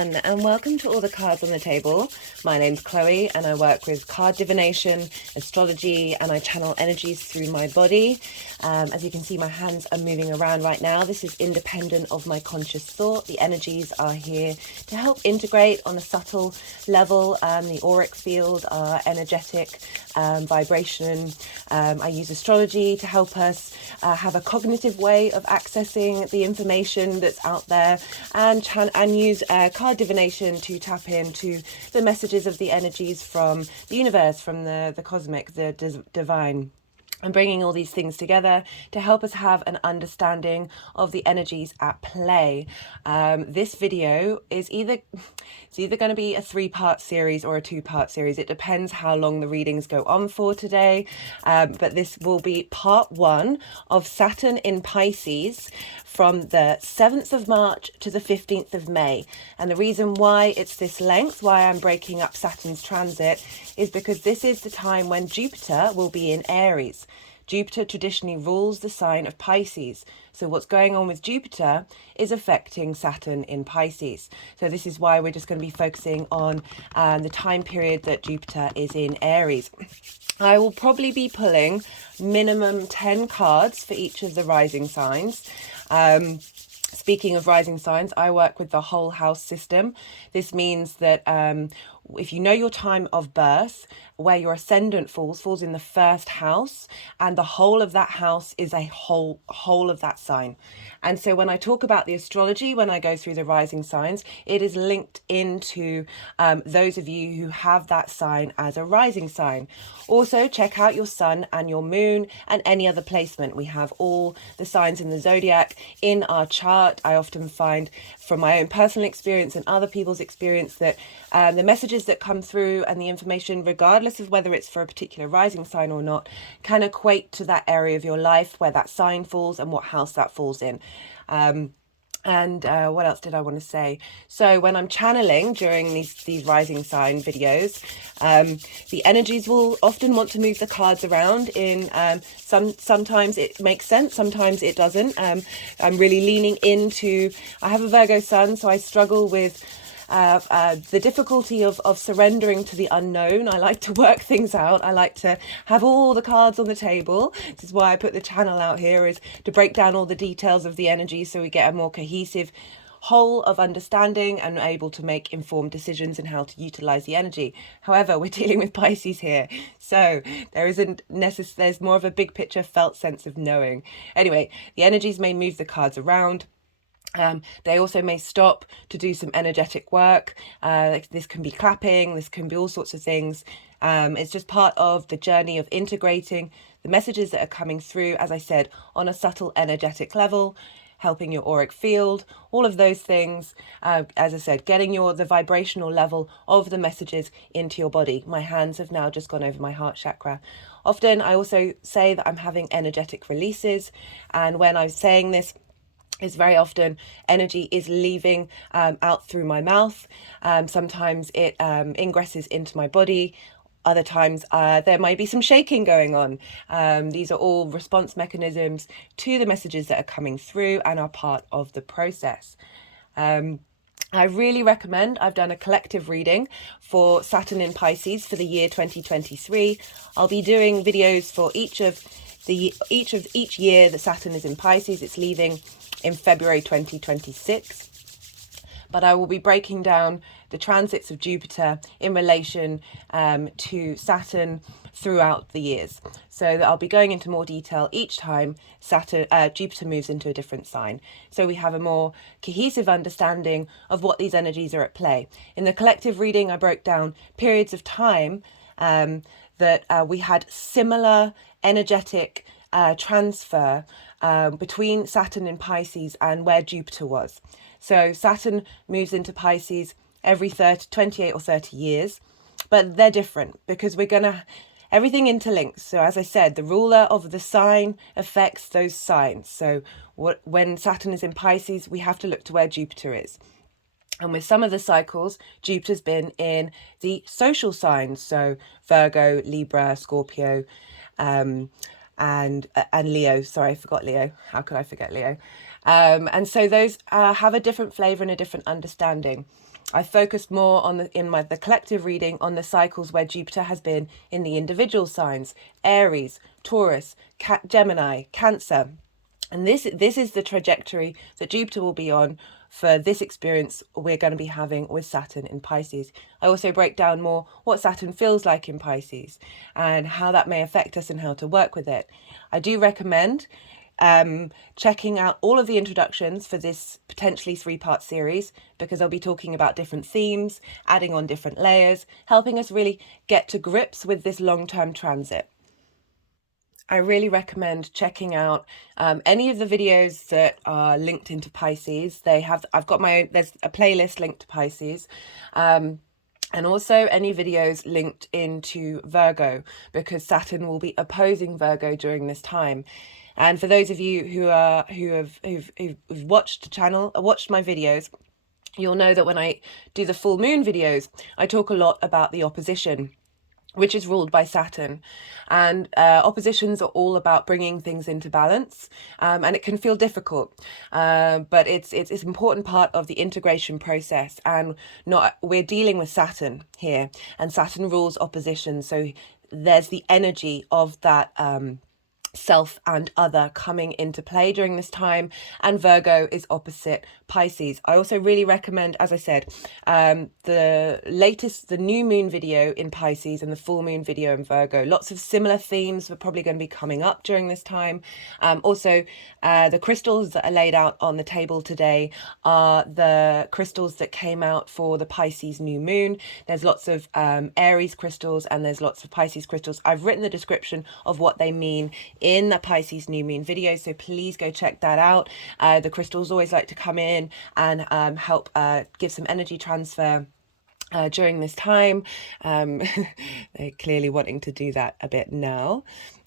everyone, and welcome to All the Cards on the Table. My name's Chloe, and I work with card divination, astrology, and I channel energies through my body. As you can see, my hands are moving around right now. This is independent of my conscious thought. The energies are here to help integrate on a subtle level the auric field, our energetic vibration. I use astrology to help us have a cognitive way of accessing the information that's out there, and use card divination to tap into the messages of the energies from the universe, from the cosmic, the divine. And bringing all these things together to help us have an understanding of the energies at play. This video is either going to be a 3-part series or a 2-part series. It depends how long the readings go on for today. But this will be part 1 of Saturn in Pisces from the 7th of March to the 15th of May. And the reason why it's this length, why I'm breaking up Saturn's transit, is because this is the time when Jupiter will be in Aries. Jupiter traditionally rules the sign of Pisces. So what's going on with Jupiter is affecting Saturn in Pisces. So this is why we're just going to be focusing on the time period that Jupiter is in Aries. I will probably be pulling minimum 10 cards for each of the rising signs. Speaking of rising signs, I work with the whole house system. This means that if you know your time of birth, where your ascendant falls in the first house, and the whole of that house is a whole of that sign. And so when I talk about the astrology, when I go through the rising signs, it is linked into those of you who have that sign as a rising sign. Also, check out your sun and your moon and any other placement. We have all the signs in the zodiac in our chart. I often find from my own personal experience and other people's experience that the messages that come through and the information, regardless of whether it's for a particular rising sign or not, can equate to that area of your life where that sign falls and what house that falls in. What else did I want to say? So when I'm channeling during these rising sign videos, the energies will often want to move the cards around in sometimes it makes sense, sometimes it doesn't. I'm really leaning into, I have a Virgo sun, so I struggle with the difficulty of surrendering to the unknown. I like to work things out. I like to have all the cards on the table. This is why I put the channel out here, is to break down all the details of the energy so we get a more cohesive whole of understanding and able to make informed decisions in how to utilize the energy. However, we're dealing with Pisces here, so there's more of a big picture felt sense of knowing. Anyway, the energies may move the cards around. They also may stop to do some energetic work. This can be clapping, this can be all sorts of things. It's just part of the journey of integrating the messages that are coming through, as I said, on a subtle energetic level, helping your auric field, all of those things. As I said, getting the vibrational level of the messages into your body. My hands have now just gone over my heart chakra. Often I also say that I'm having energetic releases, and when I'm saying this, is very often energy is leaving out through my mouth. Sometimes it ingresses into my body. Other times there might be some shaking going on. These are all response mechanisms to the messages that are coming through and are part of the process. I really recommend, I've done a collective reading for Saturn in Pisces for the year 2023. I'll be doing videos for each year that Saturn is in Pisces. It's leaving in February 2026, but I will be breaking down the transits of Jupiter in relation to Saturn throughout the years, so that I'll be going into more detail each time Jupiter moves into a different sign, so we have a more cohesive understanding of what these energies are at play. In the collective reading, I broke down periods of time that we had similar energetic transfer between Saturn in Pisces and where Jupiter was. So Saturn moves into Pisces every 28 or 30 years, but they're different because everything interlinks. So as I said, the ruler of the sign affects those signs. So when Saturn is in Pisces, we have to look to where Jupiter is. And with some of the cycles, Jupiter's been in the social signs, so Virgo, Libra, Scorpio, and Leo. Sorry, I forgot Leo. How could I forget Leo? And so those have a different flavor and a different understanding. I focused more on the collective reading on the cycles where Jupiter has been in the individual signs: Aries, Taurus, Gemini, Cancer. And this is the trajectory that Jupiter will be on for this experience we're going to be having with Saturn in Pisces. I also break down more what Saturn feels like in Pisces and how that may affect us and how to work with it. I do recommend checking out all of the introductions for this potentially 3-part series, because I'll be talking about different themes, adding on different layers, helping us really get to grips with this long-term transit. I really recommend checking out any of the videos that are linked into Pisces. I've got my own, there's a playlist linked to Pisces. And also any videos linked into Virgo, because Saturn will be opposing Virgo during this time. And for those of you who've watched the channel, watched my videos, you'll know that when I do the full moon videos, I talk a lot about the opposition, which is ruled by Saturn. And oppositions are all about bringing things into balance, and it can feel difficult, but it's an important part of the integration process. And we're dealing with Saturn here, and Saturn rules opposition, so there's the energy of that self and other coming into play during this time, and Virgo is opposite Pisces. I also really recommend, as I said, the new moon video in Pisces and the full moon video in Virgo. Lots of similar themes are probably going to be coming up during this time. Also, the crystals that are laid out on the table today are the crystals that came out for the Pisces new moon. There's lots of Aries crystals and there's lots of Pisces crystals. I've written the description of what they mean in the Pisces new moon video, so please go check that out. The crystals always like to come in and help give some energy transfer during this time. They're clearly wanting to do that a bit now.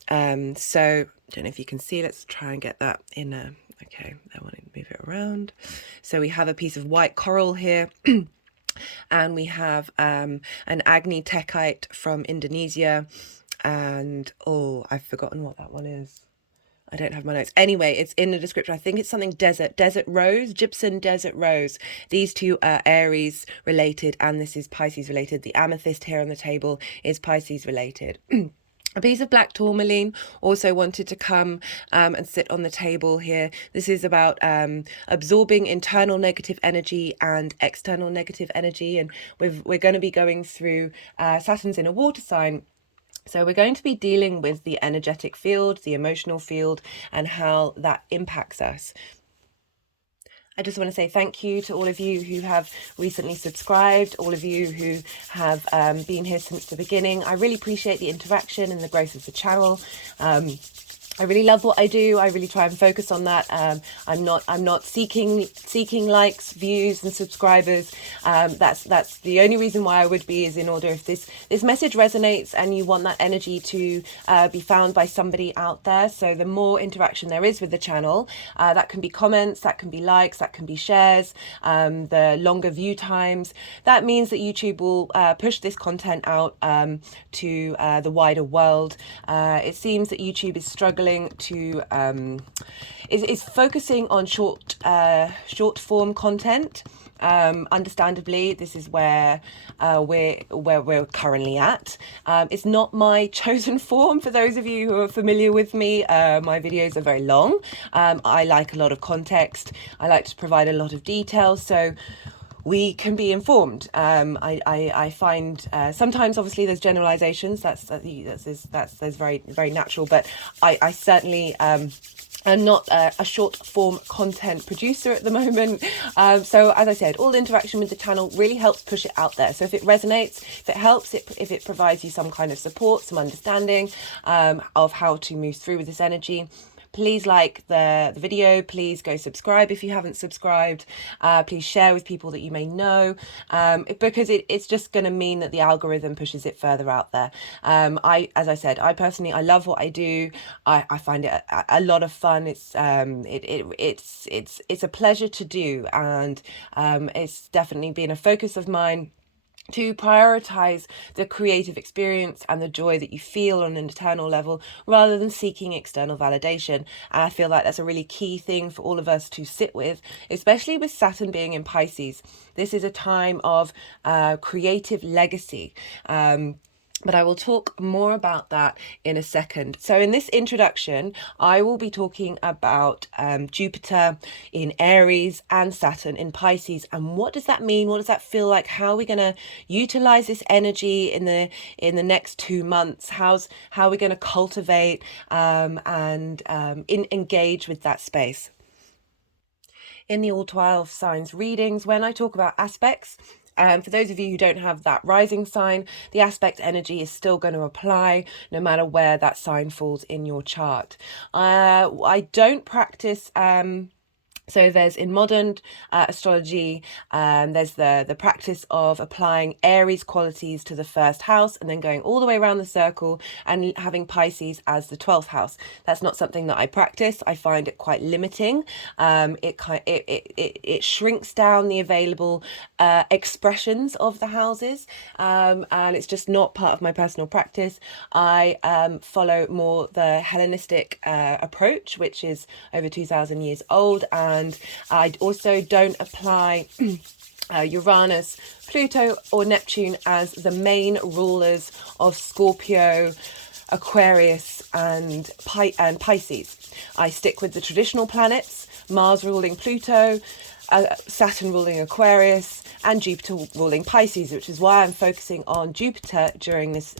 So I don't know if you can see, let's try and get that in okay, I want to move it around. So we have a piece of white coral here. And we have an Agni-Techite from Indonesia. And I've forgotten what that one is. I don't have my notes. Anyway, it's in the description. I think it's something desert rose, gypsum desert rose. These two are Aries related, and this is Pisces related. The amethyst here on the table is Pisces related. A piece of black tourmaline also wanted to come and sit on the table here. This is about absorbing internal negative energy and external negative energy. And we're going to be going through Saturn's in a water sign. So we're going to be dealing with the energetic field, the emotional field, and how that impacts us. I just want to say thank you to all of you who have recently subscribed, all of you who have been here since the beginning. I really appreciate the interaction and the growth of the channel. I really love what I do. I really try and focus on that. I'm not seeking likes, views, and subscribers. That's the only reason why I would be, is in order if this message resonates and you want that energy to be found by somebody out there. So the more interaction there is with the channel, that can be comments, that can be likes, that can be shares, the longer view times. That means that YouTube will push this content out to the wider world. It seems that YouTube is struggling to is focusing on short form content. Understandably, this is where we're currently at. It's not my chosen form. For those of you who are familiar with me, my videos are very long. I like a lot of context. I like to provide a lot of detail, so we can be informed. I find sometimes, obviously, there's generalizations. That's very, very natural. But I certainly am not a short form content producer at the moment. So as I said, all interaction with the channel really helps push it out there. So if it resonates, if it helps, if it provides you some kind of support, some understanding of how to move through with this energy, please like the video. Please go subscribe if you haven't subscribed. Please share with people that you may know, because it's just going to mean that the algorithm pushes it further out there. As I said, I personally, I love what I do. I find it a lot of fun. It's a pleasure to do, and it's definitely been a focus of mine to prioritize the creative experience and the joy that you feel on an internal level rather than seeking external validation. And I feel like that's a really key thing for all of us to sit with, especially with Saturn being in Pisces. This is a time of creative legacy. But I will talk more about that in a second. So in this introduction, I will be talking about Jupiter in Aries and Saturn in Pisces. And what does that mean? What does that feel like? How are we going to utilize this energy in the next 2 months? How are we going to cultivate and engage with that space? In the all 12 signs readings, when I talk about aspects, for those of you who don't have that rising sign, the aspect energy is still going to apply no matter where that sign falls in your chart. I don't practice so there's in modern astrology, there's the practice of applying Aries qualities to the first house and then going all the way around the circle and having Pisces as the 12th house. That's not something that I practice. I find it quite limiting. It shrinks down the available expressions of the houses, and it's just not part of my personal practice. I follow more the Hellenistic approach, which is over 2,000 years old, and I also don't apply Uranus, Pluto or Neptune as the main rulers of Scorpio, Aquarius and Pisces. I stick with the traditional planets, Mars ruling Pluto, Saturn ruling Aquarius and Jupiter ruling Pisces, which is why I'm focusing on Jupiter during this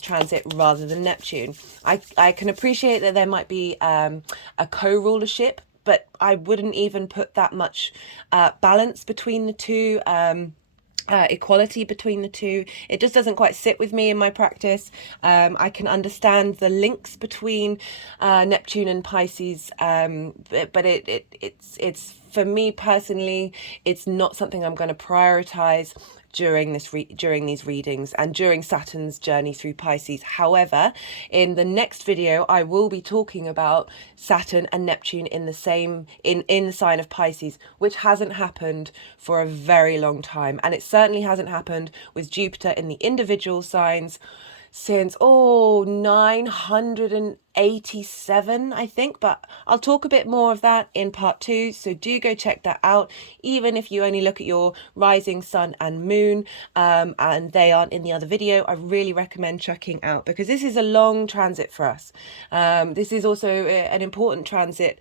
transit rather than Neptune. I can appreciate that there might be a co-rulership, but I wouldn't even put that much balance between the two. Equality between the two. It just doesn't quite sit with me in my practice. I can understand the links between Neptune and Pisces, but it's for me personally, it's not something I'm going to prioritize during these readings and during Saturn's journey through Pisces. However, in the next video, I will be talking about Saturn and Neptune in the same in the sign of Pisces, which hasn't happened for a very long time, and it certainly hasn't happened with Jupiter in the individual signs since 987, I think, but I'll talk a bit more of that in part 2, so do go check that out. Even if you only look at your rising sun and moon and they aren't in the other video, I really recommend checking out, because this is a long transit for us. This is also an important transit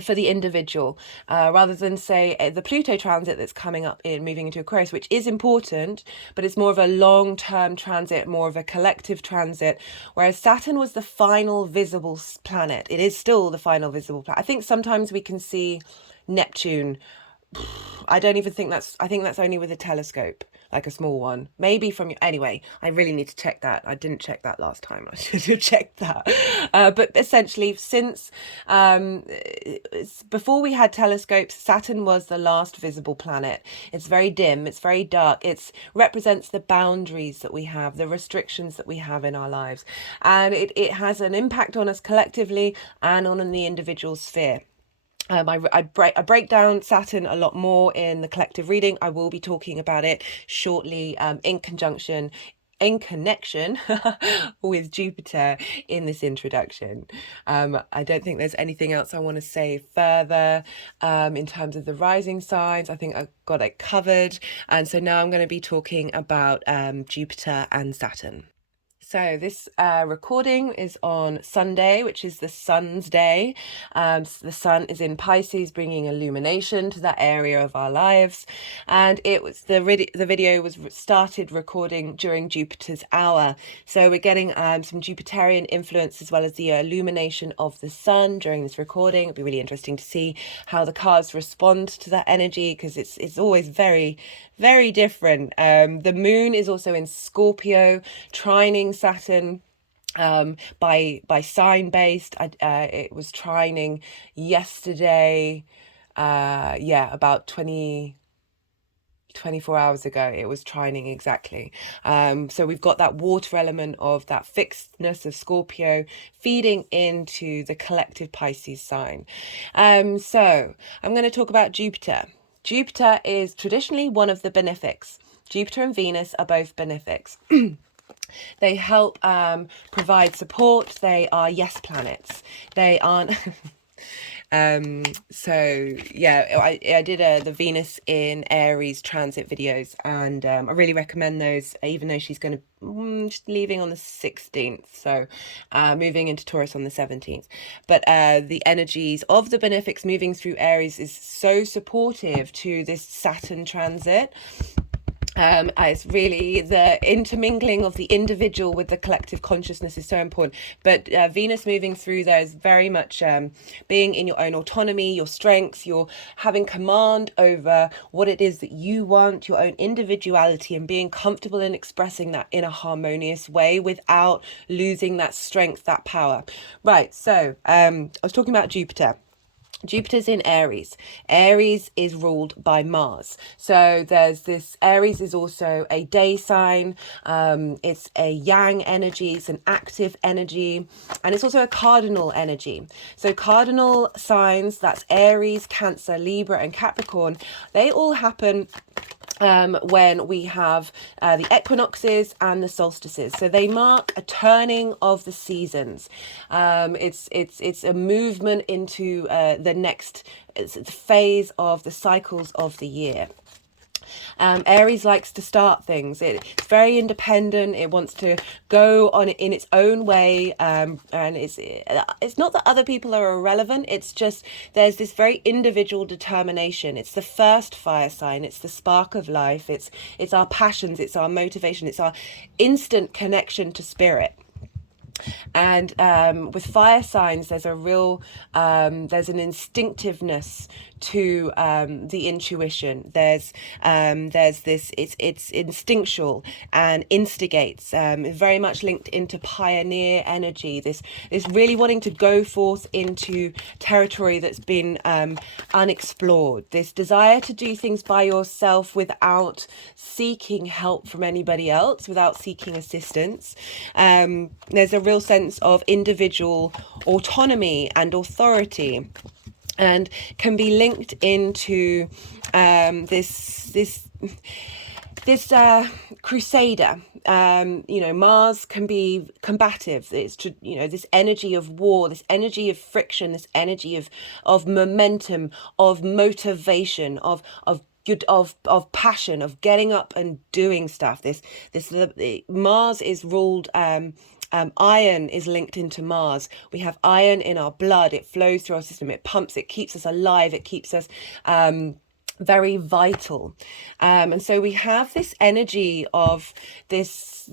for the individual, rather than say the Pluto transit that's coming up in moving into Aquarius, which is important, but it's more of a long-term transit, more of a collective transit, whereas Saturn was the final visible planet. It is still the final visible planet. I think sometimes we can see Neptune. I don't even think I think that's only with a telescope, like a small one, maybe from anyway, I really need to check that. I didn't check that last time. I should have checked that. But essentially, since before we had telescopes, Saturn was the last visible planet. It's very dim, it's very dark, it represents the boundaries that we have, the restrictions that we have in our lives, and it has an impact on us collectively and on the individual sphere. I break down Saturn a lot more in the collective reading. I will be talking about it shortly in connection with Jupiter in this introduction. I don't think there's anything else I want to say further in terms of the rising signs. I think I've got it covered. And so now I'm going to be talking about Jupiter and Saturn. So this recording is on Sunday, which is the sun's day. So the sun is in Pisces, bringing illumination to that area of our lives. And it was the video was started recording during Jupiter's hour. So we're getting some Jupiterian influence as well as the illumination of the sun during this recording. It'll be really interesting to see how the cards respond to that energy, because it's always very, very different. The moon is also in Scorpio, trining Saturn by sign based. It was trining yesterday, about 24 hours ago. It was trining exactly. So we've got that water element of that fixedness of Scorpio feeding into the collective Pisces sign. So I'm going to talk about Jupiter. Jupiter is traditionally one of the benefics. Jupiter and Venus are both benefics. They help provide support. They are yes planets. They aren't... so yeah, I did the Venus in Aries transit videos, and I really recommend those, even though she's going to just leaving on the 16th, so moving into Taurus on the 17th. But the energies of the benefics moving through Aries is so supportive to this Saturn transit. It's really the intermingling of the individual with the collective consciousness is so important. But Venus moving through there is very much being in your own autonomy, your strengths, you're having command over what it is that you want, your own individuality, and being comfortable in expressing that in a harmonious way without losing that strength, that power. Right, so I was talking about Jupiter. Jupiter's in Aries. Aries is ruled by Mars. So there's this, Aries is also a day sign. It's a yang energy. It's an active energy. And it's also a cardinal energy. So cardinal signs, that's Aries, Cancer, Libra, and Capricorn. They all happen when we have the equinoxes and the solstices. So they mark a turning of the seasons. It's a movement into the next phase of the cycles of the year. Aries likes to start things. It's very independent. It wants to go on in its own way, and it's not that other people are irrelevant. It's just there's this very individual determination. It's the first fire sign. It's the spark of life. It's our passions. It's our motivation. It's our instant connection to spirit. And with fire signs, there's a real there's an instinctiveness to the intuition. There's this, it's instinctual and instigates, very much linked into pioneer energy, this really wanting to go forth into territory that's been unexplored, this desire to do things by yourself without seeking help from anybody else, without seeking assistance. There's a real sense of individual autonomy and authority, and can be linked into this crusader. Mars can be combative. It's this energy of war, this energy of friction, this energy of momentum, of motivation, of passion, of getting up and doing stuff. Mars is ruled. Iron is linked into Mars. We have iron in our blood. It flows through our system. It pumps. It keeps us alive. It keeps us very vital. And so we have this energy of this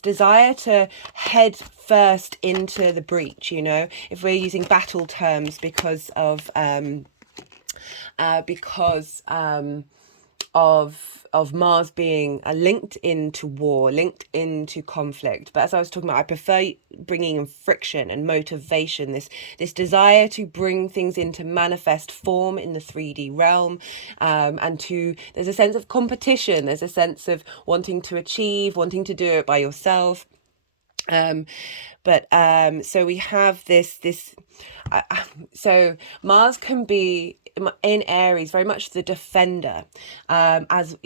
desire to head first into the breach. If we're using battle terms, because of Mars being linked into war, linked into conflict. But as I was talking about, I prefer bringing in friction and motivation, this desire to bring things into manifest form in the 3D realm, and there's a sense of competition, there's a sense of wanting to achieve, wanting to do it by yourself. So we have this so Mars can be in Aries very much the defender, as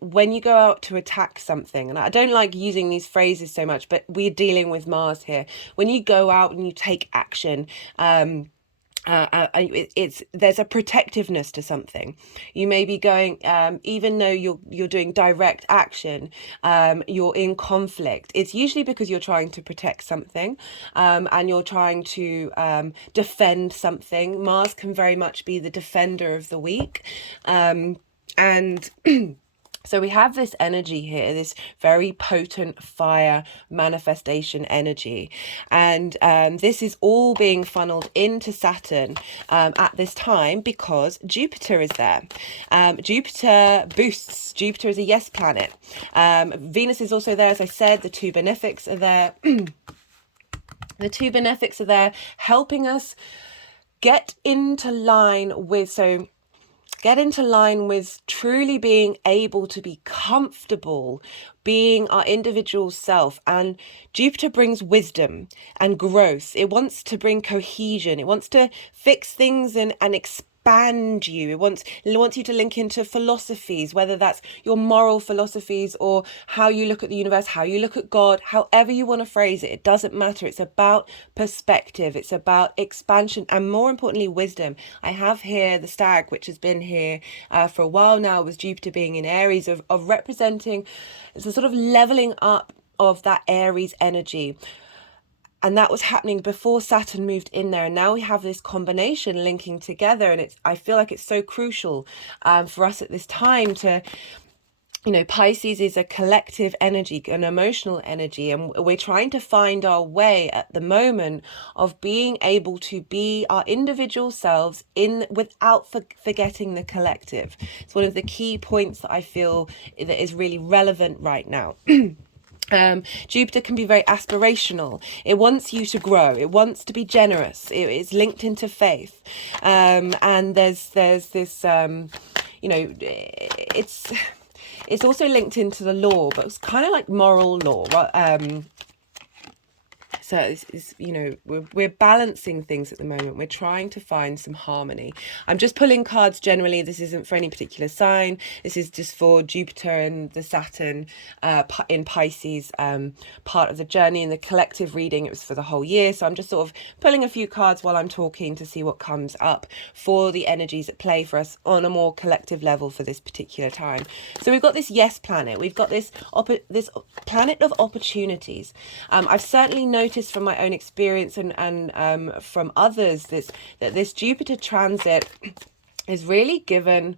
when you go out to attack something, and I don't like using these phrases so much, but we're dealing with Mars here. When you go out and you take action, there's a protectiveness to something. You may be going, even though you're doing direct action, you're in conflict. It's usually because you're trying to protect something, and you're trying to defend something. Mars can very much be the defender of the weak, and so we have this energy here, this very potent fire manifestation energy. And this is all being funneled into Saturn at this time because Jupiter is there. Jupiter boosts. Jupiter is a yes planet. Venus is also there, as I said. The two benefics are there. The two benefics are there helping us get into line with... Get into line with truly being able to be comfortable being our individual self. And Jupiter brings wisdom and growth. It wants to bring cohesion. It wants to fix things and expand you. It wants you to link into philosophies, whether that's your moral philosophies or how you look at the universe, how you look at God, however you want to phrase it. It doesn't matter. It's about perspective. It's about expansion and, more importantly, wisdom. I have here the stag, which has been here for a while now, with Jupiter being in Aries, of representing, it's a sort of leveling up of that Aries energy. And that was happening before Saturn moved in there. And now we have this combination linking together. And I feel like it's so crucial for us at this time to, Pisces is a collective energy, an emotional energy. And we're trying to find our way at the moment of being able to be our individual selves without forgetting the collective. It's one of the key points that I feel that is really relevant right now. Jupiter can be very aspirational. It wants you to grow. It wants to be generous. It's linked into faith. And there's this, it's also linked into the law, but it's kind of like moral law. So it's we're balancing things at the moment. We're trying to find some harmony. I'm just pulling cards generally. This isn't for any particular sign. This is just for Jupiter and the Saturn in Pisces part of the journey. In the collective reading, it was for the whole year. So I'm just sort of pulling a few cards while I'm talking to see what comes up for the energies at play for us on a more collective level for this particular time. So we've got this yes planet. We've got this planet of opportunities. I've certainly noticed from my own experience and from others that this Jupiter transit is really given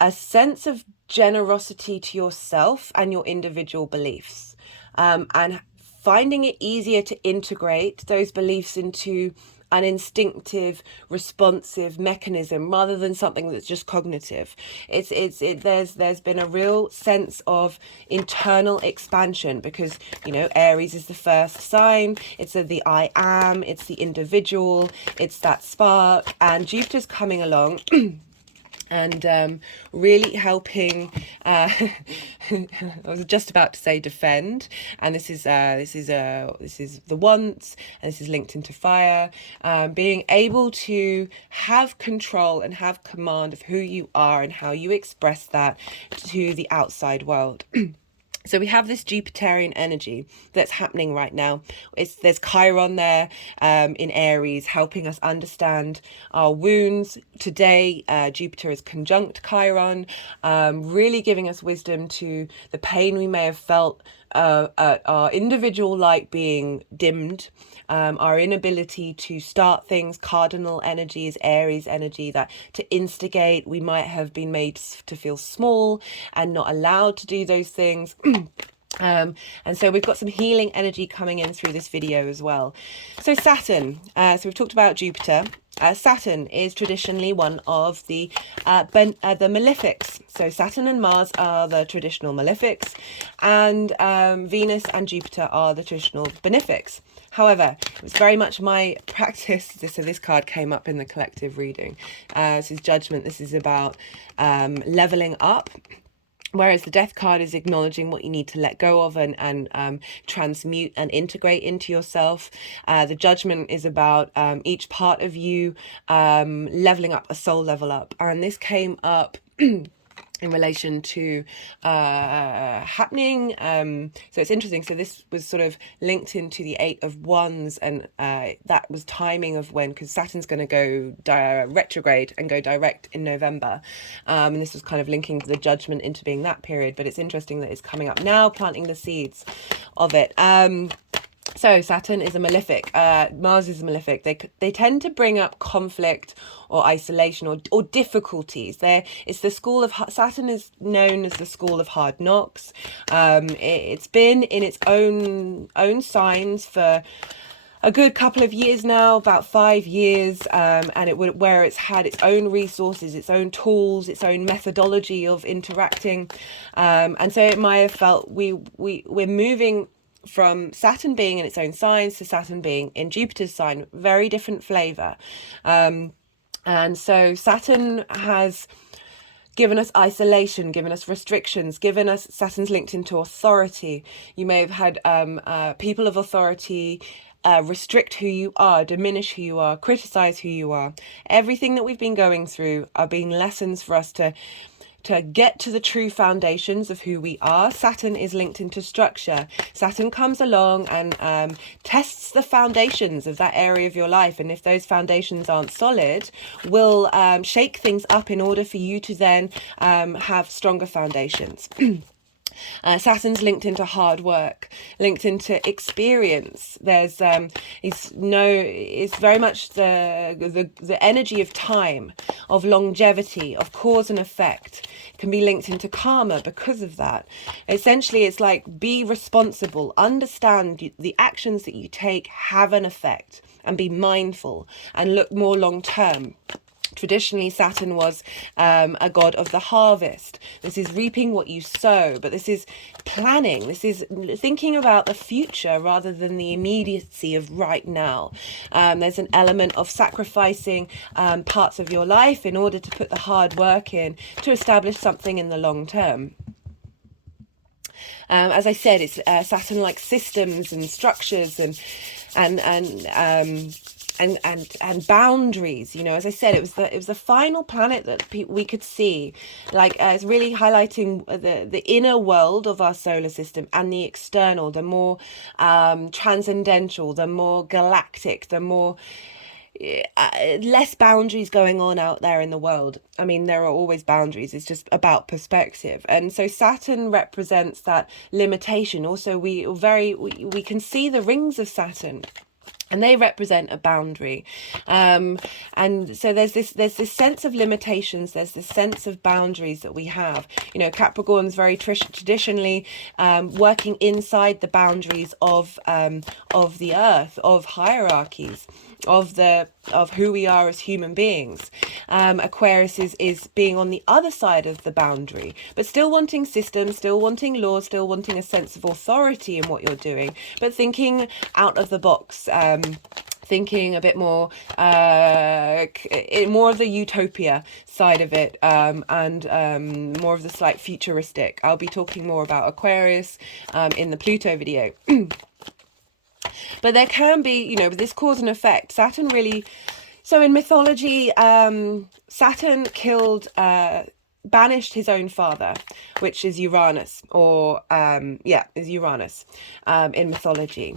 a sense of generosity to yourself and your individual beliefs, and finding it easier to integrate those beliefs into an instinctive, responsive mechanism rather than something that's just cognitive. There's been a real sense of internal expansion because, Aries is the first sign. It's the I am, it's the individual, it's that spark, and Jupiter's coming along and really helping I was just about to say defend, and this is the once, and this is linked into fire, being able to have control and have command of who you are and how you express that to the outside world. So we have this Jupiterian energy that's happening right now. There's Chiron there in Aries, helping us understand our wounds. Today, Jupiter is conjunct Chiron, really giving us wisdom to the pain we may have felt at our individual light being dimmed, our inability to start things. Cardinal energy is Aries energy, that to instigate, we might have been made to feel small and not allowed to do those things. And so we've got some healing energy coming in through this video as well. So Saturn, so we've talked about Jupiter. Saturn is traditionally one of the malefics. So Saturn and Mars are the traditional malefics, and Venus and Jupiter are the traditional benefics. However, it was very much my practice. So this card came up in the collective reading. This is judgment. This is about leveling up. Whereas the death card is acknowledging what you need to let go of and transmute and integrate into yourself. The judgment is about each part of you leveling up, a soul level up. And this came up in relation to happening. So it's interesting. So this was sort of linked into the 8 of Wands, and that was timing of when, because Saturn's going to go retrograde and go direct in November. And this was kind of linking the judgment into being that period. But it's interesting that it's coming up now, planting the seeds of it. So Saturn is a malefic, Mars is a malefic. They tend to bring up conflict or isolation or difficulties. It's the school of, Saturn is known as the school of hard knocks. It's been in its own signs for a good couple of years now, about 5 years, and where it's had its own resources, its own tools, its own methodology of interacting, and so it might have felt we're moving from Saturn being in its own signs to Saturn being in Jupiter's sign. Very different flavor. And so Saturn has given us isolation, given us restrictions, Saturn's linked into authority. You may have had people of authority restrict who you are, diminish who you are, criticize who you are. Everything that we've been going through are being lessons for us to get to the true foundations of who we are. Saturn is linked into structure. Saturn comes along and tests the foundations of that area of your life. And if those foundations aren't solid, will shake things up in order for you to then have stronger foundations. Saturn's linked into hard work, linked into experience. There's it's very much the energy of time, of longevity, of cause and effect. It can be linked into karma because of that. Essentially, it's like, be responsible, understand the actions that you take have an effect, and be mindful and look more long term. Traditionally, Saturn was a god of the harvest. This is reaping what you sow, but this is planning. This is thinking about the future rather than the immediacy of right now. There's an element of sacrificing parts of your life in order to put the hard work in to establish something in the long term. As I said, it's Saturn like systems and structures and boundaries. You know, as I said, it was the final planet that we could see. Like it's really highlighting the inner world of our solar system and the external, the more transcendental, the more galactic, the more less boundaries going on out there in the world. I mean, there are always boundaries. It's just about perspective. And so Saturn represents that limitation. Also, we can see the rings of Saturn, and they represent a boundary. And so there's this sense of limitations, there's this sense of boundaries that we have. You know, Capricorn's very traditionally working inside the boundaries of the earth, of hierarchies, of who we are as human beings. Aquarius is being on the other side of the boundary, but still wanting systems, still wanting laws, still wanting a sense of authority in what you're doing, but thinking out of the box, thinking a bit more more of the utopia side of it, and more of the slight futuristic. I'll be talking more about Aquarius in the Pluto video. But there can be, you know, with this cause and effect, Saturn really... So in mythology, Saturn killed, banished his own father, which is Uranus, or, is Uranus in mythology.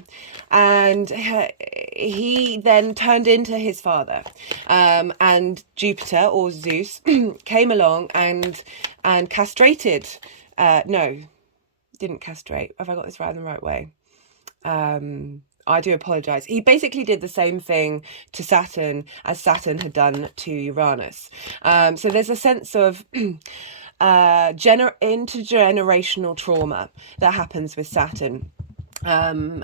And he then turned into his father. And Jupiter, or Zeus, came along and castrated... didn't castrate. Have I got this right in the right way? I do apologize. He basically did the same thing to Saturn as Saturn had done to Uranus. So there's a sense of intergenerational trauma that happens with Saturn. Often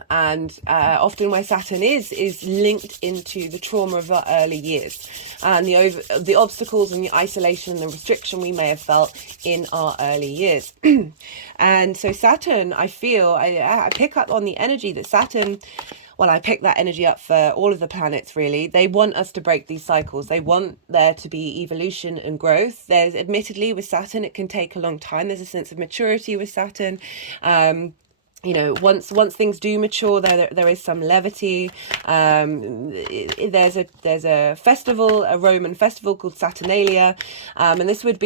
where Saturn is linked into the trauma of our early years and the obstacles and the isolation and the restriction we may have felt in our early years. And so Saturn, I feel, I pick up on the energy that Saturn... Well, I pick that energy up for all of the planets, really. They want us to break these cycles. They want there to be evolution and growth. There's, admittedly, with Saturn, it can take a long time. There's a sense of maturity with Saturn. You know, once things do mature, there is some levity. There's a festival, a Roman festival called Saturnalia, and it would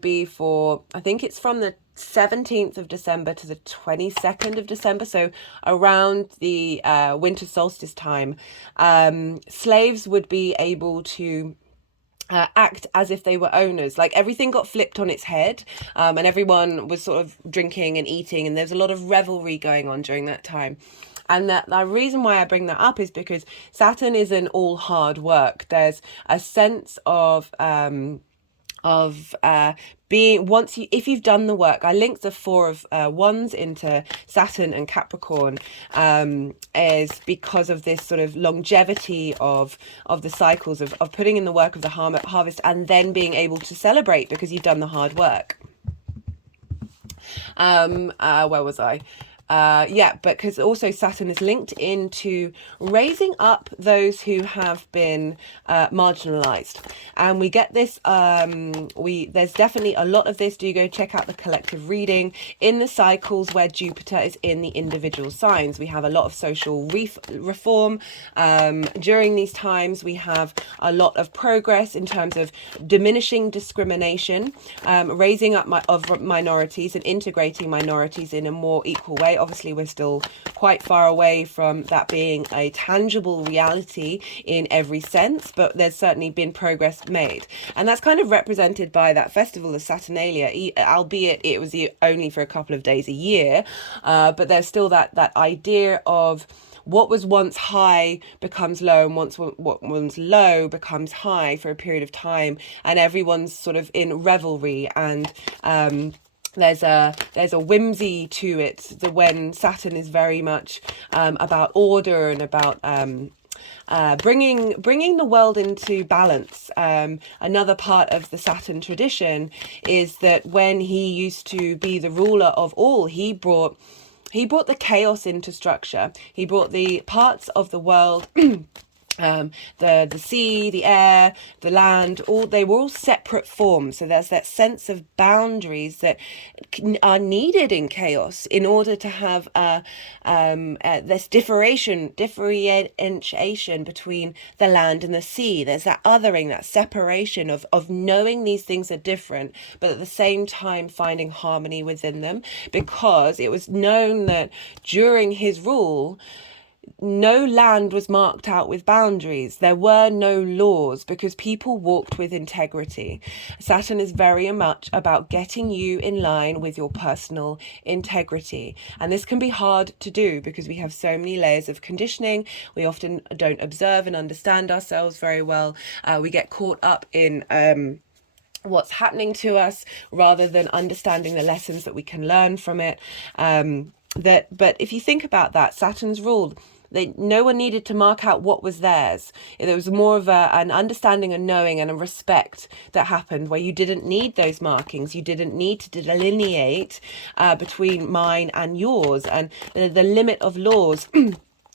be for, I think it's from the 17th of December to the 22nd of December, so around the winter solstice time. Slaves would be able to act as if they were owners. Like, everything got flipped on its head, and everyone was sort of drinking and eating, and there's a lot of revelry going on during that time. And the reason why I bring that up is because Saturn isn't all hard work. There's a sense of being, if you've done the work. I linked the Four of Wands into Saturn and Capricorn, is because of this sort of longevity of the cycles of putting in the work of the harvest and then being able to celebrate because you've done the hard work. Where was I? Yeah, but because also Saturn is linked into raising up those who have been marginalized, and we get this. There's definitely a lot of this. Do go check out the collective reading in the cycles where Jupiter is in the individual signs. We have a lot of social reform during these times. We have a lot of progress in terms of diminishing discrimination, raising up of minorities and integrating minorities in a more equal way. Obviously, we're still quite far away from that being a tangible reality in every sense, but there's certainly been progress made. And that's kind of represented by that festival of Saturnalia, albeit it was only for a couple of days a year, but there's still that idea of what was once high becomes low, and what was low becomes high for a period of time, and everyone's sort of in revelry, and there's a whimsy to it, when Saturn is very much about order and about bringing the world into balance. Another part of the Saturn tradition is that when he used to be the ruler of all, he brought the chaos into structure. He brought the parts of the world, the sea, the air, the land, they were all separate forms. So there's that sense of boundaries that are needed in chaos in order to have this differentiation between the land and the sea. There's that othering, that separation of knowing these things are different, but at the same time finding harmony within them, because it was known that during his rule, no land was marked out with boundaries. There were no laws because people walked with integrity. Saturn is very much about getting you in line with your personal integrity. And this can be hard to do because we have so many layers of conditioning. We often don't observe and understand ourselves very well. We get caught up in what's happening to us rather than understanding the lessons that we can learn from it. But if you think about that, Saturn's rule, no one needed to mark out what was theirs. There was more of an understanding, a knowing, and a respect that happened where you didn't need those markings. You didn't need to delineate between mine and yours, and the limit of laws.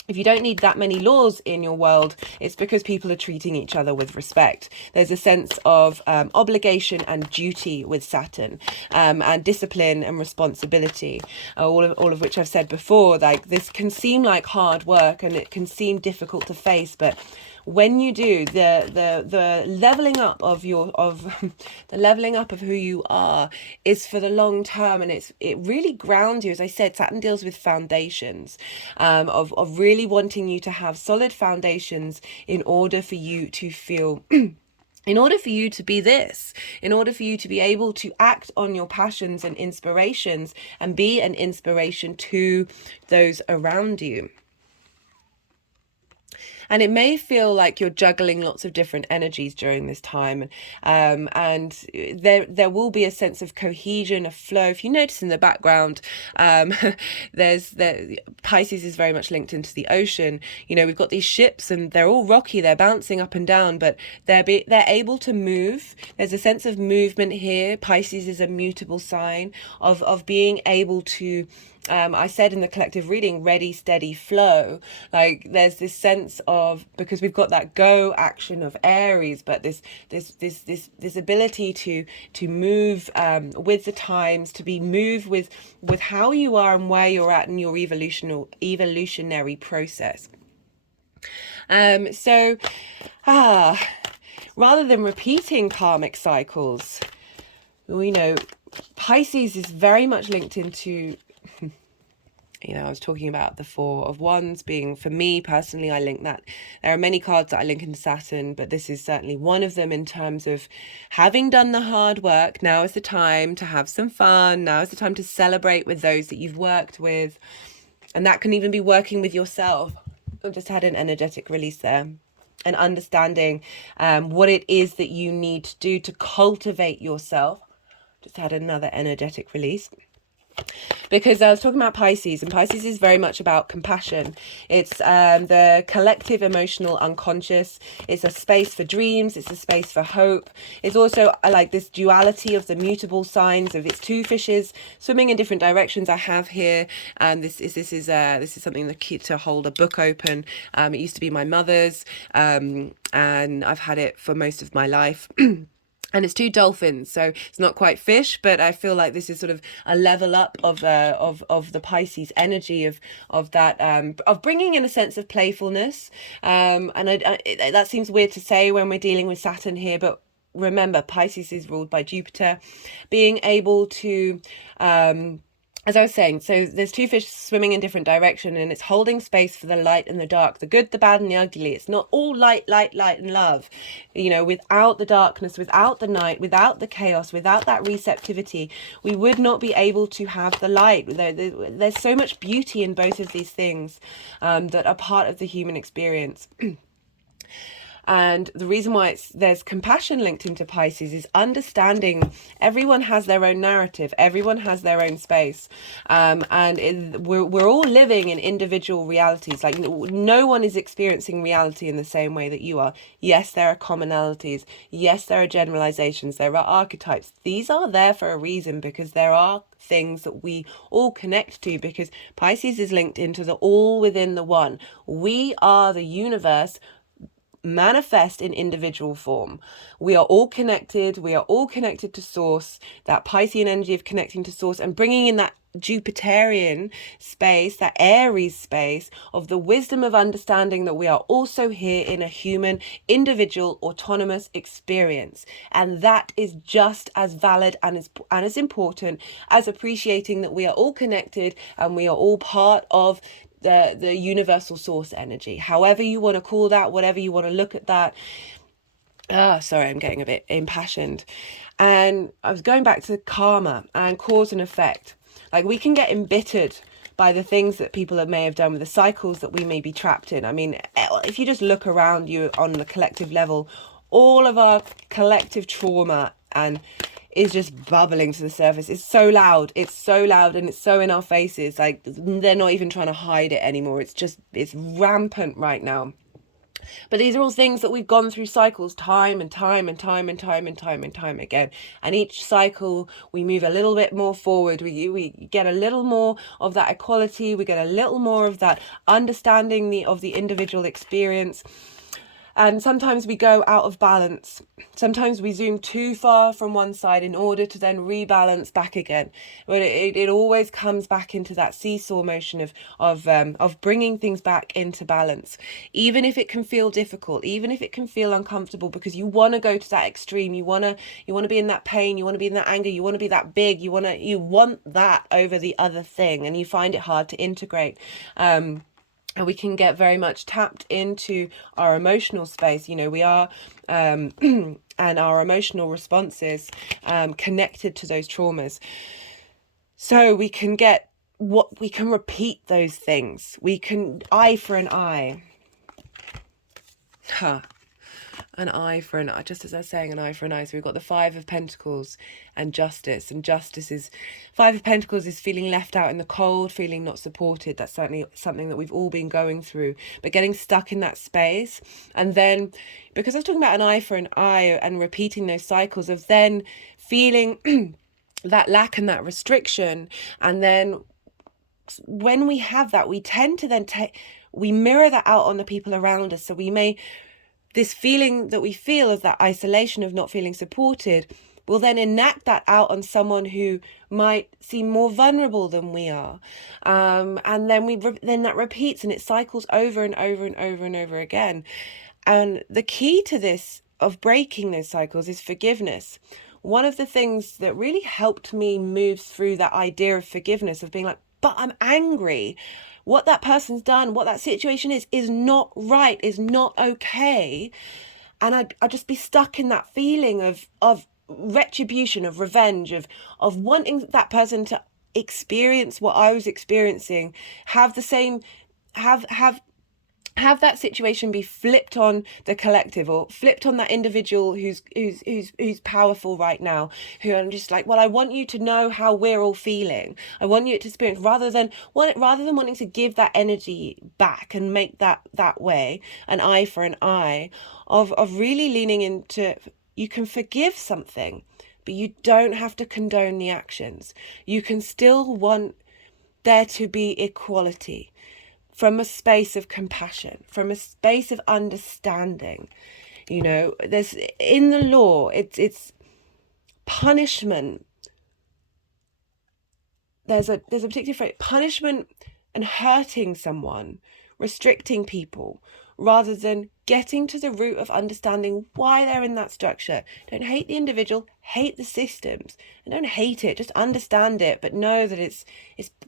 If you don't need that many laws in your world, it's because people are treating each other with respect. There's a sense of obligation and duty with Saturn, and discipline and responsibility, all of which I've said before. Like, this can seem like hard work and it can seem difficult to face, but when you do, the leveling up of the leveling up of who you are is for the long term, and it really grounds you. As I said, Saturn deals with foundations, of really wanting you to have solid foundations in order for you to feel in order for you to be this, in order for you to be able to act on your passions and inspirations and be an inspiration to those around you. And it may feel like you're juggling lots of different energies during this time. And there will be a sense of cohesion, a flow. If you notice in the background, Pisces is very much linked into the ocean. You know, we've got these ships and they're all rocky, they're bouncing up and down, but they're able to move. There's a sense of movement here. Pisces is a mutable sign of being able to, I said in the collective reading, ready, steady, flow. Like, there's this sense of, because we've got that go action of Aries, but this ability to move with the times, to be moved with how you are and where you're at in your evolutionary process. Rather than repeating karmic cycles, we know Pisces is very much linked into, you know, I was talking about the Four of Wands being, for me personally, I link that. There are many cards that I link into Saturn, but this is certainly one of them in terms of having done the hard work. Now is the time to have some fun. Now is the time to celebrate with those that you've worked with. And that can even be working with yourself. I've just had an energetic release there. And understanding what it is that you need to do to cultivate yourself. Just had another energetic release. because I was talking about Pisces, and Pisces is very much about compassion. It's the collective emotional unconscious. It's a space for dreams. It's a space for hope. It's also like this duality of the mutable signs of its two fishes swimming in different directions. I have here, this is something that keeps to hold a book open. It used to be my mother's, and I've had it for most of my life. And it's two dolphins, so it's not quite fish, but I feel like this is sort of a level up of the Pisces energy of that of bringing in a sense of playfulness. And that seems weird to say when we're dealing with Saturn here, but remember, Pisces is ruled by Jupiter. Being able to as I was saying, so there's two fish swimming in different direction, and it's holding space for the light and the dark, the good, the bad, and the ugly. It's not all light, light, light, and love. You know, without the darkness, without the night, without the chaos, without that receptivity, we would not be able to have the light. There's so much beauty in both of these things that are part of the human experience. And the reason why there's compassion linked into Pisces is understanding everyone has their own narrative, everyone has their own space, we're all living in individual realities. Like no one is experiencing reality in the same way that you are. Yes, there are commonalities. Yes, there are generalizations. There are archetypes. These are there for a reason, because there are things that we all connect to, because Pisces is linked into the all within the one. We are the universe manifest in individual form. We are all connected. We are all connected to source. That Piscean energy of connecting to source and bringing in that Jupiterian space, that Aries space of the wisdom of understanding that we are also here in a human, individual, autonomous experience. And that is just as valid and as important as appreciating that we are all connected and we are all part of the universal source energy, however you want to call that, whatever you want to look at that. Sorry, I'm getting a bit impassioned. And I was going back to karma and cause and effect. Like, we can get embittered by the things that people may have done, with the cycles that we may be trapped in. I mean, if you just look around you on the collective level, all of our collective trauma and is just bubbling to the surface. It's so loud, and it's so in our faces. Like, they're not even trying to hide it anymore. It's rampant right now. But these are all things that we've gone through cycles time and time again. And each cycle we move a little bit more forward. We get a little more of that equality. We get a little more of that understanding of the individual experience. And sometimes we go out of balance. Sometimes we zoom too far from one side in order to then rebalance back again. But it always comes back into that seesaw motion of bringing things back into balance. Even if it can feel difficult, even if it can feel uncomfortable, because you want to go to that extreme. You want to be in that pain. You want to be in that anger. You want to be that big. You want that over the other thing, and you find it hard to integrate. And we can get very much tapped into our emotional space. You know, we are, and our emotional responses connected to those traumas. So we can repeat those things. We can eye for an eye. An eye for an eye, just as I was saying, an eye for an eye. So we've got the Five of Pentacles and Justice. And Justice is, Five of Pentacles is feeling left out in the cold, feeling not supported. That's certainly something that we've all been going through. But getting stuck in that space. And then, because I was talking about an eye for an eye and repeating those cycles of then feeling that lack and that restriction. And then when we have that, we tend to then we mirror that out on the people around us. So we may... this feeling that we feel of that isolation of not feeling supported, will then enact that out on someone who might seem more vulnerable than we are. And then then that repeats, and it cycles over and over and over and over again. And the key to this, of breaking those cycles, is forgiveness. One of the things that really helped me move through that idea of forgiveness, of being like, but I'm angry. What that person's done, what that situation is not right, is not okay. And I'd just be stuck in that feeling of retribution, of revenge, of wanting that person to experience what I was experiencing, have the same, have have that situation be flipped on the collective, or flipped on that individual who's powerful right now, who I'm just like, well, I want you to know how we're all feeling. I want you to experience, rather than wanting to give that energy back and make that way an eye for an eye, of really leaning into, you can forgive something, but you don't have to condone the actions. You can still want there to be equality, from a space of compassion, from a space of understanding. You know, there's, in the law, it's punishment. There's a particular phrase, punishment and hurting someone, restricting people, rather than getting to the root of understanding why they're in that structure. Don't hate the individual, hate the systems, and don't hate it, just understand it, but know that it's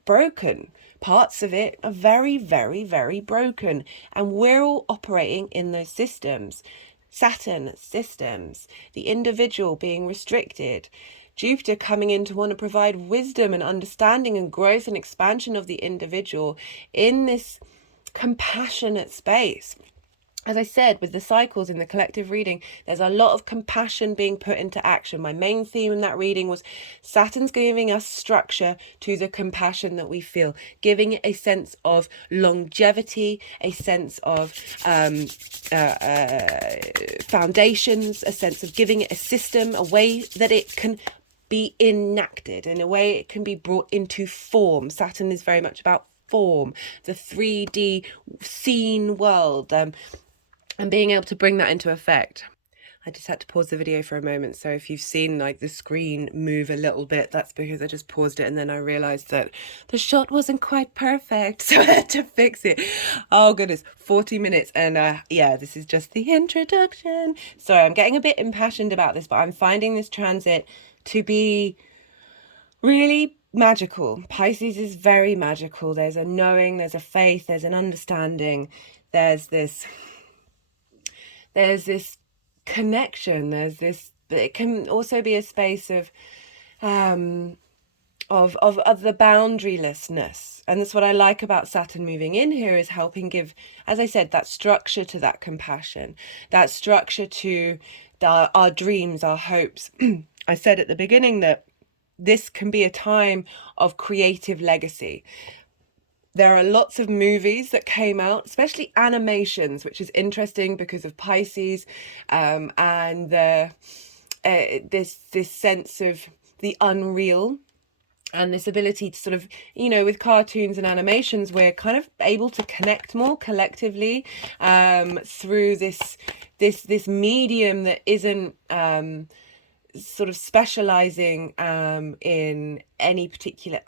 broken. Parts of it are very, very, very broken, and we're all operating in those systems. Saturn systems, the individual being restricted, Jupiter coming in to want to provide wisdom and understanding and growth and expansion of the individual in this compassionate space. As I said, with the cycles in the collective reading, there's a lot of compassion being put into action. My main theme in that reading was Saturn's giving us structure to the compassion that we feel, giving it a sense of longevity, a sense of foundations, a sense of giving it a system, a way that it can be enacted, in a way it can be brought into form. Saturn is very much about form, the 3D seen world, and being able to bring that into effect. I just had to pause the video for a moment, so if you've seen like the screen move a little bit, that's because I just paused it and then I realized that the shot wasn't quite perfect, so I had to fix it. Oh goodness, 40 minutes, and yeah, this is just the introduction. Sorry, I'm getting a bit impassioned about this, but I'm finding this transit to be really magical. Pisces is very magical. There's a knowing, there's a faith, there's an understanding, there's this connection, there's this, but it can also be a space of the boundarylessness. And that's what I like about Saturn moving in here, is helping give, as I said, that structure to that compassion, that structure to our dreams, our hopes. I said at the beginning that this can be a time of creative legacy. There are lots of movies that came out, especially animations, which is interesting because of Pisces, and this sense of the unreal, and this ability to sort of, you know, with cartoons and animations, we're kind of able to connect more collectively through this medium that isn't sort of specializing in any particular.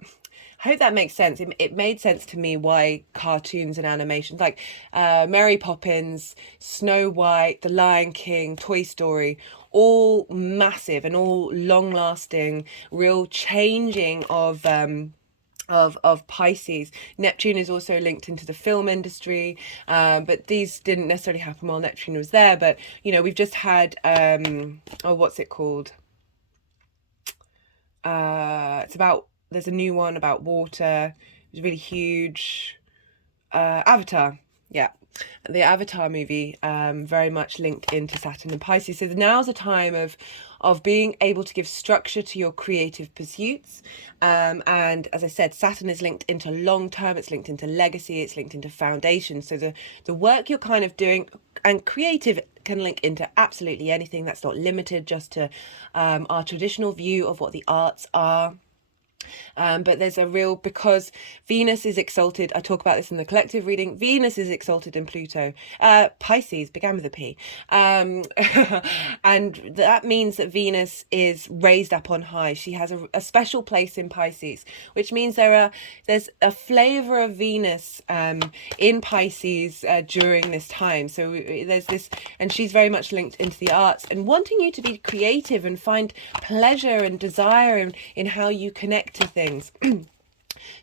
I hope that makes sense. It made sense to me why cartoons and animations like Mary Poppins, Snow White, The Lion King, Toy Story, all massive and all long-lasting, real changing of Pisces. Neptune is also linked into the film industry, but these didn't necessarily happen while Neptune was there. But you know, we've just had what's it called? It's about, there's a new one about water. It's really huge. Avatar, yeah. The Avatar movie, very much linked into Saturn and Pisces. So now's a time of being able to give structure to your creative pursuits. And as I said, Saturn is linked into long term, it's linked into legacy, it's linked into foundation. So the work you're kind of doing, and creative can link into absolutely anything. That's not limited just to our traditional view of what the arts are. But there's a real, because Venus is exalted, I talk about this in the collective reading, Venus is exalted in Pluto, Pisces began with a P, and that means that Venus is raised up on high. She has a special place in Pisces, which means there's a flavor of Venus in Pisces during this time. So there's this, and she's very much linked into the arts and wanting you to be creative and find pleasure and desire in how you connect to things.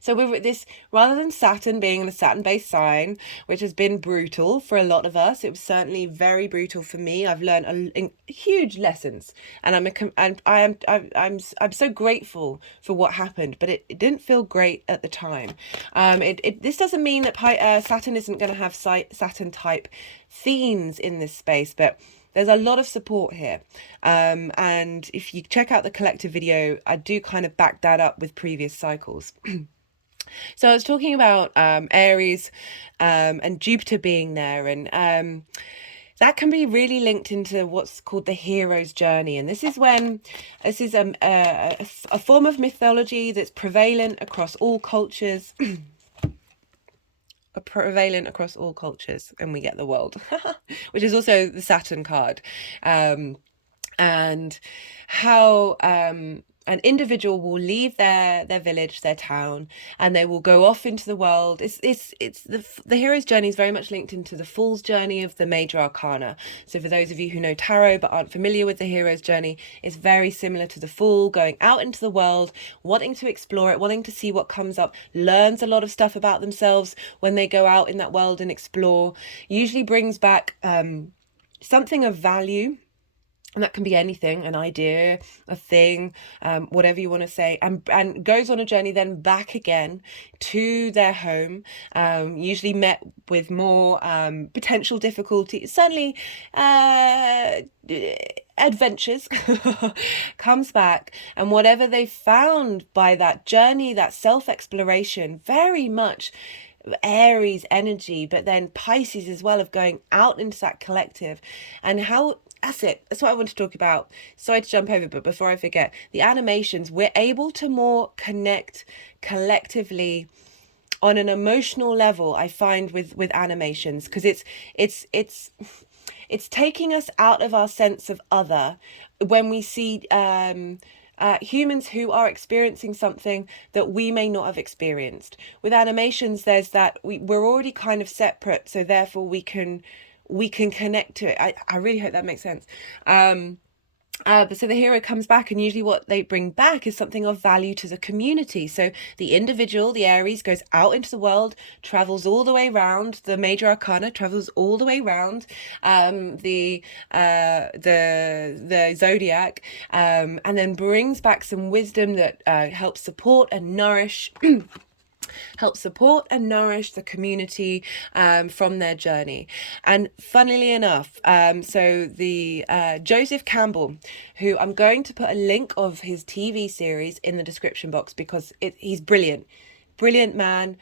So we're at this, rather than Saturn being a Saturn-based sign, which has been brutal for a lot of us, it was certainly very brutal for me. I've learned huge lessons, and I'm so grateful for what happened. But it didn't feel great at the time. This doesn't mean that Saturn isn't going to have Saturn type themes in this space, but there's a lot of support here. And if you check out the collective video, I do kind of back that up with previous cycles. So I was talking about Aries and Jupiter being there, and that can be really linked into what's called the hero's journey. And this is a form of mythology that's prevalent across all cultures. Prevalent across all cultures, and we get the world, which is also the Saturn card, and how an individual will leave their village, their town, and they will go off into the world. The hero's journey is very much linked into the fool's journey of the major arcana. So for those of you who know tarot but aren't familiar with the hero's journey, it's very similar to the fool, going out into the world, wanting to explore it, wanting to see what comes up, learns a lot of stuff about themselves when they go out in that world and explore, usually brings back something of value. And that can be anything, an idea, a thing, whatever you want to say, and goes on a journey then back again to their home, usually met with more potential difficulty, certainly adventures, comes back, and whatever they found by that journey, that self-exploration, very much Aries energy, but then Pisces as well, of going out into that collective, and how that's what I want to talk about. Sorry to jump over, but before I forget, the animations, we're able to more connect collectively on an emotional level, I find, with animations, because it's taking us out of our sense of other when we see humans who are experiencing something that we may not have experienced. With animations, there's that we're already kind of separate, so therefore we can connect to it. I really hope that makes sense. But so the hero comes back, and usually what they bring back is something of value to the community. So the individual, the Aries, goes out into the world, travels all the way around the major arcana, travels all the way around the zodiac, and then brings back some wisdom that helps support and nourish the community from their journey. And funnily enough, so the Joseph Campbell, who I'm going to put a link of his TV series in the description box, because he's brilliant man.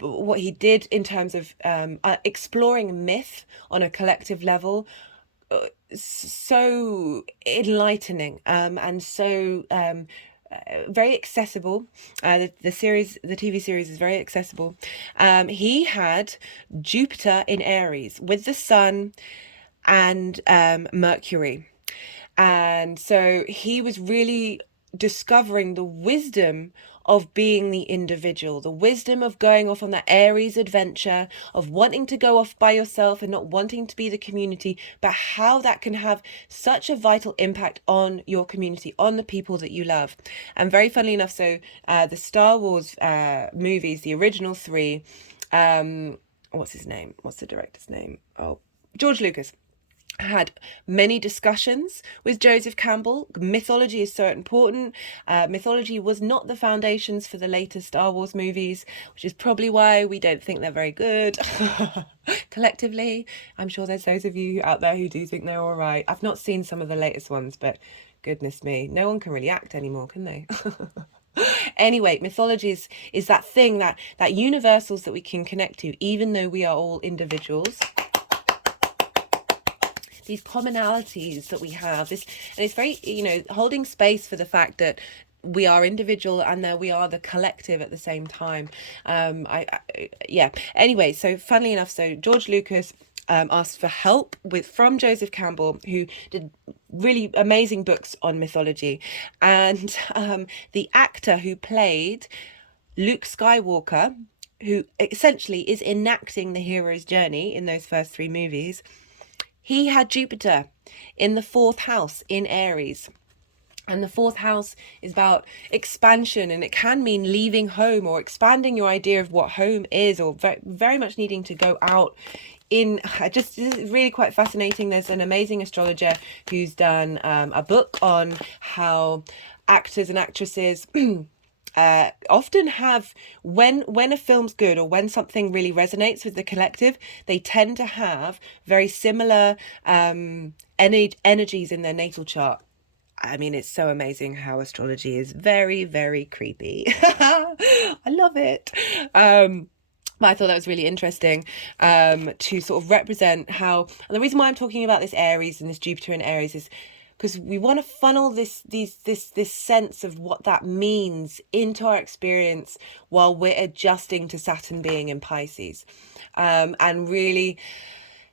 What he did in terms of exploring myth on a collective level, so enlightening, and so very accessible. The TV series is very accessible. He had Jupiter in Aries with the Sun and Mercury, and so he was really discovering the wisdom of being the individual, the wisdom of going off on that Aries adventure, of wanting to go off by yourself and not wanting to be the community, but how that can have such a vital impact on your community, on the people that you love. And very funnily enough, so the Star Wars movies, the original three, what's his name? What's the director's name? Oh, George Lucas had many discussions with Joseph Campbell. Mythology is so important. Mythology was not the foundations for the later Star Wars movies, which is probably why we don't think they're very good. Collectively, I'm sure there's those of you out there who do think they're all right. I've not seen some of the latest ones, but goodness me, no one can really act anymore, can they? Anyway, mythology is that thing, that universals that we can connect to, even though we are all individuals. These commonalities that we have, and it's very, holding space for the fact that we are individual and that we are the collective at the same time. Anyway, so funnily enough, so George Lucas asked for help from Joseph Campbell, who did really amazing books on mythology, and the actor who played Luke Skywalker, who essentially is enacting the hero's journey in those first three movies, he had Jupiter in the 4th house in Aries. And the fourth house is about expansion, and it can mean leaving home or expanding your idea of what home is, or very much needing to go out in. Just this is really quite fascinating. There's an amazing astrologer who's done a book on how actors and actresses often have, when a film's good or when something really resonates with the collective, they tend to have very similar energies in their natal chart. I mean, it's so amazing how astrology is very, very creepy. I love it. But I thought that was really interesting to sort of represent how, and the reason why I'm talking about this Aries and this Jupiter in Aries is because we want to funnel this sense of what that means into our experience while we're adjusting to Saturn being in Pisces. And really,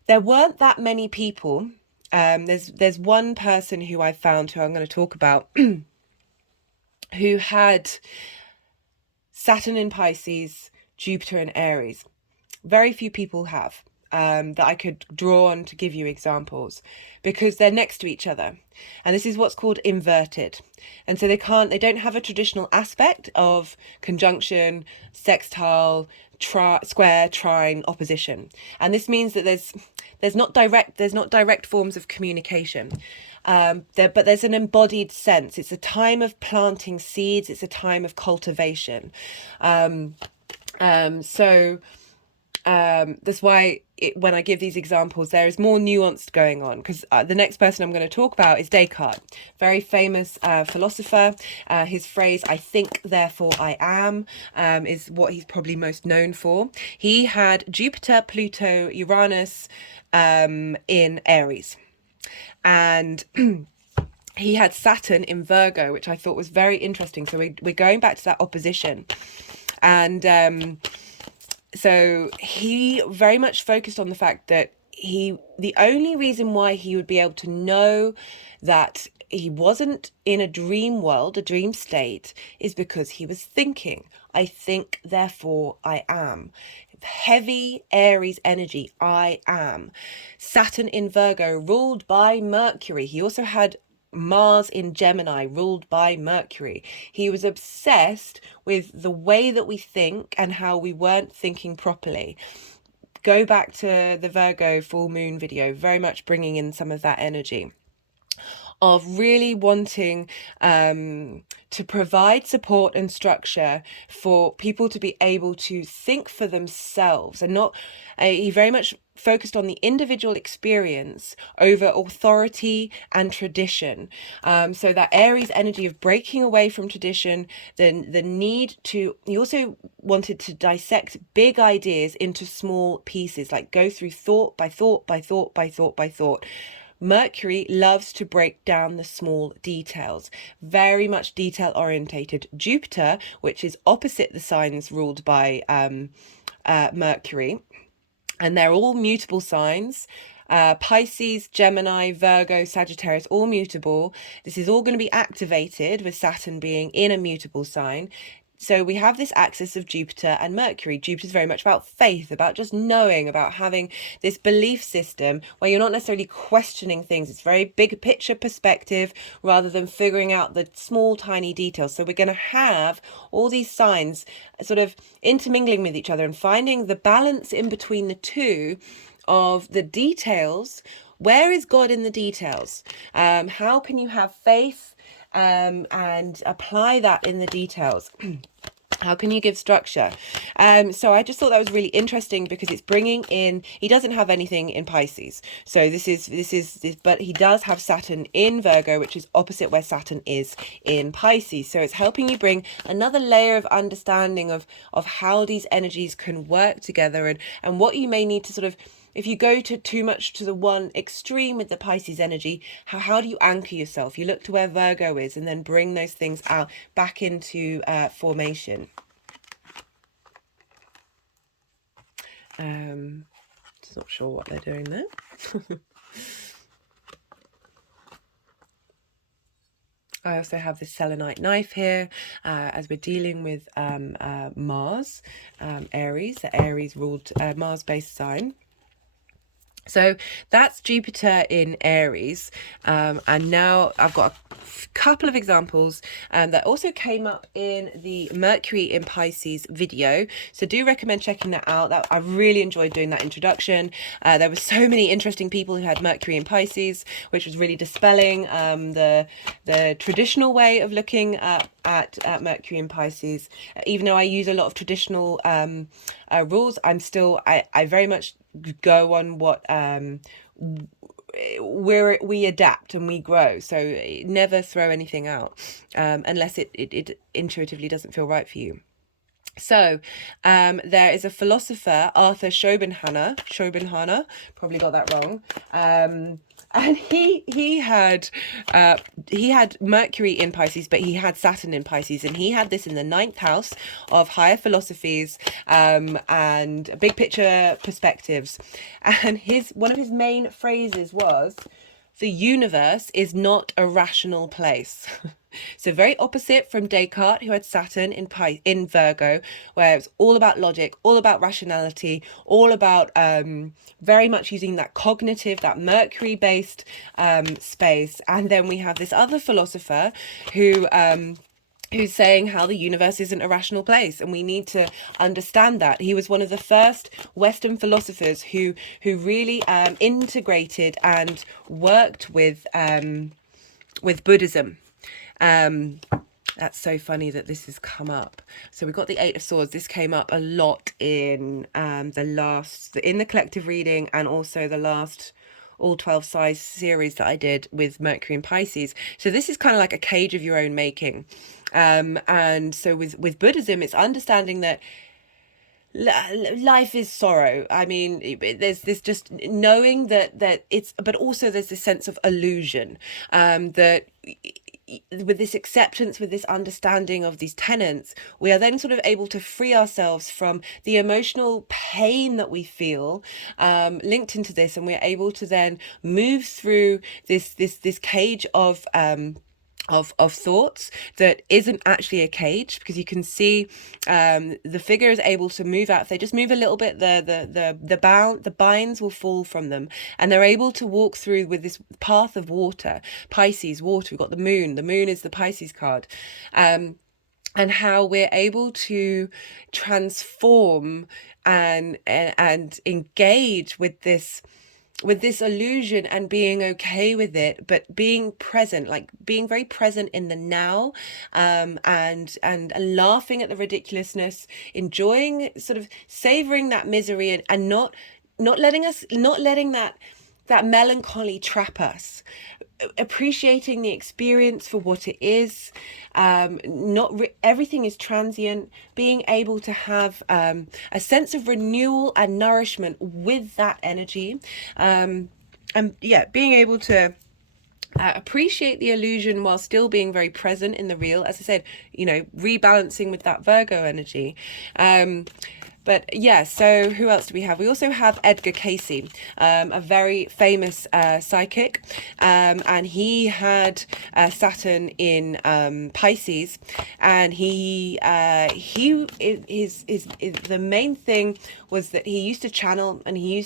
there weren't that many people. There's one person who I found, who I'm going to talk about, who had Saturn in Pisces, Jupiter in Aries. Very few people have, that I could draw on to give you examples, because they're next to each other. And this is what's called inverted. And so they don't have a traditional aspect of conjunction, sextile, square, trine, opposition. And this means that there's not direct forms of communication. But there's an embodied sense. It's a time of planting seeds. It's a time of cultivation. That's why when I give these examples, there is more nuanced going on, because the next person I'm going to talk about is Descartes, very famous philosopher. His phrase, "I think, therefore I am," is what he's probably most known for. He had Jupiter, Pluto, Uranus in Aries. And he had Saturn in Virgo, which I thought was very interesting. So we're going back to that opposition. And so he very much focused on the fact that the only reason why he would be able to know that he wasn't in a dream world, a dream state, is because he was thinking. I think, therefore I am. Heavy Aries energy, I am. Saturn in Virgo, ruled by Mercury. He also had Mars in Gemini, ruled by Mercury. He was obsessed with the way that we think and how we weren't thinking properly. Go back to the Virgo full moon video, very much bringing in some of that energy of really wanting to provide support and structure for people to be able to think for themselves, and not he very much focused on the individual experience over authority and tradition. So that Aries energy of breaking away from tradition, then the need to, he also wanted to dissect big ideas into small pieces, like go through thought by thought by thought by thought by thought. Mercury loves to break down the small details, very much detail orientated. Jupiter, which is opposite the signs ruled by Mercury, and they're all mutable signs. Pisces, Gemini, Virgo, Sagittarius, all mutable. This is all going to be activated with Saturn being in a mutable sign. So we have this axis of Jupiter and Mercury. Jupiter's very much about faith, about just knowing, about having this belief system where you're not necessarily questioning things. It's very big picture perspective rather than figuring out the small, tiny details. So we're going to have all these signs sort of intermingling with each other and finding the balance in between the two of the details. Where is God in the details? How can you have faith and apply that in the details? How can you give structure? So I just thought that was really interesting because it's bringing in, he doesn't have anything in Pisces. So this is, but he does have Saturn in Virgo, which is opposite where Saturn is in Pisces. So it's helping you bring another layer of understanding of how these energies can work together, and what you may need to sort of, if you go to too much to the one extreme with the Pisces energy, how do you anchor yourself? You look to where Virgo is and then bring those things out back into formation. Just not sure what they're doing there. I also have this selenite knife here as we're dealing with Mars, Aries, the Aries ruled Mars-based sign. So that's Jupiter in Aries. And now I've got a couple of examples that also came up in the Mercury in Pisces video. So do recommend checking that out. I really enjoyed doing that introduction. There were so many interesting people who had Mercury in Pisces, which was really dispelling the traditional way of looking at Mercury in Pisces. Even though I use a lot of traditional rules, I very much go on what we adapt and we grow. So never throw anything out unless it intuitively doesn't feel right for you. So there is a philosopher, Arthur Schopenhauer, probably got that wrong, and he had Mercury in Pisces, but he had Saturn in Pisces, and he had this in the 9th house of higher philosophies and big picture perspectives. And one of his main phrases was, "The universe is not a rational place." So very opposite from Descartes, who had Saturn in Virgo, where it's all about logic, all about rationality, all about very much using that cognitive, that Mercury-based space. And then we have this other philosopher who's saying how the universe isn't a rational place, and we need to understand that. He was one of the first Western philosophers who really integrated and worked with Buddhism. That's so funny that this has come up. So we've got the 8 of Swords. This came up a lot in the collective reading, and also the last all 12 size series that I did with Mercury and Pisces. So this is kind of like a cage of your own making. And so with Buddhism, it's understanding that life is sorrow. I mean, there's this just knowing that it's, but also there's this sense of illusion, that with this acceptance, with this understanding of these tenets, we are then sort of able to free ourselves from the emotional pain that we feel linked into this, and we're able to then move through this cage of thoughts that isn't actually a cage, because you can see the figure is able to move out. If they just move a little bit, the binds will fall from them, and they're able to walk through with this path of water. Pisces, water. We've got the moon. The moon is the Pisces card. And how we're able to transform and engage with this illusion, and being okay with it, but being present, like being very present in the now, and laughing at the ridiculousness, enjoying, sort of savoring that misery, and not letting that melancholy trap us, appreciating the experience for what it is. Everything is transient, being able to have a sense of renewal and nourishment with that energy, and being able to appreciate the illusion while still being very present in the real. As I said, rebalancing with that Virgo energy. But yeah, so who else do we have? We also have Edgar Cayce, a very famous psychic, and he had Saturn in Pisces, and the main thing was that he used to channel, and he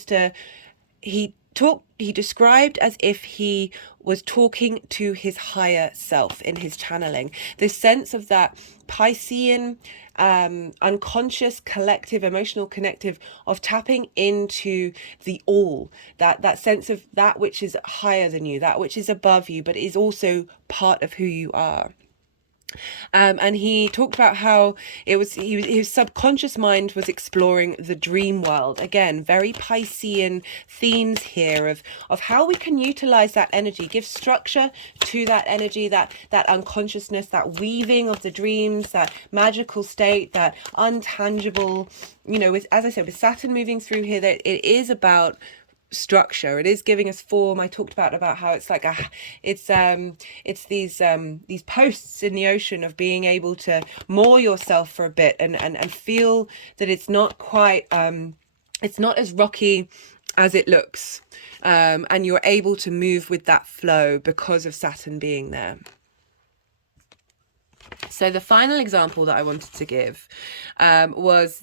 described as if he was talking to his higher self in his channeling. This sense of that Piscean, unconscious, collective, emotional connective, of tapping into the all, that sense of that which is higher than you, that which is above you, but is also part of who you are. And he talked about how his subconscious mind was exploring the dream world. Again, very Piscean themes here of how we can utilize that energy, give structure to that energy, that unconsciousness, that weaving of the dreams, that magical state, that untangible, as I said, with Saturn moving through here, that it is about structure. It is giving us form. I talked about how it's like it's these posts in the ocean, of being able to moor yourself for a bit and feel that it's not quite it's not as rocky as it looks, and you're able to move with that flow because of Saturn being there. So the final example that I wanted to give was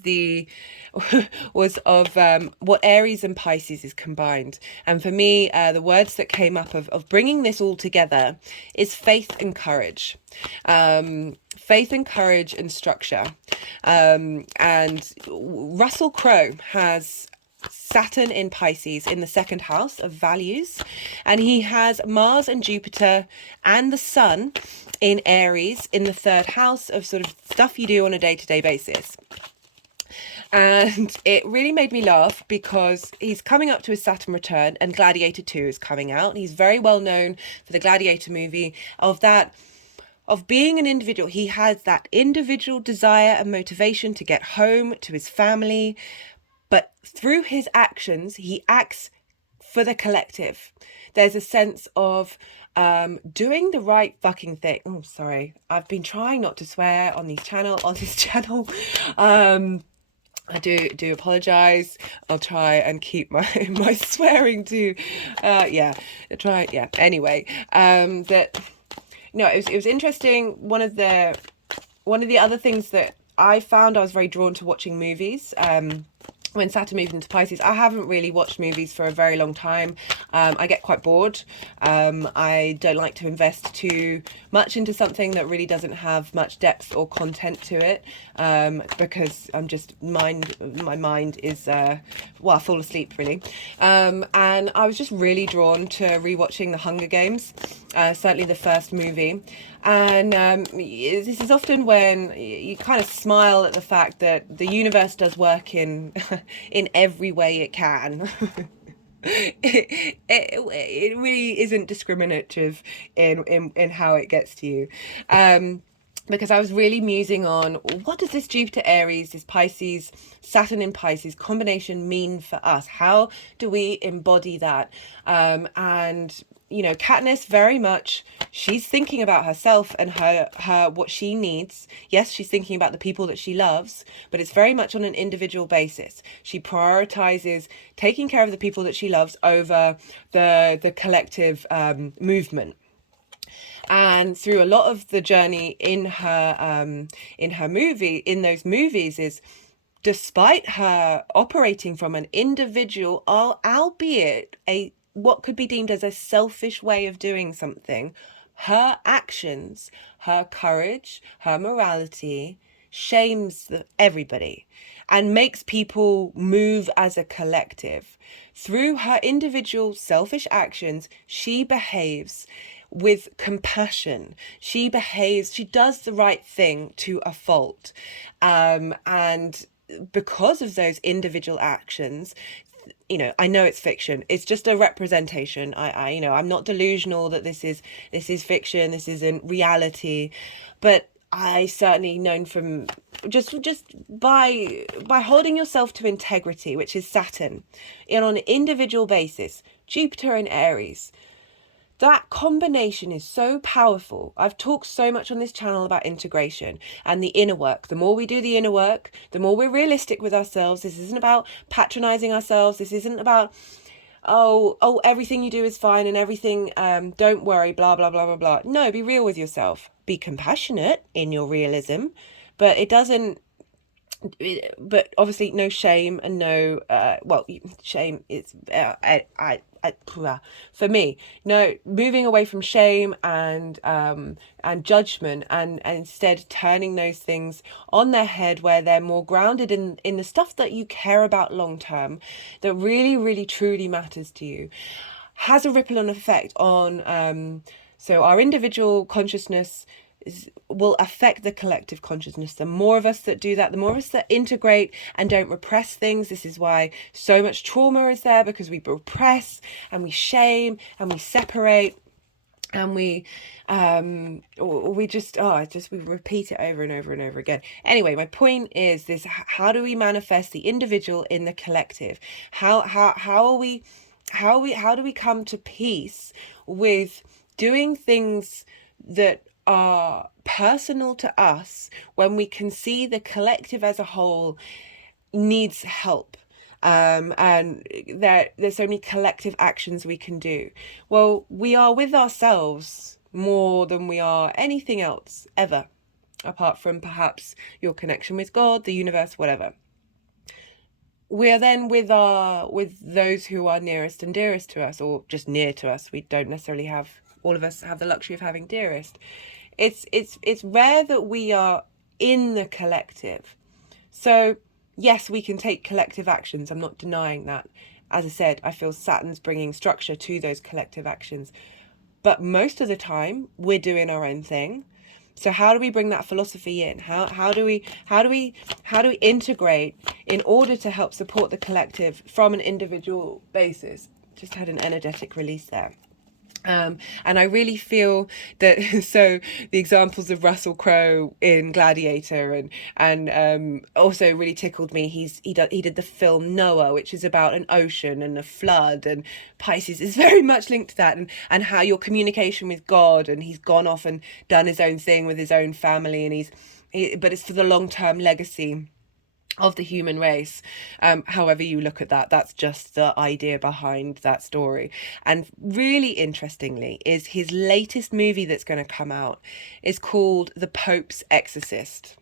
of what Aries and Pisces is combined. And for me, the words that came up of bringing this all together is faith and courage. Faith and courage and structure. And Russell Crowe has Saturn in Pisces in the second house of values, and he has Mars and Jupiter and the Sun in Aries in the third house of sort of stuff you do on a day-to-day basis. And it really made me laugh because he's coming up to his Saturn return, and Gladiator 2 is coming out. He's very well known for the Gladiator movie, of being an individual. He has that individual desire and motivation to get home to his family, but through his actions, he acts for the collective. There's a sense of doing the right fucking thing. Oh, sorry. I've been trying not to swear on this channel. I do apologize. I'll try and keep my swearing to anyway. It was interesting. One of the other things that I found, I was very drawn to watching movies. When Saturn moved into Pisces, I haven't really watched movies for a very long time. I get quite bored. I don't like to invest too much into something that really doesn't have much depth or content to it, because I'm just my mind is I fall asleep really. And I was just really drawn to rewatching The Hunger Games, certainly the first movie. And this is often when you kind of smile at the fact that the universe does work in every way it can. it really isn't discriminative in how it gets to you. Because I was really musing on, what does this Jupiter Aries, this Pisces, Saturn in Pisces combination mean for us? How do we embody that? And Katniss, very much, she's thinking about herself and her what she needs. Yes, she's thinking about the people that she loves, but it's very much on an individual basis. She prioritizes taking care of the people that she loves over the collective movement. And through a lot of the journey in those movies is, despite her operating from an individual, albeit what could be deemed as a selfish way of doing something, her actions, her courage, her morality shames everybody and makes people move as a collective. Through her individual selfish actions, she behaves with compassion. She does the right thing to a fault. And because of those individual actions, I know it's fiction. It's just a representation. I'm not delusional that this is fiction. This isn't reality, but I certainly known from just by holding yourself to integrity, which is Saturn, and on an individual basis, Jupiter and Aries. That combination is so powerful. I've talked so much on this channel about integration and the inner work. The more we do the inner work, the more we're realistic with ourselves. This isn't about patronizing ourselves. This isn't about, oh, everything you do is fine and everything, don't worry, blah, blah, blah, blah, blah. No, be real with yourself. Be compassionate in your realism, but but obviously no shame and no, shame is, for me, no, moving away from shame and judgment, and instead turning those things on their head, where they're more grounded in the stuff that you care about long term, that really, really, truly matters to you, has a ripple on effect on, so our individual consciousness will affect the collective consciousness. The more of us that do that, the more of us that integrate and don't repress things. This is why so much trauma is there, because we repress and we shame and we separate and we repeat it over and over and over again. Anyway, my point is this: how do we manifest the individual in the collective? How do we come to peace with doing things that are personal to us when we can see the collective as a whole needs help, and there's only collective actions we can do? Well, we are with ourselves more than we are anything else ever. apart from perhaps your connection with God, the universe, whatever. We are then with those who are nearest and dearest to us, or just near to us. We don't necessarily have, all of us have the luxury of having dearest. It's rare that we are in the collective. So yes, we can take collective actions. I'm not denying that. As I said, I feel Saturn's bringing structure to those collective actions. But most of the time, we're doing our own thing. So how do we bring that philosophy in? How do we integrate in order to help support the collective from an individual basis? Just had an energetic release there. And I really feel that, so the examples of Russell Crowe in Gladiator and also really tickled me. He did the film Noah, which is about an ocean and a flood, and Pisces is very much linked to that, and how your communication with God, and he's gone off and done his own thing with his own family, and but it's for the long-term legacy of the human race. However you look at that, that's just the idea behind that story. And really interestingly is his latest movie that's going to come out is called The Pope's Exorcist.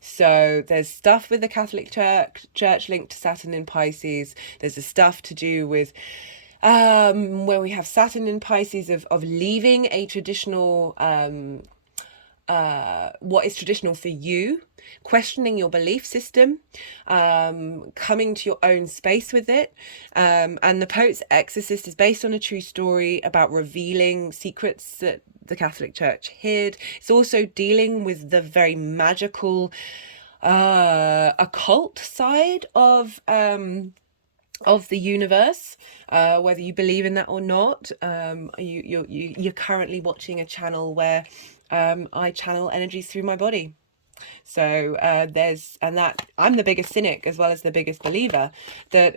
So there's stuff with the Catholic Church linked to Saturn in Pisces. There's the stuff to do with where we have Saturn in Pisces of leaving a traditional what is traditional for you, questioning your belief system, coming to your own space with it. And The Pope's Exorcist is based on a true story about revealing secrets that the Catholic Church hid. It's also dealing with the very magical occult side of the universe, whether you believe in that or not. You're currently watching a channel where I channel energies through my body. So that I'm the biggest cynic as well as the biggest believer that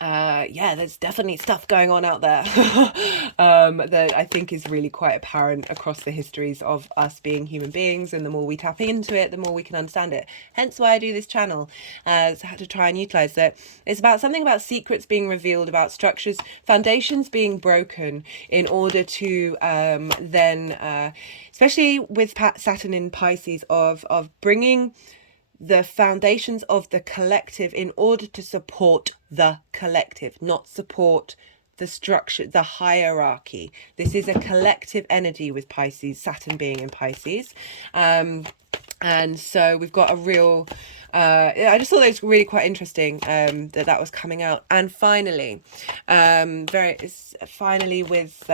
yeah, there's definitely stuff going on out there that I think is really quite apparent across the histories of us being human beings, and the more we tap into it, the more we can understand it. Hence why I do this channel, to try and utilize that. It's about something about secrets being revealed, about structures, foundations being broken in order to then, especially with Saturn in Pisces, of bringing the foundations of the collective in order to support the collective, not support the structure, the hierarchy. This is a collective energy with Pisces, Saturn being in Pisces. And so we've got a real, I just thought it was really quite interesting that was coming out. And finally, with,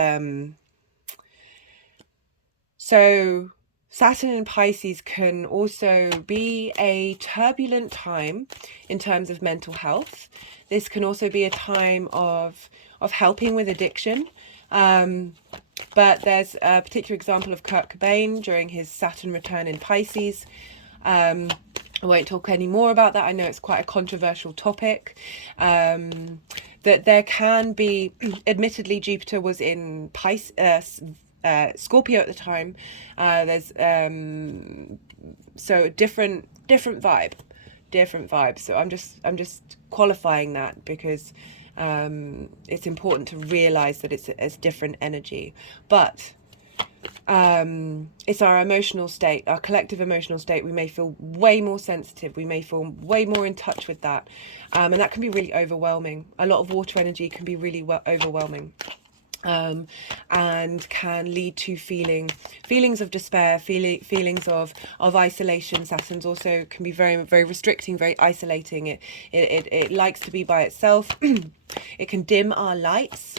so Saturn in Pisces can also be a turbulent time in terms of mental health. This can also be a time of helping with addiction. But there's a particular example of Kurt Cobain during his Saturn return in Pisces. I won't talk any more about that. I know it's quite a controversial topic. That there can be, admittedly, Jupiter was in Scorpio at the time. There's so different vibe. So I'm just qualifying that because it's important to realize that it's different energy. But it's our emotional state, our collective emotional state. We may feel way more sensitive. We may feel way more in touch with that, and that can be really overwhelming. A lot of water energy can be really overwhelming. And can lead to feelings of despair, feelings of isolation. Saturn's also can be very, very restricting, very isolating. It likes to be by itself. It can dim our lights.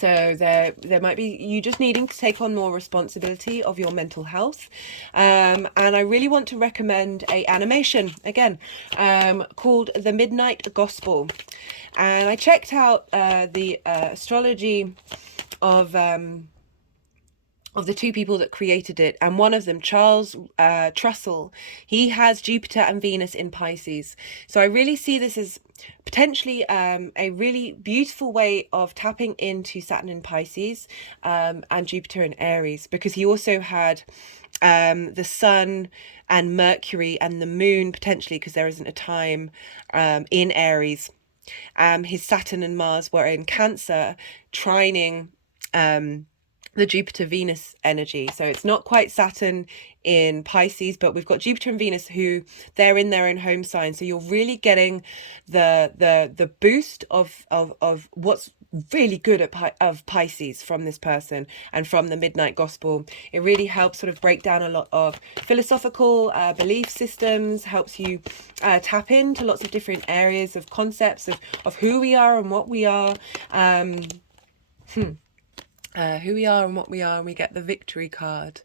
So there might be you just needing to take on more responsibility of your mental health. And I really want to recommend a animation again called The Midnight Gospel. And I checked out the astrology of the two people that created it, and one of them, Charles Trussell, he has Jupiter and Venus in Pisces. So I really see this as potentially a really beautiful way of tapping into Saturn in Pisces and Jupiter in Aries, because he also had the Sun and Mercury and the Moon potentially, because there isn't a time in Aries. His Saturn and Mars were in Cancer, trining the Jupiter-Venus energy. So it's not quite Saturn in Pisces, but we've got Jupiter and Venus who they're in their own home sign. So you're really getting the boost of what's really good of Pisces from this person and from the Midnight Gospel. It really helps sort of break down a lot of philosophical belief systems, helps you tap into lots of different areas of concepts of who we are and what we are. Who we are and what we are, and we get the victory card.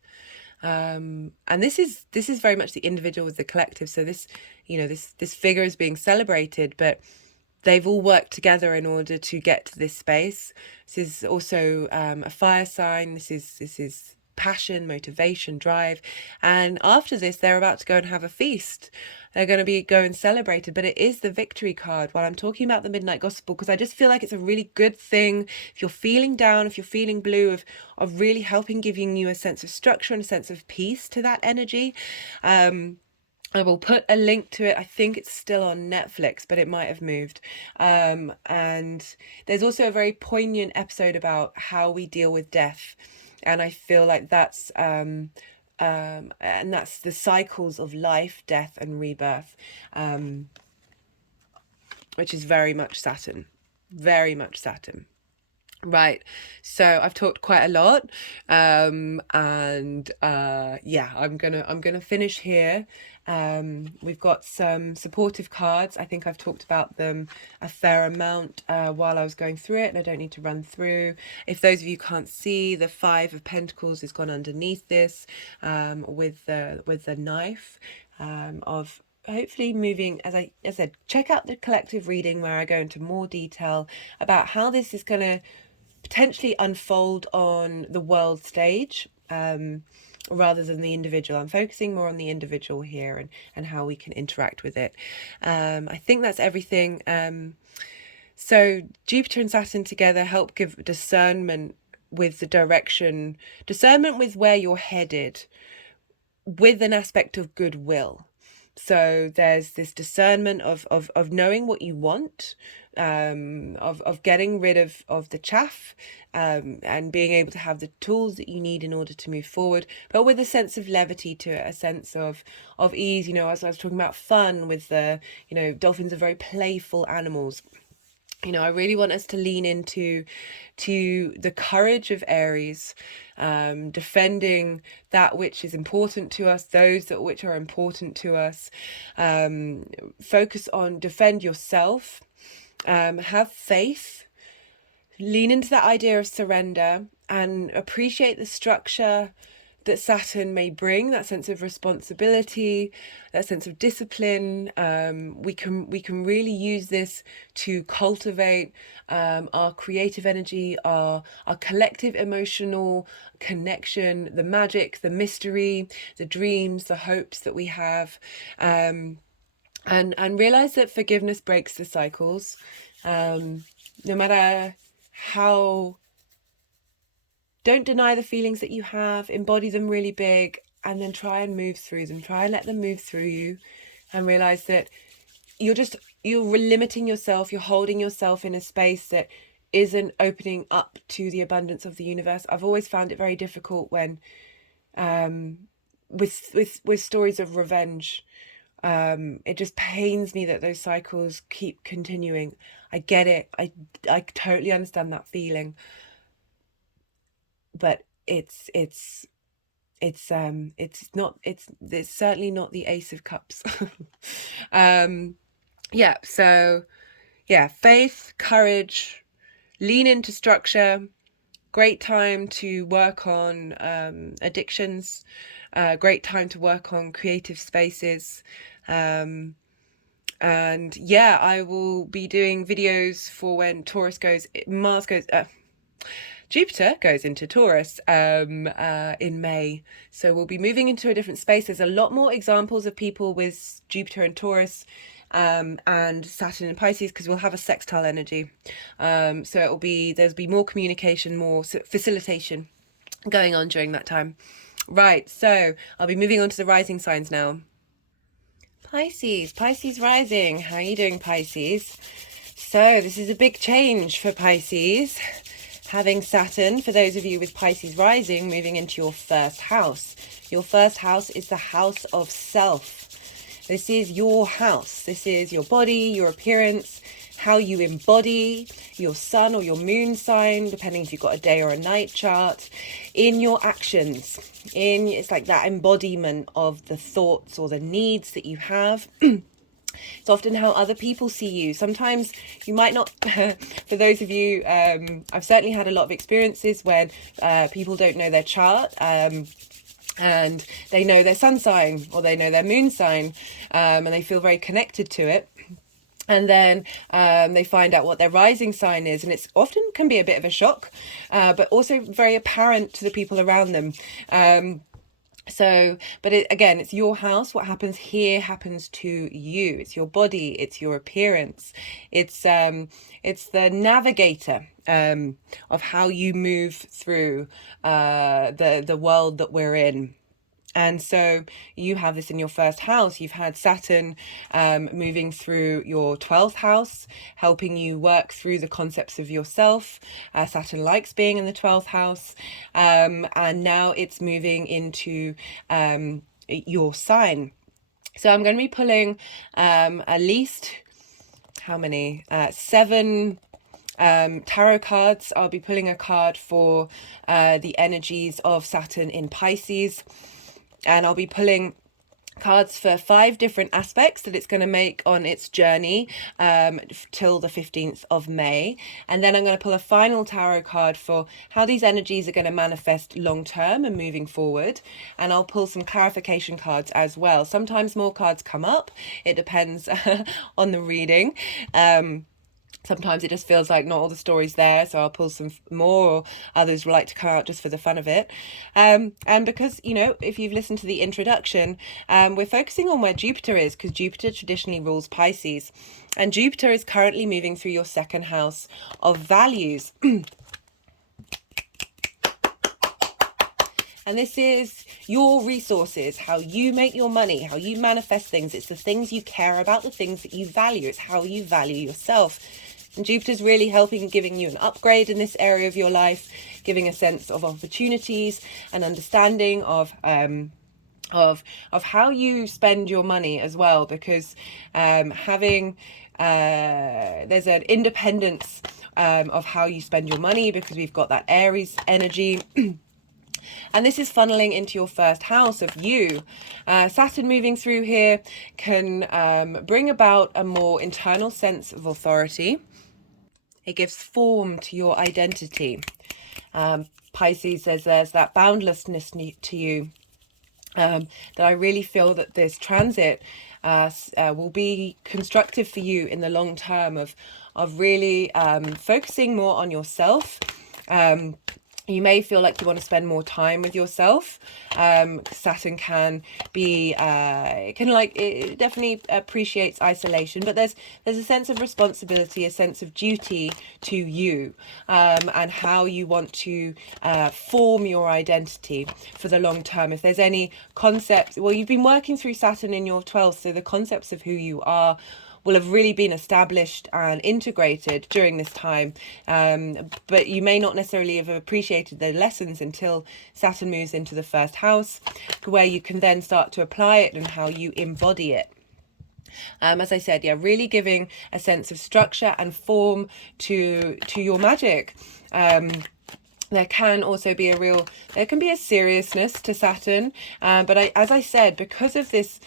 And this is very much the individual with the collective. So this, you know, this figure is being celebrated, but they've all worked together in order to get to this space. This is also a fire sign. This is passion, motivation, drive. And after this, they're about to go and have a feast. They're going to go and celebrated, but it is the victory card while I'm talking about the Midnight Gospel, because I just feel like it's a really good thing if you're feeling down, if you're feeling blue, of really helping giving you a sense of structure and a sense of peace to that energy. I will put a link to it. I think it's still on Netflix, but it might have moved. And there's also a very poignant episode about how we deal with death. And I feel like that's and that's the cycles of life, death, and rebirth, which is very much Saturn, Right, so I've talked quite a lot, and yeah, I'm gonna finish here. We've got some supportive cards. I think I've talked about them a fair amount while I was going through it, and I don't need to run through. If those of you can't see, the Five of Pentacles has gone underneath this with the knife of hopefully moving. As I said, check out the collective reading where I go into more detail about how this is going to potentially unfold on the world stage rather than the individual. I'm focusing more on the individual here and how we can interact with it. I think that's everything. So Jupiter and Saturn together help give discernment with the direction, discernment with where you're headed, with an aspect of goodwill. So there's this discernment of knowing what you want, of getting rid of the chaff, and being able to have the tools that you need in order to move forward, but with a sense of levity to it, a sense of ease. You know, as I was talking about fun with the, you know, dolphins are very playful animals. You know, I really want us to lean into the courage of Aries, defending that which is important to us, those that which are important to us. Focus on defend yourself, have faith, lean into that idea of surrender, and appreciate the structure that Saturn may bring, that sense of responsibility, that sense of discipline. We can really use this to cultivate our creative energy, our collective emotional connection, the magic, the mystery, the dreams, the hopes that we have, and realize that forgiveness breaks the cycles. No matter how, don't deny the feelings that you have, embody them really big, and then try and move through them. Try and let them move through you, and realize that you're limiting yourself. You're holding yourself in a space that isn't opening up to the abundance of the universe. I've always found it very difficult when, with stories of revenge. It just pains me that those cycles keep continuing. I get it. I totally understand that feeling. But it's certainly not the Ace of Cups. Yeah, so yeah, faith, courage, lean into structure. Great time to work on addictions, great time to work on creative spaces. And yeah, I will be doing videos for when Jupiter goes into Taurus in May. So we'll be moving into a different space. There's a lot more examples of people with Jupiter and Taurus and Saturn and Pisces, because we'll have a sextile energy. So there'll be more communication, more facilitation going on during that time. Right, so I'll be moving on to the rising signs now. Pisces rising. How are you doing, Pisces? So this is a big change for Pisces. having Saturn, for those of you with Pisces rising, moving into your first house. Your first house is the house of self. This is your house. This is your body, your appearance, how you embody your sun or your moon sign, depending if you've got a day or a night chart, in your actions. It's like that embodiment of the thoughts or the needs that you have. It's often how other people see you. Sometimes you might not, for those of you, I've certainly had a lot of experiences when people don't know their chart, and they know their sun sign or they know their moon sign, and they feel very connected to it. And then they find out what their rising sign is, and it's often can be a bit of a shock, but also very apparent to the people around them. Again, it's your house. What happens here happens to you. It's your body. It's your appearance. It's the navigator of how you move through the world that we're in. And so you have this in your first house. You've had Saturn moving through your 12th house, helping you work through the concepts of yourself. Saturn likes being in the 12th house. And now it's moving into your sign. So I'm going to be pulling at least, how many? 7 tarot cards. I'll be pulling a card for the energies of Saturn in Pisces. And I'll be pulling cards for 5 different aspects that it's going to make on its journey till the 15th of May. And then I'm going to pull a final tarot card for how these energies are going to manifest long term and moving forward. And I'll pull some clarification cards as well. Sometimes more cards come up. It depends on the reading. Sometimes it just feels like not all the story's there, so I'll pull some more, or others will like to come out just for the fun of it. And because, if you've listened to the introduction, we're focusing on where Jupiter is, because Jupiter traditionally rules Pisces. And Jupiter is currently moving through your second house of values. And this is your resources, how you make your money, how you manifest things. It's the things you care about, the things that you value. It's how you value yourself. And Jupiter's really helping, giving you an upgrade in this area of your life, giving a sense of opportunities and understanding of how you spend your money as well, because there's an independence of how you spend your money, because we've got that Aries energy. And this is funneling into your first house of you. Saturn moving through here can bring about a more internal sense of authority. It gives form to your identity. Pisces says there's that boundlessness to you. That I really feel that this transit will be constructive for you in the long term of really focusing more on yourself. You may feel like you want to spend more time with yourself. Saturn can be, it definitely appreciates isolation, but there's a sense of responsibility, a sense of duty to you, and how you want to form your identity for the long term. If there's any concepts, well, you've been working through Saturn in your 12th, so the concepts of who you are will have really been established and integrated during this time, but you may not necessarily have appreciated the lessons until Saturn moves into the first house, where you can then start to apply it and how you embody it. As I said, really giving a sense of structure and form to your magic. There can also be a seriousness to Saturn, but as I said, because of this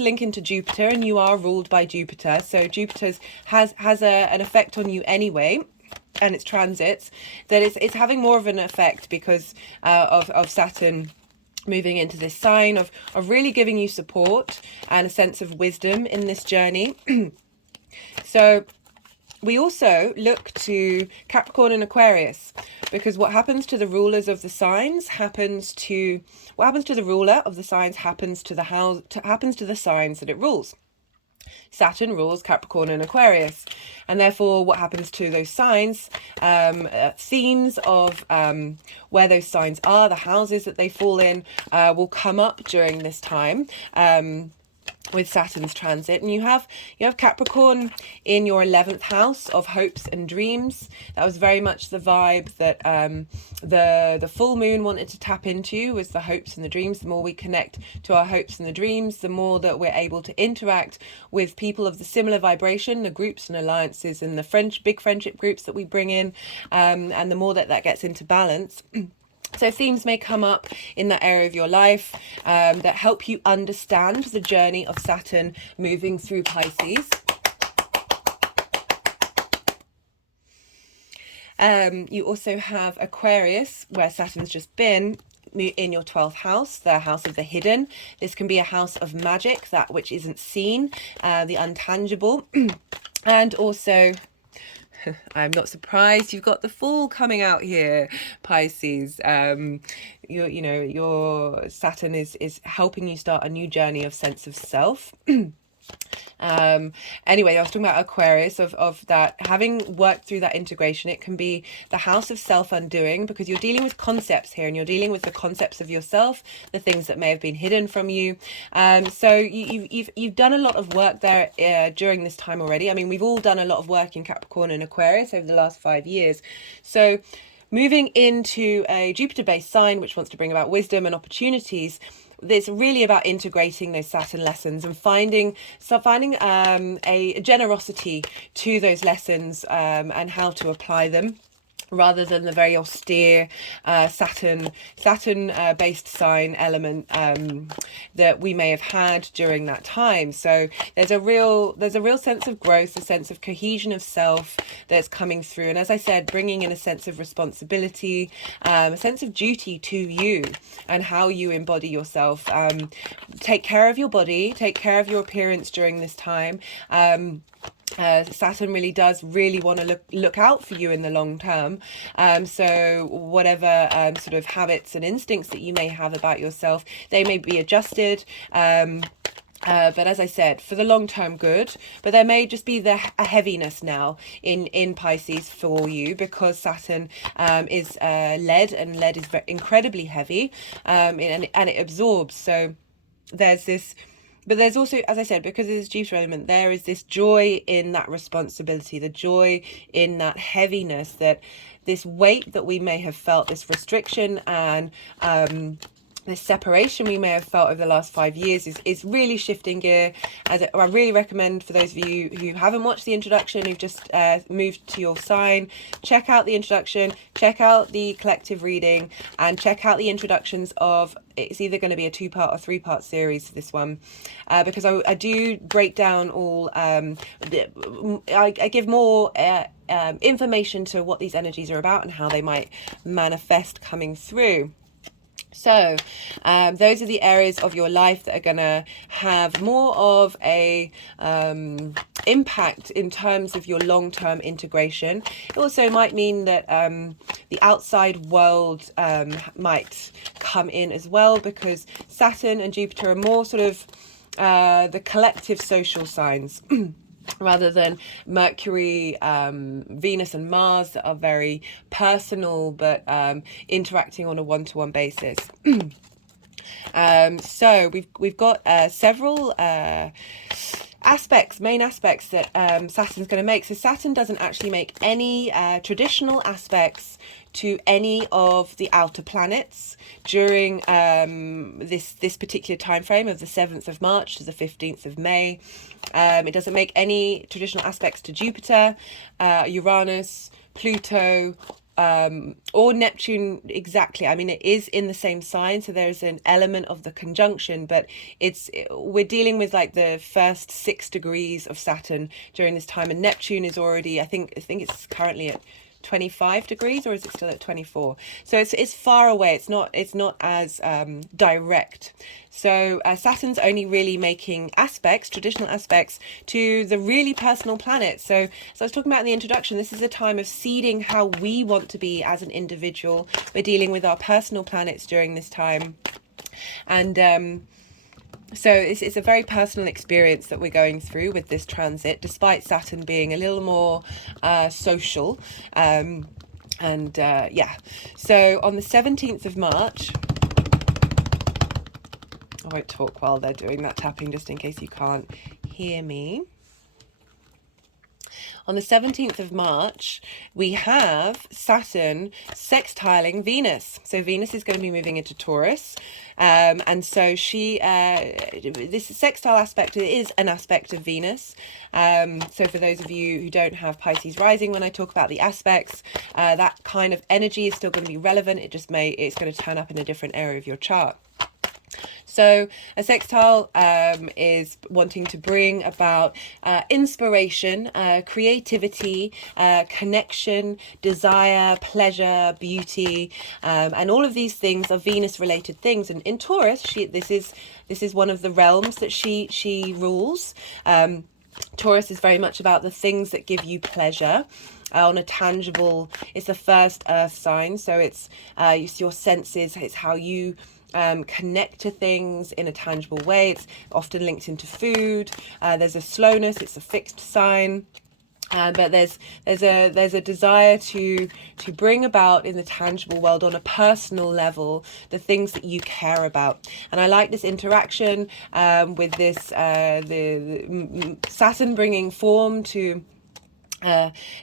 link into Jupiter, and you are ruled by Jupiter, so Jupiter has an effect on you anyway, and its transits, that it's having more of an effect because of Saturn moving into this sign of really giving you support and a sense of wisdom in this journey. So we also look to Capricorn and Aquarius, because what happens to the rulers of the signs happens to the ruler of the signs happens to the signs that it rules. Saturn rules Capricorn and Aquarius, and therefore what happens to those signs, themes of where those signs are, the houses that they fall in, will come up during this time. with Saturn's transit. And you have Capricorn in your 11th house of hopes and dreams. That was very much the vibe that the full moon wanted to tap into, was the hopes and the dreams. The more we connect to our hopes and the dreams, the more that we're able to interact with people of the similar vibration, the groups and alliances and the big friendship groups that we bring in, and the more that gets into balance. So themes may come up in that area of your life that help you understand the journey of Saturn moving through Pisces. You also have Aquarius, where Saturn's just been, in your 12th house, the house of the hidden. This can be a house of magic, that which isn't seen, the untangible. And also, I'm not surprised you've got the Fool coming out here, Pisces. Your Saturn is helping you start a new journey of sense of self. Anyway, I was talking about Aquarius, of that, having worked through that integration. It can be the house of self-undoing, because you're dealing with concepts here, and you're dealing with the concepts of yourself, the things that may have been hidden from you. So you've done a lot of work there during this time already. I mean, we've all done a lot of work in Capricorn and Aquarius over the last 5 years. So moving into a Jupiter-based sign, which wants to bring about wisdom and opportunities, it's really about integrating those Saturn lessons and finding a generosity to those lessons, and how to apply them, rather than the very austere Saturn based sign element that we may have had during that time. So there's a real sense of growth, a sense of cohesion of self that's coming through, and as I said, bringing in a sense of responsibility, a sense of duty to you and how you embody yourself. Take care of your body, take care of your appearance during this time. Saturn really does want to look out for you in the long term. So whatever sort of habits and instincts that you may have about yourself, they may be adjusted. But as I said, for the long-term good. But there may just be a heaviness now in Pisces for you, because Saturn is lead, and lead is incredibly heavy, and it absorbs. So there's this. But there's also, as I said, because of this Jupiter element, there is this joy in that responsibility, the joy in that heaviness, that this weight that we may have felt, this restriction and this separation we may have felt over the last 5 years is really shifting gear. I really recommend, for those of you who haven't watched the introduction, who've just moved to your sign, check out the introduction, check out the collective reading, and check out the introductions of, it's either going to be a 2-part or 3-part series, this one, because I do break down all, I give more information to what these energies are about and how they might manifest coming through. So those are the areas of your life that are going to have more of a impact in terms of your long-term integration. It also might mean that the outside world might come in as well, because Saturn and Jupiter are more sort of the collective social signs. Rather than Mercury, Venus and Mars, that are very personal, but interacting on a one-to-one basis. So we've got several main aspects that Saturn's going to make. So Saturn doesn't actually make any traditional aspects to any of the outer planets during this particular time frame of the 7th of March to the 15th of May. It doesn't make any traditional aspects to Jupiter, Uranus, Pluto, or Neptune exactly. I mean, it is in the same sign, so there's an element of the conjunction, but we're dealing with like the first 6 degrees of Saturn during this time, and Neptune is already, I think it's currently at 25 degrees, or is it still at 24? So it's far away. It's not as direct. So Saturn's only really making traditional aspects to the really personal planets. So as I was talking about in the introduction, this is a time of seeding how we want to be as an individual. We're dealing with our personal planets during this time, and so it's a very personal experience that we're going through with this transit, despite Saturn being a little more social. Yeah. So on the 17th of March, won't talk while they're doing that tapping, just in case you can't hear me. On the 17th of March, we have Saturn sextiling Venus. So Venus is going to be moving into Taurus. And so this sextile aspect is an aspect of Venus. So for those of you who don't have Pisces rising, when I talk about the aspects, that kind of energy is still going to be relevant. It's going to turn up in a different area of your chart. So a sextile is wanting to bring about inspiration, creativity, connection, desire, pleasure, beauty, and all of these things are Venus-related things. And in Taurus, this is one of the realms that she rules. Taurus is very much about the things that give you pleasure. On a tangible, it's the first earth sign, so it's your senses, it's how you connect to things in a tangible way. It's often linked into food. There's a slowness, it's a fixed sign. But there's a desire to bring about in the tangible world on a personal level the things that you care about. And I like this interaction with this the Saturn bringing form to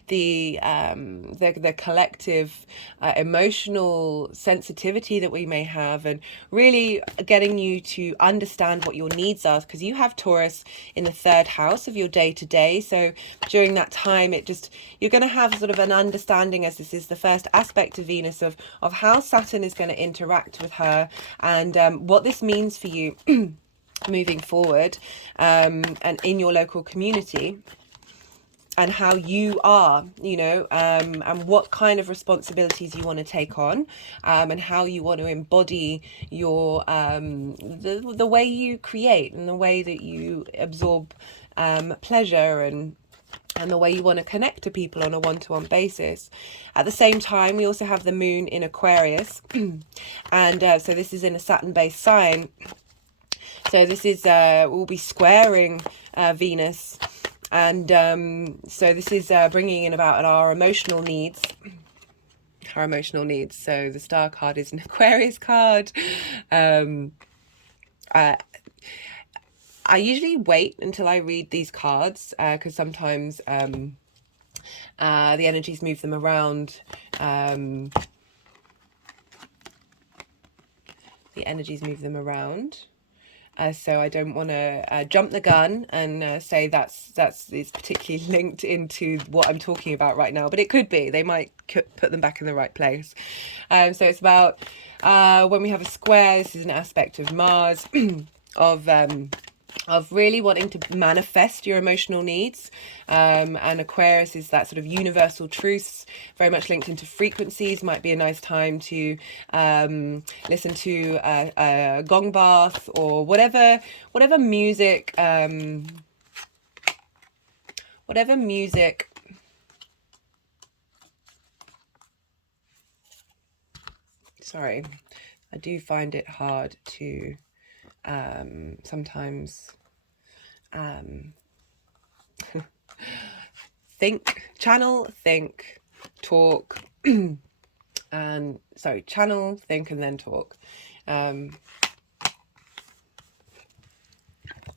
the collective emotional sensitivity that we may have, and really getting you to understand what your needs are, because you have Taurus in the 3rd house of your day-to-day. So during that time, you're going to have sort of an understanding, as this is the first aspect of Venus, of how Saturn is going to interact with her, and what this means for you moving forward, and in your local community, and how you are, and what kind of responsibilities you want to take on, and how you want to embody your the way you create, and the way that you absorb pleasure, and the way you want to connect to people on a one-to-one basis. At the same time, we also have the moon in Aquarius, and so this is in a Saturn-based sign. So this is we'll be squaring Venus. And so this is bringing in about our emotional needs. So the star card is an Aquarius card. I usually wait until I read these cards, because sometimes the energies move them around. So I don't want to jump the gun and say that's particularly linked into what I'm talking about right now, but it could be. They might put them back in the right place. So it's about when we have a square. This is an aspect of Mars, of really wanting to manifest your emotional needs, and Aquarius is that sort of universal truths, very much linked into frequencies. Might be a nice time to listen to a gong bath, or whatever music, sorry, I do find it hard to sometimes channel, think, talk, and channel, think, and then talk.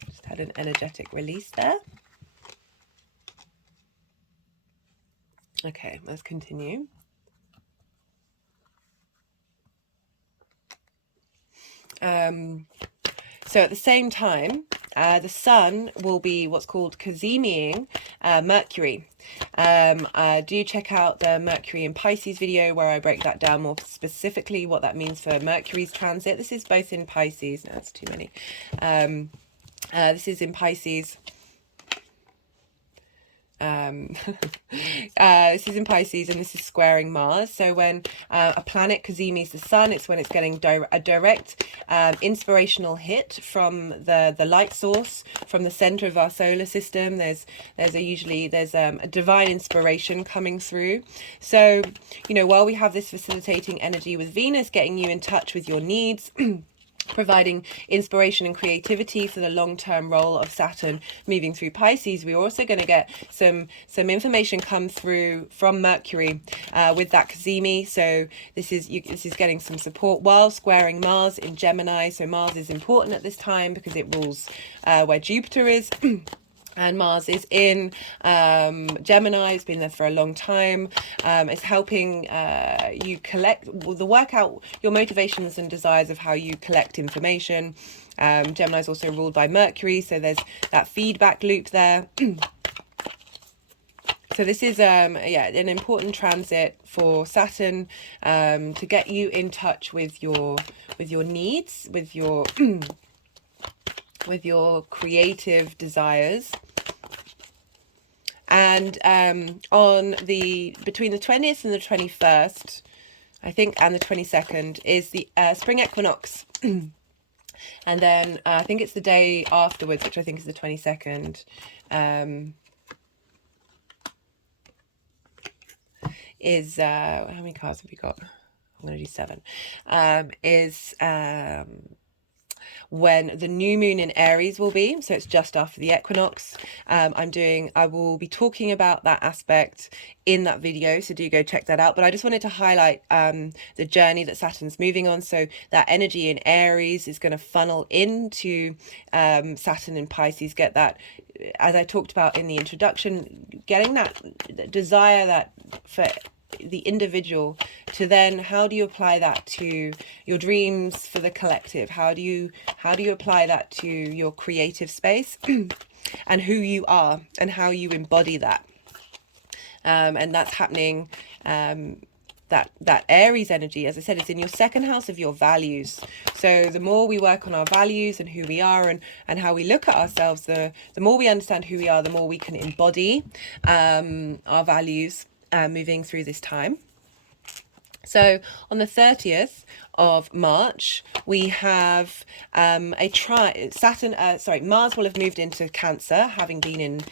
Just had an energetic release there. Okay, let's continue. So at the same time, the sun will be what's called Cazimiing Mercury. Do check out the Mercury in Pisces video, where I break that down more specifically, what that means for Mercury's transit. This is both in Pisces. No, that's too many. This is in Pisces. This is in Pisces, and this is squaring Mars. So when a planet Cazimi is the sun, it's when it's getting a direct inspirational hit from the light source, from the center of our solar system. There's a divine inspiration coming through. So, while we have this facilitating energy with Venus, getting you in touch with your needs, providing inspiration and creativity for the long-term role of Saturn moving through Pisces. We're also going to get some information come through from Mercury with that Cazimi. So this is getting some support while squaring Mars in Gemini. So Mars is important at this time because it rules where Jupiter is. And Mars is in Gemini. It's been there for a long time. It's helping you work out your motivations and desires of how you collect information. Gemini is also ruled by Mercury, so there's that feedback loop there. So this is an important transit for Saturn to get you in touch with your needs, with your with your creative desires. And on between the 20th and the 21st, I think, and the 22nd is the spring equinox. And then I think it's the day afterwards, which I think is the 22nd, is how many cards have we got? I'm going to do 7. Is when the new moon in Aries will be, so it's just after the equinox. I will be talking about that aspect in that video, so do go check that out. But I just wanted to highlight the journey that Saturn's moving on. So that energy in Aries is going to funnel into Saturn in Pisces, get that, as I talked about in the introduction, getting that desire that for the individual, to then how do you apply that to your dreams for the collective? How do you apply that to your creative space and who you are and how you embody that? And that's happening, that Aries energy, as I said, is in your second house of your values. So the more we work on our values and who we are and how we look at ourselves, the more we understand who we are, the more we can embody our values moving through this time. So on the 30th of March, we have Mars will have moved into Cancer, having been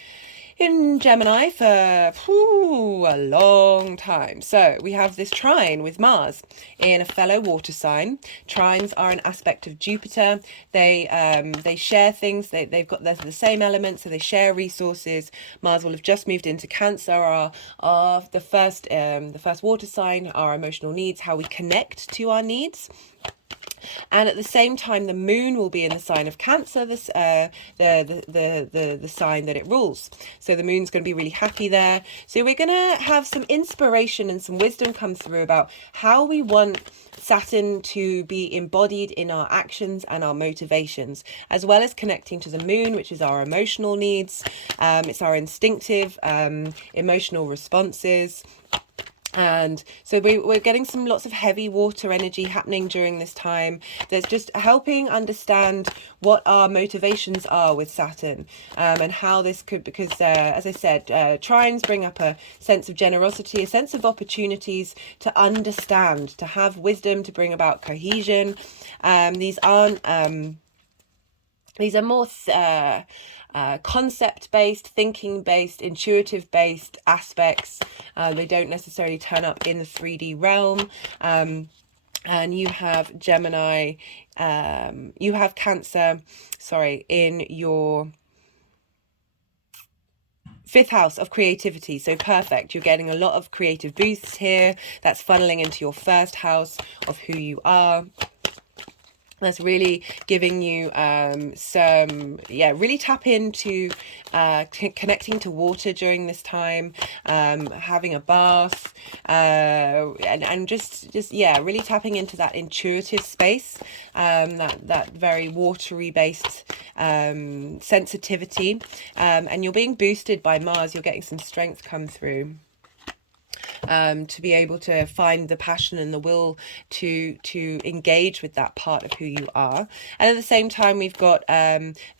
in Gemini for a long time. So we have this trine with Mars in a fellow water sign. Trines are an aspect of Jupiter. They share things. They're the same elements, so they share resources. Mars will have just moved into Cancer, the first water sign, our emotional needs, how we connect to our needs. And at the same time, the moon will be in the sign of Cancer, the sign that it rules. So the moon's going to be really happy there. So we're going to have some inspiration and some wisdom come through about how we want Saturn to be embodied in our actions and our motivations, as well as connecting to the moon, which is our emotional needs. It's our instinctive emotional responses. And so we're getting lots of heavy water energy happening during this time. That's just helping understand what our motivations are with Saturn, and how this could, because as I said, trines bring up a sense of generosity, a sense of opportunities to understand, to have wisdom, to bring about cohesion. These are more concept-based, thinking-based, intuitive-based aspects. They don't necessarily turn up in the 3D realm. And you have Gemini, you have Cancer, in your 5th house of creativity. So perfect. You're getting a lot of creative boosts here. That's funneling into your 1st house of who you are. That's really giving you really tap into connecting to water during this time, having a bath, and just really tapping into that intuitive space, that very watery based sensitivity, and you're being boosted by Mars. You're getting some strength come through. To be able to find the passion and the will to engage with that part of who you are. And at the same time, we've got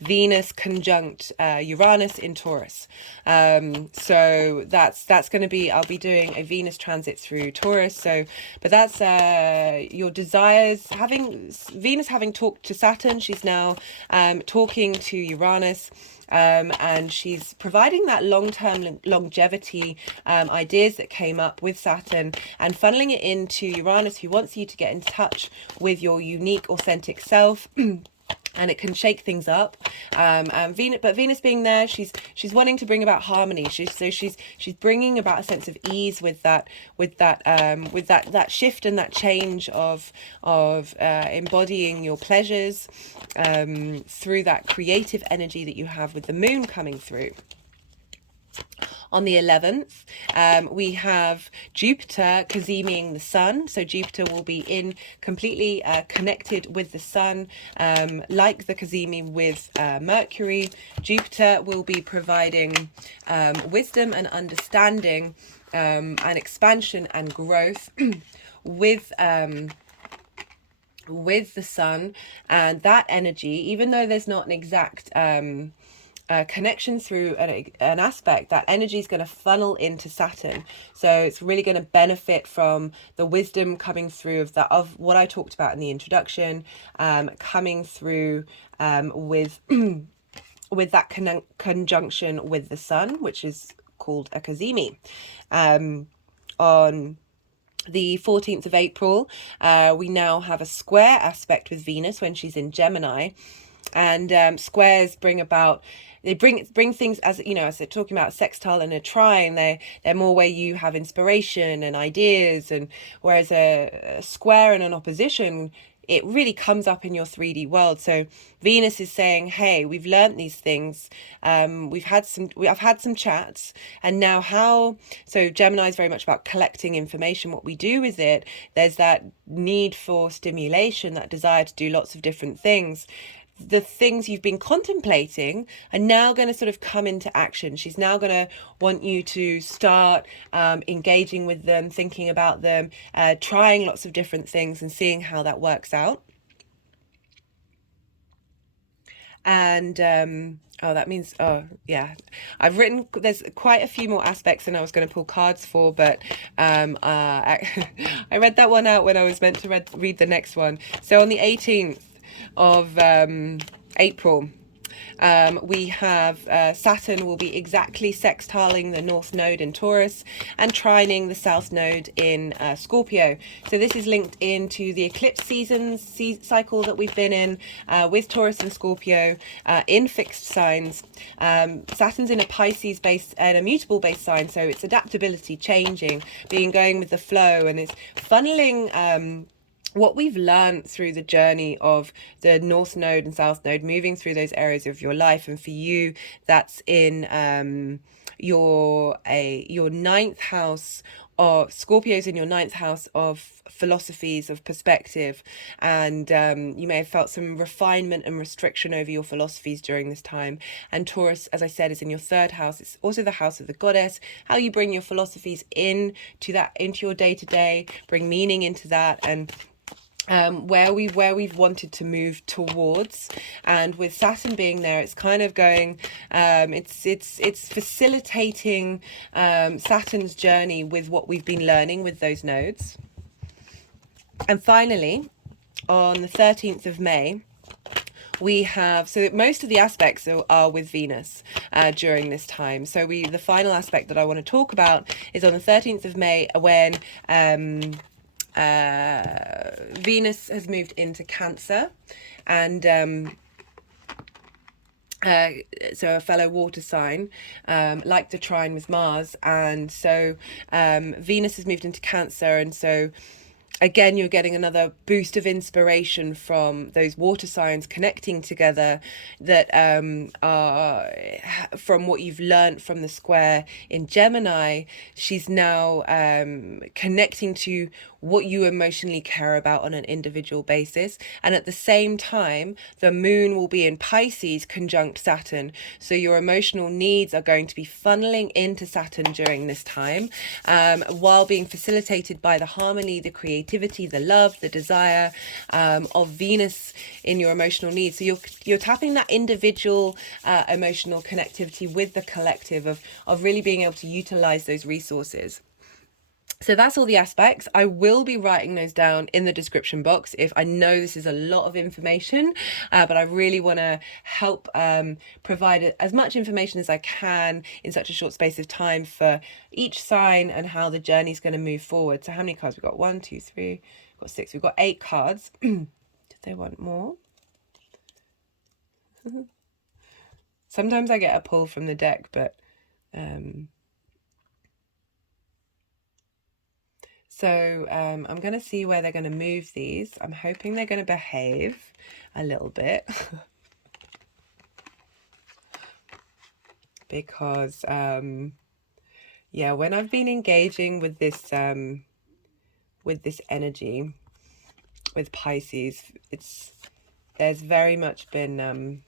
Venus conjunct Uranus in Taurus. So that's going to be, I'll be doing a Venus transit through Taurus. But that's your desires, Venus having talked to Saturn, she's now talking to Uranus. and she's providing that long-term longevity ideas that came up with Saturn, and funneling it into Uranus, who wants you to get in touch with your unique, authentic self. And it can shake things up. And Venus being there, she's wanting to bring about harmony. She's bringing about a sense of ease with that shift and that change of embodying your pleasures through that creative energy that you have with the moon coming through. On the 11th, we have Jupiter Caziming the sun. So Jupiter will be completely connected with the sun, like the Cazimi with Mercury. Jupiter will be providing wisdom and understanding and expansion and growth with the sun, and that energy, even though there's not an exact connection through an aspect, that energy is going to funnel into Saturn. So it's really going to benefit from the wisdom coming through of what I talked about in the introduction, coming through with that conjunction with the sun, which is called a Cazimi. On the 14th of April, we now have a square aspect with Venus when she's in Gemini. And squares bring things, as you know, as they're talking about a sextile and a trine, they're more where you have inspiration and ideas, and whereas a square and an opposition, it really comes up in your 3D world. So Venus is saying, hey, we've learned these things. I've had some chats, and now so Gemini is very much about collecting information, what we do with it. There's that need for stimulation, that desire to do lots of different things. The things you've been contemplating are now going to sort of come into action. She's now going to want you to start engaging with them, thinking about them, trying lots of different things and seeing how that works out. And that means, I've written, there's quite a few more aspects than I was going to pull cards for, but I read that one out when I was meant to read the next one. So on the 18th of April, we have Saturn will be exactly sextiling the North Node in Taurus and trining the South Node in Scorpio. So this is linked into the eclipse cycle that we've been in with Taurus and Scorpio in fixed signs. Saturn's in a Pisces based and a mutable based sign, so it's adaptability, changing, going with the flow, and it's funneling what we've learned through the journey of the North Node and South Node, moving through those areas of your life. And for you, that's in your ninth house, or Scorpio's in your ninth house of philosophies, of perspective, and you may have felt some refinement and restriction over your philosophies during this time. And Taurus, as I said, is in your third house. It's also the house of the goddess, how you bring your philosophies into your day-to-day, bring meaning into that, and where we've wanted to move towards. And with Saturn being there, it's kind of going, it's facilitating Saturn's journey with what we've been learning with those nodes. And finally, on the 13th of May, we have, so most of the aspects are with Venus during this time. So the final aspect that I want to talk about is on the 13th of May, when Venus has moved into Cancer, and so a fellow water sign, like the trine with Mars. And so Venus has moved into Cancer, and so again, you're getting another boost of inspiration from those water signs connecting together, that are from what you've learned from the square in Gemini. She's now connecting to what you emotionally care about on an individual basis. And at the same time, the moon will be in Pisces conjunct Saturn. So your emotional needs are going to be funneling into Saturn during this time, while being facilitated by the harmony, the creativity, the love, the desire of Venus in your emotional needs. So you're tapping that individual emotional connectivity with the collective of really being able to utilize those resources. So that's all the aspects. I will be writing those down in the description box. If I know this is a lot of information, but I really want to help provide as much information as I can in such a short space of time for each sign and how the journey is going to move forward. So how many cards we've got? 1, 2, 3, we've got 6. We've got 8 cards. Did they want more? Sometimes I get a pull from the deck, but so I'm going to see where they're going to move these. I'm hoping they're going to behave a little bit because, yeah, when I've been engaging with this energy with Pisces, there's very much been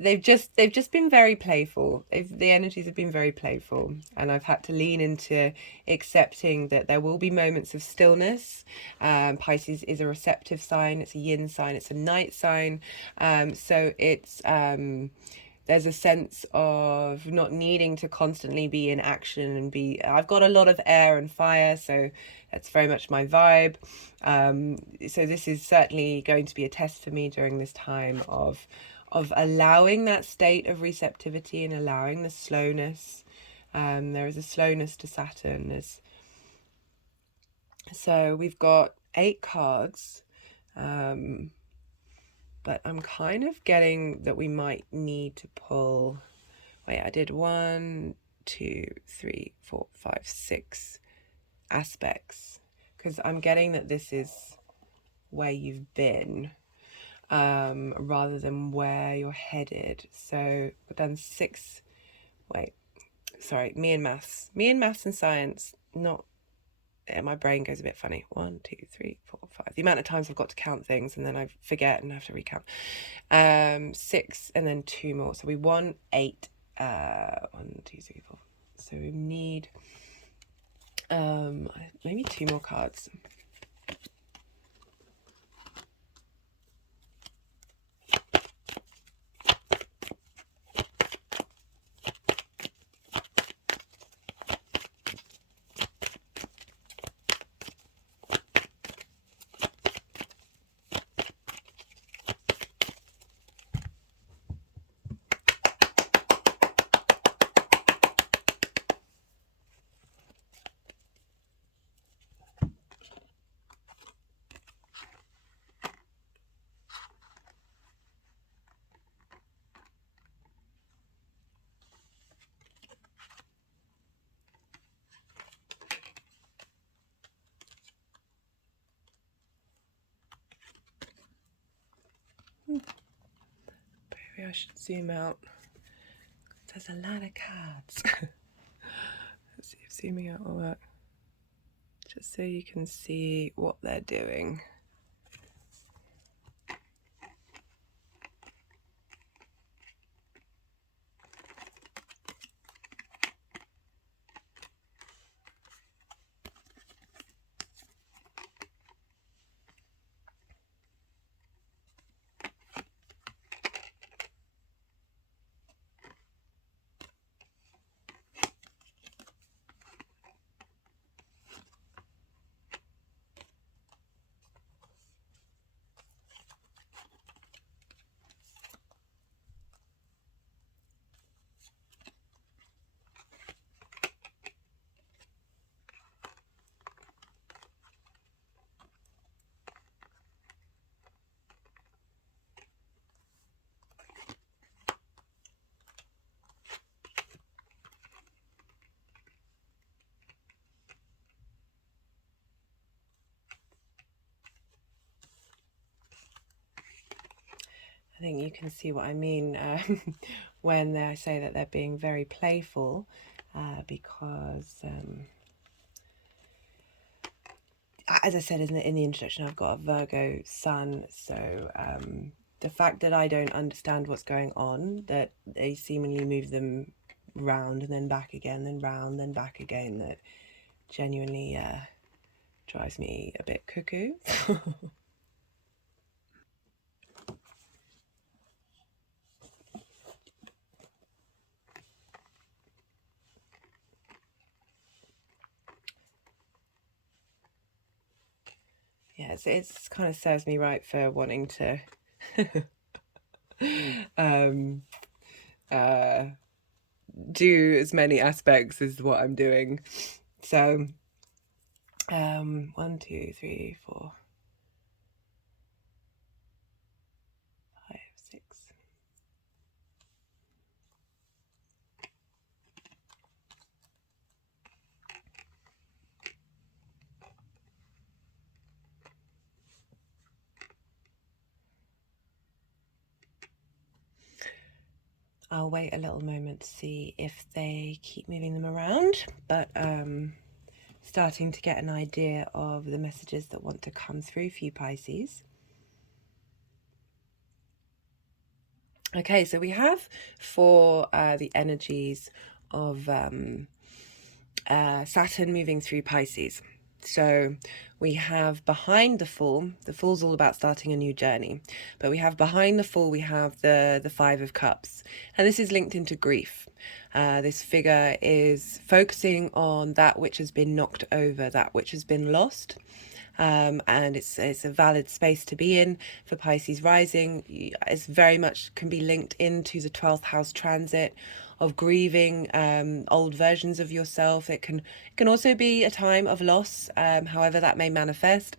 they've just been very playful. The energies have been very playful, and I've had to lean into accepting that there will be moments of stillness. Pisces is a receptive sign. It's a yin sign. It's a night sign. So it's there's a sense of not needing to constantly be in action and be. I've got a lot of air and fire, so that's very much my vibe. So this is certainly going to be a test for me during this time of allowing that state of receptivity and allowing the slowness. There is a slowness to Saturn. So we've got 8 cards, but I'm kind of getting that we might need to pull. Wait, I did 1, 2, 3, 4, 5, 6 aspects, because I'm getting that this is where you've been. Rather than where you're headed. So we've done 6. Wait, sorry, me and maths and science. Not, my brain goes a bit funny. 1, 2, 3, 4, 5. The amount of times I've got to count things and then I forget and have to recount. 6 and then 2 more. So we won 8. 1, 2, 3, 4. So we need maybe 2 more cards. Maybe I should zoom out. There's a lot of cards. Let's see if zooming out will work. Just so you can see what they're doing. I think you can see what I mean when I say that they're being very playful, because as I said in the introduction, I've got a Virgo sun, so the fact that I don't understand what's going on, that they seemingly move them round and then back again, then round, then back again, that genuinely drives me a bit cuckoo. it's kind of serves me right for wanting to do as many aspects as what I'm doing. So 1, 2, 3, 4, 5, 6. I'll wait a little moment to see if they keep moving them around, but starting to get an idea of the messages that want to come through for you, Pisces. Okay, so we have for the energies of Saturn moving through Pisces. So we have behind the Fool's all about starting a new journey, but we have behind the Fool, we have the Five of Cups, and this is linked into grief. This figure is focusing on that which has been knocked over, that which has been lost. And it's a valid space to be in for Pisces rising. It's very much can be linked into the 12th house transit of grieving old versions of yourself. It can also be a time of loss, however that may manifest.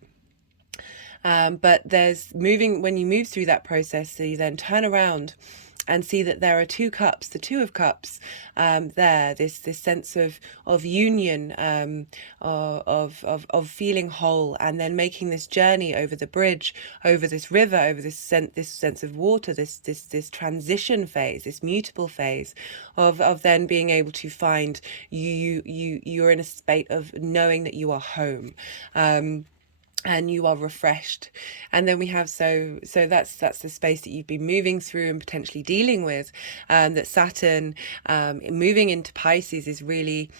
But there's when you move through that process, so you then turn around and see that there are two cups, the Two of Cups, there. This sense of union, of feeling whole, and then making this journey over the bridge, over this river, over this sense of water, this transition phase, this mutable phase, of then being able to find you're in a state of knowing that you are home. And you are refreshed. And then we have so that's the space that you've been moving through and potentially dealing with, that Saturn moving into Pisces is really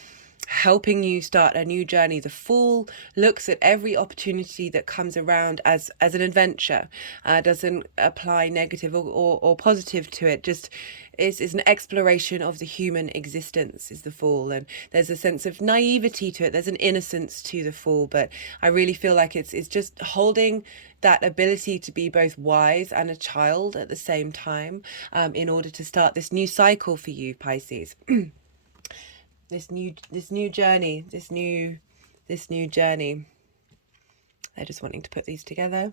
helping you start a new journey. The Fool looks at every opportunity that comes around as an adventure, doesn't apply negative or positive to it, just is an exploration of the human existence, is the Fool. And there's a sense of naivety to it, there's an innocence to the Fool, but I really feel like it's just holding that ability to be both wise and a child at the same time, in order to start this new cycle for you, Pisces. This new journey. They're just wanting to put these together.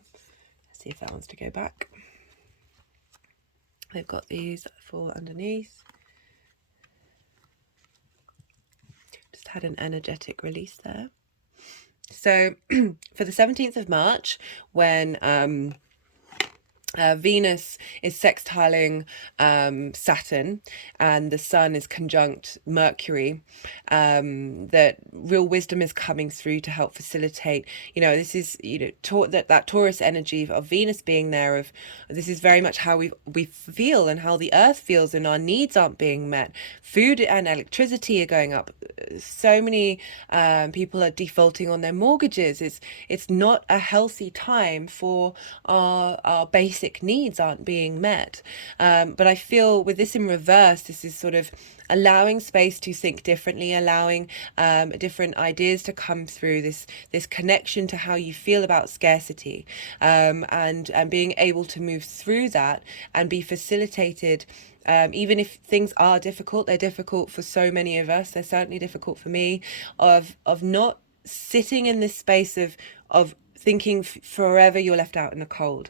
Let's see if that wants to go back. They've got these that fall underneath. Just had an energetic release there. So for the 17th of March, when Venus is sextiling Saturn and the Sun is conjunct Mercury, that real wisdom is coming through to help facilitate, this is, that Taurus energy of Venus being there, of this is very much how we feel and how the earth feels, and our needs aren't being met. Food and electricity are going up. So many people are defaulting on their mortgages. It's not a healthy time for our basic needs aren't being met. But I feel with this in reverse, this is sort of allowing space to think differently, allowing different ideas to come through, this connection to how you feel about scarcity, and being able to move through that and be facilitated. Even if things are difficult, they're difficult for so many of us. They're certainly difficult for me, of not sitting in this space of thinking forever you're left out in the cold,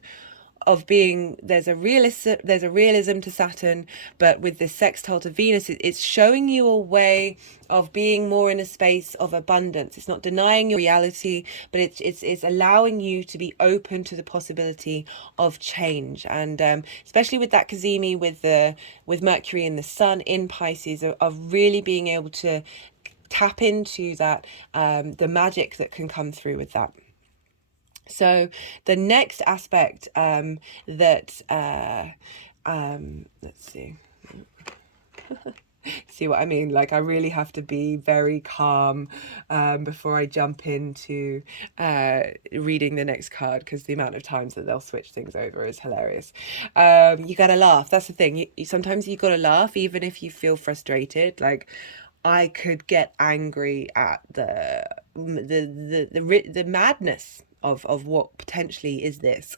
of being there's a realism to Saturn, but with this sextile to Venus, it's showing you a way of being more in a space of abundance. It's not denying your reality, but it's allowing you to be open to the possibility of change. And especially with that Cazimi, with Mercury and the Sun in Pisces, of really being able to tap into that, the magic that can come through with that. So the next aspect let's see. See what I mean? Like, I really have to be very calm before I jump into reading the next card, because the amount of times that they'll switch things over is hilarious. You gotta laugh. That's the thing. Sometimes you gotta laugh, even if you feel frustrated. Like, I could get angry at the madness of what potentially is this.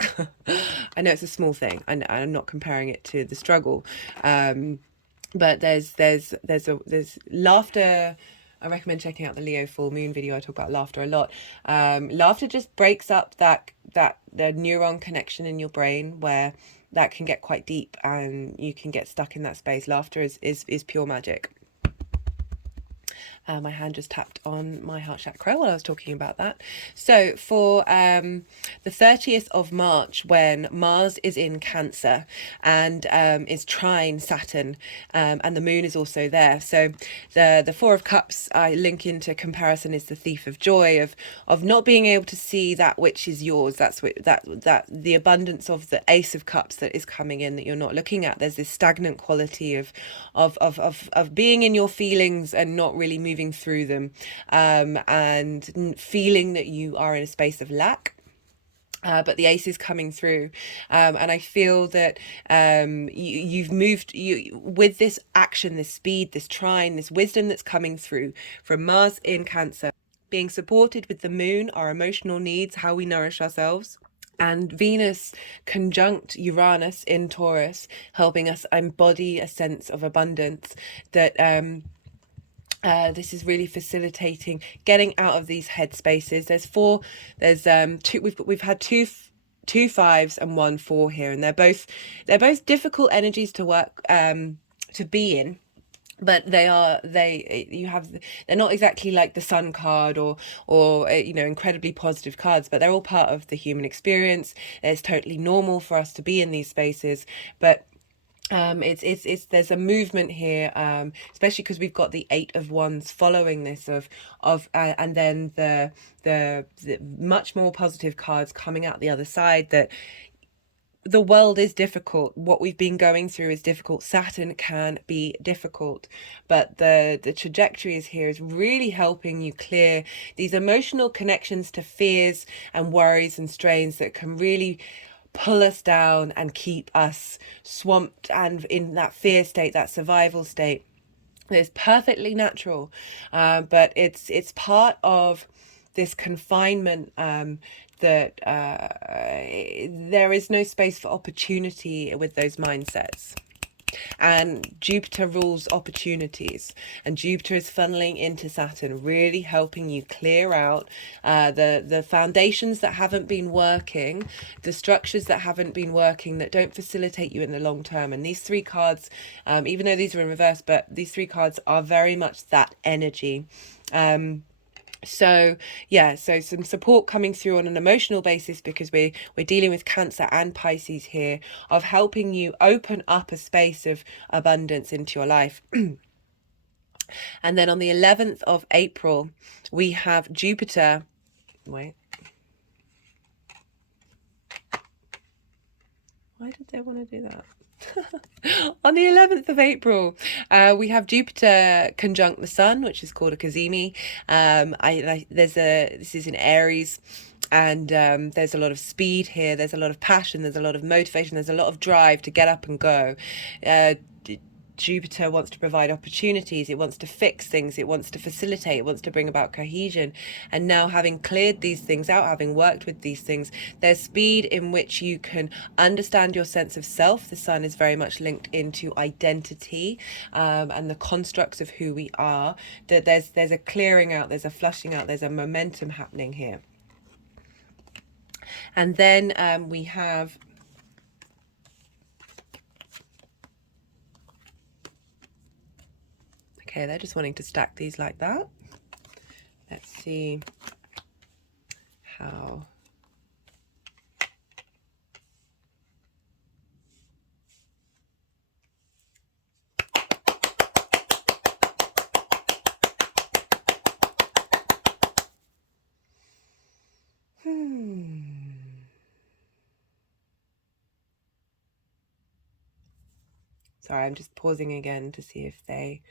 I know it's a small thing. I'm not comparing it to the struggle, but there's laughter. I recommend checking out the Leo full moon video. I talk about laughter a lot. Laughter just breaks up the neuron connection in your brain where that can get quite deep and you can get stuck in that space. Laughter is pure magic. My hand just tapped on my heart chakra while I was talking about that. So for the 30th of March, when Mars is in Cancer and is trine Saturn, and the moon is also there. So the Four of Cups I link into comparison is the thief of joy, of not being able to see that which is yours. That's that the abundance of the Ace of Cups that is coming in that you're not looking at. There's this stagnant quality of being in your feelings and not really moving through them, and feeling that you are in a space of lack. But the ace is coming through, and I feel that you've moved with this action, this speed, this trine, this wisdom that's coming through from Mars in Cancer, being supported with the moon, our emotional needs, how we nourish ourselves. And Venus conjunct Uranus in Taurus, helping us embody a sense of abundance that this is really facilitating getting out of these head spaces. There's two, we've had two fives and one four here, and they're both difficult energies to work to be in. But they're not exactly like the Sun card or incredibly positive cards, but they're all part of the human experience. It's totally normal for us to be in these spaces, but there's a movement here, especially because we've got the Eight of Wands following this and then the much more positive cards coming out the other side, that the world is difficult. What we've been going through is difficult. Saturn can be difficult, but the trajectory is here is really helping you clear these emotional connections to fears and worries and strains that can really pull us down and keep us swamped and in that fear state, that survival state. It's perfectly natural, but it's part of this confinement, that there is no space for opportunity with those mindsets. And Jupiter rules opportunities, and Jupiter is funneling into Saturn, really helping you clear out the foundations that haven't been working, the structures that haven't been working, that don't facilitate you in the long term. And these three cards, even though these are in reverse, but these three cards are very much that energy. So some support coming through on an emotional basis, because we're dealing with Cancer and Pisces here, of helping you open up a space of abundance into your life. And then on the 11th of April, we have Jupiter. Wait. Why did they want to do that? On the 11th of April, we have Jupiter conjunct the Sun, which is called a Cazimi. This is in Aries, and there's a lot of speed here. There's a lot of passion. There's a lot of motivation. There's a lot of drive to get up and go. Jupiter wants to provide opportunities. It wants to fix things. It wants to facilitate. It wants to bring about cohesion. And now, having cleared these things out, having worked with these things, there's speed in which you can understand your sense of self. The Sun is very much linked into identity, and the constructs of who we are. That there's a clearing out, there's a flushing out, there's a momentum happening here. And then we have okay, they're just wanting to stack these like that. Let's see how. Sorry, I'm just pausing again to see if they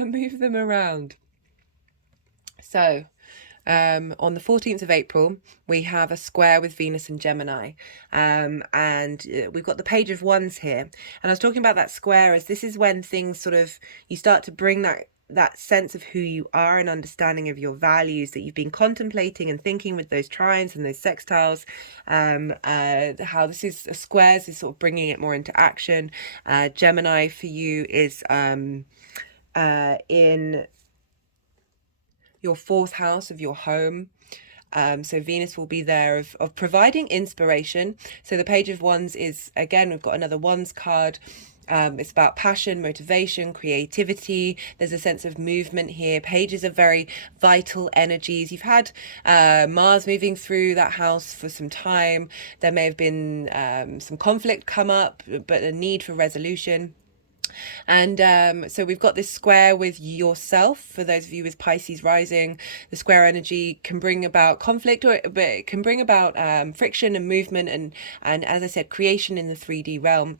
move them around. So on the 14th of April, we have a square with Venus and Gemini, and we've got the Page of Wands here. And I was talking about that square as this is when things sort of, you start to bring that that sense of who you are and understanding of your values that you've been contemplating and thinking with those trines and those sextiles, how this is squares is sort of bringing it more into action. Gemini for you is in your fourth house of your home. So Venus will be there of providing inspiration. So the Page of Wands is, again, we've got another Wands card. It's about passion, motivation, creativity. There's a sense of movement here. Pages are very vital energies. You've had Mars moving through that house for some time. There may have been some conflict come up, but a need for resolution. And so we've got this square with yourself. For those of you with Pisces rising, the square energy can bring about conflict, but it can bring about friction and movement, and as I said, creation in the 3D realm.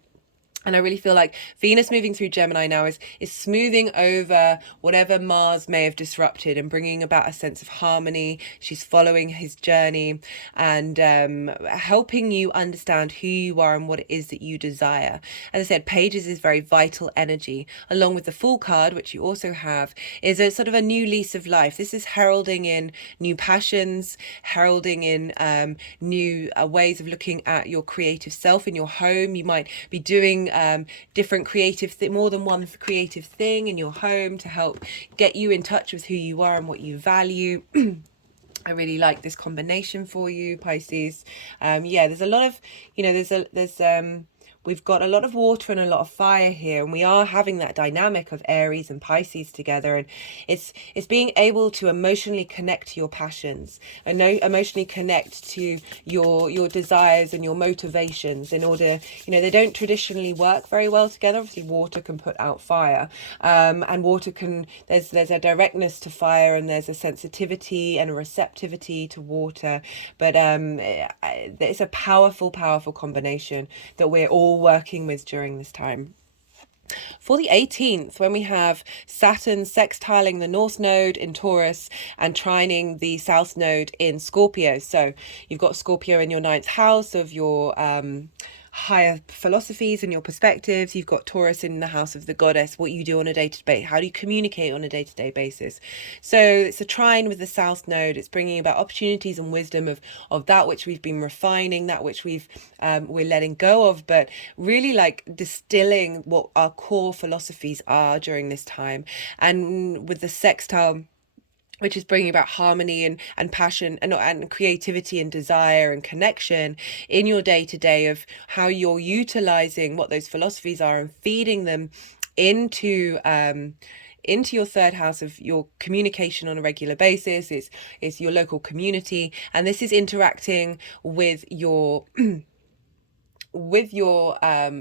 And I really feel like Venus moving through Gemini now is smoothing over whatever Mars may have disrupted and bringing about a sense of harmony. She's following his journey and helping you understand who you are and what it is that you desire. As I said, Pages is very vital energy, along with the Fool card, which you also have, is a sort of a new lease of life. This is heralding in new passions, heralding in new ways of looking at your creative self in your home. You might be doing different creative more than one creative thing in your home to help get you in touch with who you are and what you value. I really like this combination for you, Pisces. Yeah, there's a lot of, we've got a lot of water and a lot of fire here, and we are having that dynamic of Aries and Pisces together, and it's being able to emotionally connect to your passions and emotionally connect to your desires and your motivations in order, they don't traditionally work very well together. Obviously water can put out fire, and water can, there's a directness to fire, and there's a sensitivity and a receptivity to water, but it's a powerful combination that we're all working with during this time. For the 18th, when we have Saturn sextiling the North Node in Taurus and trining the South Node in Scorpio. So you've got Scorpio in your 9th house of your higher philosophies and your perspectives. You've got Taurus in the house of the goddess, what you do on a day-to-day, how do you communicate on a day-to-day basis. So it's a trine with the South Node. It's bringing about opportunities and wisdom of that which we've been refining, that which we're letting go of, but really like distilling what our core philosophies are during this time. And with the sextile, which is bringing about harmony and passion and creativity and desire and connection in your day-to-day of how you're utilizing what those philosophies are and feeding them into your 3rd house of your communication on a regular basis. It's your local community, and this is interacting with your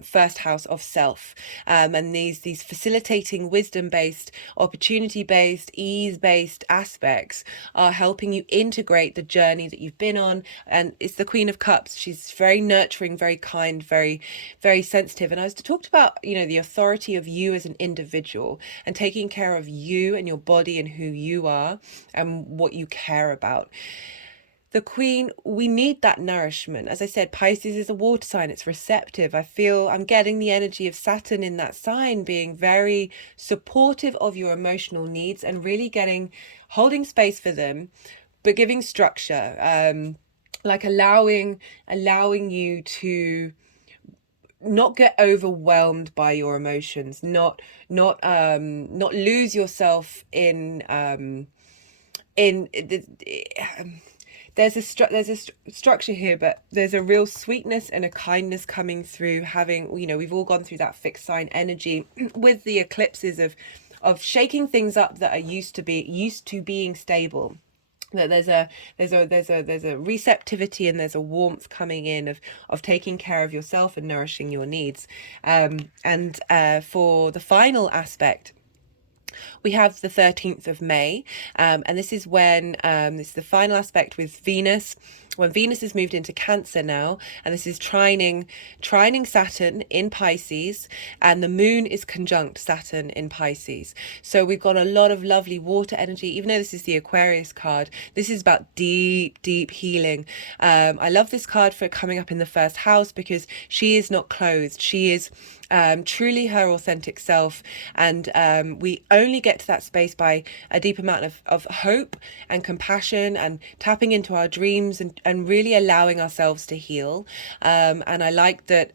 first house of self, and these facilitating wisdom-based, opportunity-based, ease-based aspects are helping you integrate the journey that you've been on. And it's the Queen of Cups. She's very nurturing, very kind, very, very sensitive. And I was talked about, the authority of you as an individual and taking care of you and your body and who you are and what you care about. The Queen, we need that nourishment. As I said, Pisces is a water sign. It's receptive. I feel I'm getting the energy of Saturn in that sign being very supportive of your emotional needs and really holding space for them, but giving structure, like allowing you to not get overwhelmed by your emotions, not lose yourself in there's a structure here, but there's a real sweetness and a kindness coming through. Having, we've all gone through that fixed sign energy with the eclipses of shaking things up that are used to being stable. That there's a receptivity and there's a warmth coming in of taking care of yourself and nourishing your needs. And for the final aspect, we have the 13th of May, and this is when this is the final aspect with Venus, when Venus has moved into Cancer now, and this is trining Saturn in Pisces, and the moon is conjunct Saturn in Pisces. So we've got a lot of lovely water energy. Even though this is the Aquarius card, this is about deep healing. I love this card for coming up in the 1st house because she is not closed. She is truly her authentic self, and we only get to that space by a deep amount of hope and compassion and tapping into our dreams and really allowing ourselves to heal. And I like that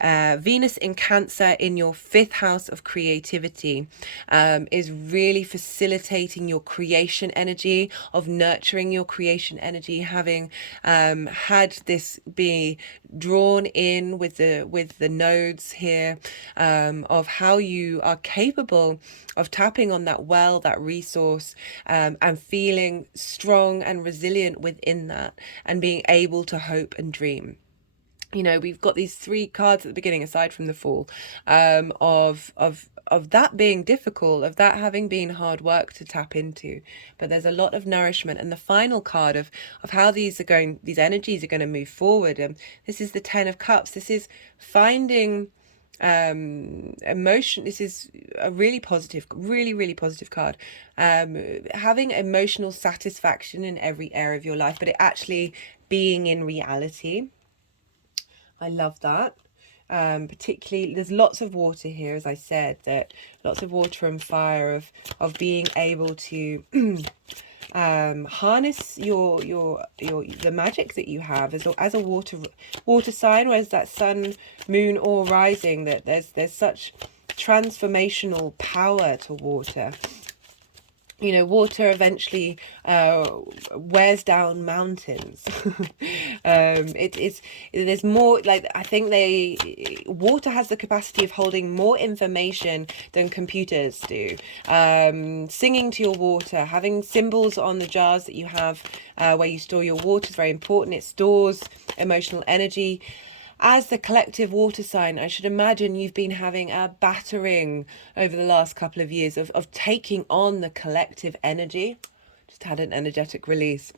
Venus in Cancer in your 5th house of creativity is really facilitating your creation energy, of nurturing your creation energy, having had this be drawn in with the nodes here, of how you are capable of tapping on that well, that resource, and feeling strong and resilient within that, and being able to hope and dream. You know, we've got these 3 cards at the beginning, aside from the Fool, of that being difficult, of that having been hard work to tap into. But there's a lot of nourishment. And the final card of how these energies are going to move forward. This is the 10 of Cups. This is finding emotion. This is a really positive, really positive card. Having emotional satisfaction in every area of your life, but it actually being in reality. I love that. Particularly, there's lots of water here, as I said, that lots of water and fire, of being able to harness the magic that you have as a water sign, whereas that sun, moon, or rising, that there's such transformational power to water. You know, water eventually wears down mountains. There's more, like, I think water has the capacity of holding more information than computers do. Singing to your water, having symbols on the jars that you have where you store your water is very important. It stores emotional energy. As the collective water sign, I should imagine you've been having a battering over the last couple of years of taking on the collective energy. Just had an energetic release.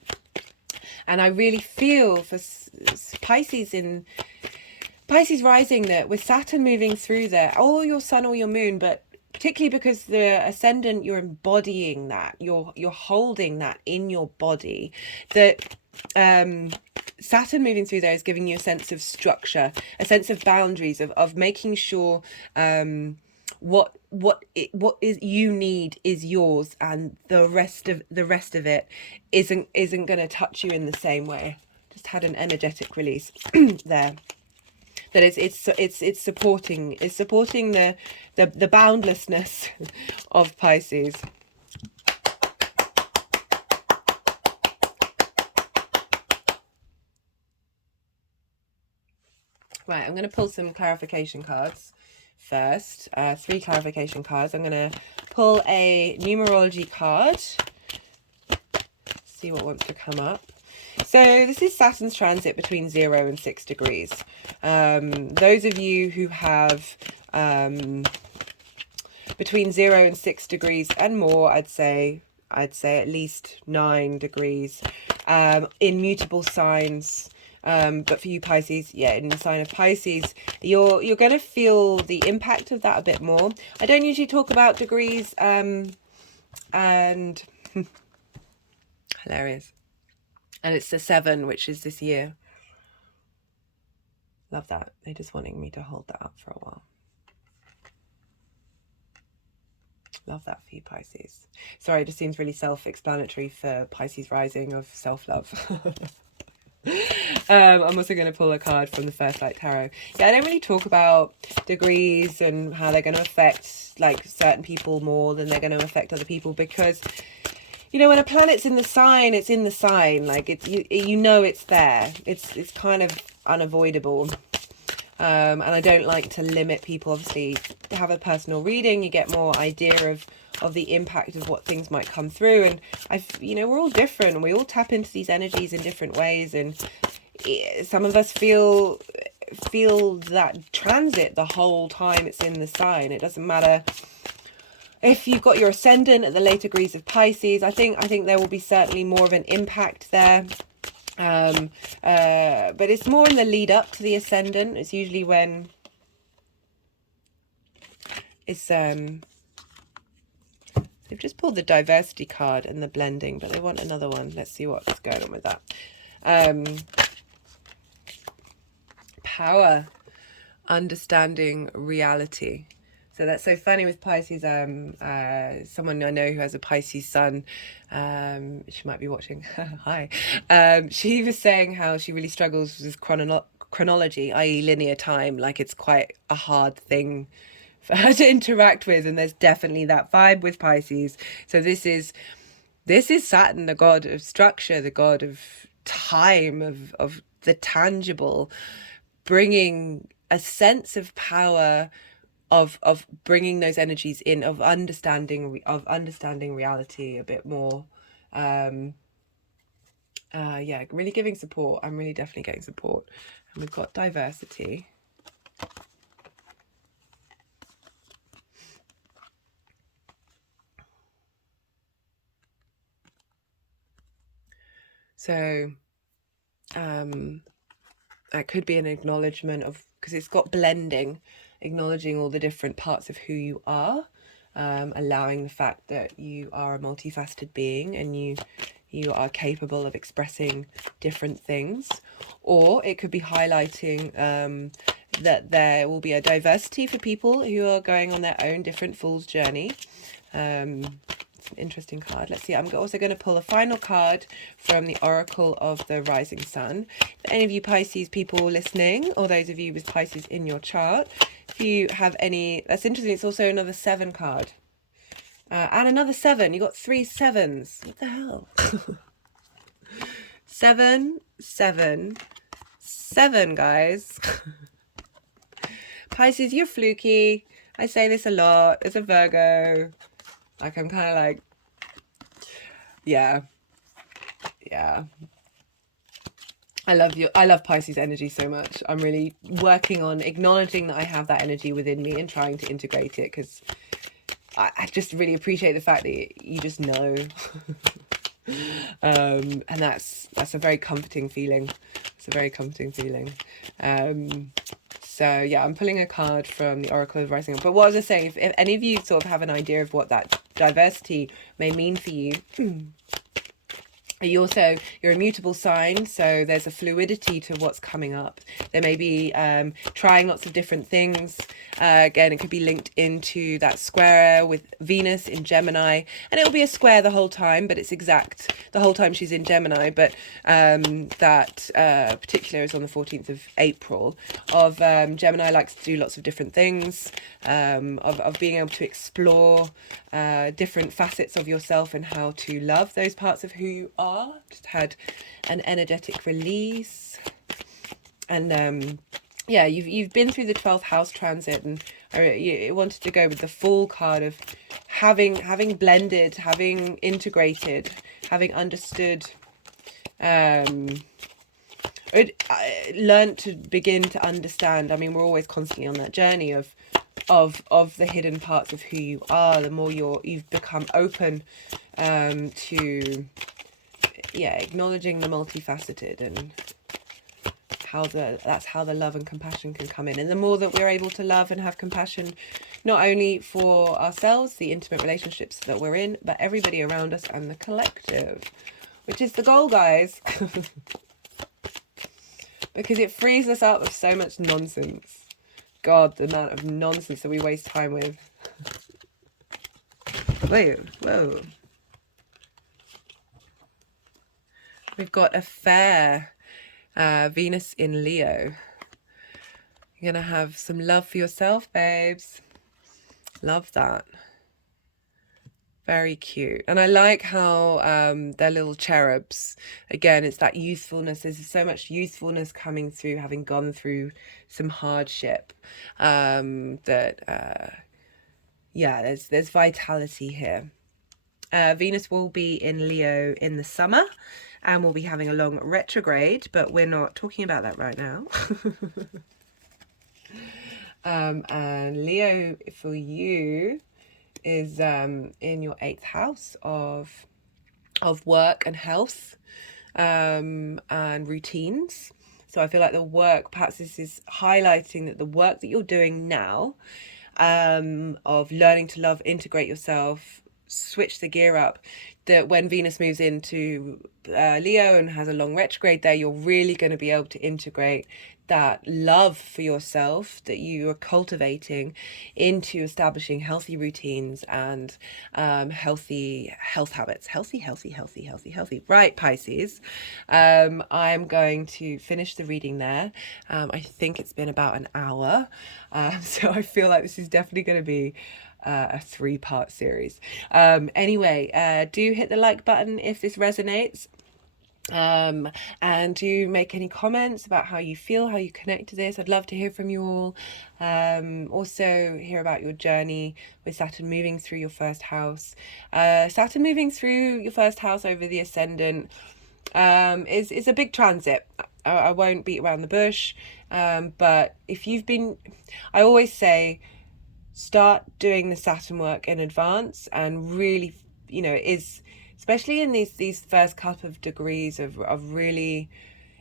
And I really feel for Pisces rising, that with Saturn moving through there, or your sun or your moon, but particularly because the ascendant, you're embodying that, you're holding that in your body, that Saturn moving through there is giving you a sense of structure, a sense of boundaries, of making sure what is you need is yours, and the rest of it isn't going to touch you in the same way. Just had an energetic release there. That it's supporting the boundlessness of Pisces. Right, I'm going to pull some clarification cards first. 3 clarification cards. I'm going to pull a numerology card. See what wants to come up. So this is Saturn's transit between 0 and 6 degrees. Those of you who have between 0 and 6 degrees and more, I'd say at least 9 degrees in mutable signs. But for you Pisces, yeah, in the sign of Pisces, you're going to feel the impact of that a bit more. I don't usually talk about degrees, and hilarious. And it's the 7, which is this year. Love that. They're just wanting me to hold that up for a while. Love that for you, Pisces. Sorry, it just seems really self-explanatory for Pisces rising, of self-love. I'm also going to pull a card from the First Light Tarot. Yeah, I don't really talk about degrees and how they're going to affect, like, certain people more than they're going to affect other people, because, you know, when a planet's in the sign, it's in the sign. Like, you know it's there. It's kind of unavoidable. And I don't like to limit people. Obviously, to have a personal reading, you get more idea of the impact of what things might come through. And you know, we're all different, and we all tap into these energies in different ways. And some of us feel that transit the whole time it's in the sign. It doesn't matter if you've got your ascendant at the later degrees of Pisces. I think there will be certainly more of an impact there. But it's more in the lead up to the ascendant. It's usually when it's they've just pulled the diversity card and the blending, but they want another one. Let's see what's going on with that. Power, understanding reality. So that's so funny with Pisces. Someone I know who has a Pisces sun, she might be watching. Hi. She was saying how she really struggles with chronology, i.e. linear time. Like it's quite a hard thing for her to interact with, and there's definitely that vibe with Pisces. So this is Saturn, the god of structure, the god of time, of the tangible, bringing a sense of power, of bringing those energies in, of understanding reality a bit more. Yeah, really giving support. I'm really definitely getting support. And we've got diversity. So that could be an acknowledgement of, because it's got blending, acknowledging all the different parts of who you are, allowing the fact that you are a multifaceted being and you are capable of expressing different things. Or it could be highlighting that there will be a diversity for people who are going on their own different fool's journey. It's an interesting card. Let's see. I'm also going to pull a final card from the Oracle of the Rising Sun. For any of you Pisces people listening, or those of you with Pisces in your chart, if you have any, that's interesting. It's also another 7 card. And another 7. You got 3 7s. What the hell? 7, 7, 7, guys. Pisces, you're fluky. I say this a lot. It's a Virgo. Like, I'm kind of like, yeah. I love you. I love Pisces energy so much. I'm really working on acknowledging that I have that energy within me and trying to integrate it, because I just really appreciate the fact that you just know. And that's a very comforting feeling. It's a very comforting feeling. So yeah, I'm pulling a card from the Oracle of Rising. But what was I saying? If any of you sort of have an idea of what that diversity may mean for you, you're a mutable sign, so there's a fluidity to what's coming up. There may be trying lots of different things. Again, it could be linked into that square with Venus in Gemini, and it'll be a square the whole time, but it's exact the whole time she's in Gemini. But that particular is on the 14th of April. Of Gemini likes to do lots of different things, of being able to explore different facets of yourself and how to love those parts of who you are. Just had an energetic release, and yeah, you've been through the 12th house transit, and I wanted to go with the Fool card of having blended, having integrated, having understood, learned to begin to understand. I mean, we're always constantly on that journey of the hidden parts of who you are. The more you've become open to acknowledging the multifaceted, and that's how the love and compassion can come in. And the more that we're able to love and have compassion, not only for ourselves, the intimate relationships that we're in, but everybody around us and the collective, which is the goal, guys. Because it frees us up of so much nonsense. God, the amount of nonsense that we waste time with. Wait, whoa. We've got a fair Venus in Leo. You're going to have some love for yourself, babes. Love that. Very cute. And I like how they're little cherubs. Again, it's that youthfulness. There's so much youthfulness coming through, having gone through some hardship. There's vitality here. Venus will be in Leo in the summer, and we'll be having a long retrograde, but we're not talking about that right now. And Leo for you is in your 8th house of work and health, and routines. So I feel like the work, perhaps this is highlighting that the work that you're doing now, of learning to love, integrate yourself, switch the gear up, that when Venus moves into Leo and has a long retrograde there, you're really going to be able to integrate that love for yourself that you are cultivating into establishing healthy routines and healthy health habits. Healthy. Right, Pisces. I'm going to finish the reading there. I think it's been about an hour. So I feel like this is definitely going to be a 3-part series. Anyway, do hit the like button if this resonates. And do make any comments about how you feel, how you connect to this. I'd love to hear from you all. Also hear about your journey with Saturn moving through your first house. Saturn moving through your first house over the ascendant is a big transit. I won't beat around the bush, but if you've been, I always say, start doing the Saturn work in advance, and really, you know, is especially in these first couple of degrees of really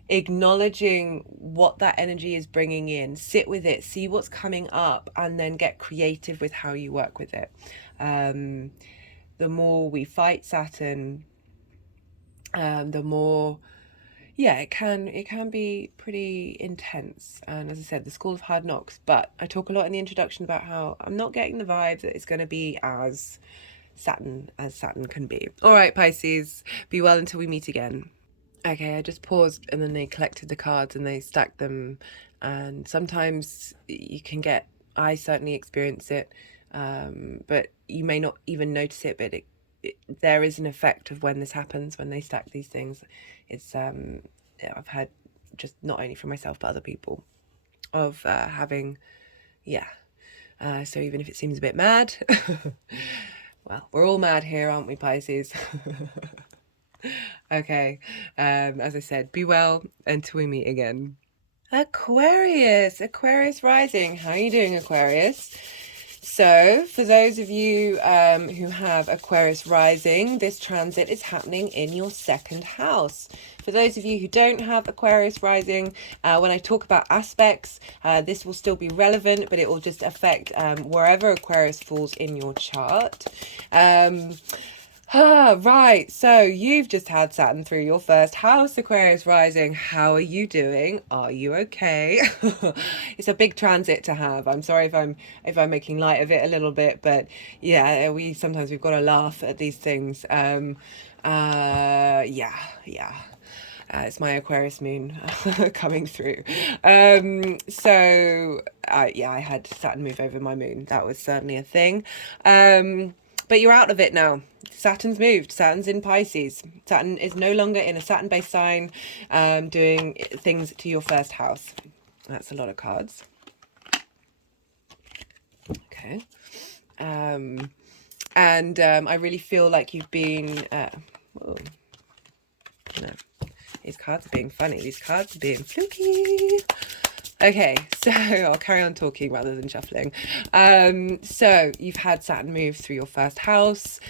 acknowledging what that energy is bringing in. Sit with it, see what's coming up, and then get creative with how you work with it. The more we fight Saturn, the more, yeah, it can be pretty intense. And as I said, the school of hard knocks. But I talk a lot in the introduction about how I'm not getting the vibe that it's going to be as Saturn as Saturn can be. All right, Pisces, be well until we meet again. Okay, I just paused and then they collected the cards and they stacked them. And sometimes you can get, I certainly experience it, but you may not even notice it, but there is an effect of when this happens, when they stack these things. It's I've had, just not only for myself but other people, of having, so even if it seems a bit mad, well, we're all mad here, aren't we, Pisces? Okay, as I said, be well until we meet again. Aquarius rising. How are you doing, Aquarius? So for those of you who have Aquarius rising, this transit is happening in your second house. For those of you who don't have Aquarius rising, when I talk about aspects, this will still be relevant, but it will just affect wherever Aquarius falls in your chart. Right, so you've just had Saturn through your first house, Aquarius rising. How are you doing? Are you okay? It's a big transit to have. I'm sorry if I'm making light of it a little bit, but yeah, we've got to laugh at these things. It's my Aquarius moon coming through. So I had Saturn move over my moon. That was certainly a thing. But you're out of it now. Saturn's moved. Saturn's in Pisces. Saturn is no longer in a Saturn-based sign, doing things to your first house. That's a lot of cards. Okay. I really feel like you've been... no. These cards are being funny. These cards are being fluky. Okay, so I'll carry on talking rather than shuffling. So you've had Saturn move through your first house.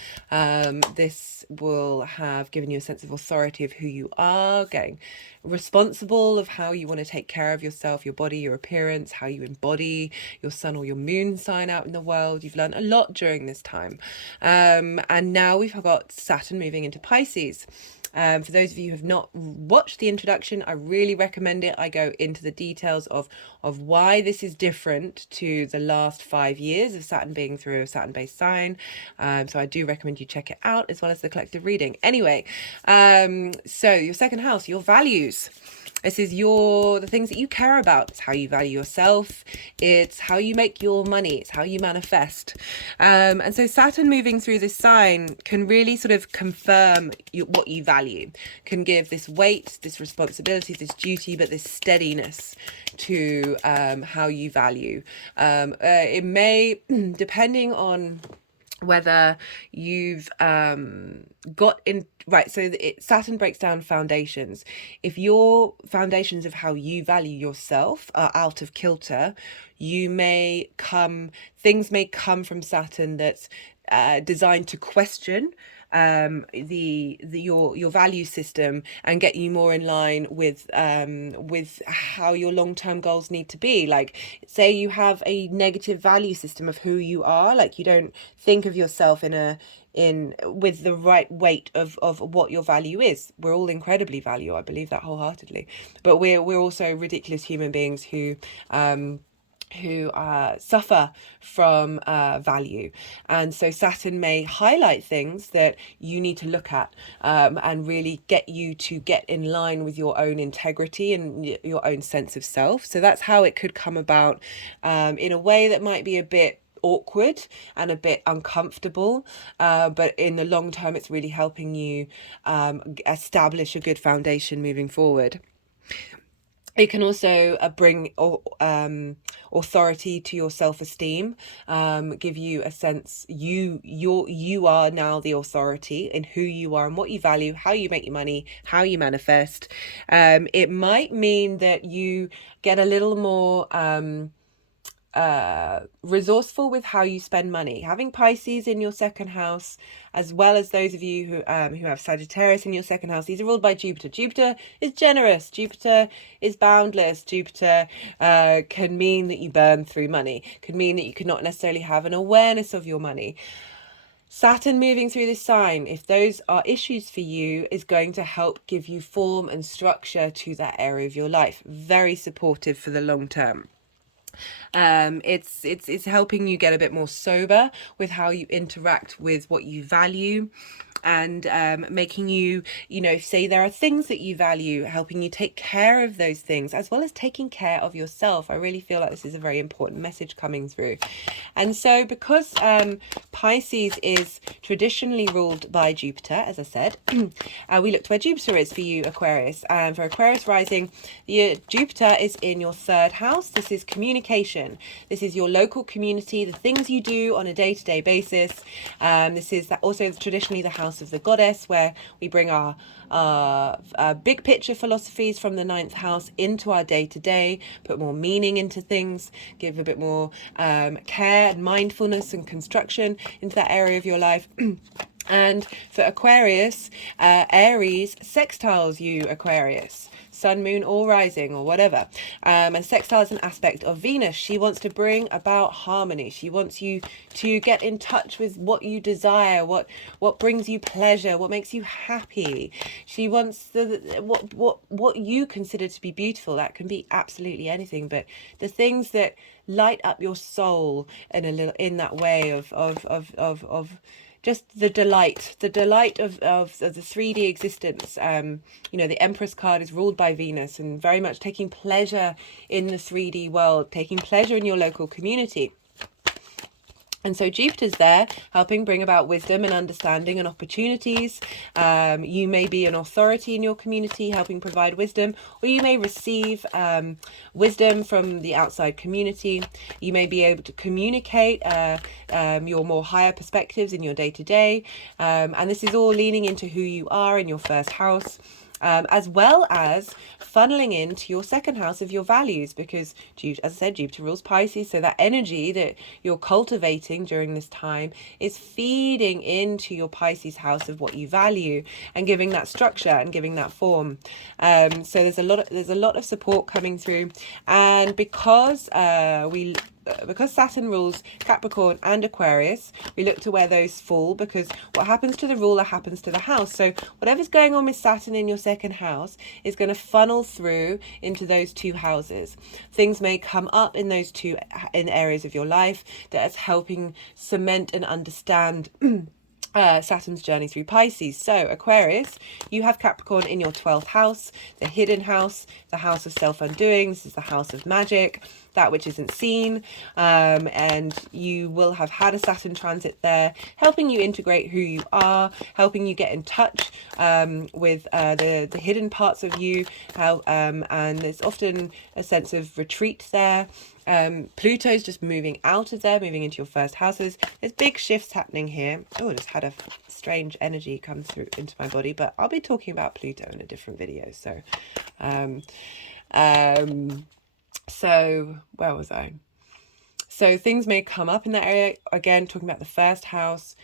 This will have given you a sense of authority of who you are, getting responsible of how you want to take care of yourself, your body, your appearance, how you embody your sun or your moon sign out in the world. You've learned a lot during this time. And now we've got Saturn moving into Pisces. For those of you who have not watched the introduction, I really recommend it. I go into the details of why this is different to the last 5 years of Saturn being through a Saturn-based sign. So I do recommend you check it out, as well as the collective reading. Anyway, so your second house, your values. This is the things that you care about. It's how you value yourself. It's how you make your money. It's how you manifest. And so Saturn moving through this sign can really sort of confirm what you value, can give this weight, this responsibility, this duty, but this steadiness to how you value. It may, depending on whether you've got in right, so Saturn breaks down foundations. If your foundations of how you value yourself are out of kilter, things may come from Saturn that's designed to question your value system and get you more in line with how your long-term goals need to be. Like, say you have a negative value system of who you are, like you don't think of yourself in with the right weight of what your value is. We're all incredibly valuable, I believe that wholeheartedly, but we're also ridiculous human beings who suffer from value. And so Saturn may highlight things that you need to look at, and really get you to get in line with your own integrity and your own sense of self. So that's how it could come about, in a way that might be a bit awkward and a bit uncomfortable, but in the long term it's really helping you establish a good foundation moving forward. It can also bring authority to your self-esteem, give you a sense you are now the authority in who you are and what you value, how you make your money, how you manifest. It might mean that you get a little more resourceful with how you spend money. Having Pisces in your second house, as well as those of you who have Sagittarius in your second house, these are ruled by Jupiter. Jupiter is generous. Jupiter is boundless. Jupiter can mean that you burn through money. Could mean that you could not necessarily have an awareness of your money. Saturn moving through this sign, if those are issues for you, is going to help give you form and structure to that area of your life. Very supportive for the long term. It's helping you get a bit more sober with how you interact with what you value, and making you, say there are things that you value, helping you take care of those things as well as taking care of yourself. I really feel like this is a very important message coming through. And so because Pisces is traditionally ruled by Jupiter, as I said, we looked where Jupiter is for you, Aquarius. And for Aquarius rising, Jupiter is in your third house. This is communication. This is your local community, the things you do on a day-to-day basis. This is also traditionally the house of the goddess, where we bring our big picture philosophies from the ninth house into our day-to-day, put more meaning into things, give a bit more care and mindfulness and construction into that area of your life. And for Aquarius, Aries sextiles you, Aquarius. Sun, moon, or rising, or whatever. And sextile is an aspect of Venus. She wants to bring about harmony. She wants you to get in touch with what you desire, what brings you pleasure, what makes you happy. She wants what you consider to be beautiful. That can be absolutely anything, but the things that light up your soul in that way of just the delight of the 3D existence. The Empress card is ruled by Venus, and very much taking pleasure in the 3D world, taking pleasure in your local community. And so Jupiter's there helping bring about wisdom and understanding and opportunities. You may be an authority in your community helping provide wisdom, or you may receive wisdom from the outside community. You may be able to communicate your more higher perspectives in your day-to-day. And this is all leaning into who you are in your first house. As well as funneling into your second house of your values, because, as I said, Jupiter rules Pisces, so that energy that you're cultivating during this time is feeding into your Pisces house of what you value and giving that structure and giving that form. So there's a lot of support coming through, and because Saturn rules Capricorn and Aquarius, we look to where those fall, because what happens to the ruler happens to the house. So whatever's going on with Saturn in your second house is going to funnel through into those two houses. Things may come up in those two in areas of your life that's helping cement and understand Saturn's journey through Pisces. So Aquarius, you have Capricorn in your 12th house, the hidden house, the house of self-undoing. This is the house of magic, that which isn't seen, and you will have had a Saturn transit there, helping you integrate who you are, helping you get in touch with the hidden parts of you, and there's often a sense of retreat there. Pluto's just moving out of there, moving into your first houses. There's big shifts happening here. Oh, I just had a strange energy come through into my body, but I'll be talking about Pluto in a different video. So where was I? So things may come up in that area. Again, talking about the first house.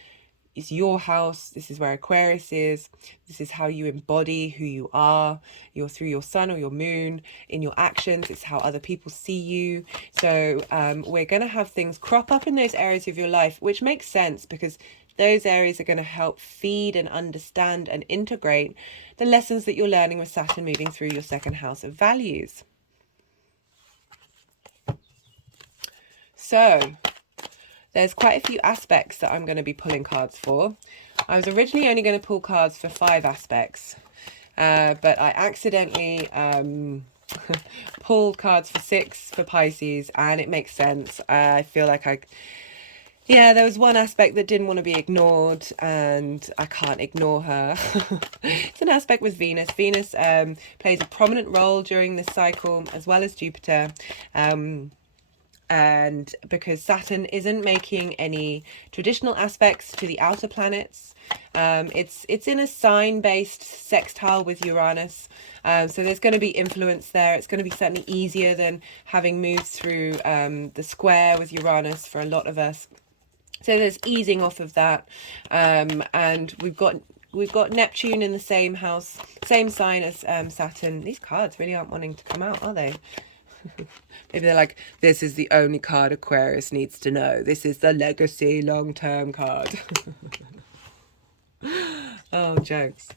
it's your house. This is where Aquarius is. This is how you embody who you are. You're through your sun or your moon in your actions. It's how other people see you. So we're going to have things crop up in those areas of your life, which makes sense because those areas are going to help feed and understand and integrate the lessons that you're learning with Saturn moving through your second house of values. So there's quite a few aspects that I'm going to be pulling cards for. I was originally only going to pull cards for 5 aspects, but I accidentally pulled cards for 6 for Pisces, and it makes sense. I feel like there was one aspect that didn't want to be ignored, and I can't ignore her. It's an aspect with Venus. Venus plays a prominent role during this cycle, as well as Jupiter. And because Saturn isn't making any traditional aspects to the outer planets, it's in a sign-based sextile with Uranus, so there's going to be influence there. It's going to be certainly easier than having moved through the square with Uranus for a lot of us. So there's easing off of that, and we've got Neptune in the same house, same sign as Saturn. These cards really aren't wanting to come out, are they? Maybe they're like, this is the only card Aquarius needs to know. This is the legacy long-term card. Oh, jokes.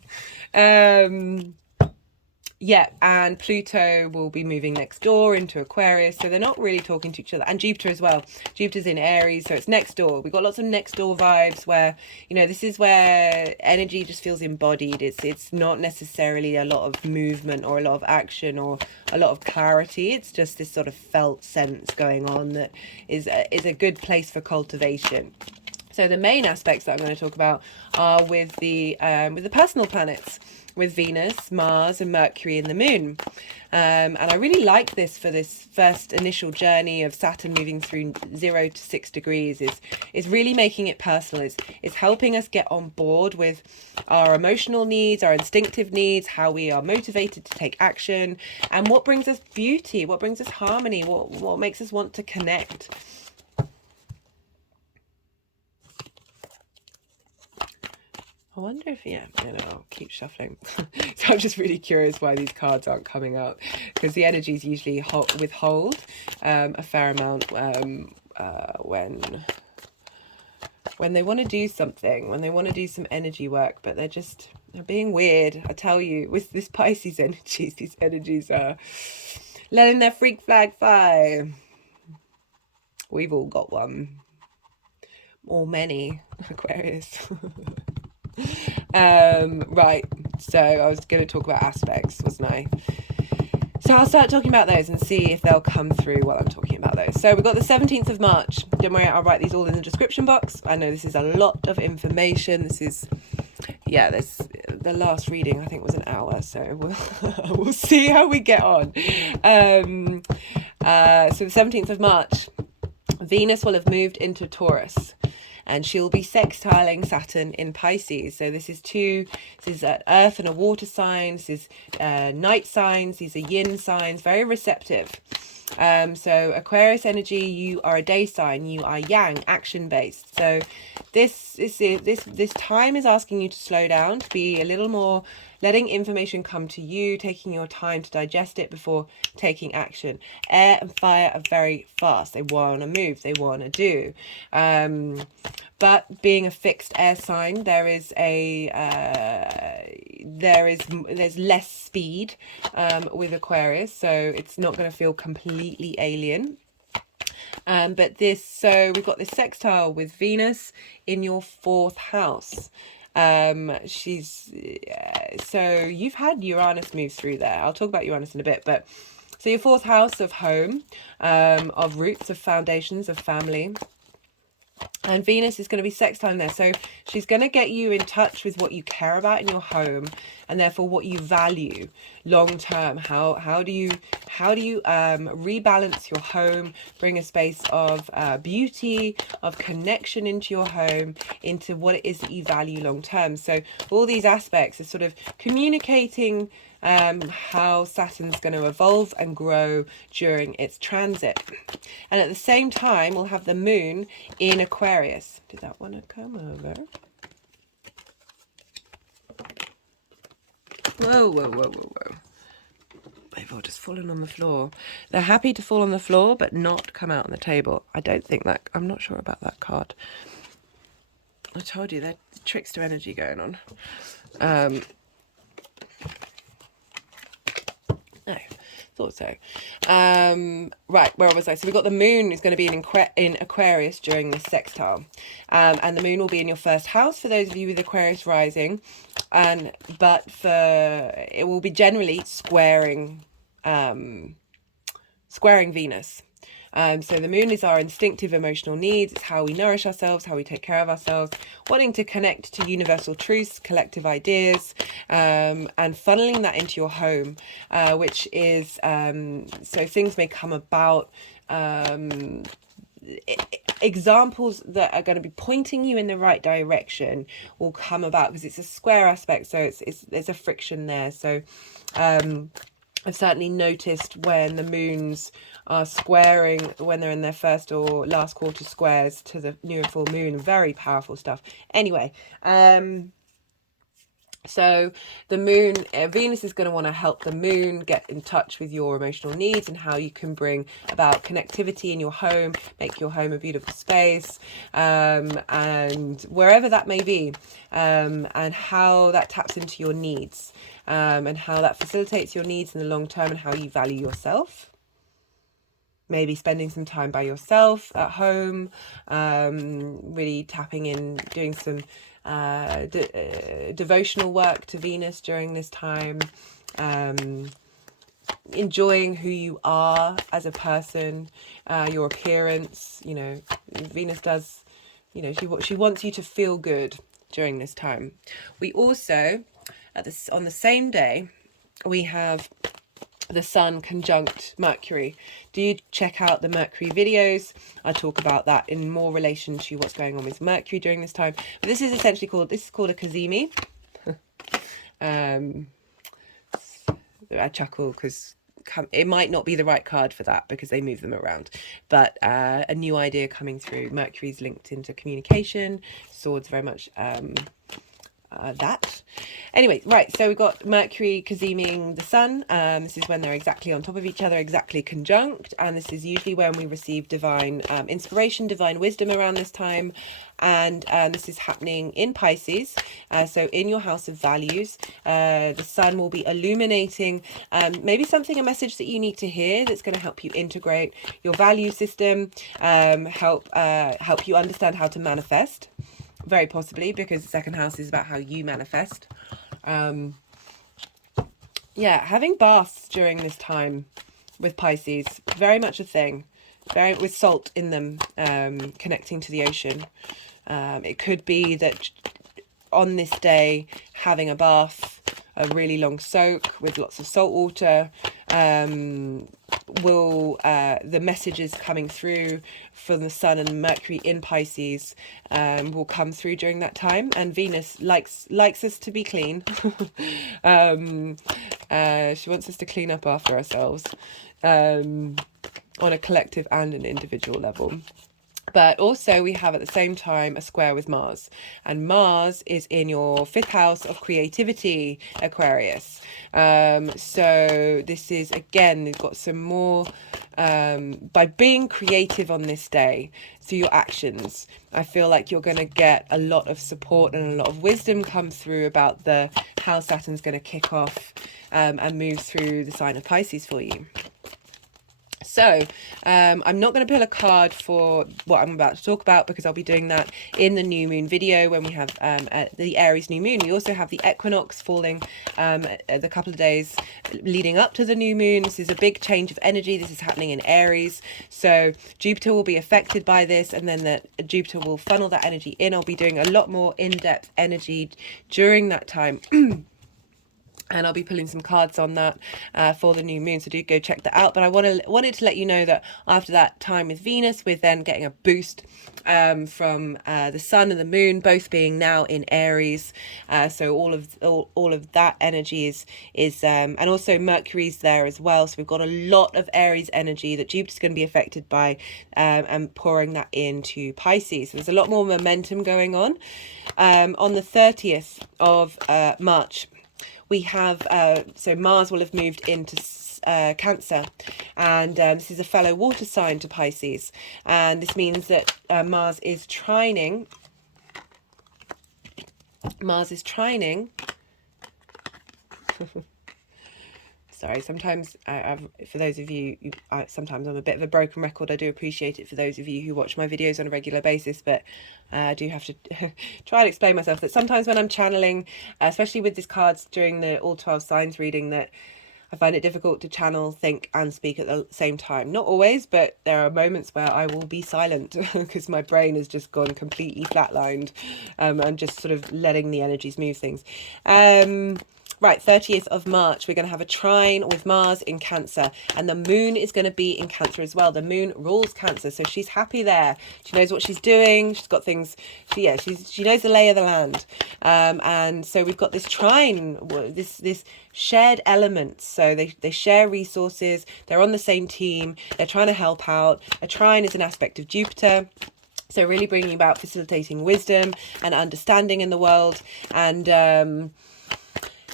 Yeah, and Pluto will be moving next door into Aquarius, so they're not really talking to each other. And Jupiter as well. Jupiter's in Aries, so it's next door. We've got lots of next door vibes where, you know, this is where energy just feels embodied. It's not necessarily a lot of movement or a lot of action or a lot of clarity. It's just this sort of felt sense going on that is a good place for cultivation. So the main aspects that I'm going to talk about are with the personal planets, with Venus, Mars, and Mercury and the Moon. And I really like this for this first initial journey of Saturn moving through 0 to 6 degrees. Is really making it personal. It's helping us get on board with our emotional needs, our instinctive needs, how we are motivated to take action, and what brings us beauty, what brings us harmony, what makes us want to connect. I wonder if, I'll keep shuffling. So I'm just really curious why these cards aren't coming up, because the energies usually withhold a fair amount when they want to do something, when they want to do some energy work, but they're being weird. I tell you, with this Pisces energies, these energies are letting their freak flag fly. We've all got one. Or many, Aquarius. Right, so I was going to talk about aspects, wasn't I? So I'll start talking about those and see if they'll come through while I'm talking about those. So we've got the 17th of March. Don't worry, I'll write these all in the description box. I know this is a lot of information. This is, the last reading I think was an hour, so we'll see how we get on. So the 17th of March, Venus will have moved into Taurus, and she'll be sextiling Saturn in Pisces. So this is an earth and a water sign. This is night signs. These are yin signs, very receptive. So Aquarius energy, you are a day sign. You are yang, action based. So this time is asking you to slow down, to be a little more, letting information come to you, taking your time to digest it before taking action. Air and fire are very fast. They want to move. They want to do. But being a fixed air sign, there's less speed with Aquarius, so it's not going to feel completely alien. But so we've got this sextile with Venus in your 4th house. So you've had Uranus move through there. I'll talk about Uranus in a bit, but so your 4th house of home, of roots, of foundations, of family. And Venus is going to be sextile in there. So she's going to get you in touch with what you care about in your home, and therefore what you value long term. How do you rebalance your home, bring a space of beauty, of connection into your home, into what it is that you value long term. So all these aspects are sort of communicating how Saturn's going to evolve and grow during its transit. And at the same time, we'll have the moon in Aquarius. Did that want to come over? Whoa, whoa, whoa, whoa, whoa. They've all just fallen on the floor. They're happy to fall on the floor, but not come out on the table. I don't think that... I'm not sure about that card. I told you, there's trickster energy going on. No, thought so. Right, where was I? So we've got the moon is going to be in Aquarius during this sextile. And the moon will be in your first house for those of you with Aquarius rising. But it will be generally squaring Venus. So the moon is our instinctive emotional needs. It's how we nourish ourselves, how we take care of ourselves, wanting to connect to universal truths, collective ideas, and funneling that into your home, which is, so things may come about, examples that are going to be pointing you in the right direction will come about because it's a square aspect. So there's a friction there. So, I've certainly noticed when the moons are squaring, when they're in their first or last quarter squares to the new and full moon, very powerful stuff. Anyway, so the moon, Venus is going to want to help the moon get in touch with your emotional needs and how you can bring about connectivity in your home, make your home a beautiful space, and wherever that may be, and how that taps into your needs, and how that facilitates your needs in the long term and how you value yourself. Maybe spending some time by yourself at home, really tapping in, doing some devotional work to Venus during this time, enjoying who you are as a person, your appearance. You know, Venus does, you know, she wants you to feel good during this time. We also, on the same day, we have the Sun conjunct Mercury. Do check out the Mercury videos. I talk about that in more relation to what's going on with Mercury during this time. But this is essentially called a Cazimi. I chuckle because it might not be the right card for that because they move them around. But a new idea coming through. Mercury's linked into communication. Swords very much that. Anyway, right, so we've got Mercury Caziming the Sun. This is when they're exactly on top of each other, exactly conjunct, and this is usually when we receive divine inspiration, divine wisdom around this time. And this is happening in Pisces, so in your house of values. The Sun will be illuminating maybe a message that you need to hear that's going to help you integrate your value system, help you understand how to manifest. Very possibly, because the second house is about how you manifest. Yeah, having baths during this time with Pisces, very much a thing. With salt in them, connecting to the ocean. It could be that on this day, having a bath, a really long soak with lots of salt water, the messages coming through from the Sun and Mercury in Pisces will come through during that time. And Venus likes us to be clean. She wants us to clean up after ourselves on a collective and an individual level. But also we have at the same time a square with Mars, and Mars is in your 5th house of creativity, Aquarius. So this is, again, we've got some more, by being creative on this day through your actions, I feel like you're going to get a lot of support and a lot of wisdom come through about how Saturn's going to kick off and move through the sign of Pisces for you. So I'm not going to pull a card for what I'm about to talk about because I'll be doing that in the new moon video when we have the Aries new moon. We also have the equinox falling the couple of days leading up to the new moon. This is a big change of energy. This is happening in Aries. So Jupiter will be affected by this, and then Jupiter will funnel that energy in. I'll be doing a lot more in-depth energy during that time. And I'll be pulling some cards on that for the new moon, so do go check that out. But I wanted to let you know that after that time with Venus, we're then getting a boost from the Sun and the Moon both being now in Aries. So all of that energy is and also Mercury's there as well. So we've got a lot of Aries energy that Jupiter's going to be affected by, and pouring that into Pisces. So there's a lot more momentum going on. On the 30th of March. we have, so Mars will have moved into Cancer, and this is a fellow water sign to Pisces, and this means that Mars is trining. Sorry, sometimes for those of you, sometimes I'm a bit of a broken record. I do appreciate it for those of you who watch my videos on a regular basis, but I do have to try and explain myself that sometimes when I'm channeling, especially with these cards during the all 12 signs reading, that I find it difficult to channel, think and speak at the same time. Not always, but there are moments where I will be silent because my brain has just gone completely flatlined. I'm just sort of letting the energies move things. Right, 30th of March, we're going to have a trine with Mars in Cancer, and the moon is going to be in Cancer as well. The moon rules Cancer, so she's happy there. She knows what she's doing. She's got things. She knows the lay of the land. And so we've got this trine, this shared elements. So they share resources. They're on the same team. They're trying to help out. A trine is an aspect of Jupiter. So really bringing about facilitating wisdom and understanding in the world, and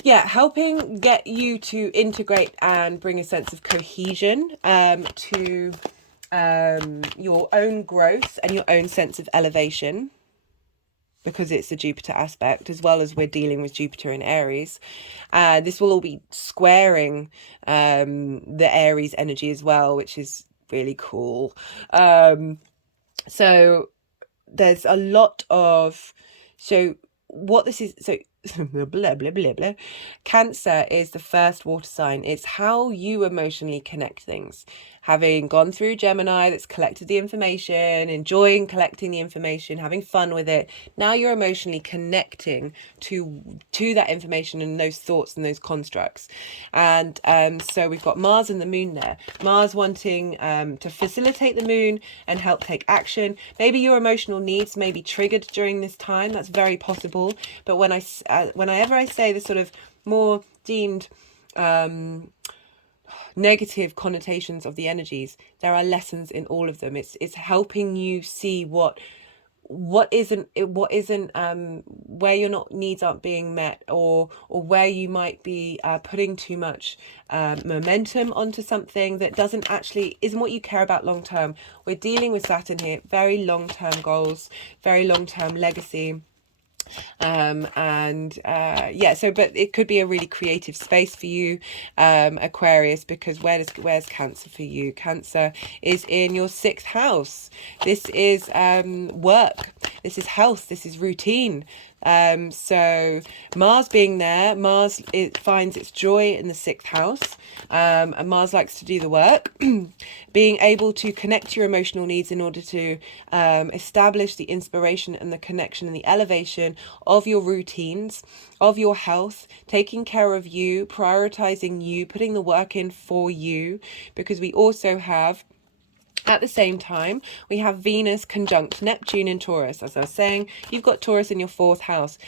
yeah, helping get you to integrate and bring a sense of cohesion to your own growth and your own sense of elevation, because it's a Jupiter aspect, as well as we're dealing with Jupiter in Aries. This will all be squaring the Aries energy as well, which is really cool. So there's a lot of, so what this is, so blah, blah, blah, blah. Cancer is the first water sign. It's how you emotionally connect things. Having gone through Gemini, that's collected the information, enjoying collecting the information, having fun with it. Now you're emotionally connecting to that information and those thoughts and those constructs. And so we've got Mars and the moon there. Mars wanting to facilitate the moon and help take action. Maybe your emotional needs may be triggered during this time. That's very possible. But whenever I say the sort of more deemed negative connotations of the energies, there are lessons in all of them. It's helping you see what isn't where your needs aren't being met, or where you might be putting too much momentum onto something that isn't what you care about long term. We're dealing with Saturn here, very long term goals, very long term legacy. Yeah, so but it could be a really creative space for you, Aquarius, because where's Cancer for you? Cancer is in your 6th house. This is work, this is health, this is routine. So Mars being there, it finds its joy in the 6th house, and Mars likes to do the work. Being able to connect to your emotional needs in order to establish the inspiration and the connection and the elevation of your routines, of your health, taking care of you, prioritizing you, putting the work in for you, because we also have, at the same time, we have Venus conjunct Neptune in Taurus. As I was saying, you've got Taurus in your 4th house.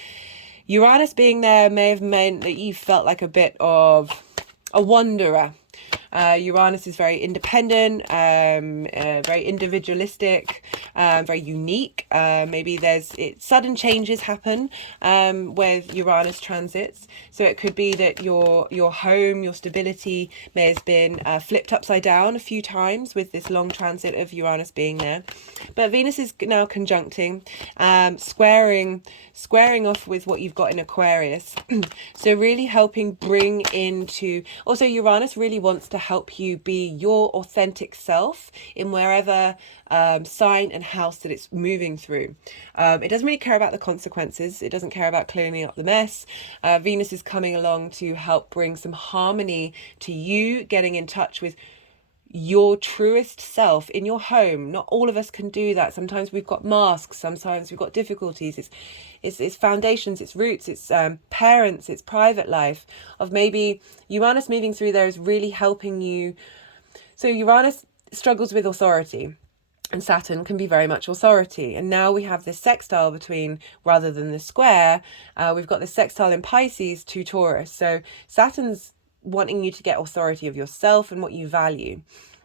Uranus being there may have meant that you felt like a bit of a wanderer. Uranus is very independent, very individualistic, very unique. Maybe sudden changes happen with Uranus transits. So it could be that your home, your stability may have been flipped upside down a few times with this long transit of Uranus being there. But Venus is now conjuncting, squaring off with what you've got in Aquarius. So really helping bring into, also Uranus really wants to help you be your authentic self in wherever sign and house that it's moving through. It doesn't really care about the consequences. It doesn't care about cleaning up the mess. Venus is coming along to help bring some harmony to you, getting in touch with your truest self in your home. Not all of us can do that. Sometimes we've got masks, sometimes we've got difficulties. It's foundations, it's roots, it's parents, it's private life. Of maybe Uranus moving through there is really helping you. So Uranus struggles with authority, and Saturn can be very much authority. And now we have this sextile between, rather than the square, we've got this sextile in Pisces to Taurus. So Saturn's wanting you to get authority of yourself and what you value.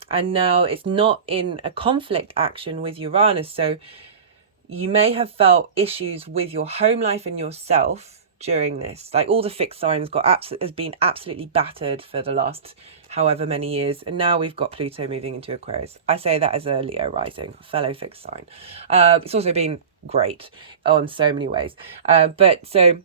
And now it's not in a conflict action with Uranus. So you may have felt issues with your home life and yourself during this. Like all the fixed signs has been absolutely battered for the last however many years, and now we've got Pluto moving into Aquarius. I say that as a Leo rising, fellow fixed sign. It's also been great on so many ways. But so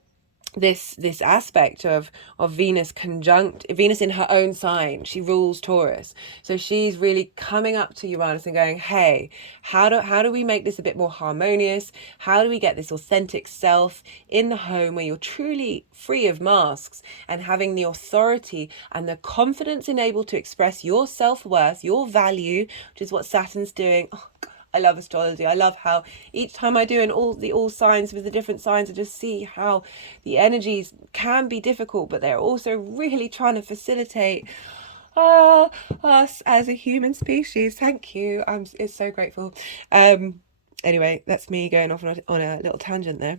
this aspect of Venus conjunct Venus in her own sign, she rules Taurus, so she's really coming up to Uranus and going, hey, how do we make this a bit more harmonious? How do we get this authentic self in the home where you're truly free of masks and having the authority and the confidence and able to express your self-worth, your value, which is what Saturn's doing. Oh, I love astrology. I love how each time I do all signs with the different signs, I just see how the energies can be difficult, but they're also really trying to facilitate us as a human species. Thank you. I'm so grateful. Anyway, that's me going off on a little tangent there.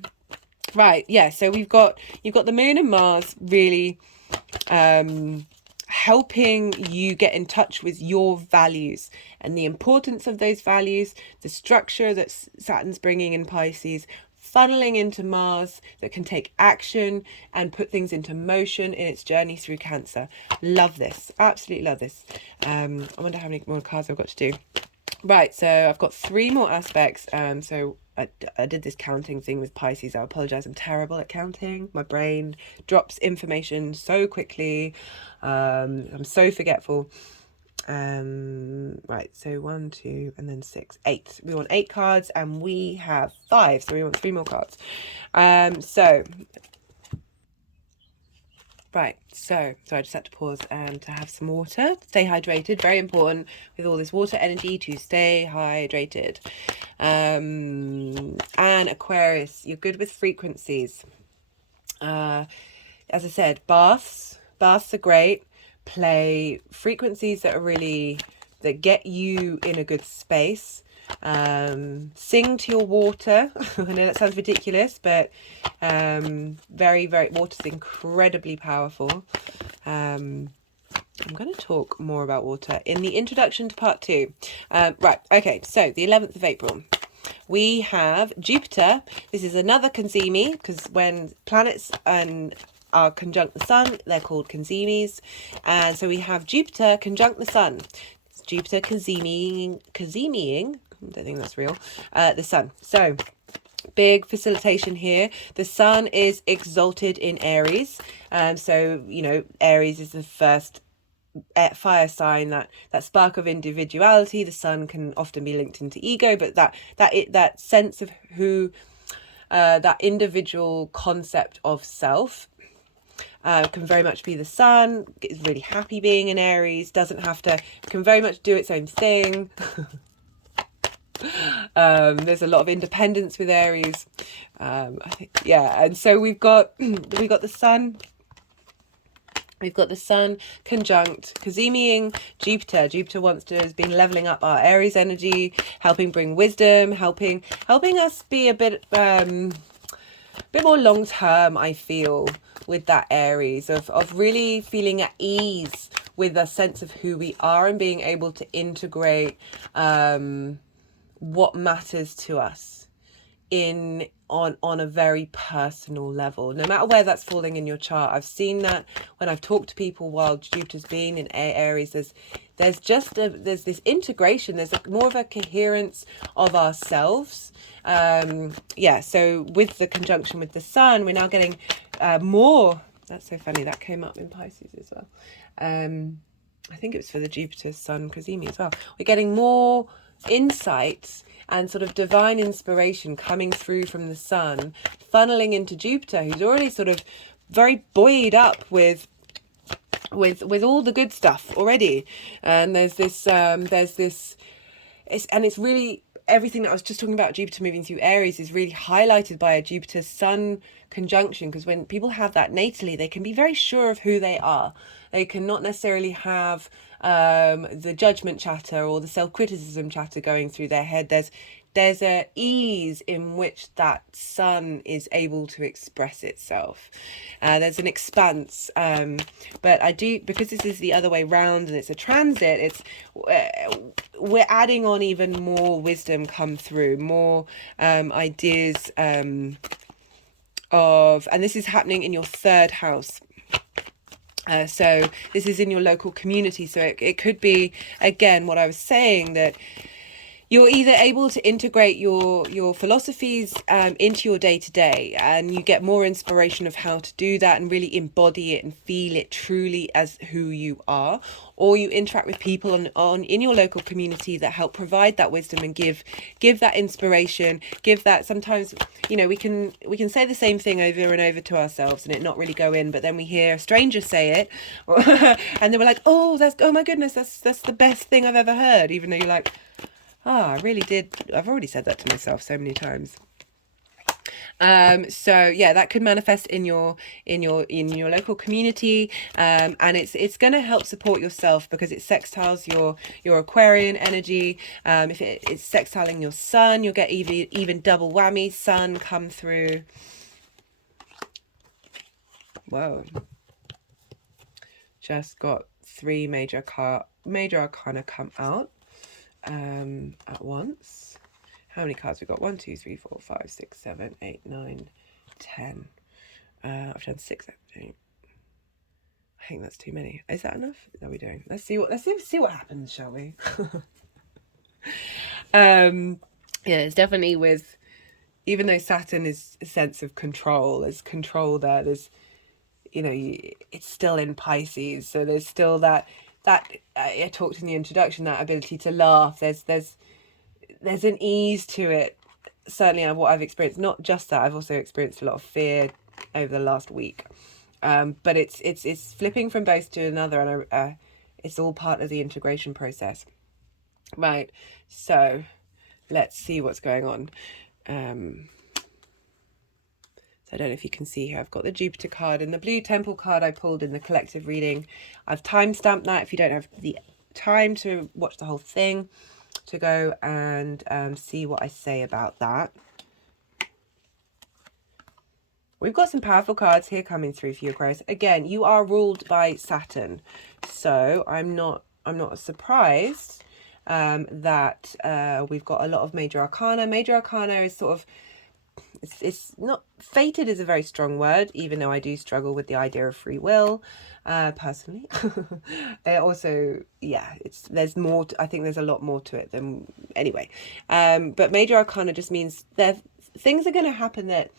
Right, yeah, so you've got the Moon and Mars really helping you get in touch with your values and the importance of those values, the structure that Saturn's bringing in Pisces, funneling into Mars that can take action and put things into motion in its journey through Cancer. Love this. Absolutely love this. I wonder how many more cards I've got to do. Right, so I've got 3 more aspects. So I did this counting thing with Pisces. I apologize. I'm terrible at counting. My brain drops information so quickly. I'm so forgetful. Right, so 1, 2, and then 6, 8. We want 8 cards, and we have 5, so we want 3 more cards. Right, so I just had to pause to have some water. Stay hydrated, very important with all this water energy to stay hydrated. And Aquarius, you're good with frequencies. As I said, baths are great. Play frequencies that are really, that get you in a good space. Sing to your water. I know that sounds ridiculous, but very, very, water's incredibly powerful. I'm going to talk more about water in the introduction to part 2. Right, okay, so the 11th of April. We have Jupiter. This is another Cazimi, because when planets are conjunct the sun, they're called Cazimis. And so we have Jupiter conjunct the sun. It's Jupiter Cazimiing, I don't think that's real, the sun. So big facilitation here. The sun is exalted in Aries. So, you know, Aries is the first fire sign, that spark of individuality. The sun can often be linked into ego, but that sense of who, that individual concept of self can very much be the sun. Is really happy being in Aries, doesn't have to, can very much do its own thing. There's a lot of independence with Aries. I think, yeah, and so we've got the sun. We've got the sun conjunct Cazimiing Jupiter. Jupiter has been leveling up our Aries energy, helping bring wisdom, helping us be a bit more long term, I feel, with that Aries of really feeling at ease with a sense of who we are and being able to integrate what matters to us on a very personal level, no matter where that's falling in your chart. I've seen that when I've talked to people while Jupiter's been in Aries. There's this integration. There's more of a coherence of ourselves. Yeah. So with the conjunction with the sun, we're now getting more. That's so funny. That came up in Pisces as well. I think it was for the Jupiter Sun Cazimi as well. We're getting more insights and sort of divine inspiration coming through from the sun, funneling into Jupiter, who's already sort of very buoyed up with all the good stuff already. And it's really, everything that I was just talking about, Jupiter moving through Aries, is really highlighted by a Jupiter Sun conjunction, because when people have that natally, they can be very sure of who they are. They can not necessarily have the judgment chatter or the self-criticism chatter going through their head. There's a ease in which that sun is able to express itself. There's an expanse, but I do, because this is the other way round and it's a transit, we're adding on even more wisdom come through, more ideas of, and this is happening in your 3rd house. So this is in your local community. So it could be, again, what I was saying, that you're either able to integrate your philosophies into your day-to-day, and you get more inspiration of how to do that and really embody it and feel it truly as who you are, or you interact with people on in your local community that help provide that wisdom and give that inspiration, give that. Sometimes, you know, we can say the same thing over and over to ourselves and it not really go in, but then we hear a stranger say it and they were like, oh my goodness, that's the best thing I've ever heard, even though you're like, I really did. I've already said that to myself so many times. So yeah, that could manifest in your local community, and it's going to help support yourself because it sextiles your Aquarian energy. If it's sextiling your sun, you'll get even double whammy. Sun come through. Whoa! Just got 3 major arcana come out at once. How many cards we got? 1, 2, 3, 4, 5, 6, 7, 8, 9, 10. I've done 6. I think that's too many. Is that enough? What are we doing? Let's see what happens, shall we? Yeah, it's definitely with, even though Saturn is a sense of control, there's control there. There's, you know, it's still in Pisces, so there's still that I talked in the introduction, that ability to laugh. There's an ease to it. Certainly, what I've experienced. Not just that, I've also experienced a lot of fear over the last week. But it's flipping from both to another, and it's all part of the integration process. Right. So let's see what's going on. So I don't know if you can see here, I've got the Jupiter card and the blue temple card I pulled in the collective reading. I've time-stamped that if you don't have the time to watch the whole thing, to go and see what I say about that. We've got some powerful cards here coming through for you, Aquarius. Again, you are ruled by Saturn, so I'm not surprised that we've got a lot of major arcana. Major arcana is sort of, it's not, fated is a very strong word, even though I do struggle with the idea of free will, personally. It also, yeah, there's more I think there's a lot more to it than, anyway. But major arcana just means that things are going to happen that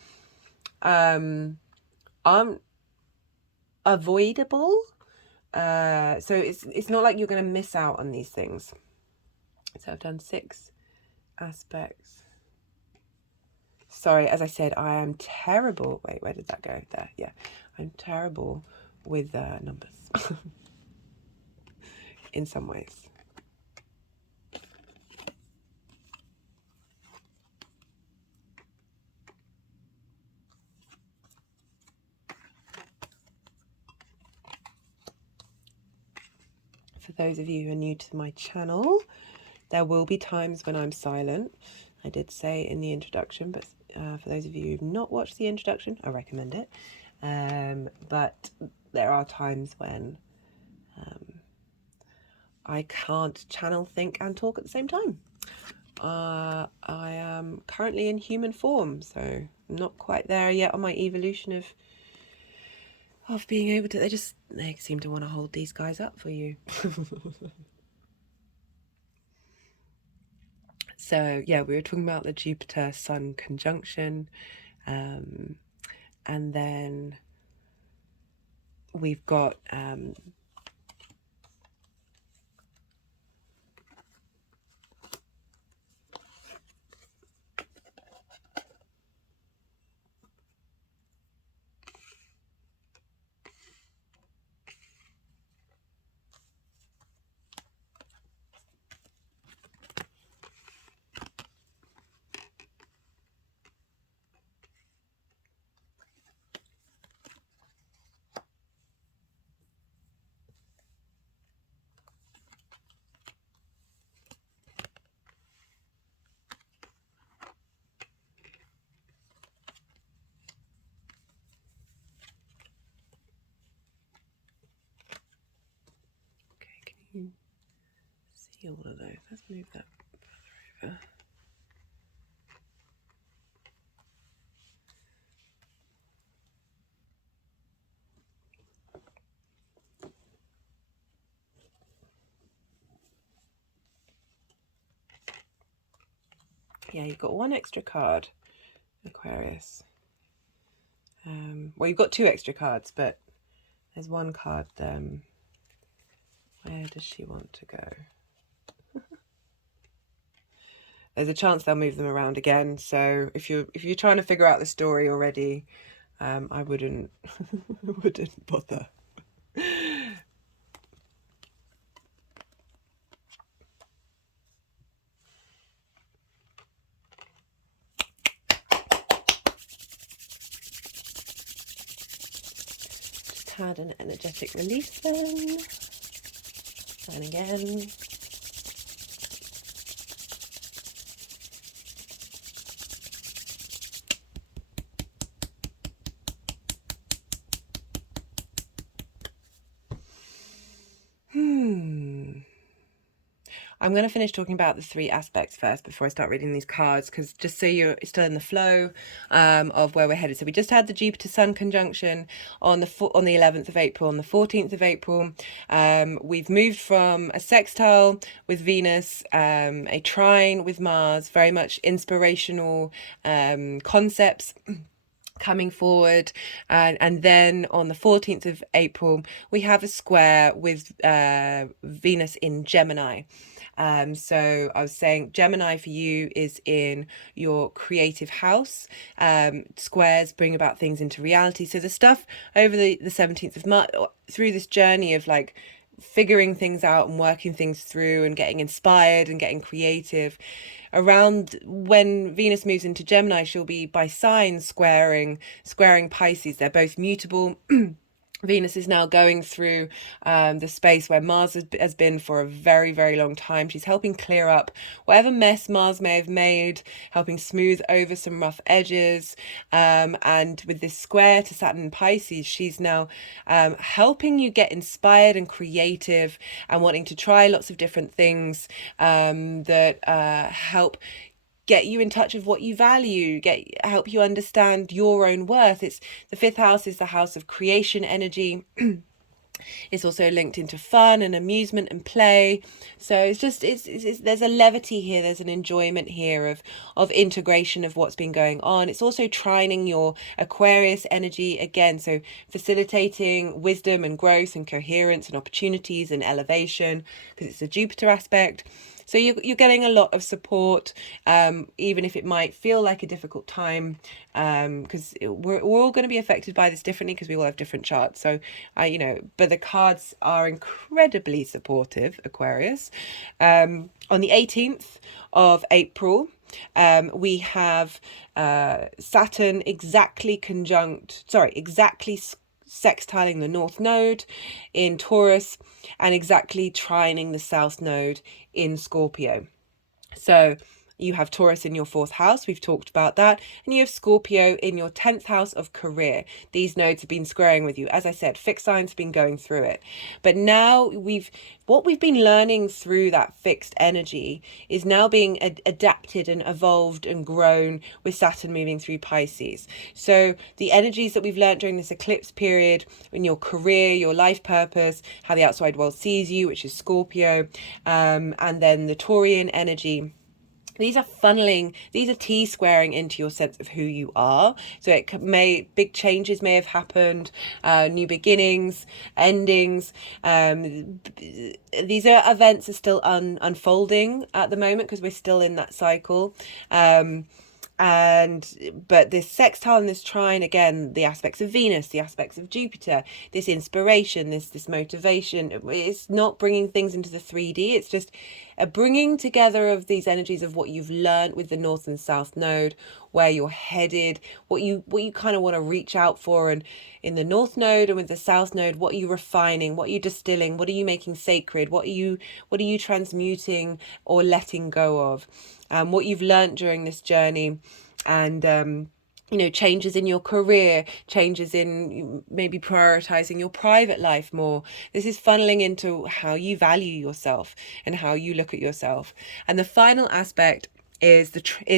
aren't avoidable. So it's not like you're going to miss out on these things. So I've done 6 aspects. Sorry, as I said, I am terrible. Wait, where did that go? There, yeah. I'm terrible with numbers in some ways. For those of you who are new to my channel, there will be times when I'm silent. I did say in the introduction, but for those of you who've not watched the introduction, I recommend it. But there are times when I can't channel, think and talk at the same time. I am currently in human form, so I'm not quite there yet on my evolution of being able to. They seem to want to hold these guys up for you. So yeah, we were talking about the Jupiter Sun conjunction, and then we've got see all of those. Let's move that further over. Yeah, you've got one extra card, Aquarius. Well, you've got two extra cards, but there's one card. Where does she want to go? There's a chance they'll move them around again. So if you're trying to figure out the story already, I wouldn't wouldn't bother. Just had an energetic release then. And again. I'm going to finish talking about the three aspects first before I start reading these cards, because just so you're still in the flow of where we're headed. So we just had the Jupiter-Sun conjunction on the 11th of April. On the 14th of April, we've moved from a sextile with Venus, a trine with Mars, very much inspirational concepts coming forward, and then on the 14th of April we have a square with Venus in Gemini. So I was saying Gemini for you is in your creative house. Squares bring about things into reality. So the stuff over the 17th of March, through this journey of like figuring things out and working things through and getting inspired and getting creative, around when Venus moves into Gemini, she'll be by sign squaring Pisces. They're both mutable. Venus is now going through the space where Mars has been for a very, very long time. She's helping clear up whatever mess Mars may have made, helping smooth over some rough edges. And with this square to Saturn and Pisces, she's now helping you get inspired and creative and wanting to try lots of different things that help get you in touch with what you value, help you understand your own worth. It's the fifth house is the house of creation energy. It's also linked into fun and amusement and play. So it's there's a levity here, there's an enjoyment here of integration of what's been going on. It's also trining your Aquarius energy again, so facilitating wisdom and growth and coherence and opportunities and elevation, because it's a Jupiter aspect. So you're getting a lot of support, even if it might feel like a difficult time, because we're all going to be affected by this differently, because we all have different charts. So, but the cards are incredibly supportive, Aquarius. On the 18th of April, we have Saturn exactly sextiling the North Node in Taurus and exactly trining the South Node in Scorpio. So you have Taurus in your fourth house, we've talked about that, and you have Scorpio in your 10th house of career. These nodes have been squaring with you. As I said, fixed signs have been going through it. But now what we've been learning through that fixed energy is now being adapted and evolved and grown with Saturn moving through Pisces. So the energies that we've learned during this eclipse period in your career, your life purpose, how the outside world sees you, which is Scorpio, and then the Taurian energy. These are T-squaring into your sense of who you are. So big changes may have happened, new beginnings, endings. These events are still unfolding at the moment because we're still in that cycle. But this sextile and this trine, again, the aspects of Venus, the aspects of Jupiter, this inspiration, this motivation, it's not bringing things into the 3D. It's just a bringing together of these energies of what you've learned with the North and South Node, where you're headed, what you kind of want to reach out for, and in the North Node and with the South Node, what are you refining, what are you distilling, what are you making sacred, what are you transmuting or letting go of, what you've learned during this journey, and changes in your career, changes in maybe prioritizing your private life more. This is funneling into how you value yourself and how you look at yourself. And the final aspect is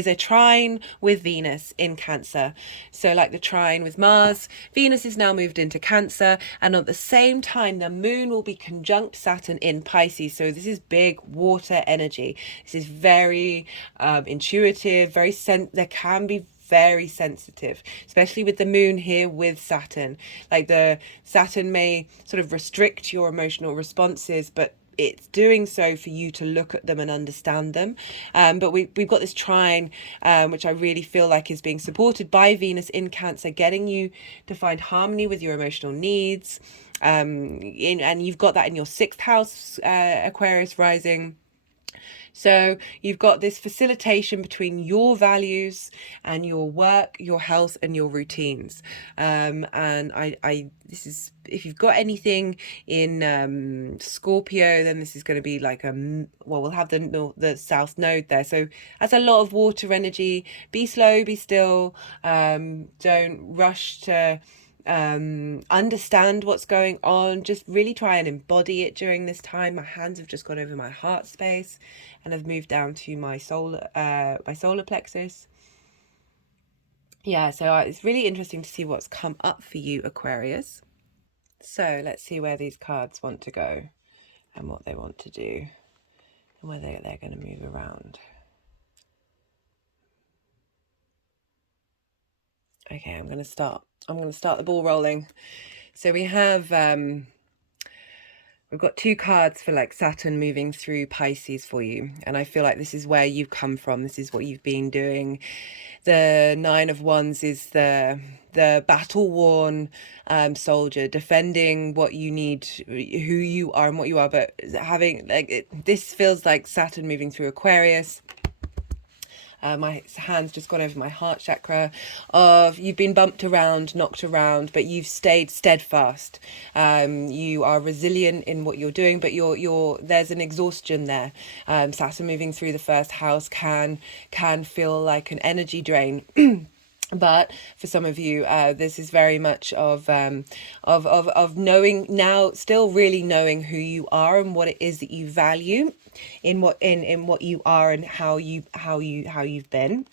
a trine with Venus in Cancer. So like the trine with Mars, Venus is now moved into Cancer, and at the same time the moon will be conjunct Saturn in Pisces. So this is big water energy. This is very intuitive, there can be very sensitive, especially with the moon here with Saturn. Like the Saturn may sort of restrict your emotional responses, but it's doing so for you to look at them and understand them. But we've got this trine, which I really feel like is being supported by Venus in Cancer, getting you to find harmony with your emotional needs. And you've got that in your 6th house, Aquarius rising. So you've got this facilitation between your values and your work, your health, and your routines. And this is, if you've got anything in Scorpio, then this is going to be like we'll have the south node there. So that's a lot of water energy. Be slow, be still. Don't rush to understand what's going on. Just really try and embody it during this time. My hands have just gone over my heart space and have moved down to my solar plexus. Yeah, so it's really interesting to see what's come up for you, Aquarius. So let's see where these cards want to go and what they want to do and whether they're going to move around. Okay, I'm going to start the ball rolling. So we have we've got 2 cards for like Saturn moving through Pisces for you, and I feel like this is where you've come from. This is what you've been doing. The 9 of Wands is the battle-worn soldier, defending what you need, who you are and what you are, but having this feels like Saturn moving through Aquarius. My hand's just gone over my heart chakra. You've been bumped around, knocked around, but you've stayed steadfast. You are resilient in what you're doing, but there's an exhaustion there. Saturn moving through the 1st house can feel like an energy drain. But for some of you, this is very much of knowing now, still really knowing who you are and what it is that you value in what you are and how you've been.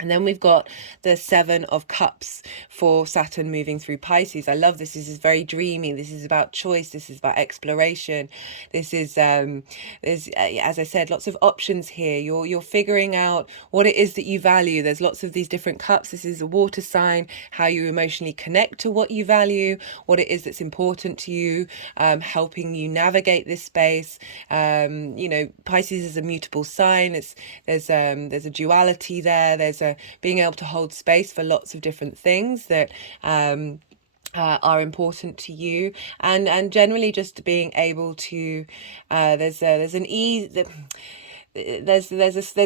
And then we've got the 7 of Cups for Saturn moving through Pisces. I love this. This is very dreamy. This is about choice. This is about exploration. This is, as I said, lots of options here. You're figuring out what it is that you value. There's lots of these different cups. This is a water sign, how you emotionally connect to what you value, what it is that's important to you, helping you navigate this space. Pisces is a mutable sign. There's a duality there. There's being able to hold space for lots of different things that are important to you, and generally just being able to there's an ease that there's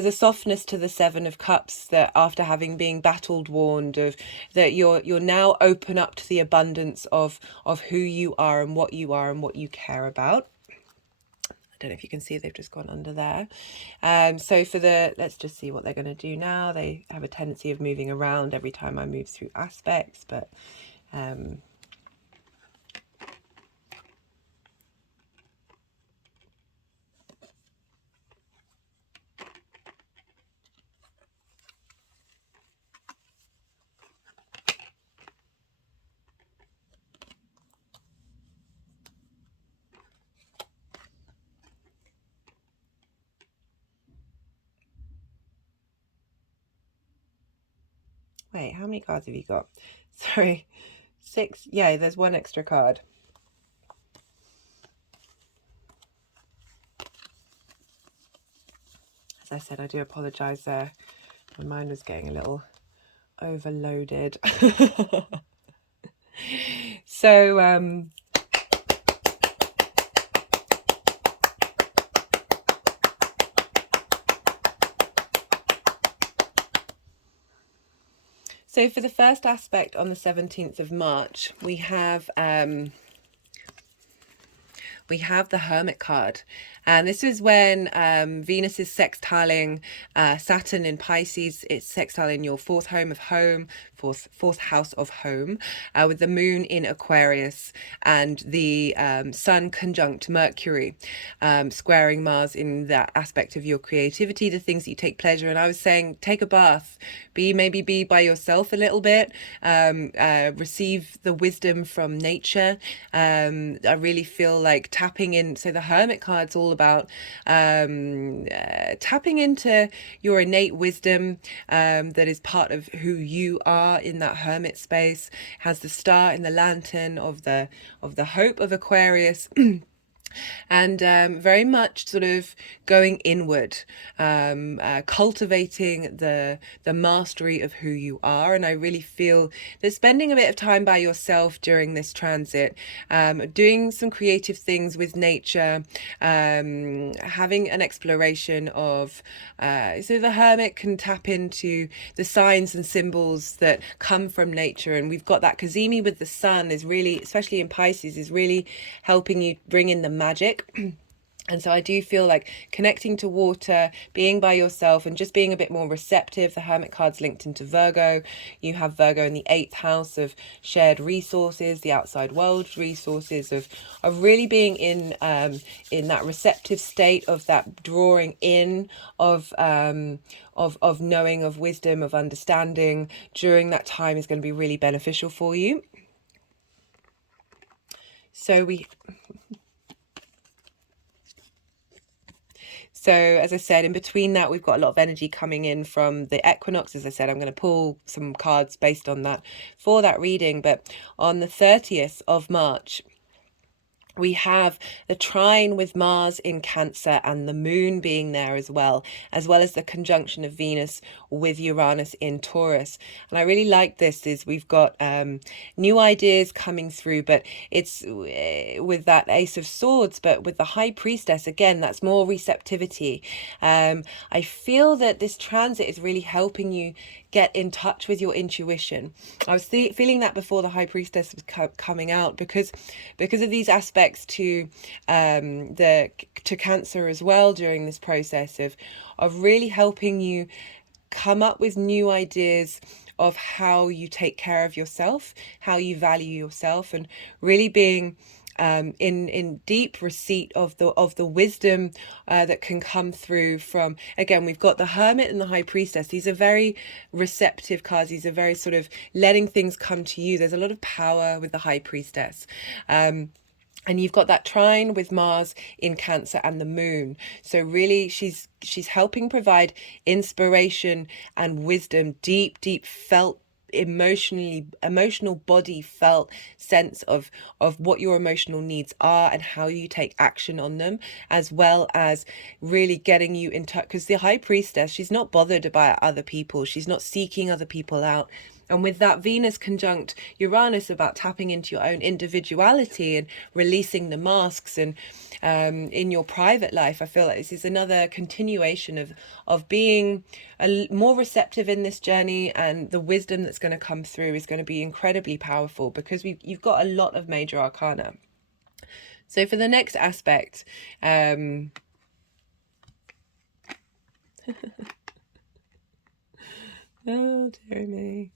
a softness to the 7 of Cups, that after having been battled, warned of, that you're now open up to the abundance of who you are and what you care about. I don't know if you can see, they've just gone under there. So let's just see what they're going to do now. They have a tendency of moving around every time I move through aspects, but wait, how many cards have you got? Sorry, 6. Yeah, there's 1 extra card. As I said, I do apologize there. My mind was getting a little overloaded. So so for the first aspect on the 17th of March, we have we have the Hermit card. And this is when Venus is sextiling Saturn in Pisces. It's sextiling your fourth house of home, with the moon in Aquarius and the sun conjunct Mercury, squaring Mars in that aspect of your creativity, the things that you take pleasure. And I was saying, take a bath, maybe be by yourself a little bit, receive the wisdom from nature. I really feel like tapping in. So the Hermit card's all about tapping into your innate wisdom that is part of who you are in that hermit space. Has the star in the lantern of the hope of Aquarius. And very much sort of going inward, cultivating the mastery of who you are. And I really feel that spending a bit of time by yourself during this transit, doing some creative things with nature, having an exploration of, so the Hermit can tap into the signs and symbols that come from nature. And we've got that Cazimi with the sun is really, especially in Pisces, is really helping you bring in the magic. And so I do feel like connecting to water, being by yourself, and just being a bit more receptive. The Hermit card's linked into Virgo. You have Virgo in the 8th house of shared resources, the outside world resources, of really being in that receptive state, of that drawing in of knowing, of wisdom, of understanding during that time is going to be really beneficial for you. So as I said, in between that, we've got a lot of energy coming in from the equinox. As I said, I'm going to pull some cards based on that for that reading. But on the 30th of March, we have the trine with Mars in Cancer and the moon being there as well as the conjunction of Venus with Uranus in Taurus. And I really like this, is we've got new ideas coming through, but it's with that Ace of Swords, but with the High Priestess, again, that's more receptivity. I feel that this transit is really helping you get in touch with your intuition. I was feeling that before the High Priestess was coming out, because of these aspects to Cancer as well during this process of really helping you come up with new ideas of how you take care of yourself, how you value yourself, and really being in deep receipt of the wisdom that can come through from, again, we've got the Hermit and the High Priestess. These are very receptive cards. These are very sort of letting things come to you. There's a lot of power with the High Priestess. And you've got that trine with Mars in Cancer and the moon. So really she's helping provide inspiration and wisdom, deep felt, emotional body felt sense of what your emotional needs are and how you take action on them, as well as really getting you in touch. Because the High Priestess, she's not bothered about other people. She's not seeking other people out. And with that Venus conjunct Uranus, about tapping into your own individuality and releasing the masks, and in your private life, I feel like this is another continuation of being more receptive in this journey, and the wisdom that's going to come through is going to be incredibly powerful, because you've got a lot of major arcana. So for the next aspect, oh dear me.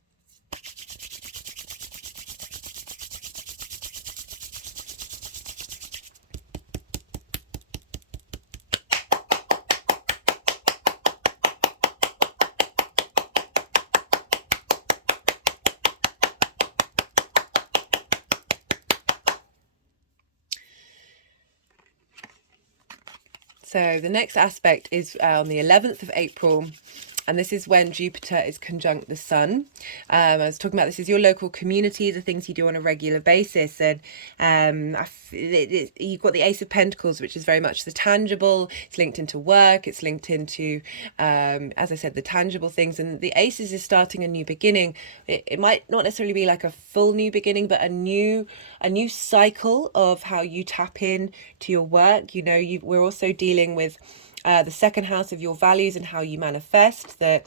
So the next aspect is on the 11th of April. And this is when Jupiter is conjunct the sun. I was talking about, this is your local community, the things you do on a regular basis. And you've got the Ace of Pentacles, which is very much the tangible. It's linked into work. It's linked into, as I said, the tangible things. And the Aces is starting a new beginning. It might not necessarily be like a full new beginning, but a new cycle of how you tap in to your work. You know, we're also dealing with the second house of your values and how you manifest, that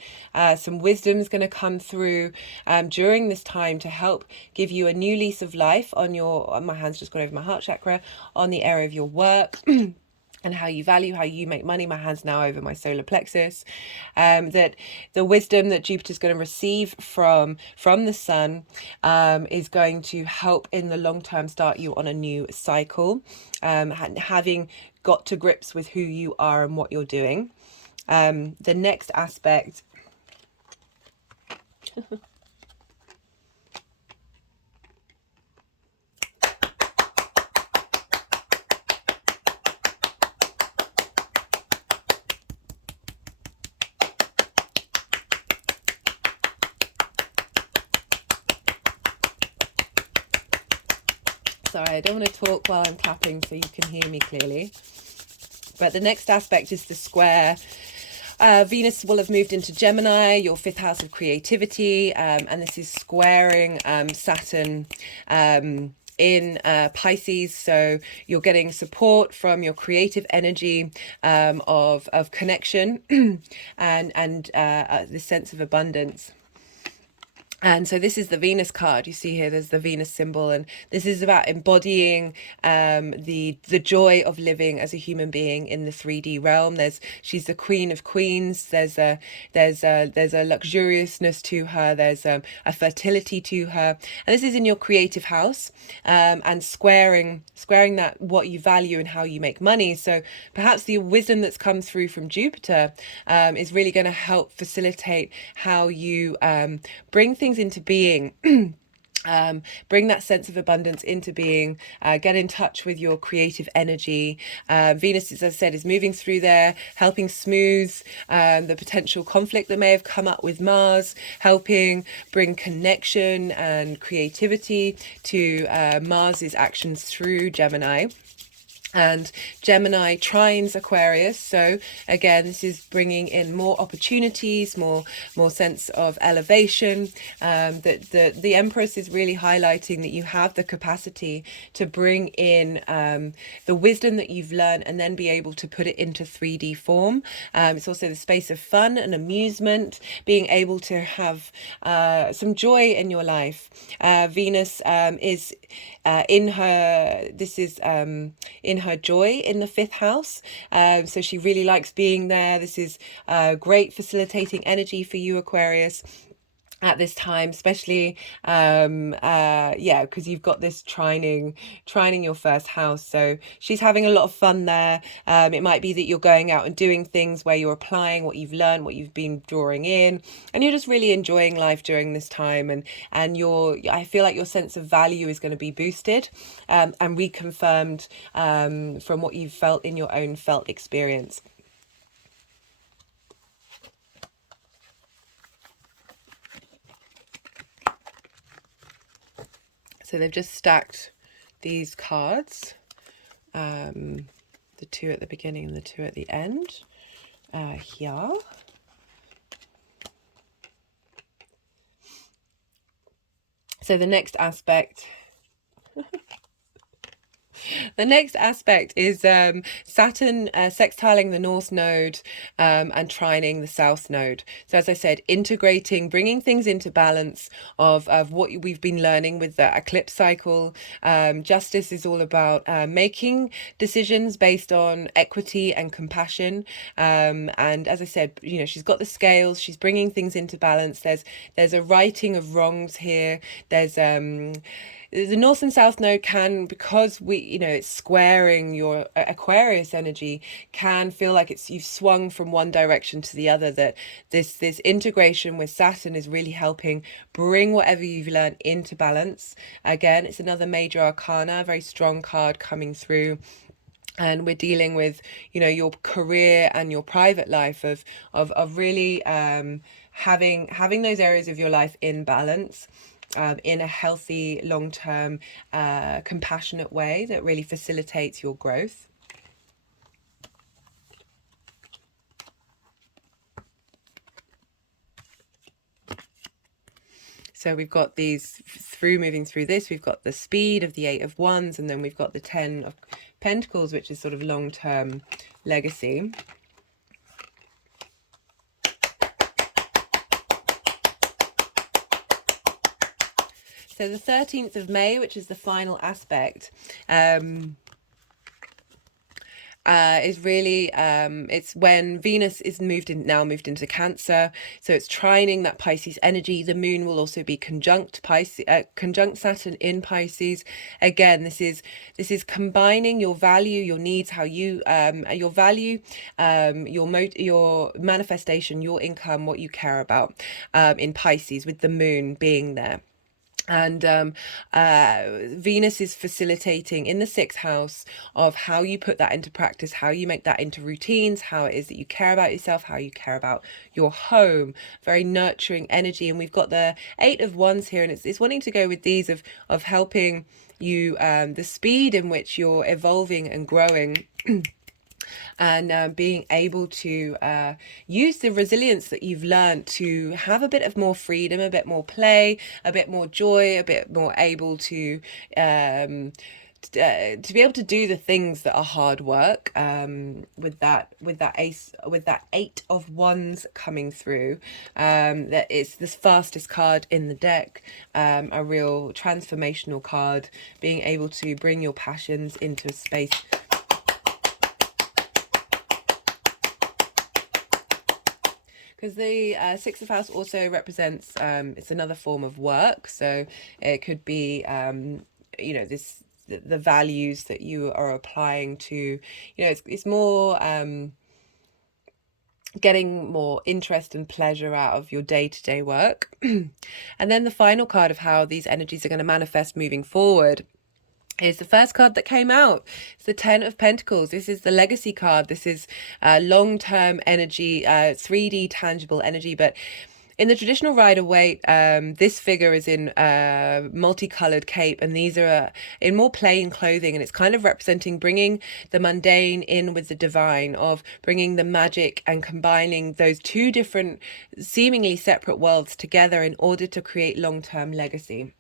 some wisdom is going to come through during this time to help give you a new lease of life on your, my hand's just gone over my heart chakra, on the area of your work. And how you value, how you make money. My hand's now over my solar plexus. That the wisdom that Jupiter's going to receive from the sun is going to help in the long term start you on a new cycle. Having got to grips with who you are and what you're doing. The next aspect sorry, I don't want to talk while I'm clapping so you can hear me clearly. But the next aspect is the square. Venus will have moved into Gemini, your fifth house of creativity, and this is squaring Saturn in Pisces, so you're getting support from your creative energy of connection and the sense of abundance. And so this is the Venus card. You see here, there's the Venus symbol, and this is about embodying the joy of living as a human being in the 3D realm. She's the Queen of Queens. There's a luxuriousness to her. There's a fertility to her, and this is in your creative house, and squaring that what you value and how you make money. So perhaps the wisdom that's come through from Jupiter is really going to help facilitate how you bring things into being. Bring that sense of abundance into being, get in touch with your creative energy. Venus, as I said, is moving through there, helping smooth the potential conflict that may have come up with Mars, helping bring connection and creativity to Mars's actions through Gemini. And Gemini trines Aquarius, so again this is bringing in more opportunities, more sense of elevation. That the Empress is really highlighting that you have the capacity to bring in the wisdom that you've learned and then be able to put it into 3D form. It's also the space of fun and amusement, being able to have some joy in your life. Venus is in her joy in the fifth house, so she really likes being there. This is great facilitating energy for you, Aquarius, at this time, especially because you've got this trining your first house, so she's having a lot of fun there. It might be that you're going out and doing things where you're applying what you've learned, what you've been drawing in, and you're just really enjoying life during this time, and I feel like your sense of value is going to be boosted and reconfirmed from what you've felt in your own felt experience. So they've just stacked these cards, the two at the beginning and the two at the end, here. So the next aspect... The next aspect is Saturn sextiling the North Node and trining the South Node. So as I said, integrating, bringing things into balance of what we've been learning with the eclipse cycle. Justice is all about making decisions based on equity and compassion. And as I said, she's got the scales. She's bringing things into balance. There's a righting of wrongs here. There's the North and South Node can, because it's squaring your Aquarius energy, can feel like you've swung from one direction to the other, that this integration with Saturn is really helping bring whatever you've learned into balance. Again, it's another major arcana, very strong card coming through. And we're dealing with, your career and your private life of really having those areas of your life in balance. In a healthy, long-term, compassionate way that really facilitates your growth. So we've got these, moving through this, we've got the speed of the Eight of Wands, and then we've got the Ten of Pentacles, which is sort of long-term legacy. So the 13th of May, which is the final aspect, is really it's when Venus is moved into Cancer, so it's trining that Pisces energy. The moon will also be conjunct Saturn in Pisces. Again, this is combining your value, your needs, how you your value, your manifestation, your income, what you care about, in Pisces, with the moon being there. And Venus is facilitating in the 6th house of how you put that into practice, how you make that into routines, how it is that you care about yourself, how you care about your home. Very nurturing energy. And we've got the 8 of Wands here, and it's wanting to go with these of helping you, the speed in which you're evolving and growing. And being able to use the resilience that you've learned to have a bit of more freedom, a bit more play, a bit more joy, a bit more able to be able to do the things that are hard work, with that 8 of Wands coming through. That is the fastest card in the deck, a real transformational card, being able to bring your passions into a space. Because the 6th of house also represents, it's another form of work. So it could be, you know, the values that you are applying to, you know, it's more getting more interest and pleasure out of your day-to-day work. And then the final card of how these energies are going to manifest moving forward is the first card that came out. It's the 10 of Pentacles. This is the legacy card. This is long-term energy, 3D tangible energy. But in the traditional Rider-Waite, this figure is in multicolored cape, and these are in more plain clothing, and it's kind of representing bringing the mundane in with the divine, of bringing the magic and combining those two different seemingly separate worlds together in order to create long-term legacy.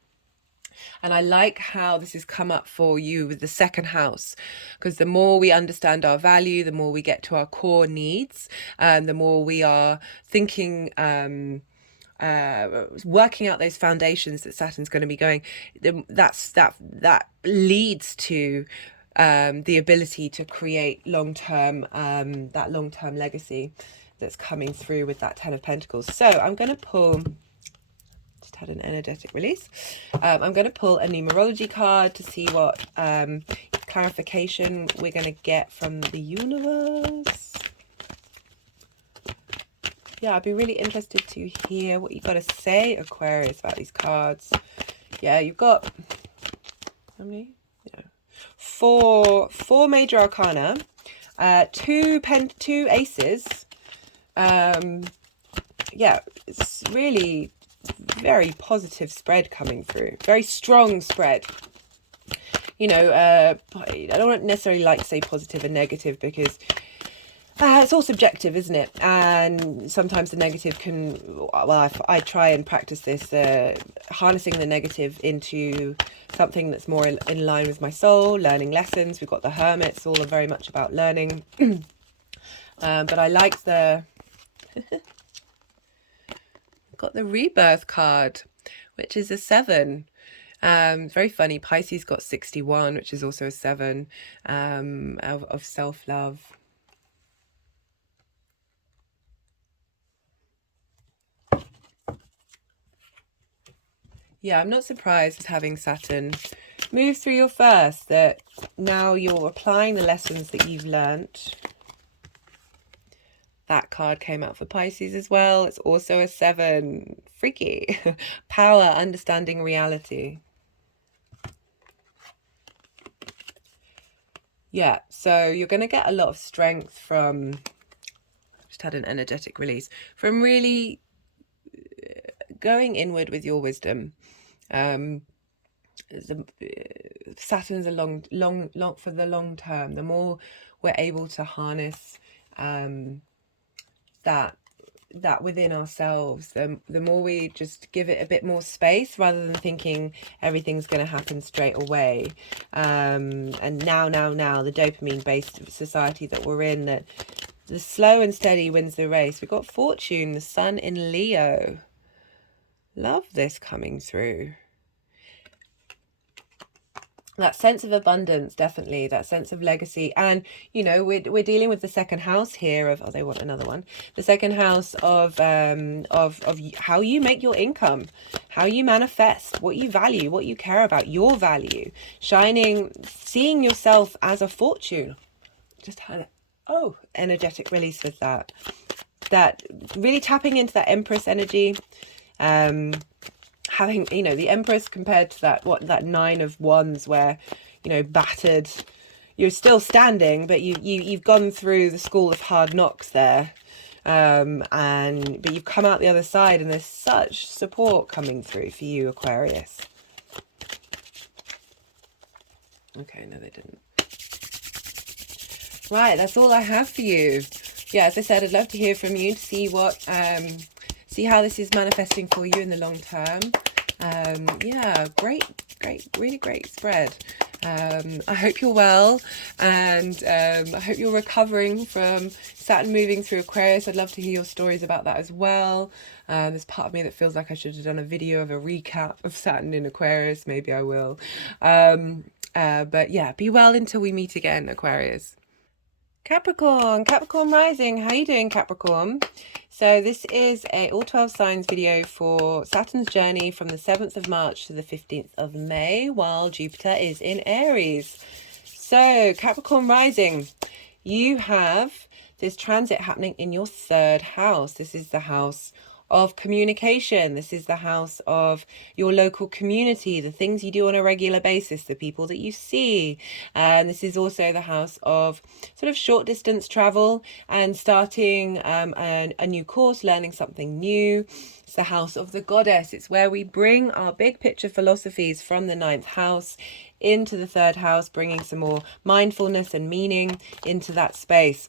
And I like how this has come up for you with the 2nd house, because the more we understand our value, the more we get to our core needs, the more we are thinking, working out those foundations that Saturn's going to be going, that leads to the ability to create long-term, that long-term legacy that's coming through with that 10 of Pentacles. So I'm going to pull, had an energetic release. I'm going to pull a numerology card to see what clarification we're going to get from the universe. Yeah, I'd be really interested to hear what you've got to say, Aquarius, about these cards. Yeah, you've got how many? Yeah, four major arcana, two aces. Yeah, it's really very positive spread coming through, very strong spread. You know, I don't necessarily like to say positive and negative, because it's all subjective, isn't it? And sometimes the negative can, well, I try and practice this, harnessing the negative into something that's more in line with my soul, learning lessons. We've got the Hermits, all are very much about learning. But I like the got the Rebirth card, which is a 7. Very funny. Pisces got 61, which is also a 7, of self-love. Yeah, I'm not surprised with having Saturn move through your first, that now you're applying the lessons that you've learnt. That card came out for Pisces as well. It's also a 7. Freaky. Power, understanding reality. Yeah, so you're going to get a lot of strength from, just had an energetic release, from really going inward with your wisdom. Saturn's a long for the long term. The more we're able to harness that within ourselves, the more we just give it a bit more space, rather than thinking everything's going to happen straight away. And now the dopamine based society that we're in, that the slow and steady wins the race. We've got Fortune, the sun in Leo. Love this coming through. that sense of abundance, definitely that sense of legacy. And you know, we're dealing with the second house here of, oh, they want another one, the second house of how you make your income, how you manifest, what you value, what you care about, your value, shining, seeing yourself as a fortune. Just had energetic release with that, really tapping into that Empress energy. Having, you know, the Empress compared to that Nine of Wands, where, you know, battered, you're still standing, but you've gone through the school of hard knocks there, but you've come out the other side, and there's such support coming through for you, Aquarius. Okay, no, they didn't. Right, that's all I have for you. Yeah, as I said, I'd love to hear from you to see what see how this is manifesting for you in the long term. Yeah, great, really great spread. I hope you're well, and I hope you're recovering from Saturn moving through Aquarius. I'd love to hear your stories about that as well. There's part of me that feels like I should have done a video of a recap of Saturn in Aquarius. Maybe I will. But yeah, be well until we meet again, Aquarius. Capricorn rising. How you doing, Capricorn? So this is a all 12 signs video for Saturn's journey from the 7th of March to the 15th of May, while Jupiter is in Aries. So Capricorn rising, you have this transit happening in your 3rd house. This is the house of communication. This is the house of your local community, the things you do on a regular basis, the people that you see. And this is also the house of sort of short distance travel and starting a new course, learning something new. It's the house of the goddess. It's where we bring our big picture philosophies from the 9th house into the 3rd house, bringing some more mindfulness and meaning into that space.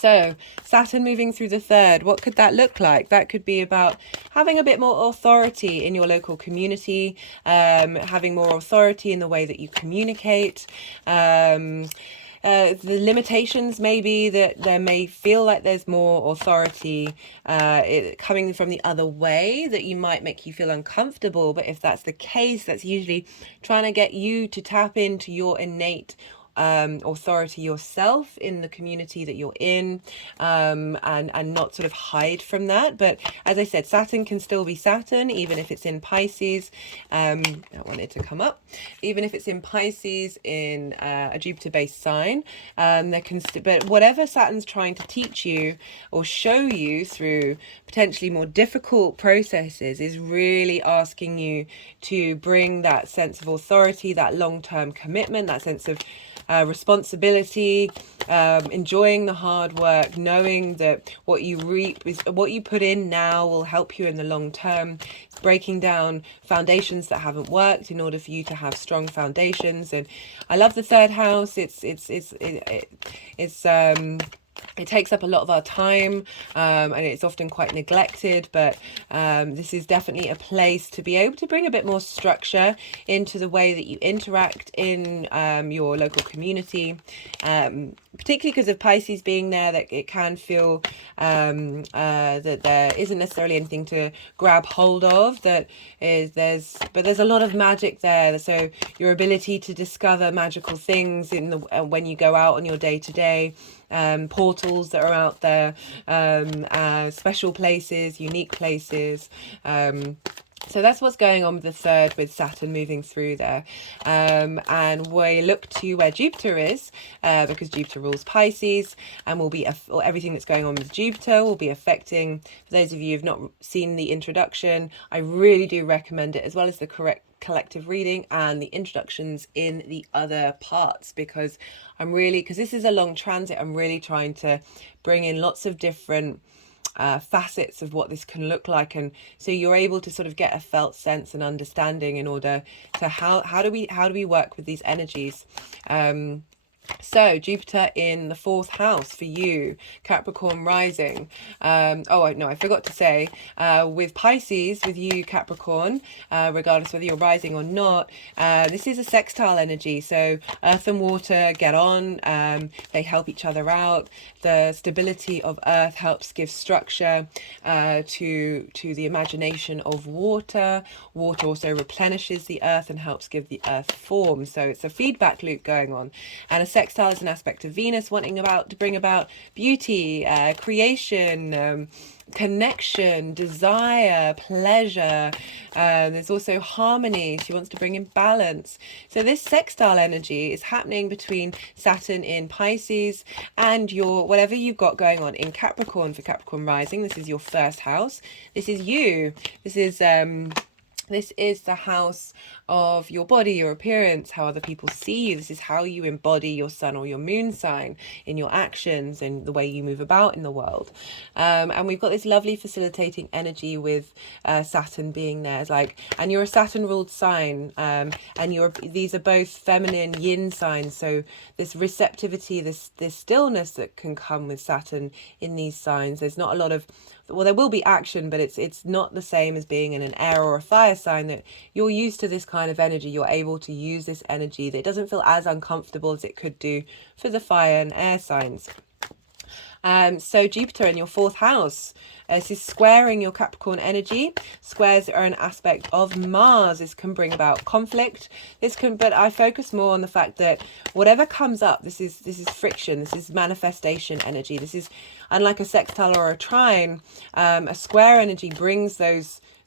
So Saturn moving through the 3rd, what could that look like? That could be about having a bit more authority in your local community, having more authority in the way that you communicate. The limitations may be that there may feel like there's more authority coming from the other way that you might make you feel uncomfortable. But if that's the case, that's usually trying to get you to tap into your innate authority yourself in the community that you're in, and not sort of hide from that. But as I said, Saturn can still be Saturn even if it's in Pisces. I wanted to come up, even if it's in Pisces in a Jupiter based sign. There can but whatever Saturn's trying to teach you or show you through potentially more difficult processes is really asking you to bring that sense of authority, that long-term commitment, that sense of responsibility, enjoying the hard work, knowing that what you reap is what you put in now will help you in the long term. It's breaking down foundations that haven't worked in order for you to have strong foundations. And I love the 3rd house. It takes up a lot of our time, and it's often quite neglected, but this is definitely a place to be able to bring a bit more structure into the way that you interact in your local community, particularly because of Pisces being there, that it can feel that there isn't necessarily anything to grab hold of, but there's a lot of magic there. So your ability to discover magical things in the when you go out on your day-to-day, portals that are out there, special places, unique places. So that's what's going on with the 3rd, with Saturn moving through there. And we look to where Jupiter is, because Jupiter rules Pisces, and will be everything that's going on with Jupiter will be affecting. For those of you who've not seen the introduction, I really do recommend it, as well as the correct collective reading and the introductions in the other parts, because this is a long transit, I'm really trying to bring in lots of different facets of what this can look like, and so you're able to sort of get a felt sense and understanding in order to how do we work with these energies. So Jupiter in the 4th house for you, Capricorn rising. Oh no, I forgot to say, with Pisces, with you Capricorn, regardless whether you're rising or not, this is a sextile energy. So earth and water get on, they help each other out. The stability of earth helps give structure to the imagination of water. Water also replenishes the earth and helps give the earth form. So it's a feedback loop going on. And a sextile is an aspect of Venus wanting to bring about beauty, creation, connection, desire, pleasure. There's also harmony. She wants to bring in balance. So this sextile energy is happening between Saturn in Pisces and your whatever you've got going on in Capricorn for Capricorn rising. This is your 1st house. This is you. This is the house of your body, your appearance, how other people see you. This is how you embody your sun or your moon sign in your actions and the way you move about in the world. And we've got this lovely facilitating energy with Saturn being there. It's like, and you're a Saturn ruled sign, and these are both feminine yin signs. So this receptivity, this stillness that can come with Saturn in these signs. There's not a lot of, well, there will be action, but it's not the same as being in an air or a fire sign, that you're used to this kind of energy. You're able to use this energy that doesn't feel as uncomfortable as it could do for the fire and air signs. So Jupiter in your 4th house, this is squaring your Capricorn energy. Squares are an aspect of Mars. This can bring about conflict. But I focus more on the fact that whatever comes up, this is friction. This is manifestation energy. This is unlike a sextile or a trine. A square energy brings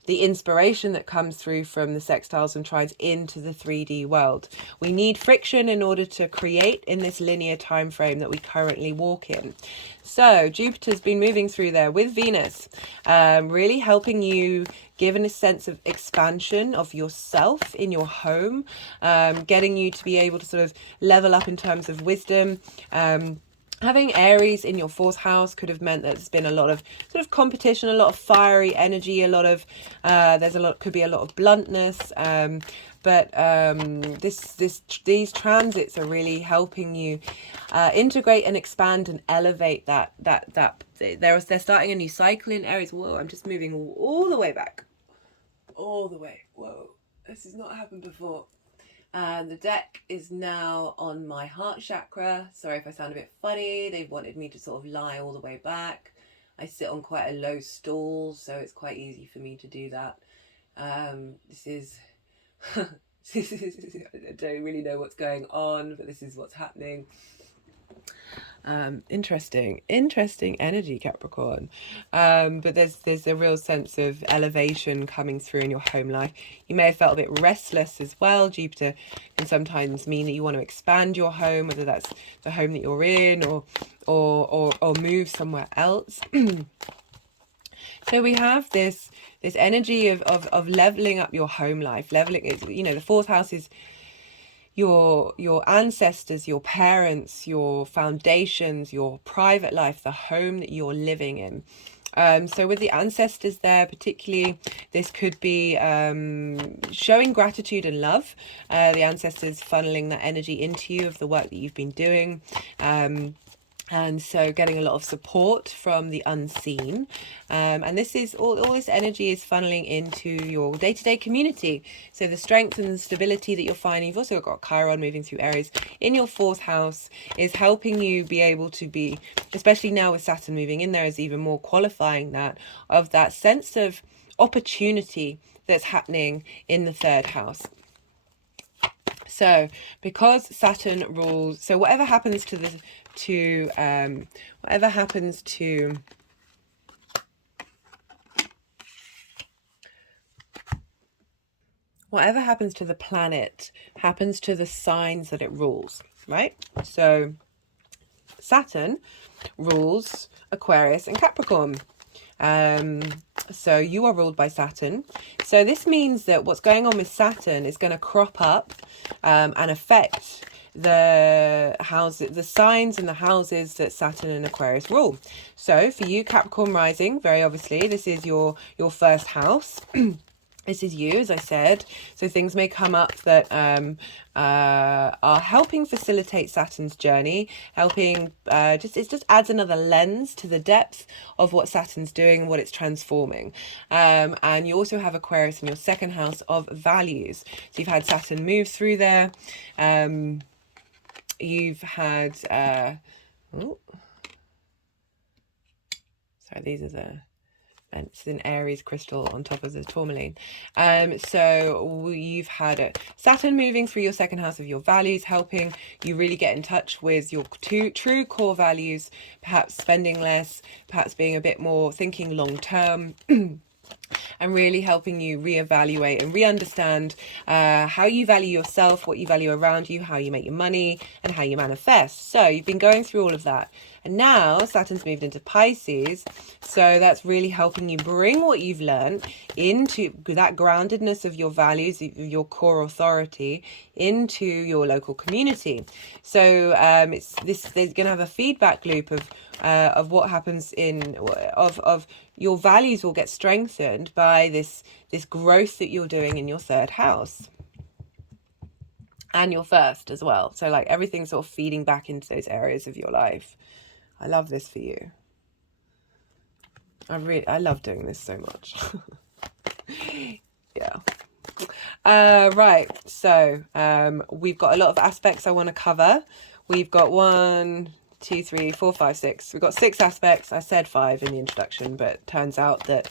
the inspiration that comes through from the sextiles and trines into the 3D world. We need friction in order to create in this linear time frame that we currently walk in. So Jupiter's been moving through there with Venus, really helping you given a sense of expansion of yourself in your home, getting you to be able to sort of level up in terms of wisdom. Having Aries in your 4th house could have meant that there's been a lot of sort of competition, a lot of fiery energy, could be a lot of bluntness. But these transits are really helping you integrate and expand and elevate that. They're starting a new cycle in Aries. Whoa, I'm just moving all the way back. All the way. Whoa, this has not happened before. And the deck is now on my heart chakra. Sorry if I sound a bit funny. They wanted me to sort of lie all the way back. I sit on quite a low stool, so it's quite easy for me to do that. This is I don't really know what's going on, but this is what's happening. Interesting energy, Capricorn. But there's a real sense of elevation coming through in your home life. You may have felt a bit restless as well. Jupiter can sometimes mean that you want to expand your home, whether that's the home that you're in or move somewhere else. So we have this energy of leveling up your home life. Leveling is, the 4th house is your ancestors, your parents, your foundations, your private life, the home that you're living in. So with the ancestors there, particularly, this could be showing gratitude and love. The ancestors funneling that energy into you of the work that you've been doing. And so getting a lot of support from the unseen. And this is all this energy is funneling into your day-to-day community. So the strength and the stability that you're finding, you've also got Chiron moving through Aries in your 4th house, is helping you be able to be, especially now with Saturn moving in there, is even more qualifying that sense of opportunity that's happening in the 3rd house. So because Saturn rules, so whatever happens to the planet happens to the signs that it rules, right? So Saturn rules Aquarius and Capricorn. So you are ruled by Saturn. So this means that what's going on with Saturn is going to crop up and affect the signs and the houses that Saturn and Aquarius rule. So for you, Capricorn rising, very obviously, this is your 1st house. This is you, as I said. So things may come up that are helping facilitate Saturn's journey, helping it just adds another lens to the depth of what Saturn's doing and what it's transforming. And you also have Aquarius in your second house of values. So you've had Saturn move through there. You've had sorry, these are the, and it's an Aries crystal on top of the tourmaline. So you've had Saturn moving through your second house of your values, helping you really get in touch with your true core values, perhaps spending less, perhaps being a bit more thinking long term. And really helping you reevaluate and re-understand how you value yourself, what you value around you, how you make your money, and how you manifest. So you've been going through all of that. And now Saturn's moved into Pisces. So that's really helping you bring what you've learned into that groundedness of your values, your core authority, into your local community. So there's going to have a feedback loop of what happens of your values will get strengthened by this growth that you're doing in your third house and your first as well. So like everything's sort of feeding back into those areas of your life. I love this for you. I love doing this so much. Yeah. Right. So we've got a lot of aspects I want to cover. We've got 1, 2, 3, 4, 5, 6. We've got 6 aspects. I said 5 in the introduction, but it turns out that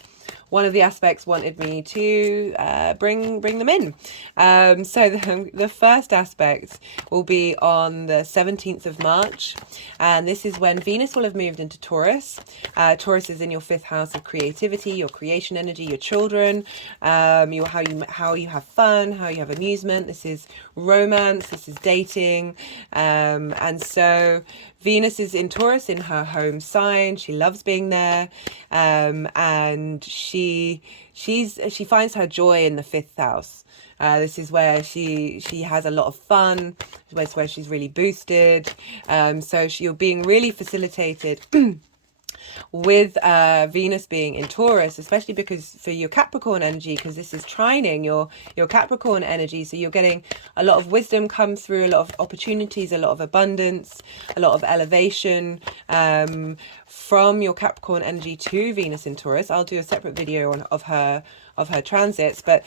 one of the aspects wanted me to bring them in. So the first aspect will be on the 17th of March. And this is when Venus will have moved into Taurus. Taurus is in your 5th house of creativity, your creation energy, your children, how you have fun, how you have amusement. This is romance, this is dating. And so Venus is in Taurus in her home sign. She loves being there. And she finds her joy in the 5th house. This is where she has a lot of fun. It's where she's really boosted. So you're being really facilitated with Venus being in Taurus, especially because for your Capricorn energy, because this is trining your Capricorn energy, so you're getting a lot of wisdom come through, a lot of opportunities, a lot of abundance, a lot of elevation from your Capricorn energy to Venus in Taurus. I'll do a separate video of her transits, but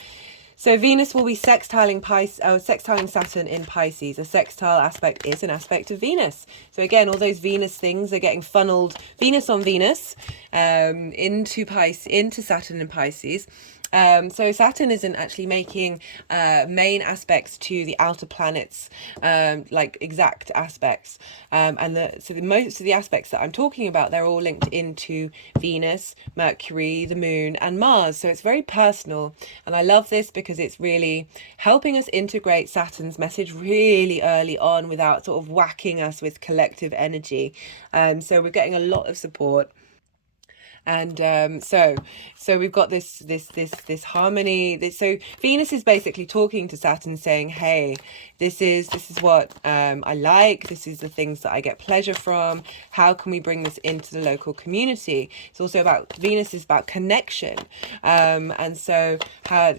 so Venus will be sextiling Saturn in Pisces. A sextile aspect is an aspect of Venus. So again, all those Venus things are getting funneled, Venus on Venus, into Saturn in Pisces. So Saturn isn't actually making main aspects to the outer planets, like exact aspects. So most of the aspects that I'm talking about, they're all linked into Venus, Mercury, the Moon, and Mars. So it's very personal. And I love this because it's really helping us integrate Saturn's message really early on without sort of whacking us with collective energy. So we're getting a lot of support. And so we've got this harmony. So Venus is basically talking to Saturn, saying, "Hey, this is what I like. This is the things that I get pleasure from. How can we bring this into the local community?" It's also about Venus is about connection, and so how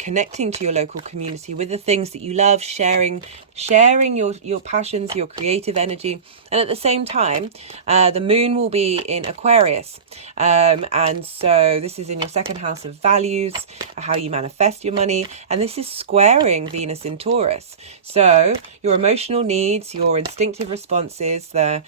connecting to your local community with the things that you love, sharing your passions, your creative energy, and at the same time, the Moon will be in Aquarius. And so this is in your second house of values, how you manifest your money. And this is squaring Venus in Taurus. So your emotional needs, your instinctive responses, your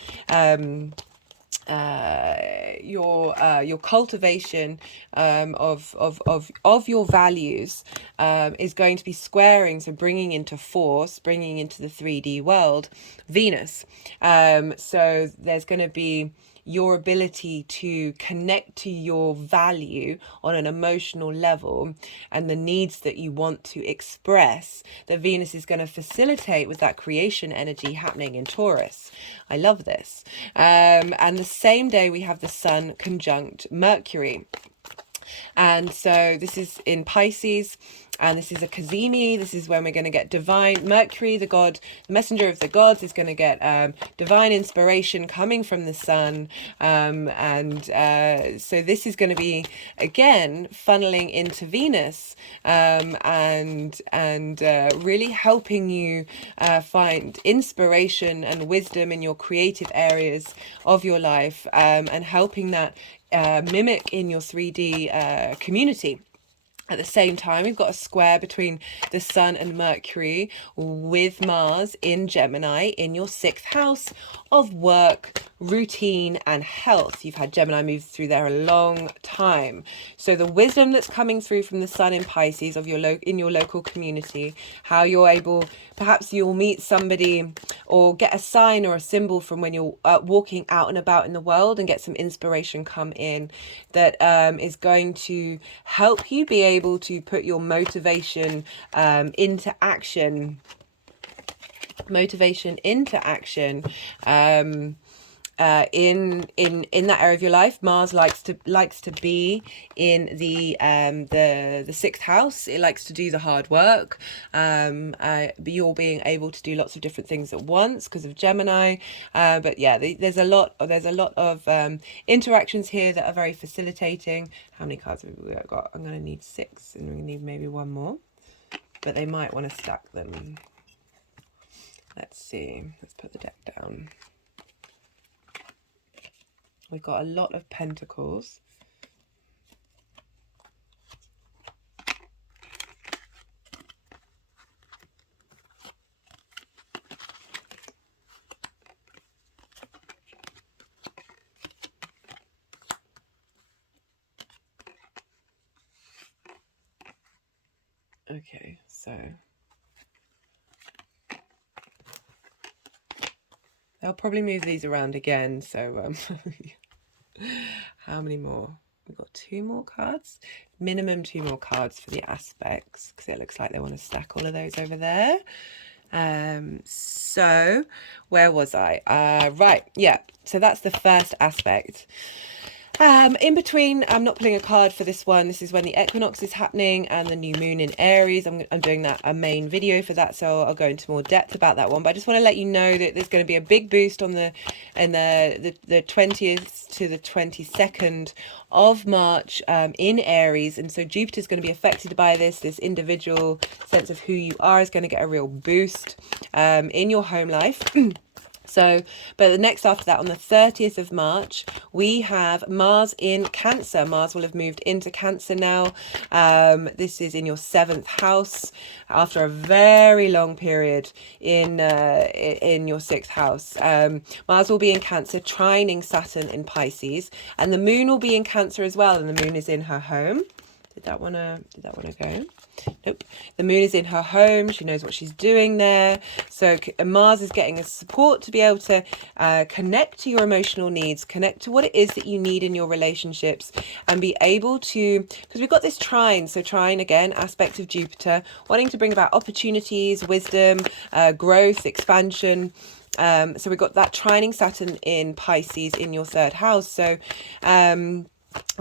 cultivation of your values is going to be squaring, so bringing into force, bringing into the 3D world, Venus. So there's going to be your ability to connect to your value on an emotional level and the needs that you want to express, that Venus is going to facilitate with that creation energy happening in Taurus. I love this. And the same day we have the Sun conjunct Mercury. And so this is in Pisces, and this is a Cazimi. This is when we're going to get divine Mercury, the god, the messenger of the gods, is going to get divine inspiration coming from the sun. So this is going to be, again, funneling into Venus, and really helping you find inspiration and wisdom in your creative areas of your life, and helping that mimic in your 3D community. At the same time, we've got a square between the Sun and Mercury with Mars in Gemini in your 6th house of work, routine and health. You've had Gemini move through there a long time. So the wisdom that's coming through from the Sun in Pisces of your in your local community, how you're able, perhaps you'll meet somebody or get a sign or a symbol from when you're walking out and about in the world, and get some inspiration come in that is going to help you be able to put your motivation into action. In that area of your life. Mars likes to be in the 6th house. It likes to do the hard work. But you're being able to do lots of different things at once because of Gemini. But yeah, there's a lot of interactions here that are very facilitating. How many cards have we got? I'm going to need 6, and we need maybe one more. But they might want to stack them. Let's see. Let's put the deck down. We've got a lot of pentacles. Okay, so they'll probably move these around again. So how many more? We've got 2 more cards, minimum 2 more cards for the aspects, because it looks like they want to stack all of those over there. So where was I? Right, yeah, so that's the first aspect. In between, I'm not pulling a card for this one. This is when the equinox is happening and the new moon in Aries. I'm doing a main video for that, so I'll go into more depth about that one. But I just want to let you know that there's going to be a big boost on the 20th to the 22nd of March in Aries, and so Jupiter's going to be affected by this individual sense of who you are is going to get a real boost in your home life. So, but the next after that, on the 30th of March, we have Mars in Cancer. Mars will have moved into Cancer now. This is in your 7th house after a very long period in your 6th house. Mars will be in Cancer, trining Saturn in Pisces, and the moon will be in Cancer as well. And the moon is in her home. Did that want to go? Nope. The moon is in her home. She knows what she's doing there. So Mars is getting a support to be able to connect to your emotional needs, connect to what it is that you need in your relationships, and be able to, because we've got this trine. So trine, again, aspect of Jupiter, wanting to bring about opportunities, wisdom, growth, expansion. So we've got that trining Saturn in Pisces in your 3rd house. So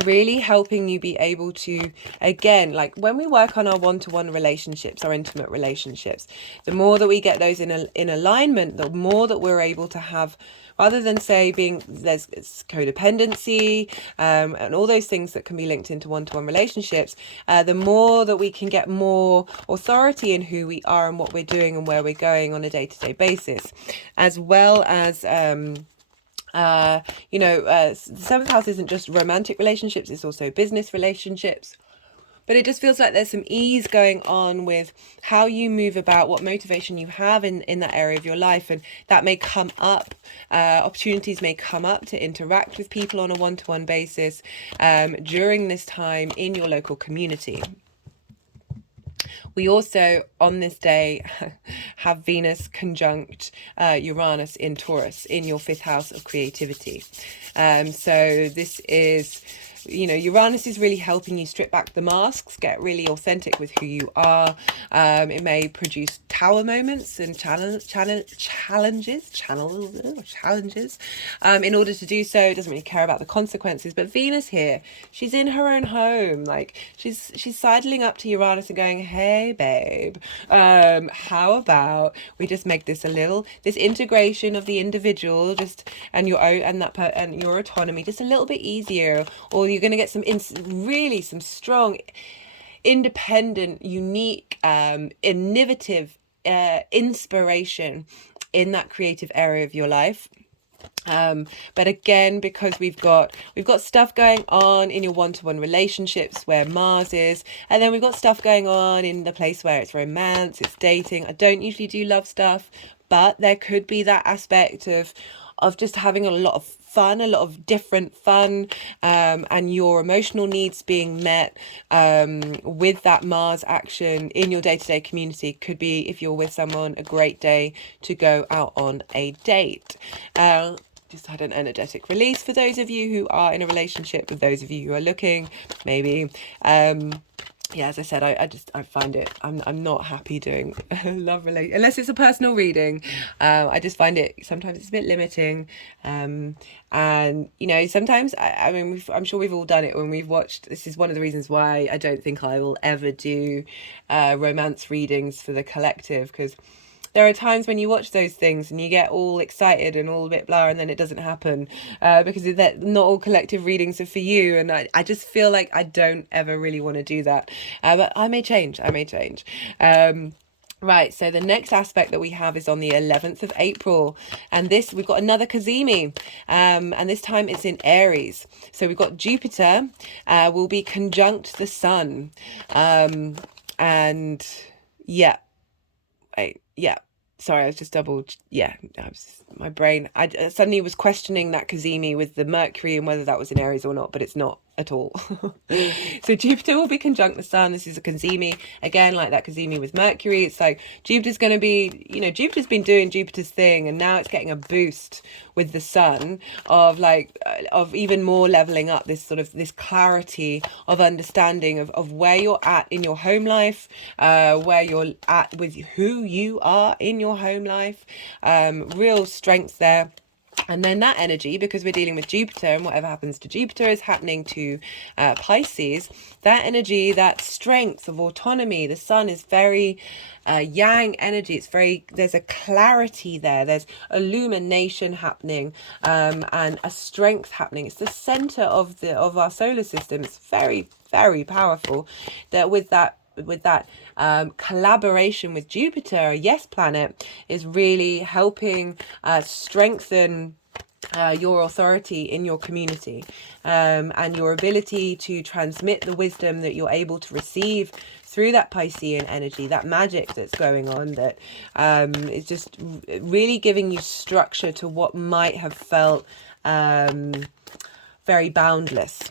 really helping you be able to, again, like when we work on our one-to-one relationships, our intimate relationships, the more that we get those in alignment, the more that we're able to have, rather than say there's codependency and all those things that can be linked into one-to-one relationships, the more that we can get more authority in who we are and what we're doing and where we're going on a day-to-day basis, as well as the 7th house isn't just romantic relationships, it's also business relationships. But it just feels like there's some ease going on with how you move about, what motivation you have in that area of your life. And that may come up, opportunities may come up to interact with people on a one-to-one basis during this time in your local community. We also, on this day, have Venus conjunct Uranus in Taurus in your 5th house of creativity. So this is you know, Uranus is really helping you strip back the masks, get really authentic with who you are. It may produce tower moments and challenges. In order to do so, it doesn't really care about the consequences. But Venus here, she's in her own home. Like she's sidling up to Uranus and going, hey babe, how about we just make this this integration of the individual just and your own and your autonomy just a little bit easier, or you're going to get some really some strong, independent, unique, innovative inspiration in that creative area of your life. But again, because we've got stuff going on in your one-to-one relationships where Mars is, and then we've got stuff going on in the place where it's romance, it's dating. I don't usually do love stuff, but there could be that aspect of just having a lot of fun, a lot of different fun, and your emotional needs being met with that Mars action in your day-to-day community. Could be, if you're with someone, a great day to go out on a date. Just had an energetic release for those of you who are in a relationship, with those of you who are looking, maybe. Yeah, as I said, I find it, I'm not happy doing love relation unless it's a personal reading. I just find it sometimes it's a bit limiting, and you know, sometimes I mean I'm sure we've all done it when we've watched. This is one of the reasons why I don't think I will ever do romance readings for the collective, because there are times when you watch those things and you get all excited and all a bit blah, and then it doesn't happen because not all collective readings are for you. And I just feel like I don't ever really want to do that. But I may change. Right, so the next aspect that we have is on the 11th of April, and we've got another Cazimi, and this time it's in Aries. So we've got Jupiter will be conjunct the Sun, and yeah. Sorry, I was just my brain. I suddenly was questioning that Cazimi with the Mercury and whether that was in Aries or not, but it's not at all. So Jupiter will be conjunct the Sun. This is a Cazimi, again, like that Cazimi with Mercury. It's like Jupiter's going to be, you know, Jupiter's been doing Jupiter's thing, and now it's getting a boost with the Sun of even more leveling up, this sort of this clarity of understanding of where you're at in your home life, where you're at with who you are in your home life, real strength there. And then that energy, because we're dealing with Jupiter, and whatever happens to Jupiter is happening to Pisces, that energy, that strength of autonomy. The Sun is very yang energy. There's a clarity there. There's illumination happening, and a strength happening. It's the center of our solar system. It's very, very powerful. That with that collaboration with Jupiter, a yes planet, is really helping strengthen your authority in your community, and your ability to transmit the wisdom that you're able to receive through that Piscean energy, that magic that's going on, that is just really giving you structure to what might have felt very boundless.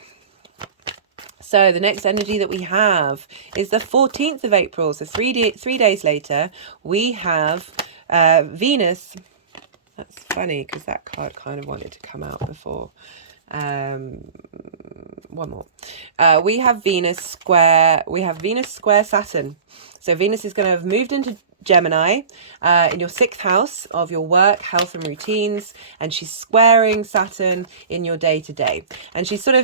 So the next energy that we have is the 14th of April. So 3 days later, we have Venus. That's funny because that card kind of wanted to come out before. One more. We have Venus square Saturn. So Venus is going to have moved into Gemini in your 6th house of your work, health and routines, and she's squaring Saturn in your day-to-day. And she's the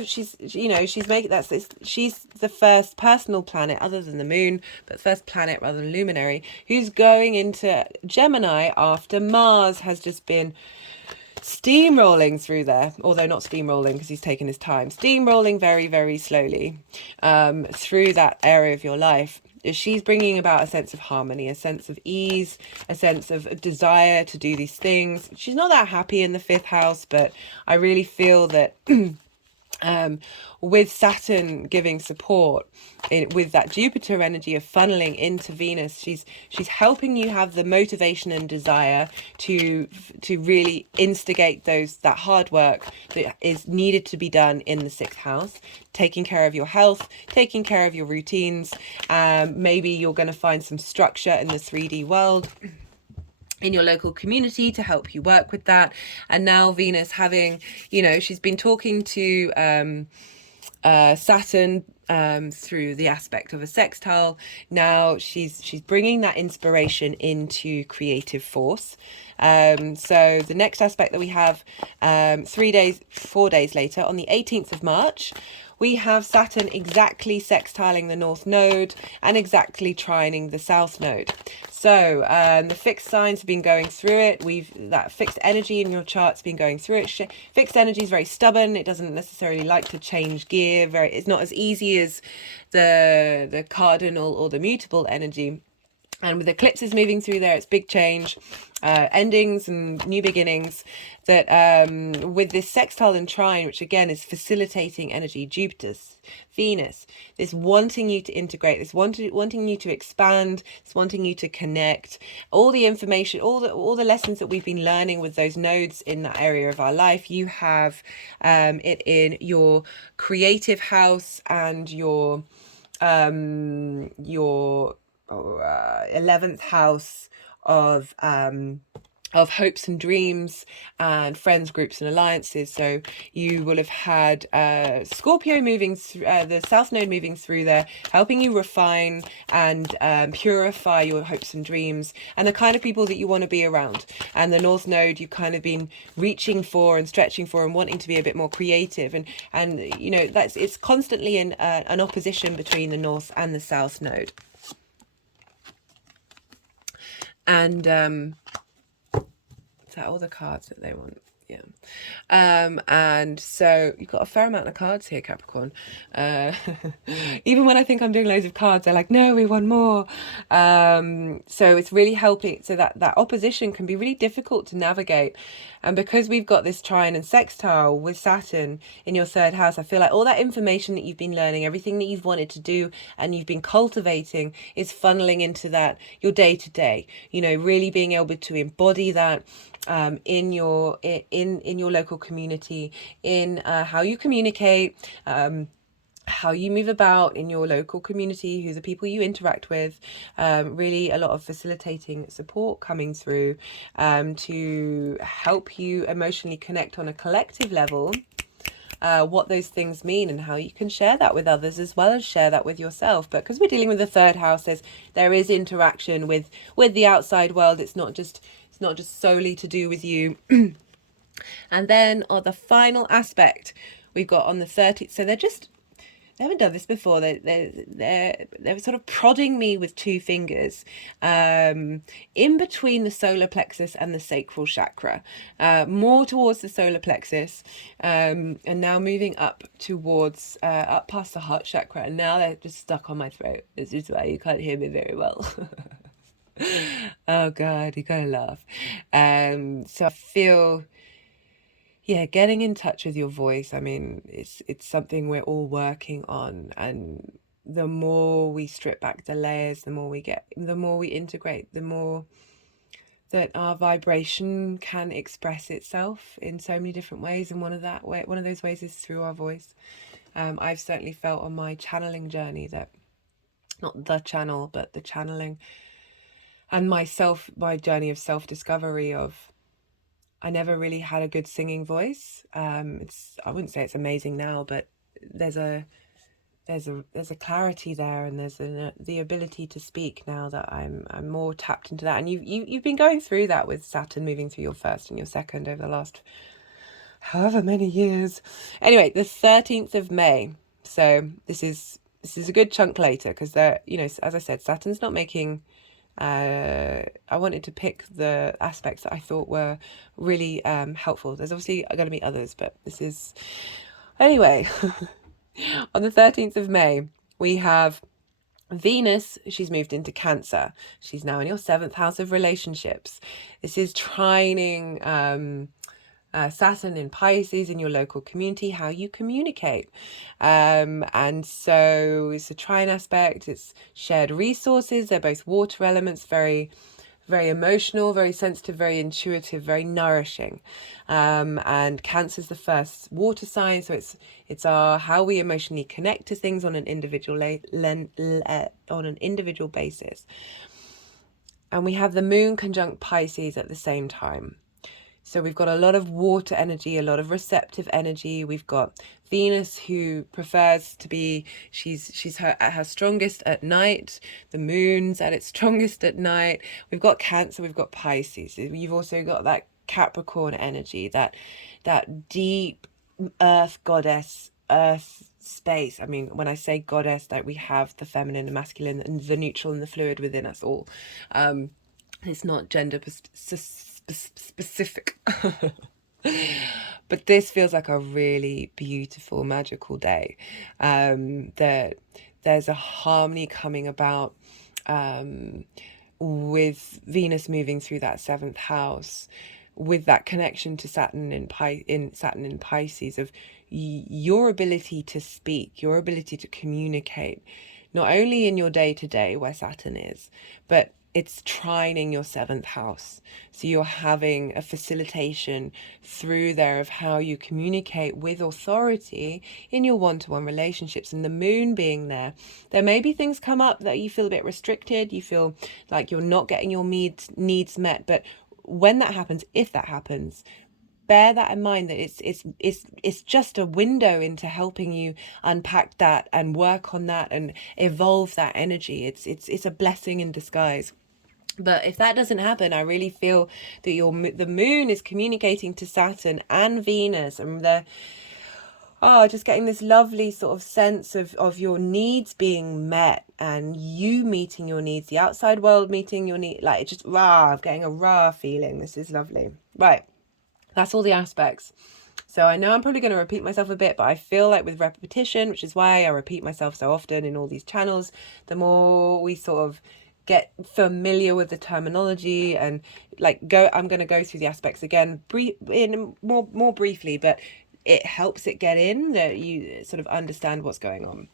first personal planet other than the moon, but first planet rather than luminary, who's going into Gemini after Mars has just been steamrolling through there, although not steamrolling because he's taken his time, steamrolling very, very slowly through that area of your life. She's bringing about a sense of harmony, a sense of ease, a sense of desire to do these things. She's not that happy in the 5th house, but I really feel that with Saturn giving support, with that Jupiter energy of funneling into Venus, she's helping you have the motivation and desire to really instigate that hard work that is needed to be done in the 6th house, taking care of your health, taking care of your routines. Maybe you're going to find some structure in the 3D world in your local community to help you work with that. And now Venus having, she's been talking to Saturn through the aspect of a sextile. Now she's bringing that inspiration into creative force. So the next aspect that we have 4 days later, on the 18th of March, we have Saturn exactly sextiling the North Node and exactly trining the South Node. So the fixed signs have been going through it. That fixed energy in your chart's been going through it. Fixed energy is very stubborn. It doesn't necessarily like to change gear. It's not as easy as the cardinal or the mutable energy. And with eclipses moving through there, it's big change, endings and new beginnings. That with this sextile and trine, which again is facilitating energy, Jupiter, Venus, this wanting you to integrate, this wanting you to expand, this wanting you to connect, all the information, all the lessons that we've been learning with those nodes in that area of our life. You have it in your creative house and your 11th house of hopes and dreams and friends, groups and alliances. So you will have had Scorpio moving through, the South Node moving through there, helping you refine and purify your hopes and dreams and the kind of people that you want to be around. And the North Node, you've kind of been reaching for and stretching for and wanting to be a bit more creative. And you know, it's constantly in an opposition between the North and the South Node. And is that all the cards that they want? Yeah. And so you've got a fair amount of cards here, Capricorn. Even when I think I'm doing loads of cards, they're like, no, we want more. So it's really helping. So that opposition can be really difficult to navigate. And because we've got this trine and sextile with Saturn in your 3rd house, I feel like all that information that you've been learning, everything that you've wanted to do and you've been cultivating is funneling into that, your day to day, you know, really being able to embody that in your local community, in how you communicate, how you move about in your local community, who the people you interact with, really a lot of facilitating support coming through to help you emotionally connect on a collective level, what those things mean and how you can share that with others as well as share that with yourself. But because we're dealing with the 3rd house, there is interaction with the outside world. It's not just solely to do with you. And then on the final aspect we've got on the 30th, so they haven't done this before. They're sort of prodding me with 2 fingers in between the solar plexus and the sacral chakra, more towards the solar plexus, and now moving up towards up past the heart chakra, and now they're just stuck on my throat. This is why you can't hear me very well. Oh God, you gotta laugh. So I feel, yeah, getting in touch with your voice. I mean, it's something we're all working on, and the more we strip back the layers, the more we integrate, the more that our vibration can express itself in so many different ways. And one of those ways is through our voice. I've certainly felt on my channeling journey that, not the channel, but the channeling, and my journey of self-discovery of, I never really had a good singing voice. I wouldn't say it's amazing now, but there's a clarity there, and there's the ability to speak now that I'm more tapped into that. And you've been going through that with Saturn moving through your 1st and your 2nd over the last however many years. Anyway, the 13th of May. So this is a good chunk later, because they're, you know, as I said, Saturn's not making. I wanted to pick the aspects that I thought were really helpful. There's obviously going to be others, but this is... Anyway, on the 13th of May, we have Venus. She's moved into Cancer. She's now in your 7th house of relationships. This is trining Saturn in Pisces in your local community, how you communicate. And so it's a trine aspect, it's shared resources. They're both water elements, very, very emotional, very sensitive, very intuitive, very nourishing. And Cancer is the 1st water sign, so it's how we emotionally connect to things on an individual basis. And we have the Moon conjunct Pisces at the same time. So we've got a lot of water energy, a lot of receptive energy. We've got Venus, who prefers to be, she's at her strongest at night. The moon's at its strongest at night. We've got Cancer, we've got Pisces. You've also got that Capricorn energy, that deep earth goddess, earth space. I mean, when I say goddess, that we have the feminine and masculine and the neutral and the fluid within us all. It's not gender specific. But this feels like a really beautiful, magical day. There's a harmony coming about with Venus moving through that 7th house, with that connection to Saturn in Pisces, of your ability to speak, your ability to communicate, not only in your day-to-day where Saturn is, but it's trining your 7th house. So you're having a facilitation through there of how you communicate with authority in your one-to-one relationships. And the moon being there may be things come up that you feel a bit restricted, you feel like you're not getting your needs met. But when that happens, if that happens, bear that in mind, that it's just a window into helping you unpack that and work on that and evolve that energy. It's a blessing in disguise. But if that doesn't happen, I really feel that the moon is communicating to Saturn and Venus, and they're just getting this lovely sort of sense of your needs being met and you meeting your needs, the outside world meeting your need, like just I'm getting a feeling. This is lovely. Right. That's all the aspects. So I know I'm probably going to repeat myself a bit, but I feel like with repetition, which is why I repeat myself so often in all these channels, the more we sort of get familiar with the terminology and I'm going to go through the aspects again more briefly, but it helps it get in, that you sort of understand what's going on.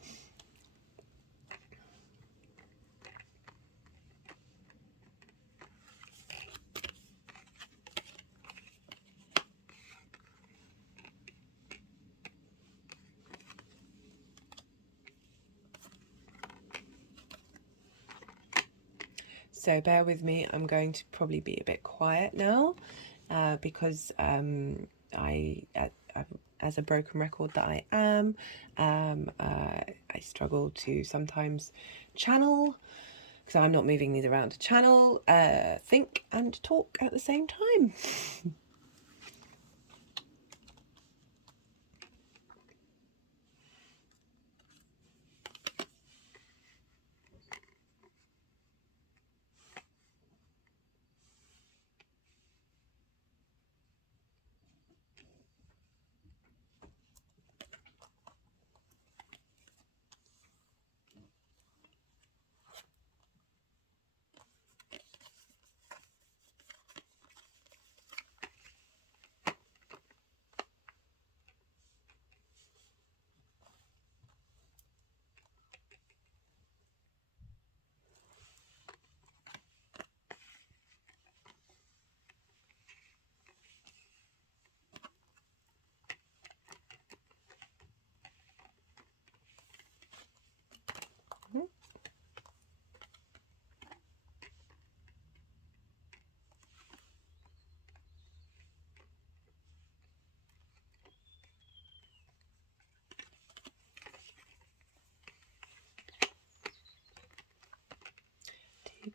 So bear with me, I'm going to probably be a bit quiet now because I, as a broken record that I am, I struggle to sometimes channel, because I'm not moving these around to channel, think and talk at the same time.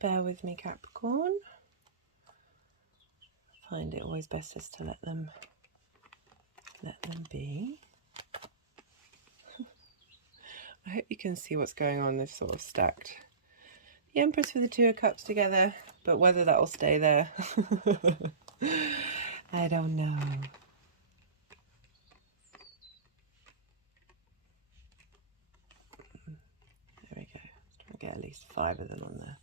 Bear with me, Capricorn. I find it always best just to let them be. I hope you can see what's going on. They've sort of stacked the Empress with the 2 of Cups together, but whether that will stay there, I don't know. There we go. Try to get at least 5 of them on there.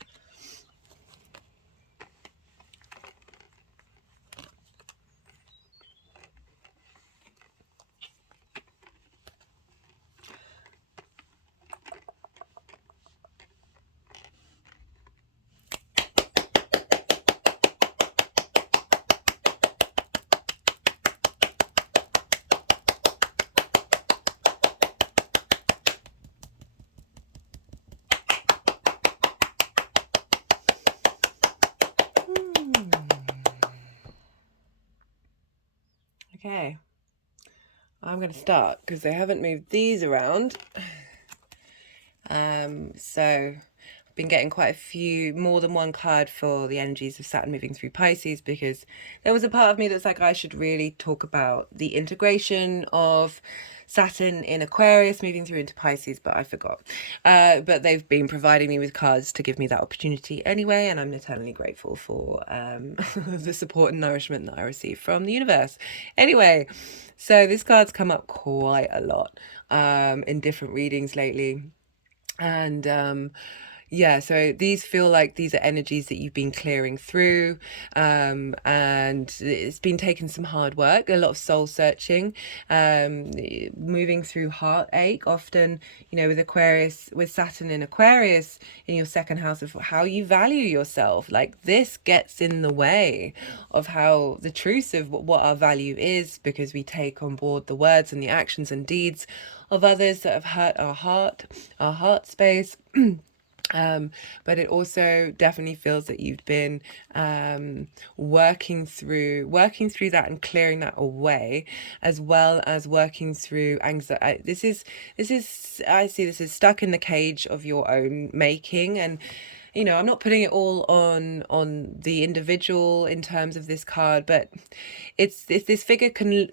Okay, I'm going to start because they haven't moved these around. So I've been getting quite a few, more than one card for the energies of Saturn moving through Pisces, because there was a part of me that's like, I should really talk about the integration of Saturn in Aquarius moving through into Pisces, but I forgot. But they've been providing me with cards to give me that opportunity anyway, and I'm eternally grateful for the support and nourishment that I receive from the universe. Anyway, so this card's come up quite a lot in different readings lately. And yeah, so these feel like these are energies that you've been clearing through, and it's been taking some hard work, a lot of soul searching, moving through heartache often, you know, with Aquarius, with Saturn in Aquarius in your second house of how you value yourself. Like, this gets in the way of how the truth of what our value is, because we take on board the words and the actions and deeds of others that have hurt our heart space. But it also definitely feels that you've been working through that and clearing that away, as well as working through anxiety. This is I see this as stuck in the cage of your own making. And you know, I'm not putting it all on the individual in terms of this card, but it's this figure can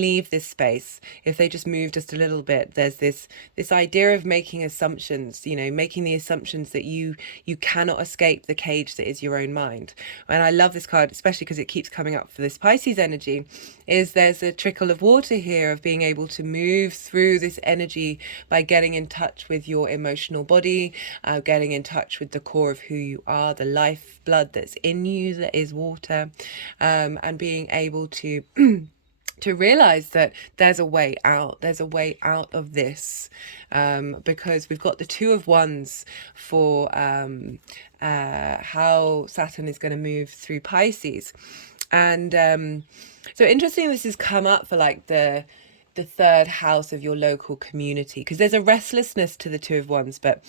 leave this space if they just move just a little bit. There's this idea of making assumptions, you know, making the assumptions that you cannot escape the cage that is your own mind. And I love this card, especially because it keeps coming up for this Pisces energy, is there's a trickle of water here of being able to move through this energy by getting in touch with your emotional body, getting in touch with the core of who you are, the life blood that's in you that is water, and being able to to realize that there's a way out of this, because we've got the Two of Wands for how Saturn is going to move through Pisces. And so interesting, this has come up for like the third house of your local community, because there's a restlessness to the Two of Wands, but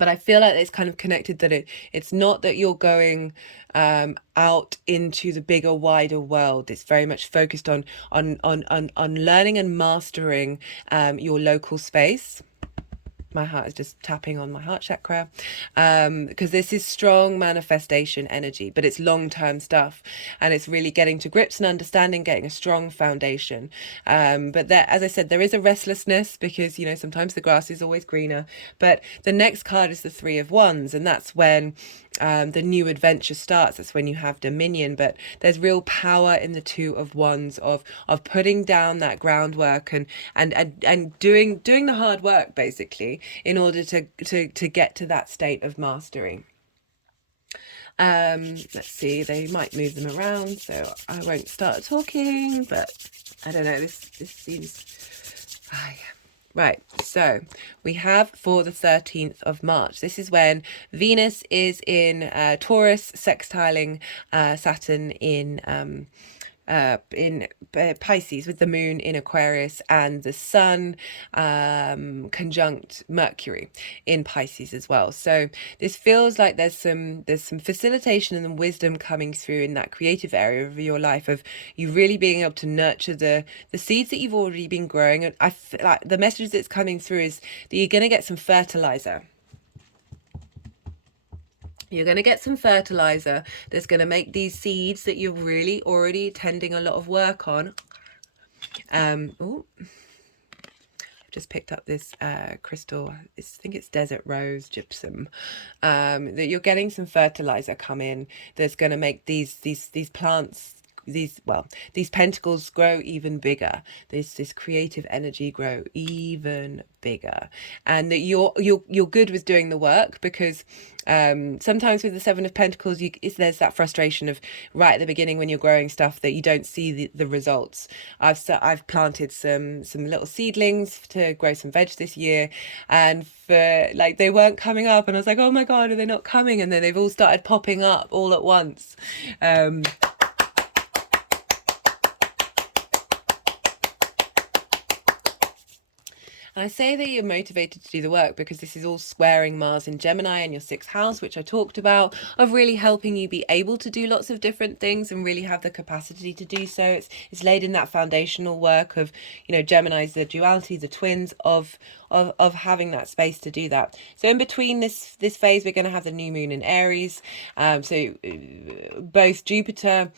I feel like it's kind of connected, that it's not that you're going out into the bigger, wider world. It's very much focused on learning and mastering your local space. My heart is just tapping on my heart chakra, because this is strong manifestation energy, but it's long-term stuff, and it's really getting to grips and understanding, getting a strong foundation. But there, as I said, there is a restlessness, because, you know, sometimes the grass is always greener. But the next card is the Three of Wands, and that's when the new adventure starts. That's when you have dominion. But there's real power in the Two of Wands of putting down that groundwork and doing the hard work, basically, in order to get to that state of mastery. Let's see, they might move them around, so I won't start talking, but I don't know, this seems right. So we have for the 13th of March, this is when Venus is in Taurus, sextiling Saturn in Pisces, with the moon in Aquarius and the sun conjunct Mercury in Pisces as well. So this feels like there's some facilitation and wisdom coming through in that creative area of your life, of you really being able to nurture the seeds that you've already been growing. And I feel like the message that's coming through is that you're going to get some fertilizer. You're going to get some fertilizer that's going to make these seeds that you're really already tending a lot of work on. Oh, I've just picked up this crystal. I think it's desert rose gypsum. That you're getting some fertilizer come in that's going to make these plants, these pentacles grow even bigger. This creative energy grow even bigger, and that you're good with doing the work, because sometimes with the Seven of Pentacles, there's that frustration of right at the beginning when you're growing stuff that you don't see the results. I've planted some little seedlings to grow some veg this year, and for like they weren't coming up, and I was like, oh my god, are they not coming? And then they've all started popping up all at once. And I say that you're motivated to do the work because this is all squaring Mars in Gemini in your 6th house, which I talked about, of really helping you be able to do lots of different things and really have the capacity to do so. It's laid in that foundational work of, Gemini's the duality, the twins of having that space to do that. So in between this phase, we're going to have the new moon in Aries. So both Jupiter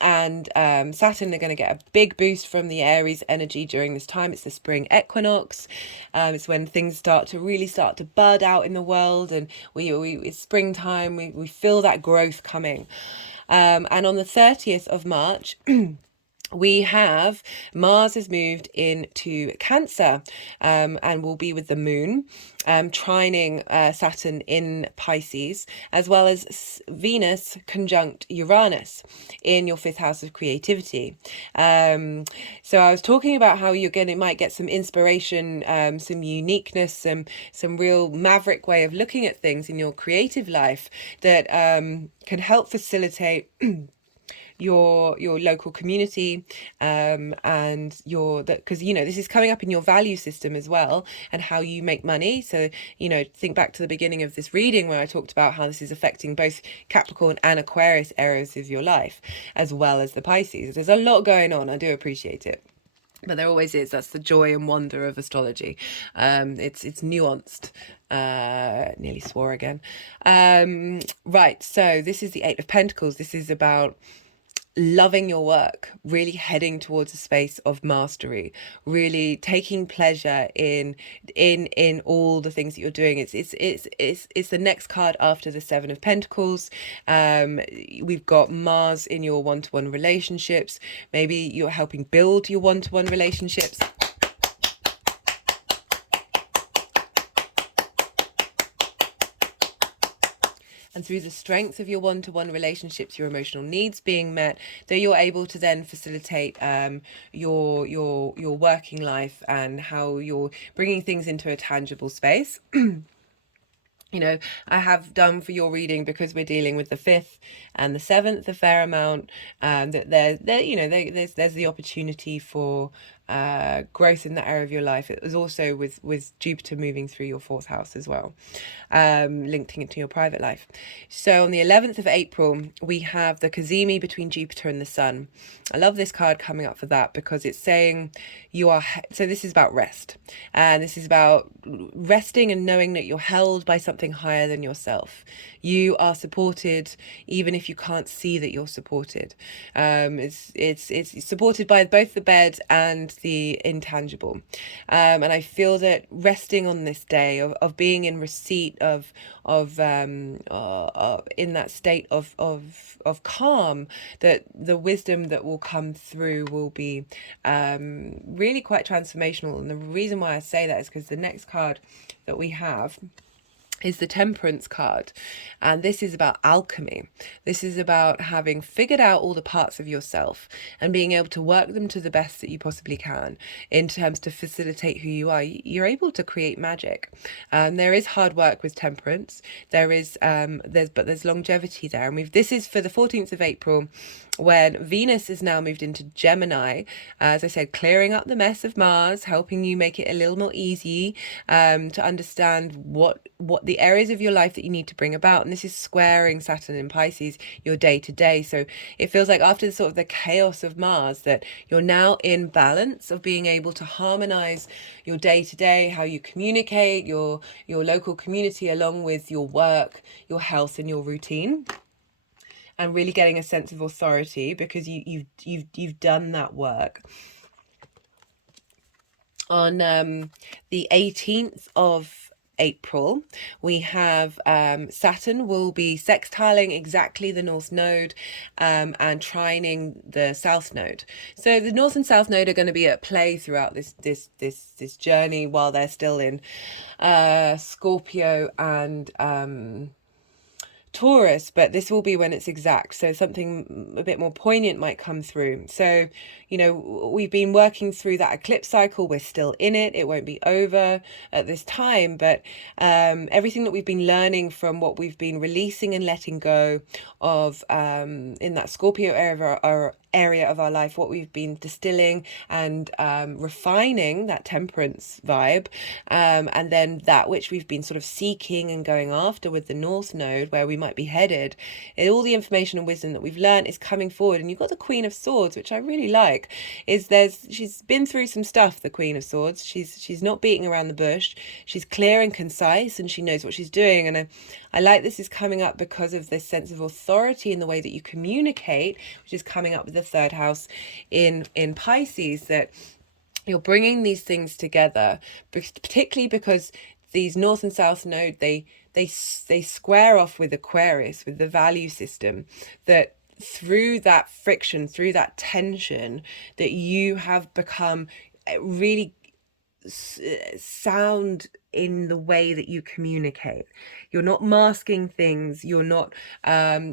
and Saturn are going to get a big boost from the Aries energy during this time. It's the spring equinox. It's when things start to bud out in the world, and it's springtime. We feel that growth coming. And on the 30th of March, we have Mars has moved into Cancer, and will be with the moon, trining Saturn in Pisces, as well as Venus conjunct Uranus in your 5th house of creativity. So I was talking about how might get some inspiration, some uniqueness, some real maverick way of looking at things in your creative life that can help facilitate your local community, and because this is coming up in your value system as well, and how you make money. So think back to the beginning of this reading where I talked about how this is affecting both Capricorn and Aquarius areas of your life, as well as the Pisces. There's a lot going on. I do appreciate it. But there always is. That's the joy and wonder of astrology. It's nuanced. Nearly swore again. Right. So this is the 8 of Pentacles. This is about loving your work, really heading towards a space of mastery, really taking pleasure in all the things that you're doing. It's the next card after the 7 of Pentacles. We've got Mars in your one-to-one relationships. Maybe you're helping build your one-to-one relationships. And through the strength of your one-to-one relationships, your emotional needs being met, that you're able to then facilitate your working life and how you're bringing things into a tangible space. I have done for your reading, because we're dealing with the 5th and the 7th a fair amount, that there's the opportunity for growth in that area of your life. It was also with Jupiter moving through your 4th house as well, linking it to your private life. So on the 11th of April, we have the Cazimi between Jupiter and the Sun. I love this card coming up for that, because it's saying so this is about rest, and this is about resting and knowing that you're held by something higher than yourself. You are supported even if you can't see that you're supported. It's supported by both the bed and the intangible, and I feel that resting on this day of being in receipt of in that state of calm, that the wisdom that will come through will be really quite transformational. And the reason why I say that is because the next card that we have is the Temperance card, and this is about alchemy. This is about having figured out all the parts of yourself and being able to work them to the best that you possibly can in terms to facilitate who you are. You're able to create magic. There is hard work with Temperance. There's longevity there, and this is for the 14th of April, when Venus is now moved into Gemini, as I said, clearing up the mess of Mars, helping you make it a little more easy to understand what the areas of your life that you need to bring about. And this is squaring Saturn in Pisces, your day to day. So it feels like after the chaos of Mars, that you're now in balance of being able to harmonize your day to day, how you communicate, your local community, along with your work, your health, and your routine. And really getting a sense of authority, because you've done that work. On the 18th of April, we have Saturn will be sextiling exactly the North Node, and trining the South Node. So the North and South Node are going to be at play throughout this journey, while they're still in Scorpio and Taurus, but this will be when it's exact, so something a bit more poignant might come through. So we've been working through that eclipse cycle. We're still in it. It won't be over at this time, but everything that we've been learning from what we've been releasing and letting go of in that Scorpio area of our life, what we've been distilling and refining, that temperance vibe, and then that which we've been sort of seeking and going after with the North Node, where we might be headed. And all the information and wisdom that we've learned is coming forward. And you've got the Queen of Swords, which I really like. She's been through some stuff, the Queen of Swords. She's not beating around the bush. She's clear and concise, and she knows what she's doing. And I like this is coming up because of this sense of authority in the way that you communicate, which is coming up with the third house in Pisces, that you're bringing these things together, particularly because these North and South node, they square off with Aquarius, with the value system, that through that friction, through that tension, that you have become really sound in the way that you communicate. You're not masking things. You're not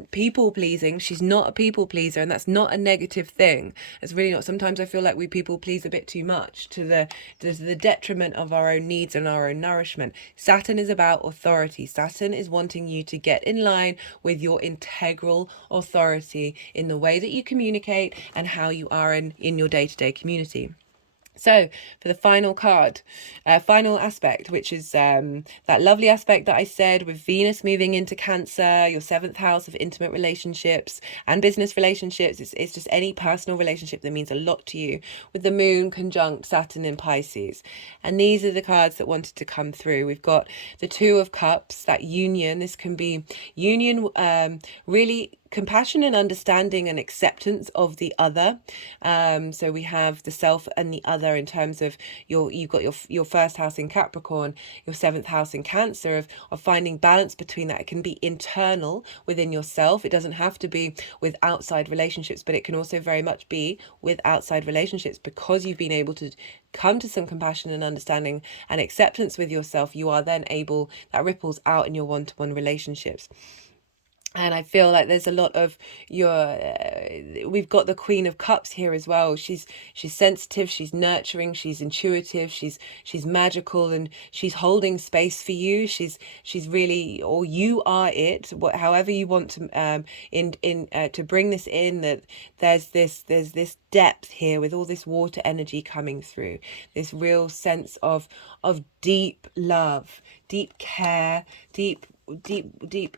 people pleasing. She's not a people pleaser, and that's not a negative thing. It's really not. Sometimes I feel like we people please a bit too much to the detriment of our own needs and our own nourishment. Saturn is about authority. Saturn is wanting you to get in line with your integral authority in the way that you communicate and how you are in your day-to-day community. So for the final card, final aspect, which is that lovely aspect that I said with Venus moving into Cancer, your 7th house of intimate relationships and business relationships. It's just any personal relationship that means a lot to you, with the Moon conjunct Saturn in Pisces. And these are the cards that wanted to come through. We've got the Two of Cups, that union. This can be union, really compassion and understanding and acceptance of the other. So we have the self and the other in terms of you've got your first house in Capricorn, your 7th house in Cancer, of finding balance between that. It can be internal within yourself. It doesn't have to be with outside relationships, but it can also very much be with outside relationships, because you've been able to come to some compassion and understanding and acceptance with yourself. You are then able, that ripples out in your one-to-one relationships. And I feel like there's a lot of we've got the Queen of Cups here as well. She's sensitive, she's nurturing, she's intuitive, she's magical, and she's holding space for you. She's really, or you are it, however you want to to bring this in, that there's this depth here with all this water energy coming through, this real sense of deep love, deep care, deep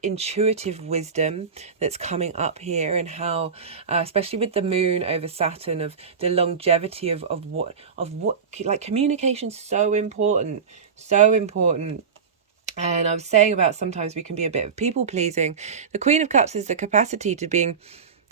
intuitive wisdom that's coming up here, and how especially with the Moon over Saturn, of the longevity of what like communication's so important. And I was saying about sometimes we can be a bit of people pleasing. The Queen of Cups is the capacity to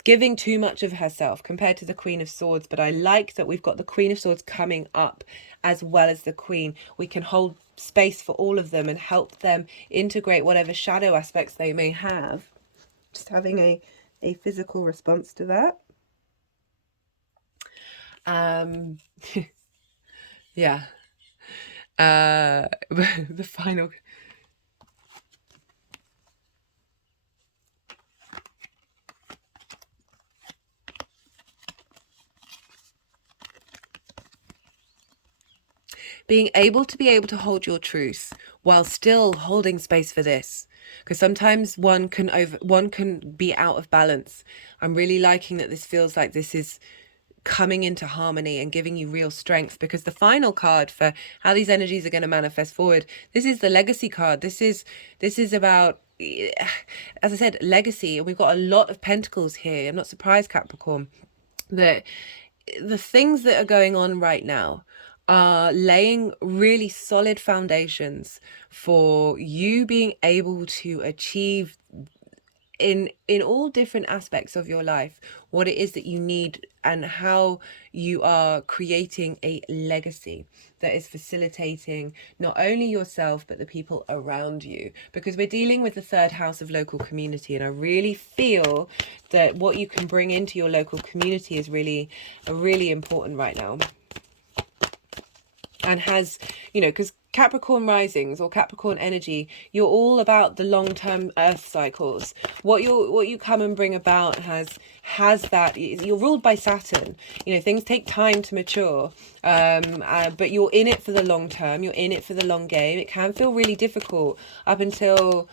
giving too much of herself compared to the Queen of Swords, but I like that we've got the Queen of Swords coming up as well as the Queen. We can hold space for all of them and help them integrate whatever shadow aspects they may have. Just having a physical response to that. Yeah. The final... being able to hold your truth while still holding space for this, because sometimes one can be out of balance. I'm really liking that this feels like this is coming into harmony and giving you real strength, because the final card for how these energies are going to manifest forward, this is the legacy card. This is about, as I said, legacy. And we've got a lot of pentacles here. I'm not surprised, Capricorn, that the things that are going on right now are laying really solid foundations for you being able to achieve in all different aspects of your life what it is that you need, and how you are creating a legacy that is facilitating not only yourself but the people around you, because we're dealing with the 3rd house of local community. And I really feel that what you can bring into your local community is really important right now. And has, because Capricorn risings or Capricorn energy, you're all about the long-term earth cycles. What you come and bring about has that, you're ruled by Saturn. Things take time to mature, but you're in it for the long term. You're in it for the long game. It can feel really difficult up until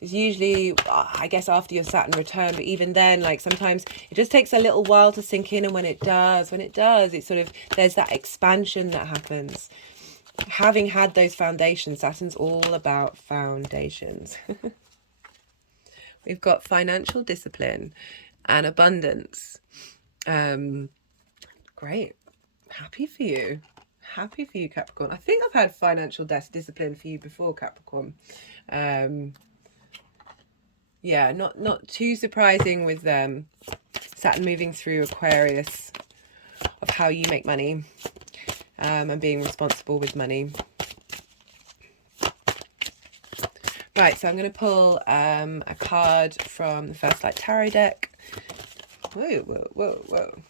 It's usually, I guess, after your Saturn return, but even then, like, sometimes it just takes a little while to sink in, and when it does, it's sort of, there's that expansion that happens. Having had those foundations, Saturn's all about foundations. We've got financial discipline and abundance. Great. Happy for you. Happy for you, Capricorn. I think I've had financial discipline for you before, Capricorn. Yeah, not too surprising with Saturn moving through Aquarius, of how you make money, and being responsible with money. Right, so I'm going to pull a card from the First Light Tarot deck. Whoa, whoa, whoa, whoa.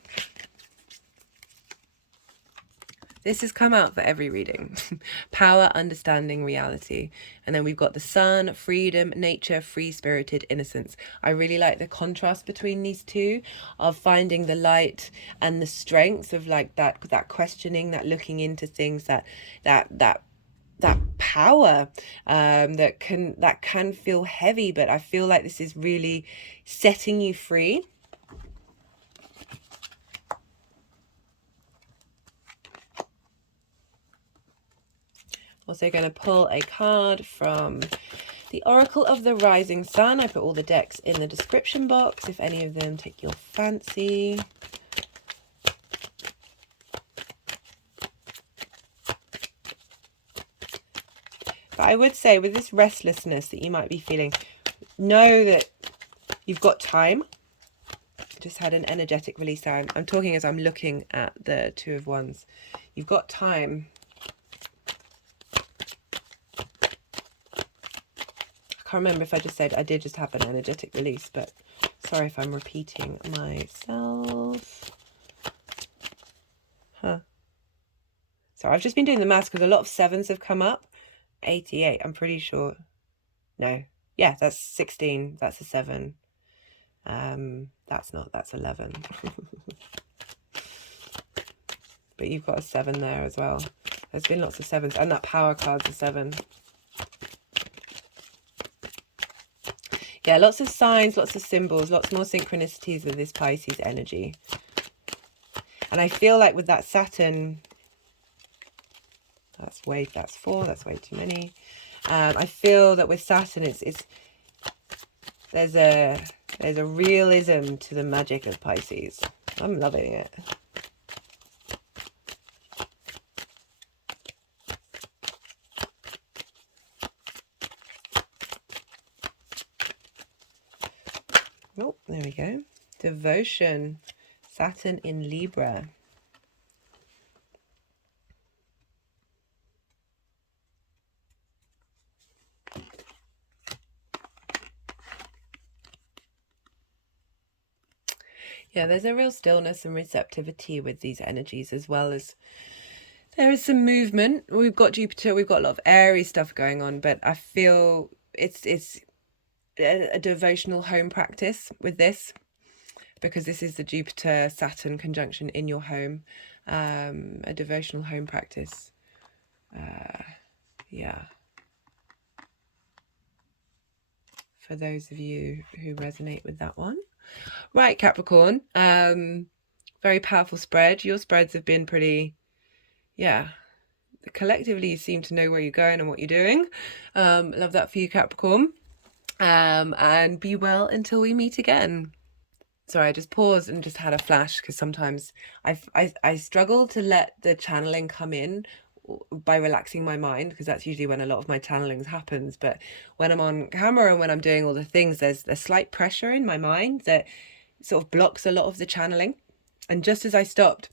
This has come out for every reading. Power, understanding, reality. And then we've got the sun, freedom, nature, free-spirited innocence. I really like the contrast between these two, of finding the light and the strength of like that questioning, that looking into things, that power that can feel heavy, but I feel like this is really setting you free. Also going to pull a card from the Oracle of the Rising Sun. I put all the decks in the description box if any of them take your fancy. But I would say with this restlessness that you might be feeling, know that you've got time. Just had an energetic release there. I'm talking as I'm looking at the Two of Wands. You've got time. I can't remember if I just said I did just have an energetic release, but sorry if I'm repeating myself. So I've just been doing the maths because a lot of sevens have come up. 88, I'm pretty sure. No. Yeah, that's 16. That's a 7. That's 11. But you've got a 7 there as well. There's been lots of 7s, and that power card's a 7. Yeah, lots of signs, lots of symbols, lots more synchronicities with this Pisces energy. And I feel like with that Saturn, that's 4, that's way too many. I feel that with Saturn, there's a realism to the magic of Pisces. I'm loving it. Oh, there we go. Devotion. Saturn in Libra. Yeah, there's a real stillness and receptivity with these energies, as well as there is some movement. We've got Jupiter, we've got a lot of Aries stuff going on, but I feel it's a devotional home practice with this, because this is the Jupiter-Saturn conjunction in your home. A devotional home practice. Yeah. For those of you who resonate with that one. Right, Capricorn. Very powerful spread. Your spreads have been pretty, yeah. Collectively, you seem to know where you're going and what you're doing. Love that for you, Capricorn. And be well until we meet again. Sorry, I just paused and just had a flash, because sometimes I struggle to let the channeling come in by relaxing my mind, because that's usually when a lot of my channelings happens. But when I'm on camera and when I'm doing all the things, there's a slight pressure in my mind that sort of blocks a lot of the channeling. And just as I stopped,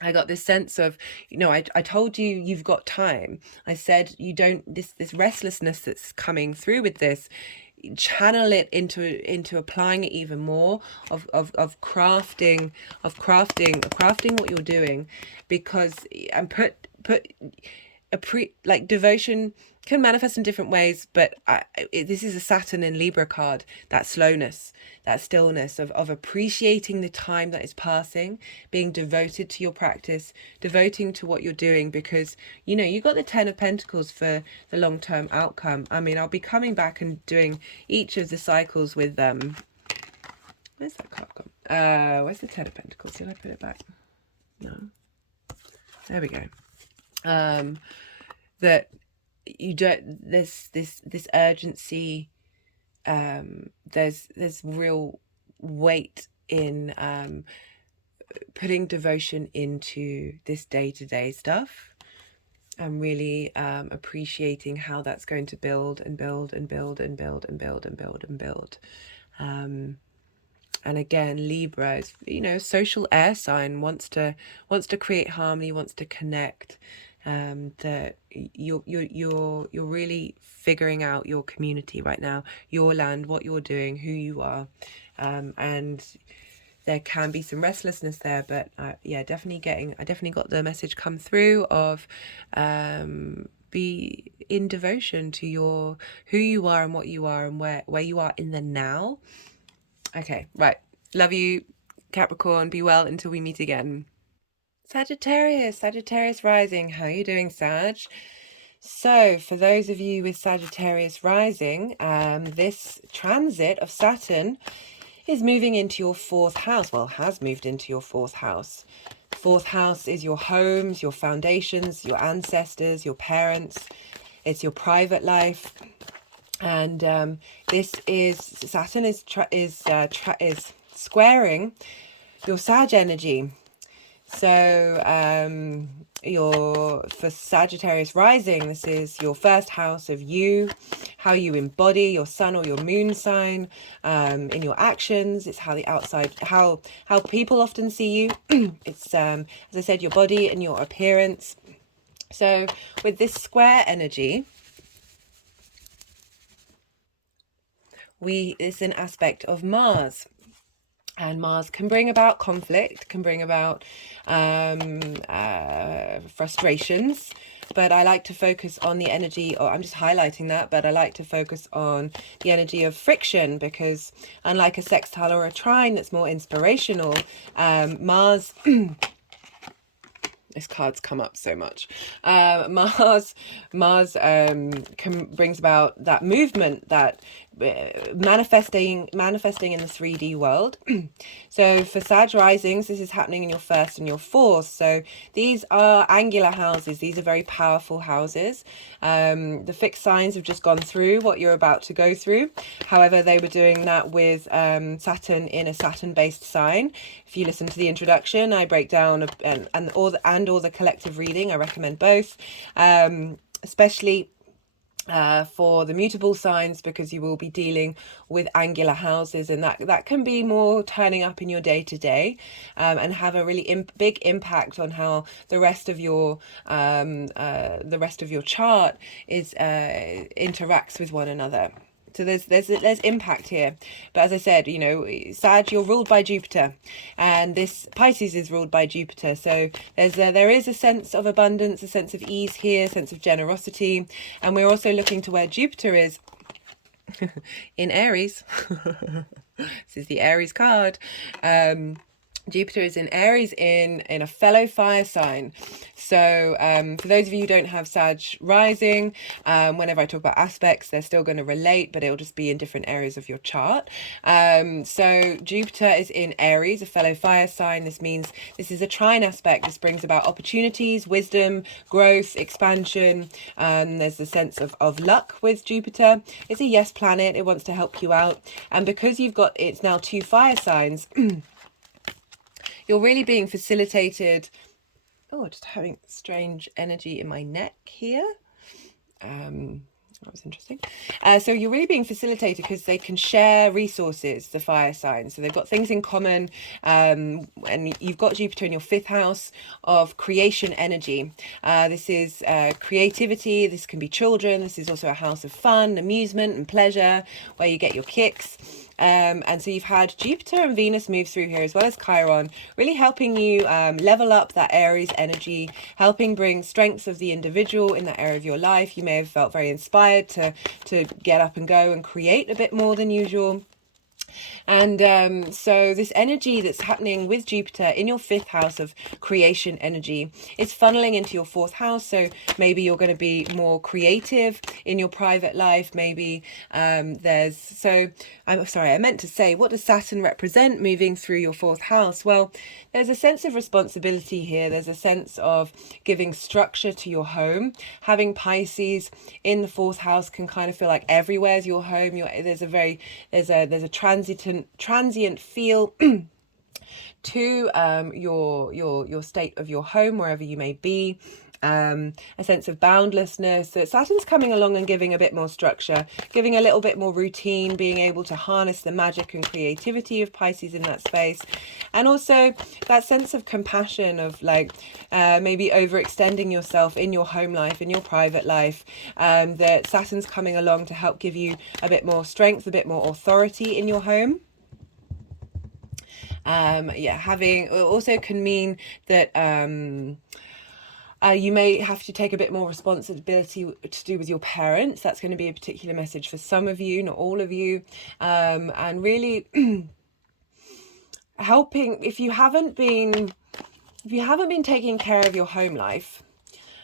I got this sense of, I told you you've got time. I said you don't, this restlessness that's coming through with this, channel it into applying it even more, of crafting what you're doing, because and put like devotion can manifest in different ways, but this is a Saturn in Libra card. That slowness, that stillness of appreciating the time that is passing, being devoted to your practice, devoting to what you're doing, because you know you got the Ten of Pentacles for the long-term outcome. I mean, I'll be coming back and doing each of the cycles with where's that card gone? Where's the Ten of Pentacles? Did I put it back? No. There we go. That you don't, this urgency, there's real weight in putting devotion into this day-to-day stuff, and really appreciating how that's going to build and build and build and build and build and build and build. And again, Libra is, you know, a social air sign, wants to create harmony, wants to connect. That you're really figuring out your community right now, your land, what you're doing, who you are, and there can be some restlessness there, but yeah, I definitely got the message come through of be in devotion to who you are and what you are and where you are in the now. Okay, right. Love you, Capricorn. Be well until we meet again. Sagittarius rising. How are you doing, Sag? So for those of you with Sagittarius rising, this transit of Saturn is moving into your 4th house. Well, has moved into your 4th house. 4th house is your homes, your foundations, your ancestors, your parents. It's your private life. And this is Saturn is squaring your Sag energy. So for Sagittarius rising, this is your 1st house of you, how you embody your sun or your moon sign in your actions. It's how the outside, how people often see you. It's as I said, your body and your appearance. So with this square energy, it's an aspect of Mars. And Mars can bring about conflict, can bring about frustrations. But I like to focus on the energy, or I'm just highlighting that, but I like to focus on the energy of friction, because unlike a sextile or a trine that's more inspirational, Mars... This card's come up so much. Mars brings about that movement, that manifesting in the 3D world. So for Sag risings, this is happening in your 1st and your 4th. So these are angular houses. These are very powerful houses. The fixed signs have just gone through what you're about to go through. However, they were doing that with Saturn in a Saturn-based sign. If you listen to the introduction, I break down or the collective reading. I recommend both, especially for the mutable signs, because you will be dealing with angular houses, and that can be more turning up in your day-to-day and have a really big impact on how the rest of your chart is interacts with one another. So there's impact here. But as I said, you know, Sag, you're ruled by Jupiter, and this Pisces is ruled by Jupiter. So there is a sense of abundance, a sense of ease here, a sense of generosity. And we're also looking to where Jupiter is in Aries. This is the Aries card. Jupiter is in Aries in a fellow fire sign. So for those of you who don't have Sag rising, whenever I talk about aspects, they're still going to relate, but it'll just be in different areas of your chart. So Jupiter is in Aries, a fellow fire sign. This means this is a trine aspect. This brings about opportunities, wisdom, growth, expansion. There's the sense of luck with Jupiter. It's a yes planet. It wants to help you out. And because it's now 2 fire signs, you're really being facilitated. Oh, just having strange energy in my neck here. That was interesting. So you're really being facilitated because they can share resources, the fire signs. So they've got things in common. And you've got Jupiter in your 5th house of creation energy. This is creativity. This can be children. This is also a house of fun, amusement and pleasure, where you get your kicks. And so you've had Jupiter and Venus move through here, as well as Chiron, really helping you level up that Aries energy, helping bring strengths of the individual in that area of your life. You may have felt very inspired to get up and go and create a bit more than usual. And so this energy that's happening with Jupiter in your 5th house of creation energy, it's funneling into your 4th house. So maybe you're going to be more creative in your private life. Maybe I'm sorry, I meant to say, what does Saturn represent moving through your 4th house? Well, there's a sense of responsibility here. There's a sense of giving structure to your home. Having Pisces in the 4th house can kind of feel like everywhere's your home. There's a transient feel to your state of your home, wherever you may be. A sense of boundlessness, that Saturn's coming along and giving a bit more structure, giving a little bit more routine, being able to harness the magic and creativity of Pisces in that space. And also that sense of compassion, of like maybe overextending yourself in your home life, in your private life, that Saturn's coming along to help give you a bit more strength, a bit more authority in your home. Having also can mean that you may have to take a bit more responsibility to do with your parents. That's going to be a particular message for some of you, not all of you. And really helping, if you haven't been taking care of your home life,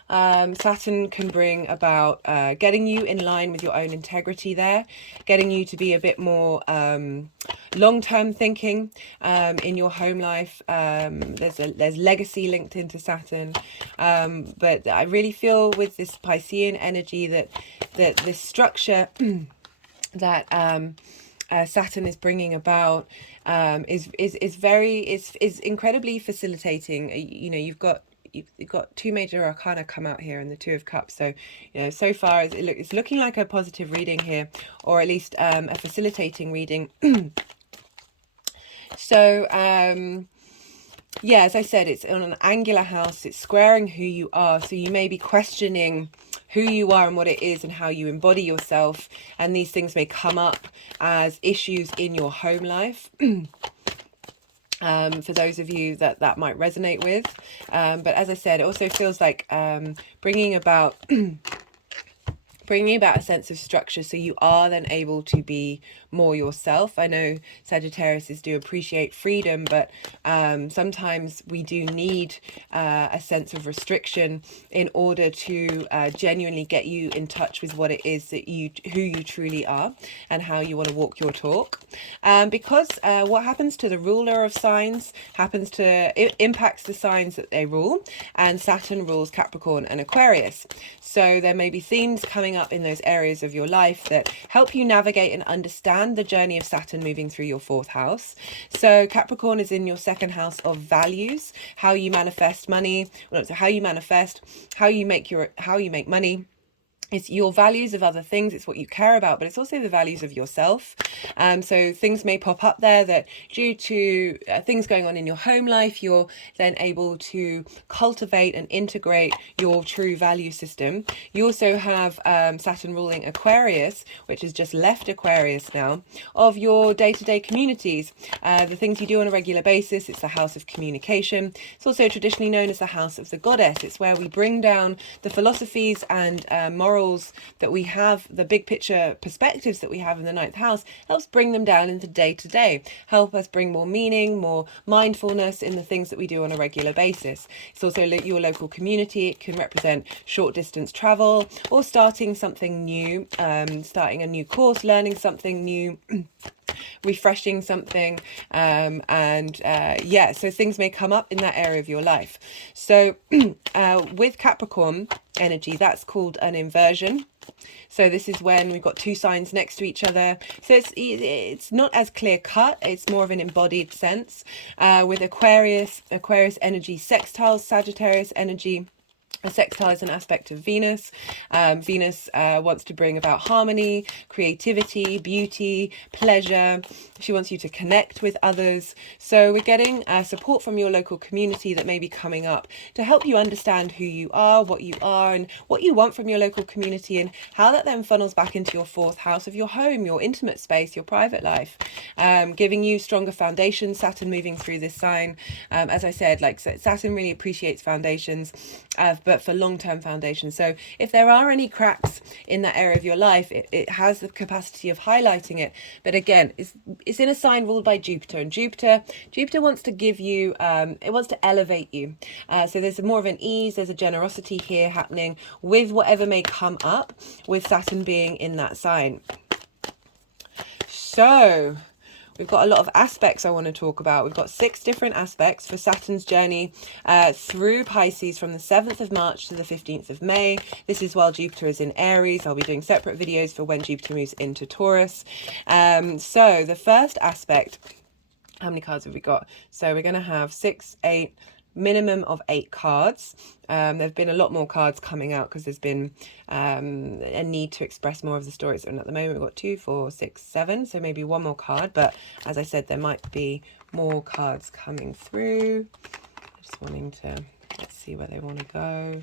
Saturn can bring about getting you in line with your own integrity there, getting you to be a bit more long-term thinking in your home life. There's legacy linked into Saturn, but I really feel with this Piscean energy that this structure that Saturn is bringing about is incredibly facilitating. You've got 2 major arcana come out here and the 2 of cups. So, so far it's looking like a positive reading here, or at least a facilitating reading. So, as I said, it's on an angular house. It's squaring who you are. So you may be questioning who you are and what it is and how you embody yourself. And these things may come up as issues in your home life. For those of you that might resonate with. But as I said, it also feels like bringing about a sense of structure, so you are then able to be more yourself. I know Sagittarius do appreciate freedom, but sometimes we do need a sense of restriction in order to genuinely get you in touch with what it is that who you truly are and how you want to walk your talk. Because what happens to the ruler of signs it impacts the signs that they rule, and Saturn rules Capricorn and Aquarius. So there may be themes coming up in those areas of your life that help you navigate and understand the journey of Saturn moving through your 4th house. So Capricorn is in your 2nd house of values, how you manifest money, how you make money. It's your values of other things. It's what you care about, but it's also the values of yourself. So things may pop up there that due to things going on in your home life, you're then able to cultivate and integrate your true value system. You also have Saturn ruling Aquarius, which has just left Aquarius now, of your day-to-day communities, the things you do on a regular basis. It's the house of communication. It's also traditionally known as the house of the goddess. It's where we bring down the philosophies and morals that we have, the big picture perspectives that we have in the 9th house, helps bring them down into day to day, help us bring more meaning, more mindfulness in the things that we do on a regular basis. It's also your local community. It can represent short distance travel or starting something new, starting a new course, learning something new, refreshing something, so things may come up in that area of your life. So with Capricorn energy, that's called an inversion. So this is when we've got 2 signs next to each other. So it's not as clear cut. It's more of an embodied sense. With Aquarius energy sextiles Sagittarius energy. A sextile is an aspect of Venus. Venus wants to bring about harmony, creativity, beauty, pleasure. She wants you to connect with others. So we're getting support from your local community that may be coming up to help you understand who you are, and what you want from your local community, and how that then funnels back into your fourth house of your home, your intimate space, your private life, giving you stronger foundations. Saturn moving through this sign. As I said, like Saturn really appreciates foundations, but for long-term foundations. So if there are any cracks in that area of your life, it has the capacity of highlighting it. But again, it's in a sign ruled by Jupiter, and Jupiter wants to give you, it wants to elevate you. So there's more of an ease, there's a generosity here happening with whatever may come up with Saturn being in that sign. So we've got a lot of aspects I want to talk about. We've got 6 different aspects for Saturn's journey through Pisces from the 7th of March to the 15th of May. This is while Jupiter is in Aries. I'll be doing separate videos for when Jupiter moves into Taurus. So the first aspect, how many cards have we got? So we're going to have 6, 8, minimum of 8 cards. There have been a lot more cards coming out because there's been a need to express more of the stories. And at the moment we've got 2, 4, 6, 7, so maybe one more card. But as I said, there might be more cards coming through. Just wanting to, let's see where they want to go.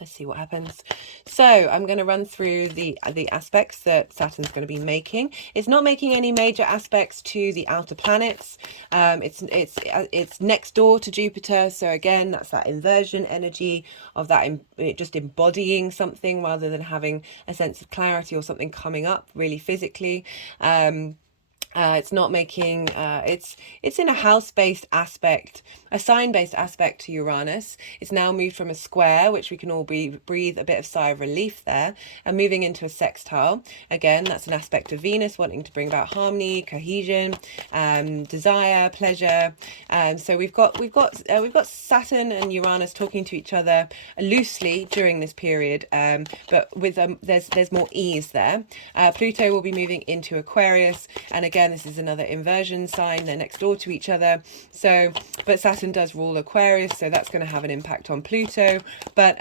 Let's see what happens. So I'm going to run through the aspects that Saturn's going to be making. It's not making any major aspects to the outer planets. It's next door to Jupiter. So again, that's that inversion energy of that just embodying something rather than having a sense of clarity or something coming up really physically. It's not making, it's in a house-based aspect, a sign-based aspect to Uranus. It's now moved from a square, which we can all breathe a bit of sigh of relief there, and moving into a sextile. Again, that's an aspect of Venus wanting to bring about harmony, cohesion, desire, pleasure. So we've got Saturn and Uranus talking to each other loosely during this period, but with there's more ease there. Pluto will be moving into Aquarius, and again, this is another inversion sign. They're next door to each other. So, but Saturn does rule Aquarius, so that's going to have an impact on Pluto. But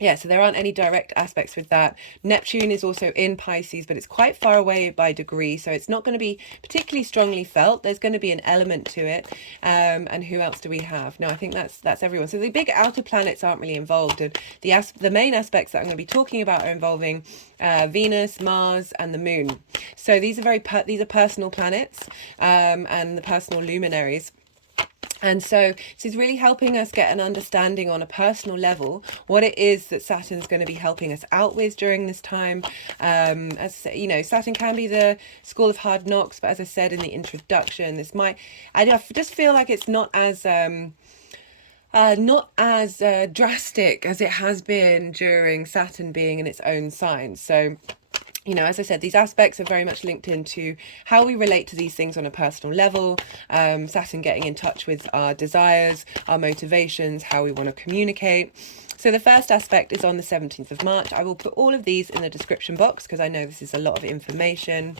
yeah, so there aren't any direct aspects with that. Neptune is also in Pisces, but it's quite far away by degree, so it's not going to be particularly strongly felt. There's going to be an element to it. And who else do we have? No, I think that's everyone. So the big outer planets aren't really involved, and the main aspects that I'm going to be talking about are involving Venus, Mars, and the Moon. So these are these are personal planets, and the personal luminaries. And so this is really helping us get an understanding on a personal level what it is that Saturn's going to be helping us out with during this time. As you know, Saturn can be the school of hard knocks, but as I said in the introduction, I just feel like it's not as drastic as it has been during Saturn being in its own sign. So, you know, as I said, these aspects are very much linked into how we relate to these things on a personal level. Saturn getting in touch with our desires, our motivations, how we want to communicate. So the first aspect is on the 17th of March. I will put all of these in the description box because I know this is a lot of information.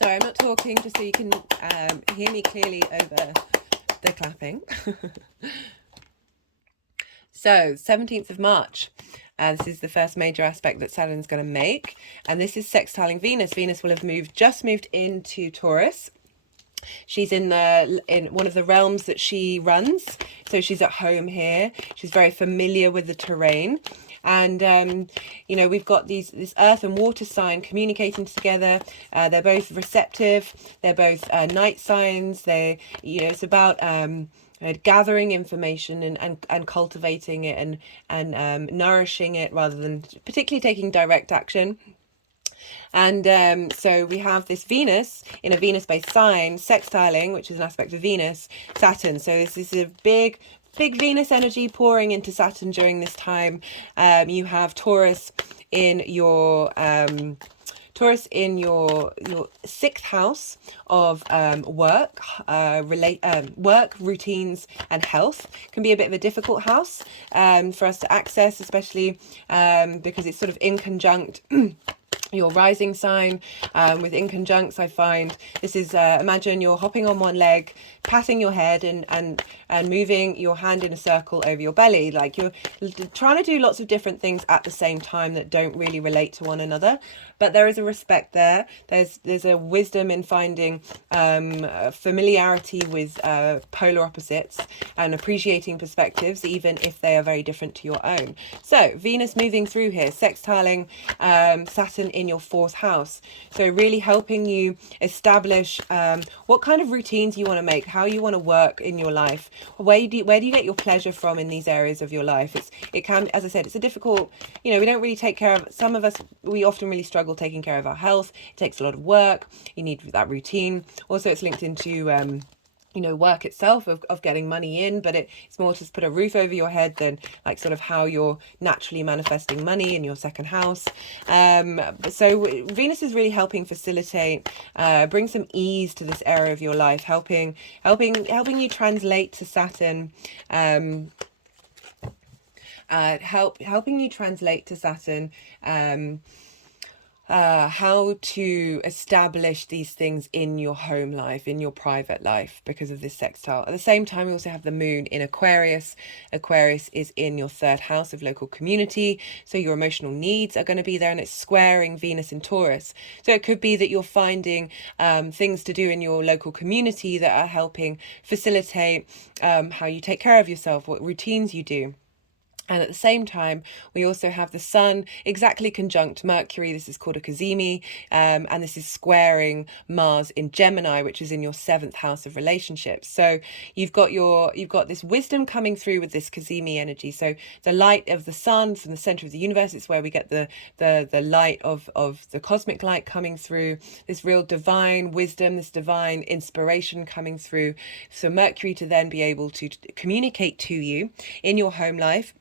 Sorry, I'm not talking, just so you can hear me clearly over the clapping. So 17th of March, this is the first major aspect that Saturn's going to make, and this is sextiling Venus. Venus will have just moved into Taurus. She's in one of the realms that she runs, so she's at home here. She's very familiar with the terrain. And, you know, we've got this earth and water sign communicating together. They're both receptive. They're both night signs. It's about gathering information and cultivating it and nourishing it rather than particularly taking direct action. And so we have this Venus in a Venus-based sign, sextiling, which is an aspect of Venus, Saturn. So this is a big Venus energy pouring into Saturn during this time. You have Taurus in your Taurus in your sixth house of work, work, routines and health can be a bit of a difficult house for us to access, especially because it's sort of in conjunct your rising sign. With inconjuncts, I find this is imagine you're hopping on one leg, patting your head and moving your hand in a circle over your belly, like you're trying to do lots of different things at the same time that don't really relate to one another. But there is a respect there. There's a wisdom in finding familiarity with polar opposites and appreciating perspectives, even if they are very different to your own. So Venus moving through here, sextiling Saturn in your fourth house. So really helping you establish what kind of routines you want to make, how you want to work in your life, where do you get your pleasure from in these areas of your life. It can, as I said, it's a difficult, we don't really take care of, some of us, we often really struggle taking care of our health. It takes a lot of work. You need that routine. Also, it's linked into work itself of getting money in, but it's more to put a roof over your head than like sort of how you're naturally manifesting money in your second house. So Venus is really helping facilitate, bring some ease to this area of your life, helping you translate to Saturn. Helping you translate to Saturn how to establish these things in your home life, in your private life, because of this sextile. At the same time, we also have the moon in Aquarius. Aquarius is in your third house of local community, so your emotional needs are going to be there, and it's squaring Venus in Taurus. So it could be that you're finding things to do in your local community that are helping facilitate how you take care of yourself, what routines you do. And at the same time, we also have the sun exactly conjunct Mercury. This is called a Cazimi, and this is squaring Mars in Gemini, which is in your seventh house of relationships. So you've got this wisdom coming through with this Cazimi energy. So the light of the sun from the center of the universe, it's where we get the light of the cosmic light coming through. This real divine wisdom, this divine inspiration coming through. So Mercury to then be able to communicate to you in your home life.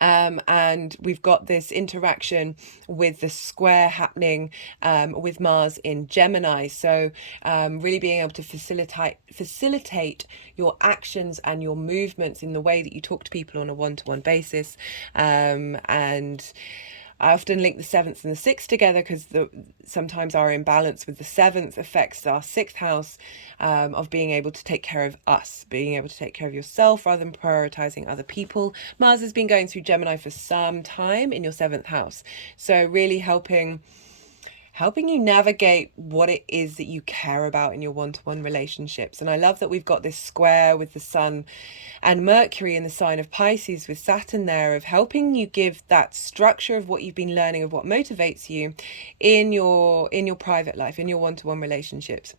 And we've got this interaction with the square happening with Mars in Gemini. So really being able to facilitate your actions and your movements in the way that you talk to people on a one-to-one basis. And I often link the seventh and the sixth together because sometimes our imbalance with the seventh affects our sixth house of being able to take care of us, being able to take care of yourself rather than prioritizing other people. Mars has been going through Gemini for some time in your seventh house. So really helping you navigate what it is that you care about in your one-to-one relationships. And I love that we've got this square with the sun and Mercury in the sign of Pisces with Saturn there, of helping you give that structure of what you've been learning, of what motivates you in your private life, in your one-to-one relationships.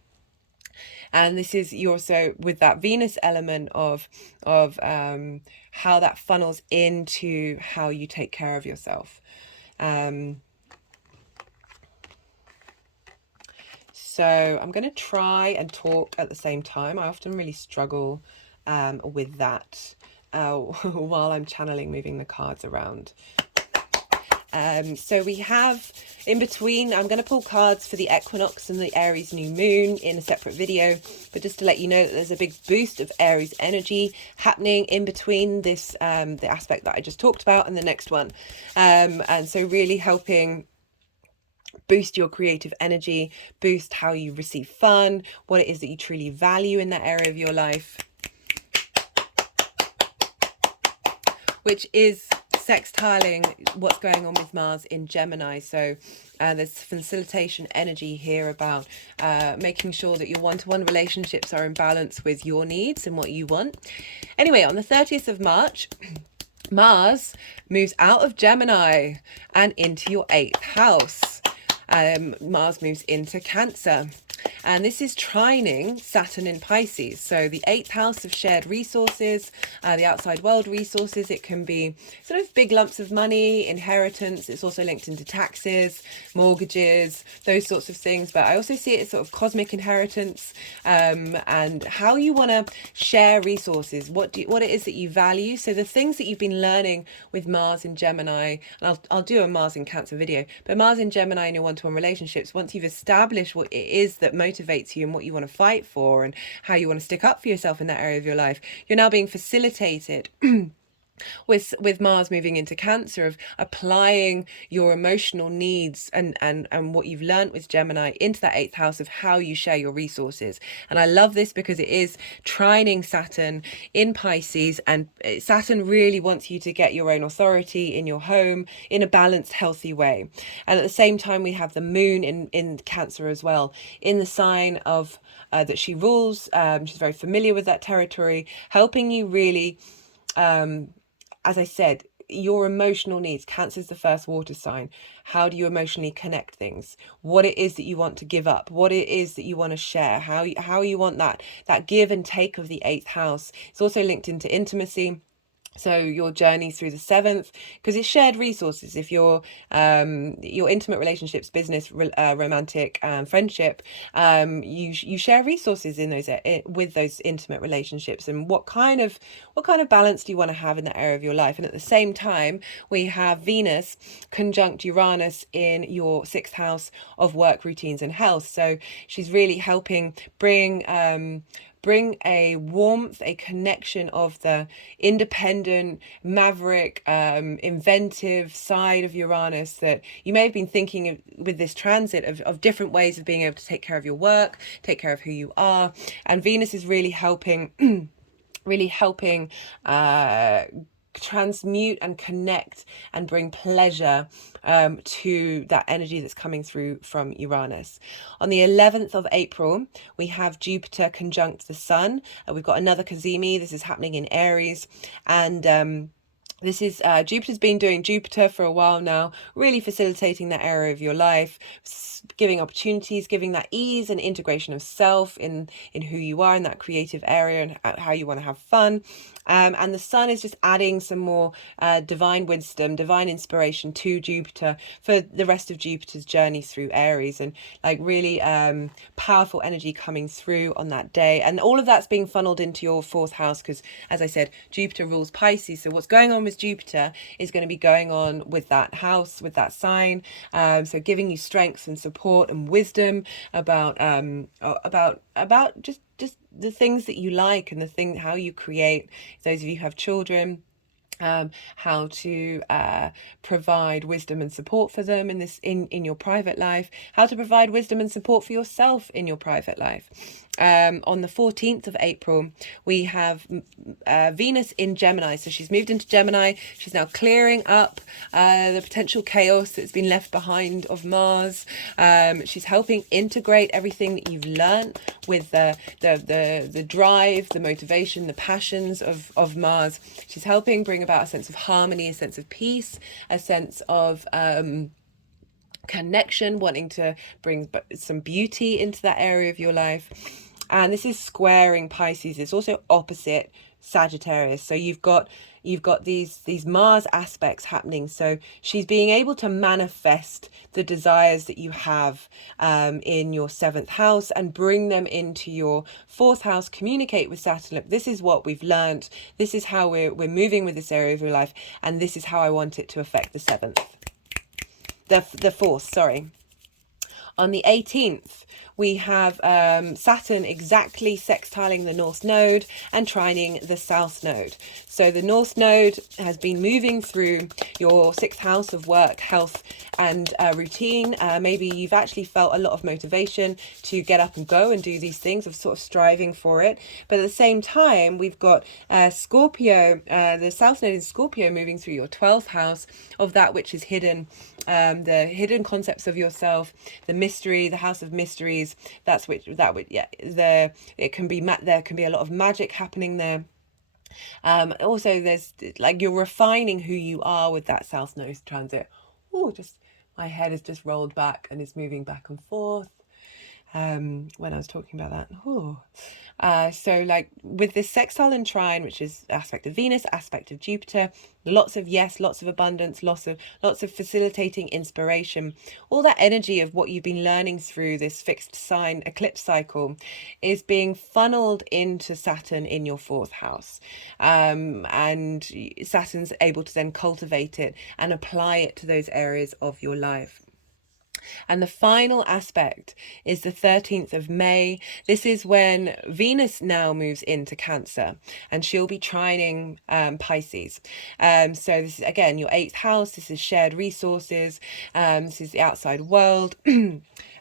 And this is also with that Venus element of how that funnels into how you take care of yourself. So I'm going to try and talk at the same time. I often really struggle with that while I'm channeling, moving the cards around. So we have in between, I'm going to pull cards for the equinox and the Aries new moon in a separate video, but just to let you know that there's a big boost of Aries energy happening in between this, the aspect that I just talked about and the next one. And so really helping boost your creative energy, boost how you receive fun, what it is that you truly value in that area of your life, which is sextiling what's going on with Mars in Gemini. So there's facilitation energy here about making sure that your one-to-one relationships are in balance with your needs and what you want. Anyway, on the 30th of March, Mars moves out of Gemini and into your 8th house. Mars moves into Cancer. and this is trining Saturn in Pisces. So the 8th house of shared resources, the outside world resources. It can be sort of big lumps of money, inheritance. It's also linked into taxes, mortgages, those sorts of things. But I also see it as sort of cosmic inheritance, and how you want to share resources, what it is that you value. So the things that you've been learning with Mars in Gemini, and I'll do a Mars in Cancer video, but Mars in Gemini in your one-to-one relationships, once you've established what it is that motivates you and what you want to fight for and how you want to stick up for yourself in that area of your life, you're now being facilitated with Mars moving into Cancer, of applying your emotional needs and what you've learned with Gemini into that 8th house of how you share your resources. And I love this because it is trining Saturn in Pisces, and Saturn really wants you to get your own authority in your home in a balanced, healthy way. And at the same time, we have the Moon in Cancer as well, in the sign of that she rules. She's very familiar with that territory, helping you really, as I said, your emotional needs. Cancer is the first water sign. How do you emotionally connect things? What it is that you want to give up, what it is that you want to share, how you want that give and take of the 8th house. It's also linked into intimacy. So your journey through the 7th, because it's shared resources. If your intimate relationships, business, romantic, friendship, you share resources in those with those intimate relationships. And what kind of balance do you want to have in that area of your life? And at the same time, we have Venus conjunct Uranus in your 6th house of work, routines, and health. So she's really helping bring a warmth, a connection of the independent, maverick, inventive side of Uranus that you may have been thinking of with this transit, of different ways of being able to take care of your work, take care of who you are. And Venus is really helping transmute and connect and bring pleasure to that energy that's coming through from Uranus. On the 11th of April, we have Jupiter conjunct the Sun. We've got another Cazimi. This is happening in Aries, and this is Jupiter's been doing Jupiter for a while now, really facilitating that area of your life, giving opportunities, giving that ease and integration of self in who you are in that creative area and how you want to have fun. And the Sun is just adding some more divine wisdom, divine inspiration to Jupiter for the rest of Jupiter's journey through Aries, and like really powerful energy coming through on that day. And all of that's being funneled into your 4th house because, as I said, Jupiter rules Pisces. So what's going on with Jupiter is going to be going on with that house, with that sign. So giving you strength and support and wisdom about just the things that you like and how you create. Those of you who have children, how to provide wisdom and support for them in your private life, how to provide wisdom and support for yourself in your private life. On the 14th of April, we have Venus in Gemini. So she's moved into Gemini. She's now clearing up the potential chaos that's been left behind of Mars. She's helping integrate everything that you've learned with the drive, the motivation, the passions of Mars. She's helping bring about a sense of harmony, a sense of peace, a sense of connection, wanting to bring some beauty into that area of your life. And this is squaring Pisces. It's also opposite Sagittarius. So you've got these Mars aspects happening. So she's being able to manifest the desires that you have in your 7th house and bring them into your 4th house, communicate with Saturn. Look, this is what we've learned. This is how we're moving with this area of your life. And this is how I want it to affect the 7th. The 4th, sorry. On the 18th, we have Saturn exactly sextiling the North Node and trining the South Node. So the North Node has been moving through your 6th house of work, health and routine. Maybe you've actually felt a lot of motivation to get up and go and do these things, of sort of striving for it. But at the same time, we've got Scorpio, the South Node in Scorpio moving through your 12th house of that which is hidden, the hidden concepts of yourself, the mystery, the house of mysteries. There can be a lot of magic happening there. Also, there's like you're refining who you are with that South Node transit. Oh, just my head is just rolled back and it's moving back and forth. when I was talking about that. Oh. So like with this sextile and trine, which is aspect of Venus, aspect of Jupiter, lots of yes, lots of abundance, lots of facilitating inspiration, all that energy of what you've been learning through this fixed sign eclipse cycle is being funneled into Saturn in your fourth house, and Saturn's able to then cultivate it and apply it to those areas of your life. And the final aspect is the 13th of May. This is when Venus now moves into Cancer, and she'll be trining Pisces. So this is, again, your 8th house. This is shared resources. This is the outside world,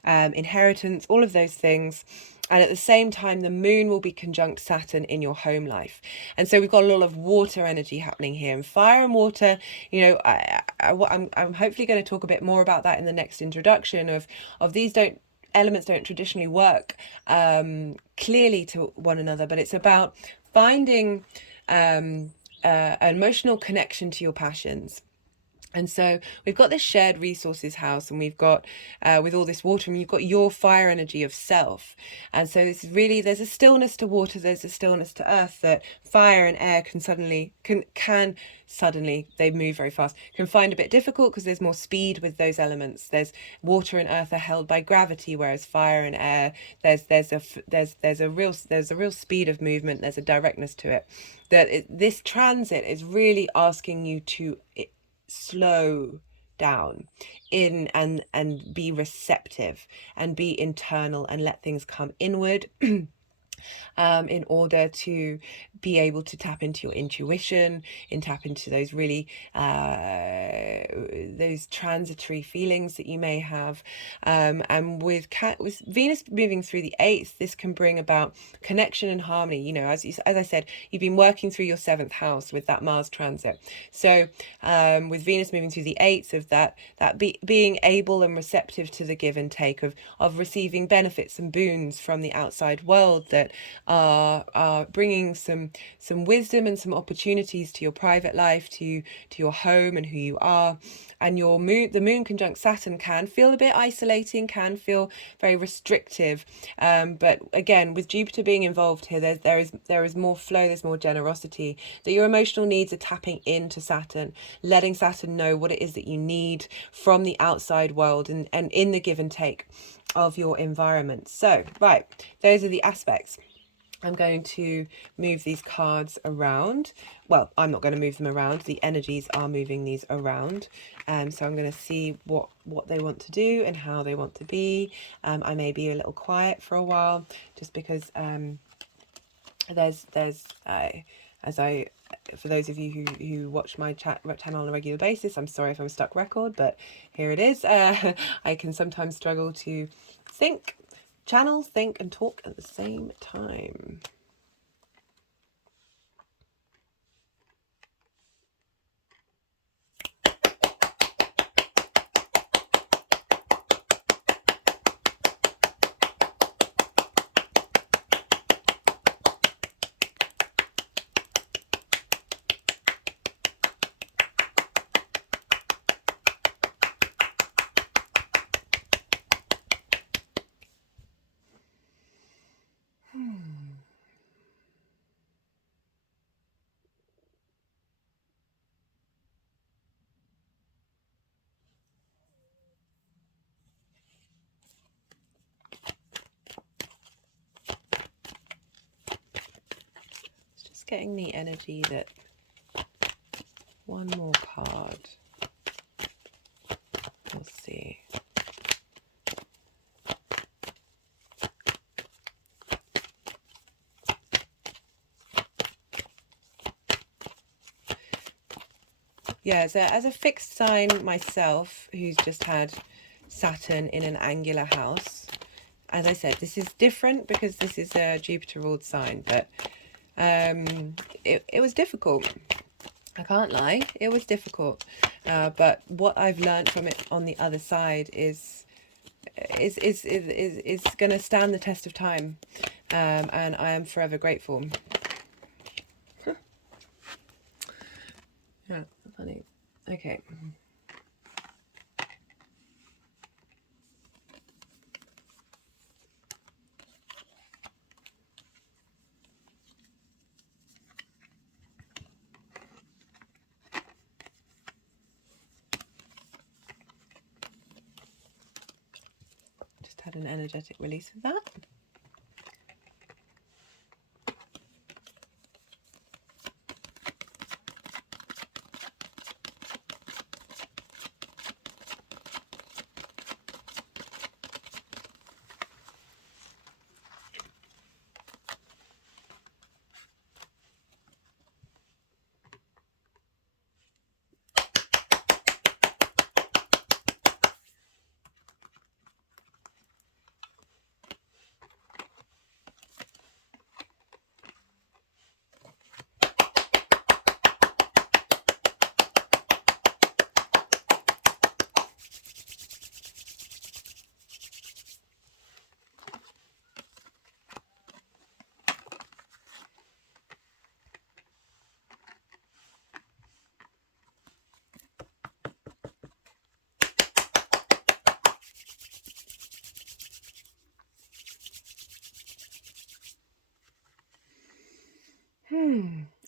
inheritance, all of those things. And at the same time, the moon will be conjunct Saturn in your home life. And so we've got a lot of water energy happening here. And fire and water, you know, I'm hopefully going to talk a bit more about that in the next introduction of these elements don't traditionally work clearly to one another, but it's about finding an emotional connection to your passions. And so we've got this shared resources house, and we've got with all this water, and you've got your fire energy of self. And so it's really, there's a stillness to water, there's a stillness to earth that fire and air can suddenly they move very fast, can find a bit difficult because there's more speed with those elements. There's water and earth are held by gravity, whereas fire and air, there's a real speed of movement, there's a directness to it. This transit is really asking you to slow down in and be receptive and be internal and let things come inward. In order to be able to tap into your intuition and tap into those really those transitory feelings that you may have, and with Venus moving through the 8th, this can bring about connection and harmony. You know, as I said, you've been working through your 7th house with that Mars transit. So with Venus moving through the 8th, of being able and receptive to the give and take of receiving benefits and boons from the outside world that are bringing some wisdom and some opportunities to your private life, to your home and who you are. And the moon conjunct Saturn can feel a bit isolating, can feel very restrictive, but again, with Jupiter being involved here, there is more flow, there's more generosity, that your emotional needs are tapping into Saturn, letting Saturn know what it is that you need from the outside world and in the give and take of your environment. So right, those are the aspects. I'm going to move these cards around. Well, I'm not going to move them around. The energies are moving these around. So I'm going to see what they want to do and how they want to be. I may be a little quiet for a while just because for those of you who watch my channel on a regular basis, I'm sorry if I'm stuck record, but here it is. I can sometimes struggle to think and talk at the same time. Getting the energy that one more card. We'll see. Yeah, so as a fixed sign myself, who's just had Saturn in an angular house, as I said, this is different because this is a Jupiter ruled sign, but it was difficult. I can't lie, it was difficult. But what I've learned from it on the other side is going to stand the test of time, and I am forever grateful. Yeah, funny. Okay. had an energetic release of that.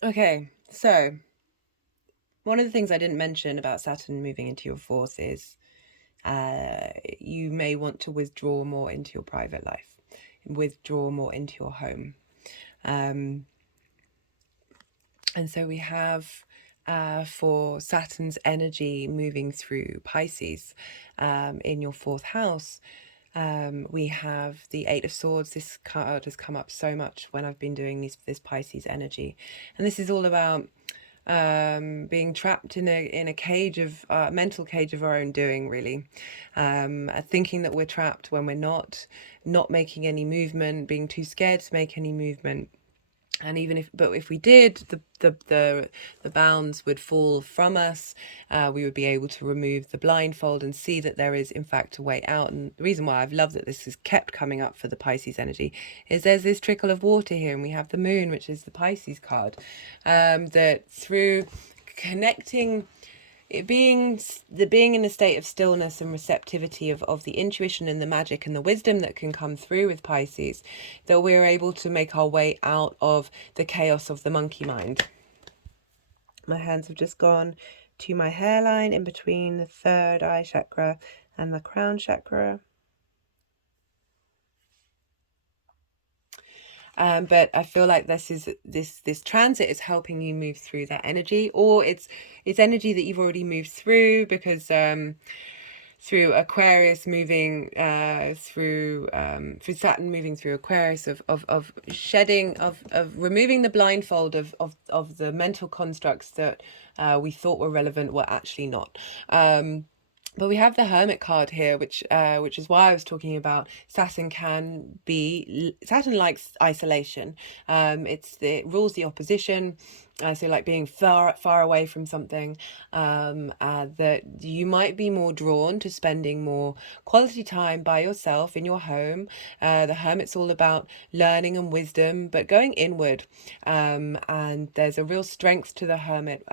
Okay, so one of the things I didn't mention about Saturn moving into your fourth is you may want to withdraw more into your private life, withdraw more into your home. And so we have for Saturn's energy moving through Pisces in your fourth house, we have the Eight of Swords. This card has come up so much when I've been doing this Pisces energy, and this is all about being trapped in a cage of mental cage of our own doing, really, thinking that we're trapped when we're not making any movement, being too scared to make any movement. And even if we did, the bounds would fall from us. We would be able to remove the blindfold and see that there is in fact a way out. And the reason why I've loved that this has kept coming up for the Pisces energy is there's this trickle of water here, and we have the moon, which is the Pisces card, that through connecting, it being in a state of stillness and receptivity of the intuition and the magic and the wisdom that can come through with Pisces, that we're able to make our way out of the chaos of the monkey mind. My hands have just gone to my hairline in between the third eye chakra and the crown chakra. But I feel like this transit is helping you move through that energy, or it's energy that you've already moved through, because through Aquarius moving through Saturn moving through Aquarius, of shedding, of removing the blindfold of the mental constructs that we thought were relevant were actually not. But we have the Hermit card here, which is why I was talking about Saturn likes isolation. It rules the opposition. So like being far away from something, that you might be more drawn to spending more quality time by yourself in your home. The Hermit's all about learning and wisdom, but going inward. And there's a real strength to the Hermit,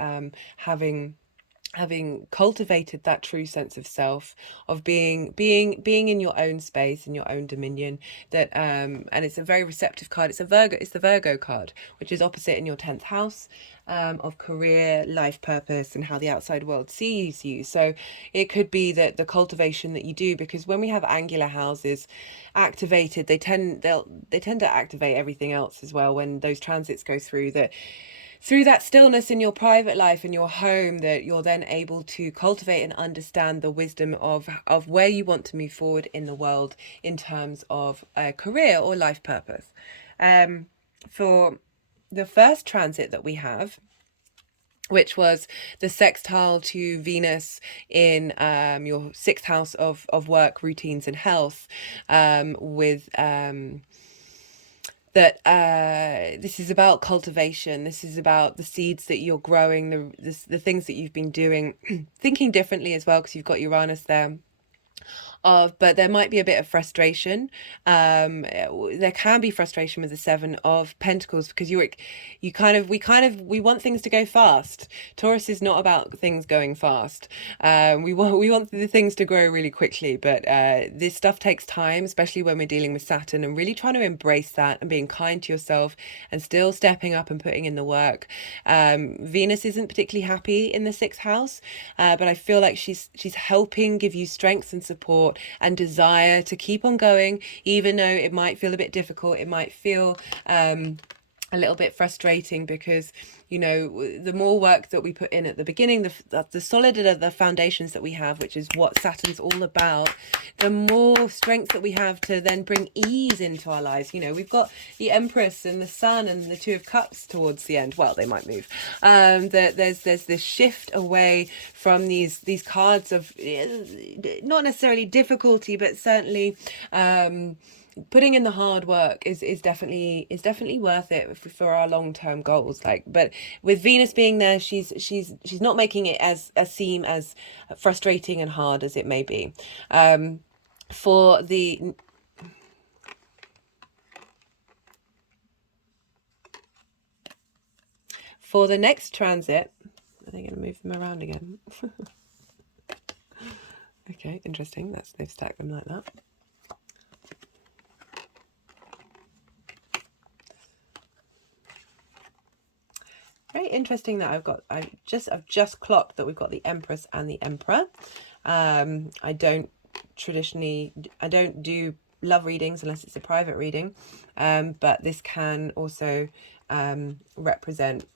having cultivated that true sense of self, of being in your own space, in your own dominion, that and it's a very receptive card. It's the Virgo card, which is opposite in your 10th house, of career, life purpose, and how the outside world sees you. So it could be that the cultivation that you do, because when we have angular houses activated, they tend to activate everything else as well when those transits go through. That through that stillness in your private life, in your home, that you're then able to cultivate and understand the wisdom of where you want to move forward in the world in terms of a career or life purpose. For the first transit that we have, which was the sextile to Venus in your 6th house of work, routines and health, with this is about cultivation. This is about the seeds that you're growing, the things that you've been doing, thinking differently as well, because you've got Uranus there. But there might be a bit of frustration. There can be frustration with the 7 of Pentacles, because we want things to go fast. Taurus is not about things going fast. We want the things to grow really quickly, but this stuff takes time, especially when we're dealing with Saturn, and really trying to embrace that and being kind to yourself and still stepping up and putting in the work. Venus isn't particularly happy in the 6th house, but I feel like she's helping give you strength and support support and desire to keep on going, even though it might feel a bit difficult. It might feel a little bit frustrating, because you know, the more work that we put in at the beginning, the solider the foundations that we have, which is what Saturn's all about, the more strength that we have to then bring ease into our lives. You know, we've got the Empress and the Sun and the Two of Cups towards the end. Well, they might move. There's this shift away from these cards of not necessarily difficulty, but certainly putting in the hard work is definitely worth it for our long-term goals. Like, but with Venus being there, she's not making it as seem as frustrating and hard as it may be. For the next transit, are they going to move them around again? Okay, interesting. They've stacked them like that. Very interesting that I've just clocked that we've got the Empress and the Emperor. I don't do love readings unless it's a private reading, but this can also represent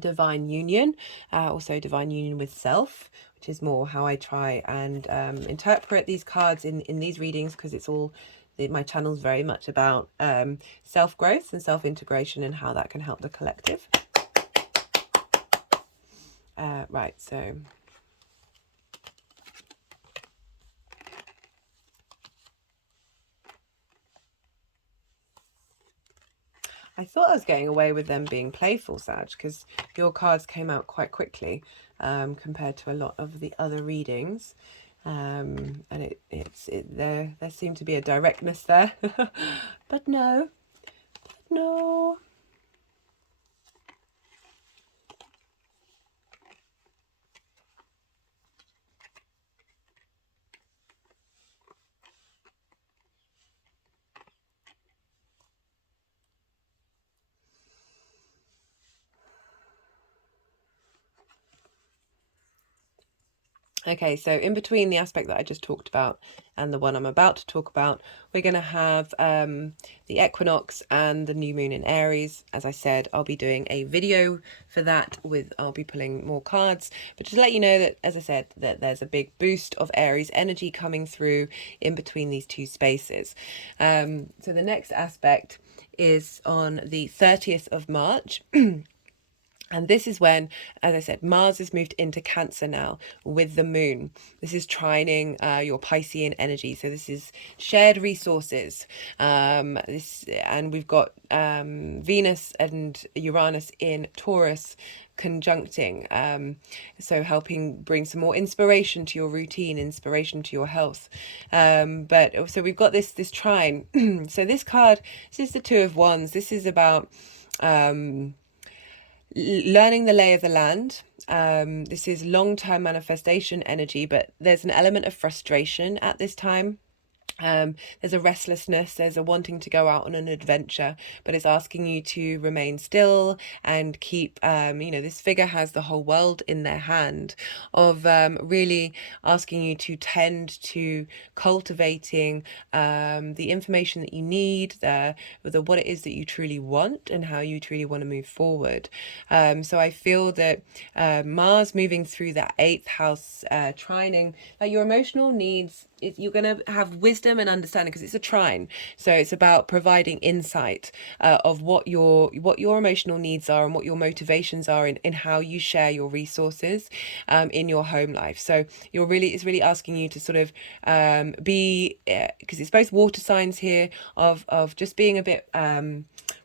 divine union, also divine union with self, which is more how I try and interpret these cards in these readings, because it's all, my channel is very much about self-growth and self-integration and how that can help the collective. Right, so I thought I was getting away with them being playful, Sag, because your cards came out quite quickly compared to a lot of the other readings, and there seemed to be a directness there, but no. Okay, so in between the aspect that I just talked about and the one I'm about to talk about, we're going to have the equinox and the new moon in Aries. As I said, I'll be doing a video for that I'll be pulling more cards. But just to let you know that, as I said, that there's a big boost of Aries energy coming through in between these two spaces. So the next aspect is on the 30th of March. And this is when, as I said, Mars has moved into Cancer now with the moon. This is trining your Piscean energy. So this is shared resources. And we've got Venus and Uranus in Taurus conjuncting, so helping bring some more inspiration to your routine, inspiration to your health. But so we've got this trine. So this card, this is the Two of Wands. This is about learning the lay of the land. This is long-term manifestation energy, but there's an element of frustration at this time. There's a restlessness, there's a wanting to go out on an adventure, but it's asking you to remain still and keep, this figure has the whole world in their hand, of really asking you to tend to cultivating the information that you need, what it is that you truly want and how you truly want to move forward. So I feel that Mars moving through that 8th house, trining, like your emotional needs, you're going to have wisdom and understanding, because it's a trine. So it's about providing insight of what your emotional needs are and what your motivations are in how you share your resources in your home life. So it's really asking you to sort of be, because it's both water signs here, of just being a bit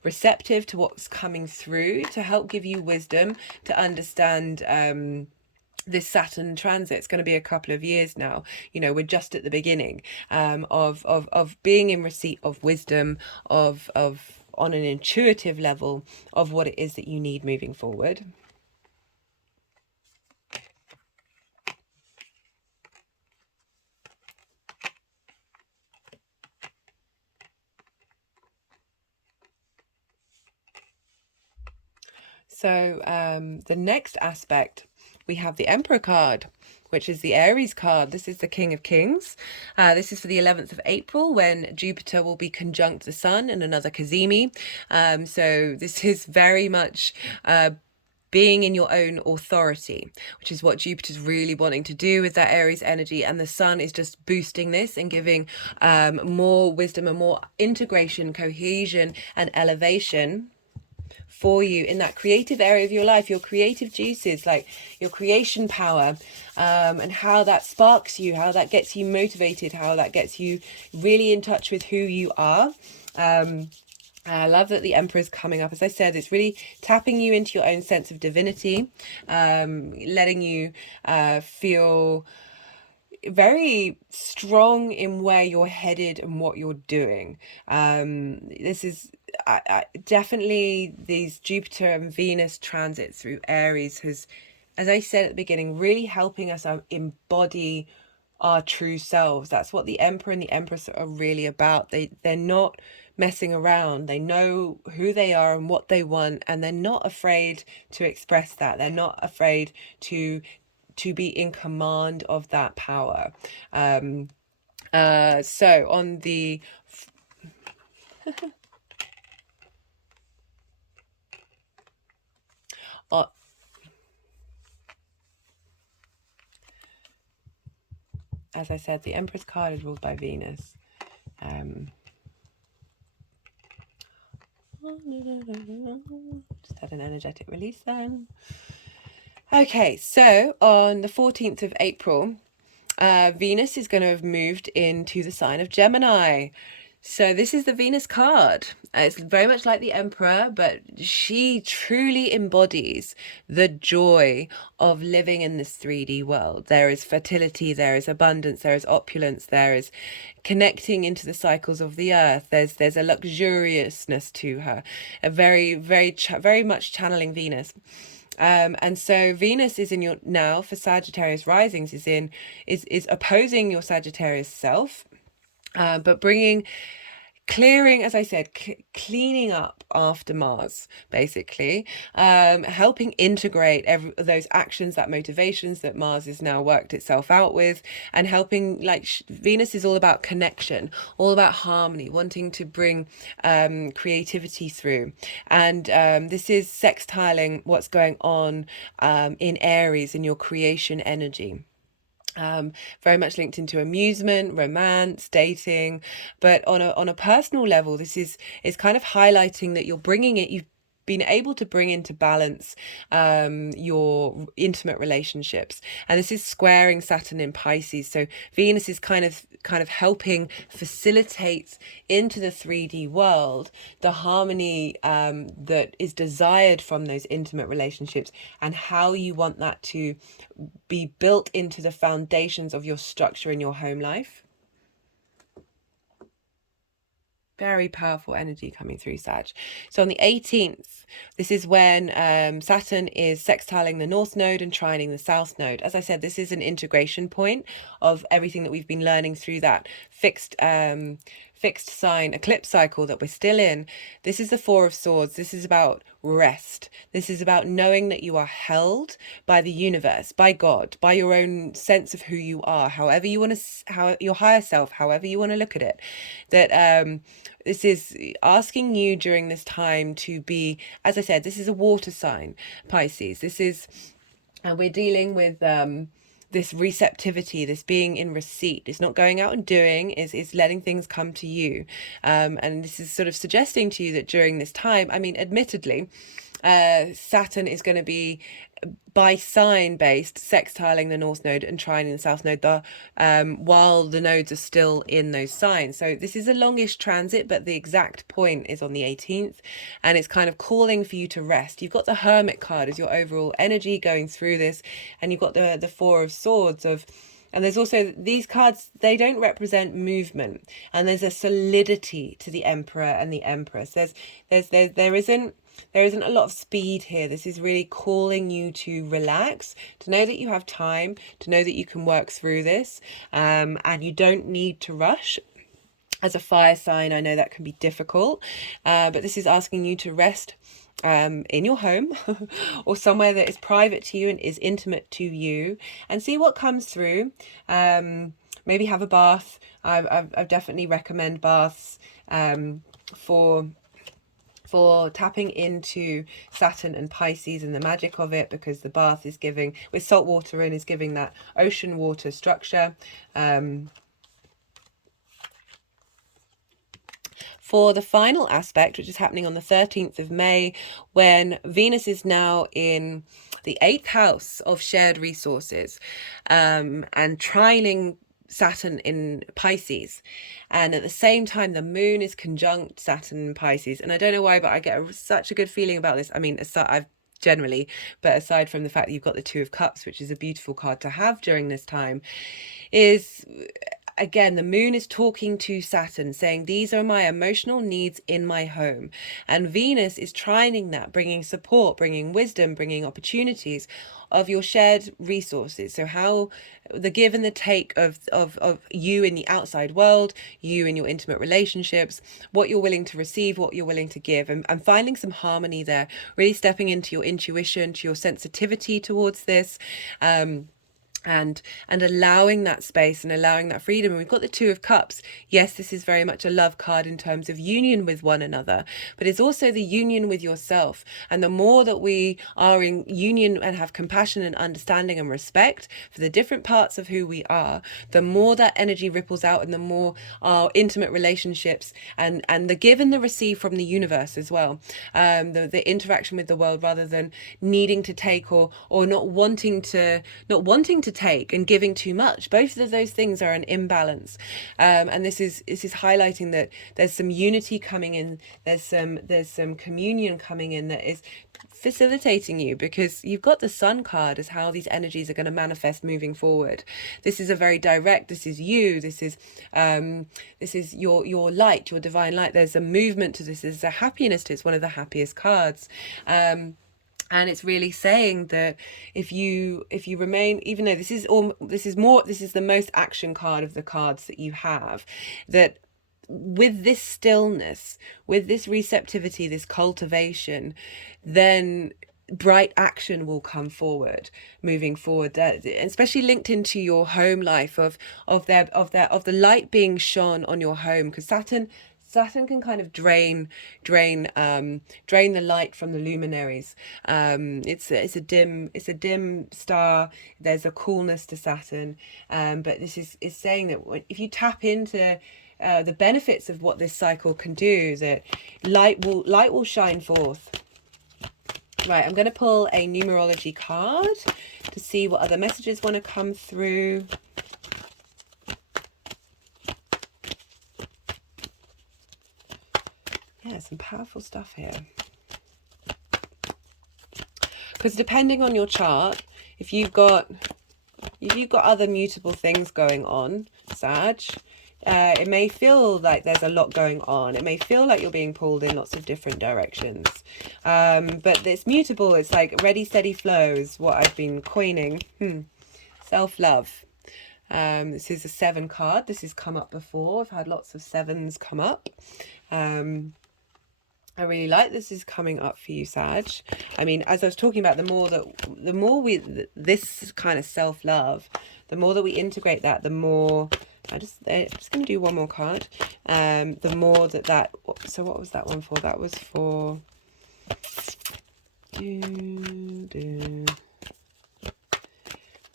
receptive to what's coming through to help give you wisdom to understand this Saturn transit. It's going to be a couple of years now. We're just at the beginning of being in receipt of wisdom, of on an intuitive level of what it is that you need moving forward. So the next aspect we have the Emperor card, which is the Aries card. This is the King of Kings. This is for the 11th of April, when Jupiter will be conjunct the Sun in another Cazimi. So this is very much being in your own authority, which is what Jupiter's really wanting to do with that Aries energy, and the Sun is just boosting this and giving more wisdom and more integration, cohesion and elevation for you in that creative area of your life, your creative juices, like your creation power, and how that sparks you, how that gets you motivated, how that gets you really in touch with who you are. I love that the Emperor is coming up. As I said, it's really tapping you into your own sense of divinity, letting you feel very strong in where you're headed and what you're doing. This is definitely these Jupiter and Venus transits through Aries has, as I said at the beginning, really helping us embody our true selves. That's what the Emperor and the Empress are really about. They're not messing around. They know who they are and what they want, and they're not afraid to express that. They're not afraid to be in command of that power. So on the as I said, the Empress card is ruled by Venus. Just had an energetic release then. Okay, so on the 14th of April, Venus is going to have moved into the sign of Gemini. So this is the Venus card. It's very much like the Emperor, but she truly embodies the joy of living in this 3D world. There is fertility, there is abundance, there is opulence, there is connecting into the cycles of the earth. There's a luxuriousness to her, a very much channeling Venus. And so Venus is in your, now for Sagittarius risings, is opposing your Sagittarius self, but clearing, as I said, cleaning up after Mars, basically, helping integrate those actions, that motivations that Mars has now worked itself out with, and helping, like, Venus is all about connection, all about harmony, wanting to bring creativity through. And this is sextiling what's going on in Aries, in your creation energy. Very much linked into amusement, romance, dating, but on a personal level, this is kind of highlighting that you've been able to bring into balance your intimate relationships. And this is squaring Saturn in Pisces. So Venus is kind of helping facilitate into the 3D world the harmony that is desired from those intimate relationships, and how you want that to be built into the foundations of your structure in your home life. Very powerful energy coming through, Sag. So on the 18th, this is when Saturn is sextiling the North Node and trining the South Node. As I said, this is an integration point of everything that we've been learning through that fixed sign eclipse cycle that we're still in. This is the Four of Swords. This is about rest. This is about knowing that you are held by the universe, by God, by your own sense of who you are, however you want to, your higher self, however you want to look at it. That this is asking you during this time to be, as I said, this is a water sign, Pisces. This is, we're dealing with this receptivity, this being in receipt. It's not going out and doing, is letting things come to you. And this is sort of suggesting to you that during this time, I mean, admittedly, Saturn is going to be by sign based, sextiling the North Node and trining the South Node, while the nodes are still in those signs. So this is a longish transit, but the exact point is on the 18th, and it's kind of calling for you to rest. You've got the Hermit card as your overall energy going through this, and you've got the Four of Swords and there's also these cards, they don't represent movement, and there's a solidity to the Emperor and the Empress. There isn't a lot of speed here. This is really calling you to relax, to know that you have time, to know that you can work through this, and you don't need to rush. As a fire sign, I know that can be difficult, but this is asking you to rest in your home or somewhere that is private to you and is intimate to you, and see what comes through. Maybe have a bath. I definitely recommend baths for tapping into Saturn and Pisces and the magic of it, because the bath is giving, with salt water in, is giving that ocean water structure. For the final aspect, which is happening on the 13th of May, when Venus is now in the 8th house of shared resources, and trining Saturn in Pisces, and at the same time the moon is conjunct Saturn in Pisces. And I don't know why, but I get such a good feeling about this. I mean, I've generally, but aside from the fact that you've got the Two of Cups, which is a beautiful card to have during this time, is, again, the moon is talking to Saturn, saying these are my emotional needs in my home. And Venus is trining that, bringing support, bringing wisdom, bringing opportunities of your shared resources. So how the give and the take of you in the outside world, you in your intimate relationships, what you're willing to receive, what you're willing to give, and finding some harmony there, really stepping into your intuition, to your sensitivity towards this. And allowing that space and allowing that freedom. And we've got the Two of Cups. Yes, this is very much a love card in terms of union with one another, but it's also the union with yourself. And the more that we are in union and have compassion and understanding and respect for the different parts of who we are, the more that energy ripples out, and the more our intimate relationships and the give and the receive from the universe as well, the interaction with the world, rather than needing to take or not wanting to take and giving too much. Both of those things are an imbalance, and this is highlighting that there's some unity coming in, there's some communion coming in that is facilitating you, because you've got the Sun card as how these energies are going to manifest moving forward. This is a very direct, this is you, this is your light, your divine light. There's a movement to this, there's a happiness to it. It's one of the happiest cards. And it's really saying that if you remain, even though this is the most action card of the cards that you have, that with this stillness, with this receptivity, this cultivation, then bright action will come forward, moving forward, especially linked into your home life, of the light being shone on your home, because Saturn can kind of drain the light from the luminaries. It's a dim star. There's a coolness to Saturn, but this is saying that if you tap into the benefits of what this cycle can do, that light will shine forth. Right, I'm going to pull a numerology card to see what other messages want to come through. Yeah, some powerful stuff here. Because depending on your chart, if you've got other mutable things going on, Sag, it may feel like there's a lot going on. It may feel like you're being pulled in lots of different directions. But it's mutable. It's like ready, steady flow is what I've been coining. Self-love. This is a 7 card. This has come up before. I've had lots of 7s come up. I really like this is coming up for you, Sag. I mean, as I was talking about, the more this kind of self-love, the more that we integrate that, the more, I'm just going to do one more card. The more that, so what was that one for? That was for,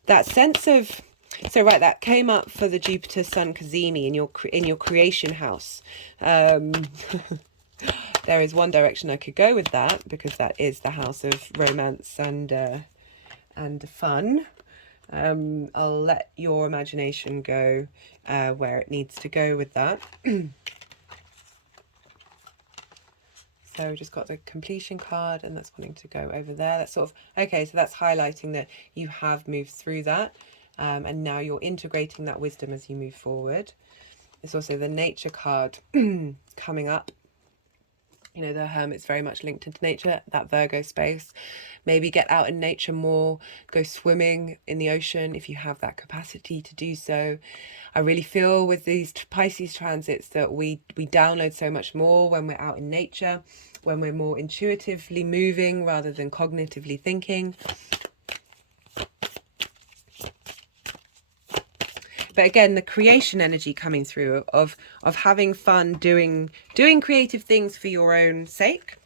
that sense of, so right, that came up for the Jupiter Sun Cazimi in your creation house. There is one direction I could go with that, because that is the house of romance and fun. I'll let your imagination go where it needs to go with that. So we just got the completion card, and that's wanting to go over there. That's sort of, okay, so that's highlighting that you have moved through that, and now you're integrating that wisdom as you move forward. There's also the nature card coming up. You know, the Hermit's very much linked into nature, that Virgo space. Maybe get out in nature more, go swimming in the ocean if you have that capacity to do so. I really feel with these Pisces transits that we download so much more when we're out in nature, when we're more intuitively moving rather than cognitively thinking. But again, the creation energy coming through of having fun, doing creative things for your own sake.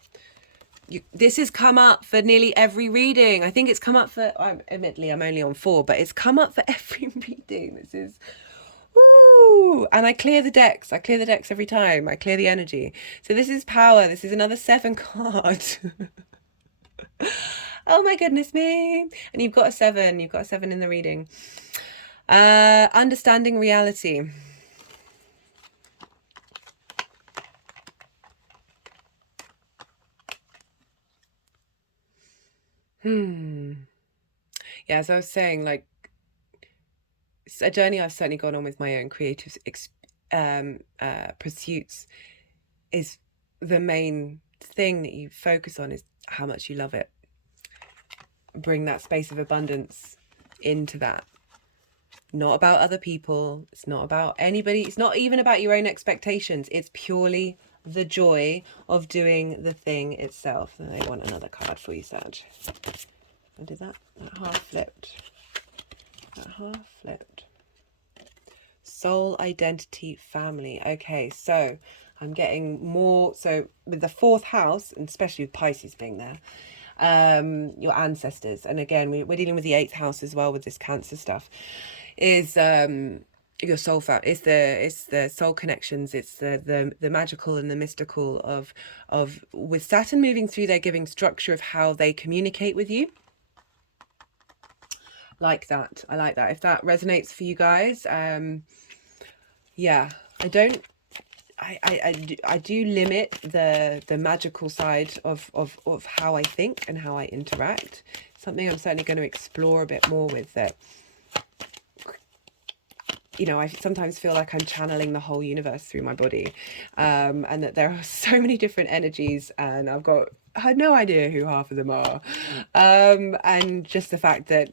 This has come up for nearly every reading. I think it's come up for, admittedly, I'm only on 4, but it's come up for every reading. This is, woo! And I clear the decks. I clear the decks every time. I clear the energy. So this is power. This is another 7 card. Oh my goodness me. And you've got a 7. You've got a 7 in the reading. Understanding reality. Yeah, as I was saying, like, it's a journey I've certainly gone on with my own creative pursuits. Is the main thing that you focus on is how much you love it. Bring that space of abundance into that. Not about other people. It's not about anybody. It's not even about your own expectations. It's purely the joy of doing the thing itself. And I want another card for you, Sag. I did that. That half flipped. That half flipped. Soul, identity, family. Okay, so I'm getting more. So with the 4th house, and especially with Pisces being there, your ancestors. And again, we're dealing with the 8th house as well with this Cancer stuff. Is your soul it's the soul connections, it's the magical and the mystical of with Saturn moving through there, giving structure of how they communicate with you. Like that. I like that. If that resonates for you guys, yeah, I do limit the magical side of how I think and how I interact. Something I'm certainly going to explore a bit more with that. You know, I sometimes feel like I'm channeling the whole universe through my body, and that there are so many different energies, and I had no idea who half of them are, and just the fact that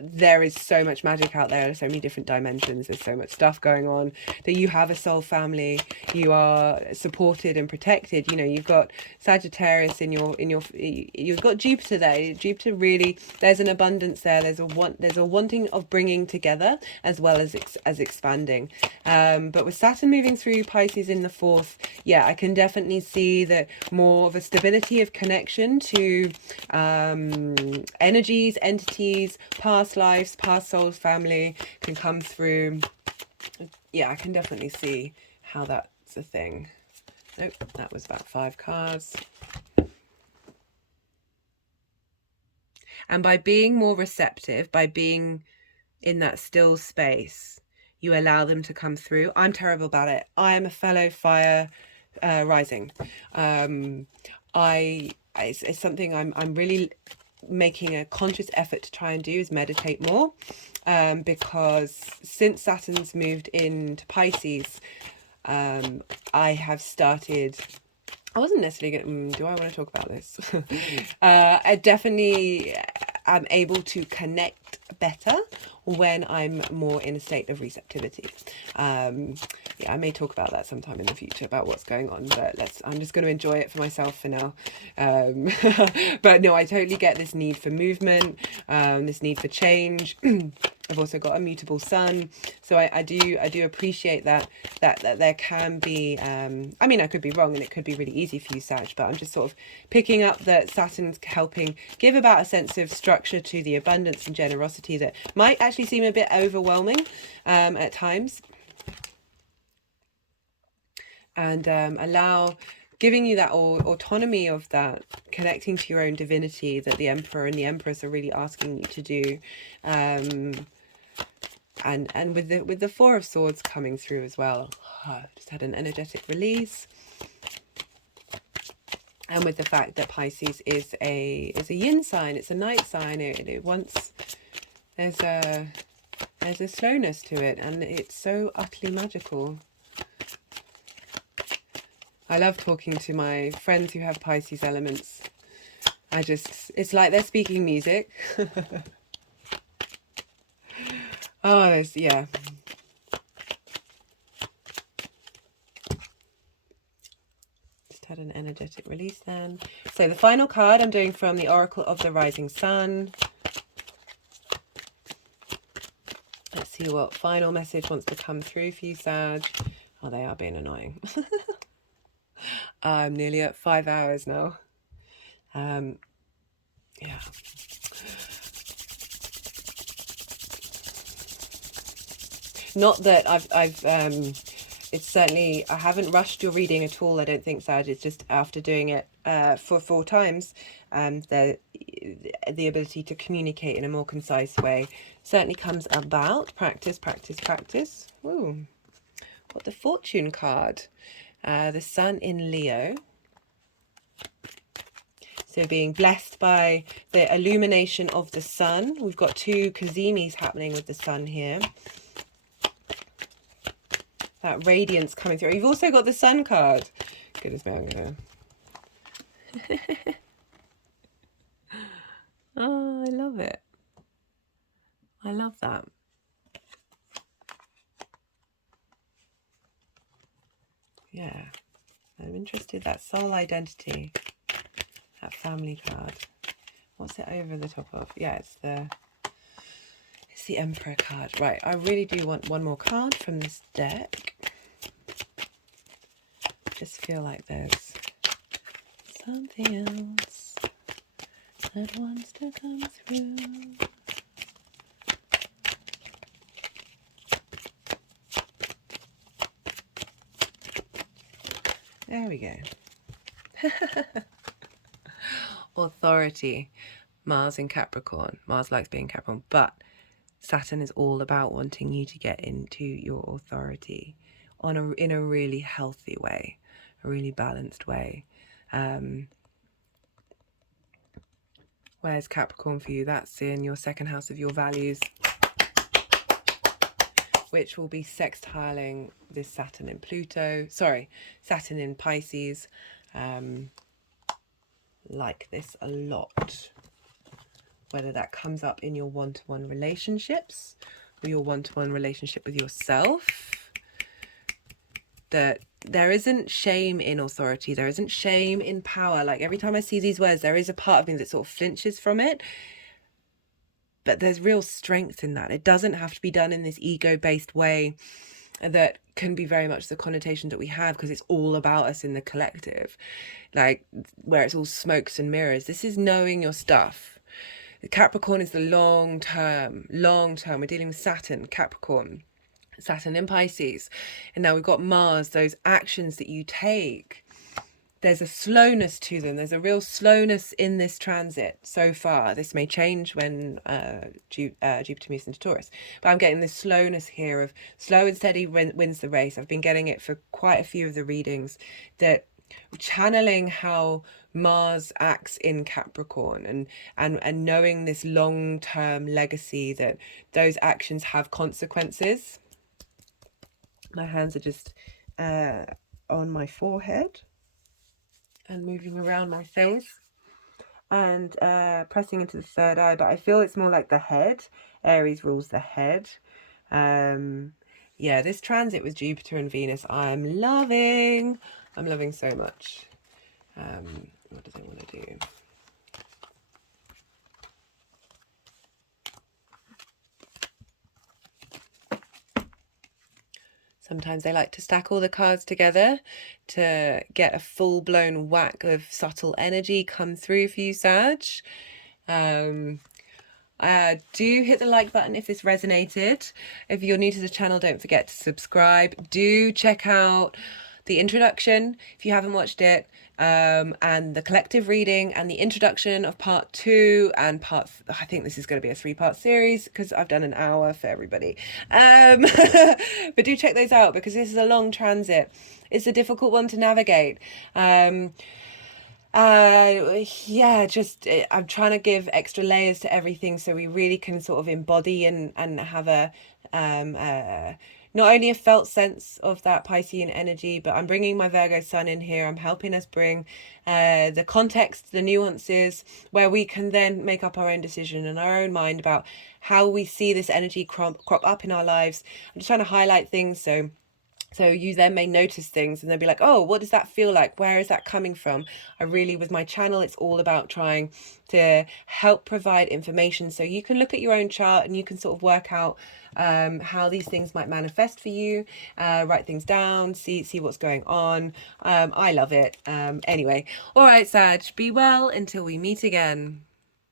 there is so much magic out there, so many different dimensions, there's so much stuff going on, that you have a soul family, you are supported and protected. You know, you've got Sagittarius you've got Jupiter there. Jupiter really, there's an abundance there, there's a wanting of bringing together as well as expanding, but with Saturn moving through Pisces in the 4th, yeah, I can definitely see that more of a stability of connection to energies, entities, past lives, past souls, family can come through. Yeah, I can definitely see how that's a thing. Nope, that was about 5 cards. And by being more receptive, by being in that still space, you allow them to come through. I'm terrible about it. I am a fellow fire rising. It's something I'm really making a conscious effort to try and do, is meditate more, because since Saturn's moved into Pisces, I have started, I wasn't necessarily going do I want to talk about this? I definitely am able to connect better when I'm more in a state of receptivity. Yeah, I may talk about that sometime in the future, about what's going on, but I'm just going to enjoy it for myself for now. But no, I totally get this need for movement, this need for change. I've also got a mutable sun, so I do appreciate that there can be, I mean, I could be wrong and it could be really easy for you, Sag, but I'm just sort of picking up that Saturn's helping give about a sense of structure to the abundance and generosity that might actually seem a bit overwhelming at times, and giving you that autonomy of that, connecting to your own divinity that the Emperor and the Empress are really asking you to do. And with the 4 of Swords coming through as well, just had an energetic release. And with the fact that Pisces is a yin sign, it's a night sign. It wants, there's a slowness to it, and it's so utterly magical. I love talking to my friends who have Pisces elements. It's like they're speaking music. Oh, yeah. Just had an energetic release then. So the final card I'm doing from the Oracle of the Rising Sun. Let's see what final message wants to come through for you, Sag. Oh, they are being annoying. I'm nearly at 5 hours now. Yeah. Not that it's certainly, I haven't rushed your reading at all, I don't think, Sag. It's just after doing it for 4 times, the ability to communicate in a more concise way certainly comes about. Practice, practice, practice. Ooh, got the Fortune card. The Sun in Leo. So being blessed by the illumination of the sun. We've got 2 Cazimis happening with the sun here. That radiance coming through. You've also got the sun card. Goodness me, I'm gonna... Oh, I love it. I love that. Yeah. I'm interested. That soul identity. That family card. What's it over the top of? Yeah, it's the Emperor card. Right, I really do want one more card from this deck. Just feel like there's something else that wants to come through. There we go. Authority. Mars in Capricorn. Mars likes being Capricorn, but Saturn is all about wanting you to get into your authority in a really healthy way, a really balanced way. Where's Capricorn for you? That's in your 2nd house of your values, which will be sextiling this Saturn in Pluto. Sorry, Saturn in Pisces. Like this a lot. Whether that comes up in your one-to-one relationships or your one-to-one relationship with yourself. That there isn't shame in authority. There isn't shame in power. Like every time I see these words, there is a part of me that sort of flinches from it. But there's real strength in that. It doesn't have to be done in this ego-based way that can be very much the connotation that we have, because it's all about us in the collective, like where it's all smokes and mirrors. This is knowing your stuff. The Capricorn is the long term. We're dealing with Saturn, Capricorn, Saturn in Pisces, and now we've got Mars. Those actions that you take, there's a slowness to them. There's a real slowness in this transit so far. This may change when Jupiter moves into Taurus. But I'm getting this slowness here of slow and steady wins the race. I've been getting it for quite a few of the readings, that channeling how Mars acts in Capricorn and knowing this long-term legacy, that those actions have consequences. My hands are just on my forehead and moving around my face and pressing into the 3rd eye, but I feel it's more like the head. Aries rules the head. Yeah, this transit with Jupiter and Venus I'm loving so much. What does it want to do? Sometimes they like to stack all the cards together to get a full-blown whack of subtle energy come through for you, Sag. Do hit the like button if this resonated. If you're new to the channel, don't forget to subscribe. Do check out the introduction if you haven't watched it, and the collective reading and the introduction of part 2 and I think this is going to be a 3-part series because I've done an hour for everybody. But do check those out, because this is a long transit. It's a difficult one to navigate. Yeah, just I'm trying to give extra layers to everything so we really can sort of embody and have a not only a felt sense of that Piscean energy, but I'm bringing my Virgo sun in here. I'm helping us bring the context, the nuances, where we can then make up our own decision in our own mind about how we see this energy crop up in our lives. I'm just trying to highlight things so you then may notice things and they'll be like, oh, what does that feel like? Where is that coming from? I really, with my channel, it's all about trying to help provide information so you can look at your own chart and you can sort of work out how these things might manifest for you, write things down, see what's going on. I love it. Anyway, all right, Sag, be well until we meet again.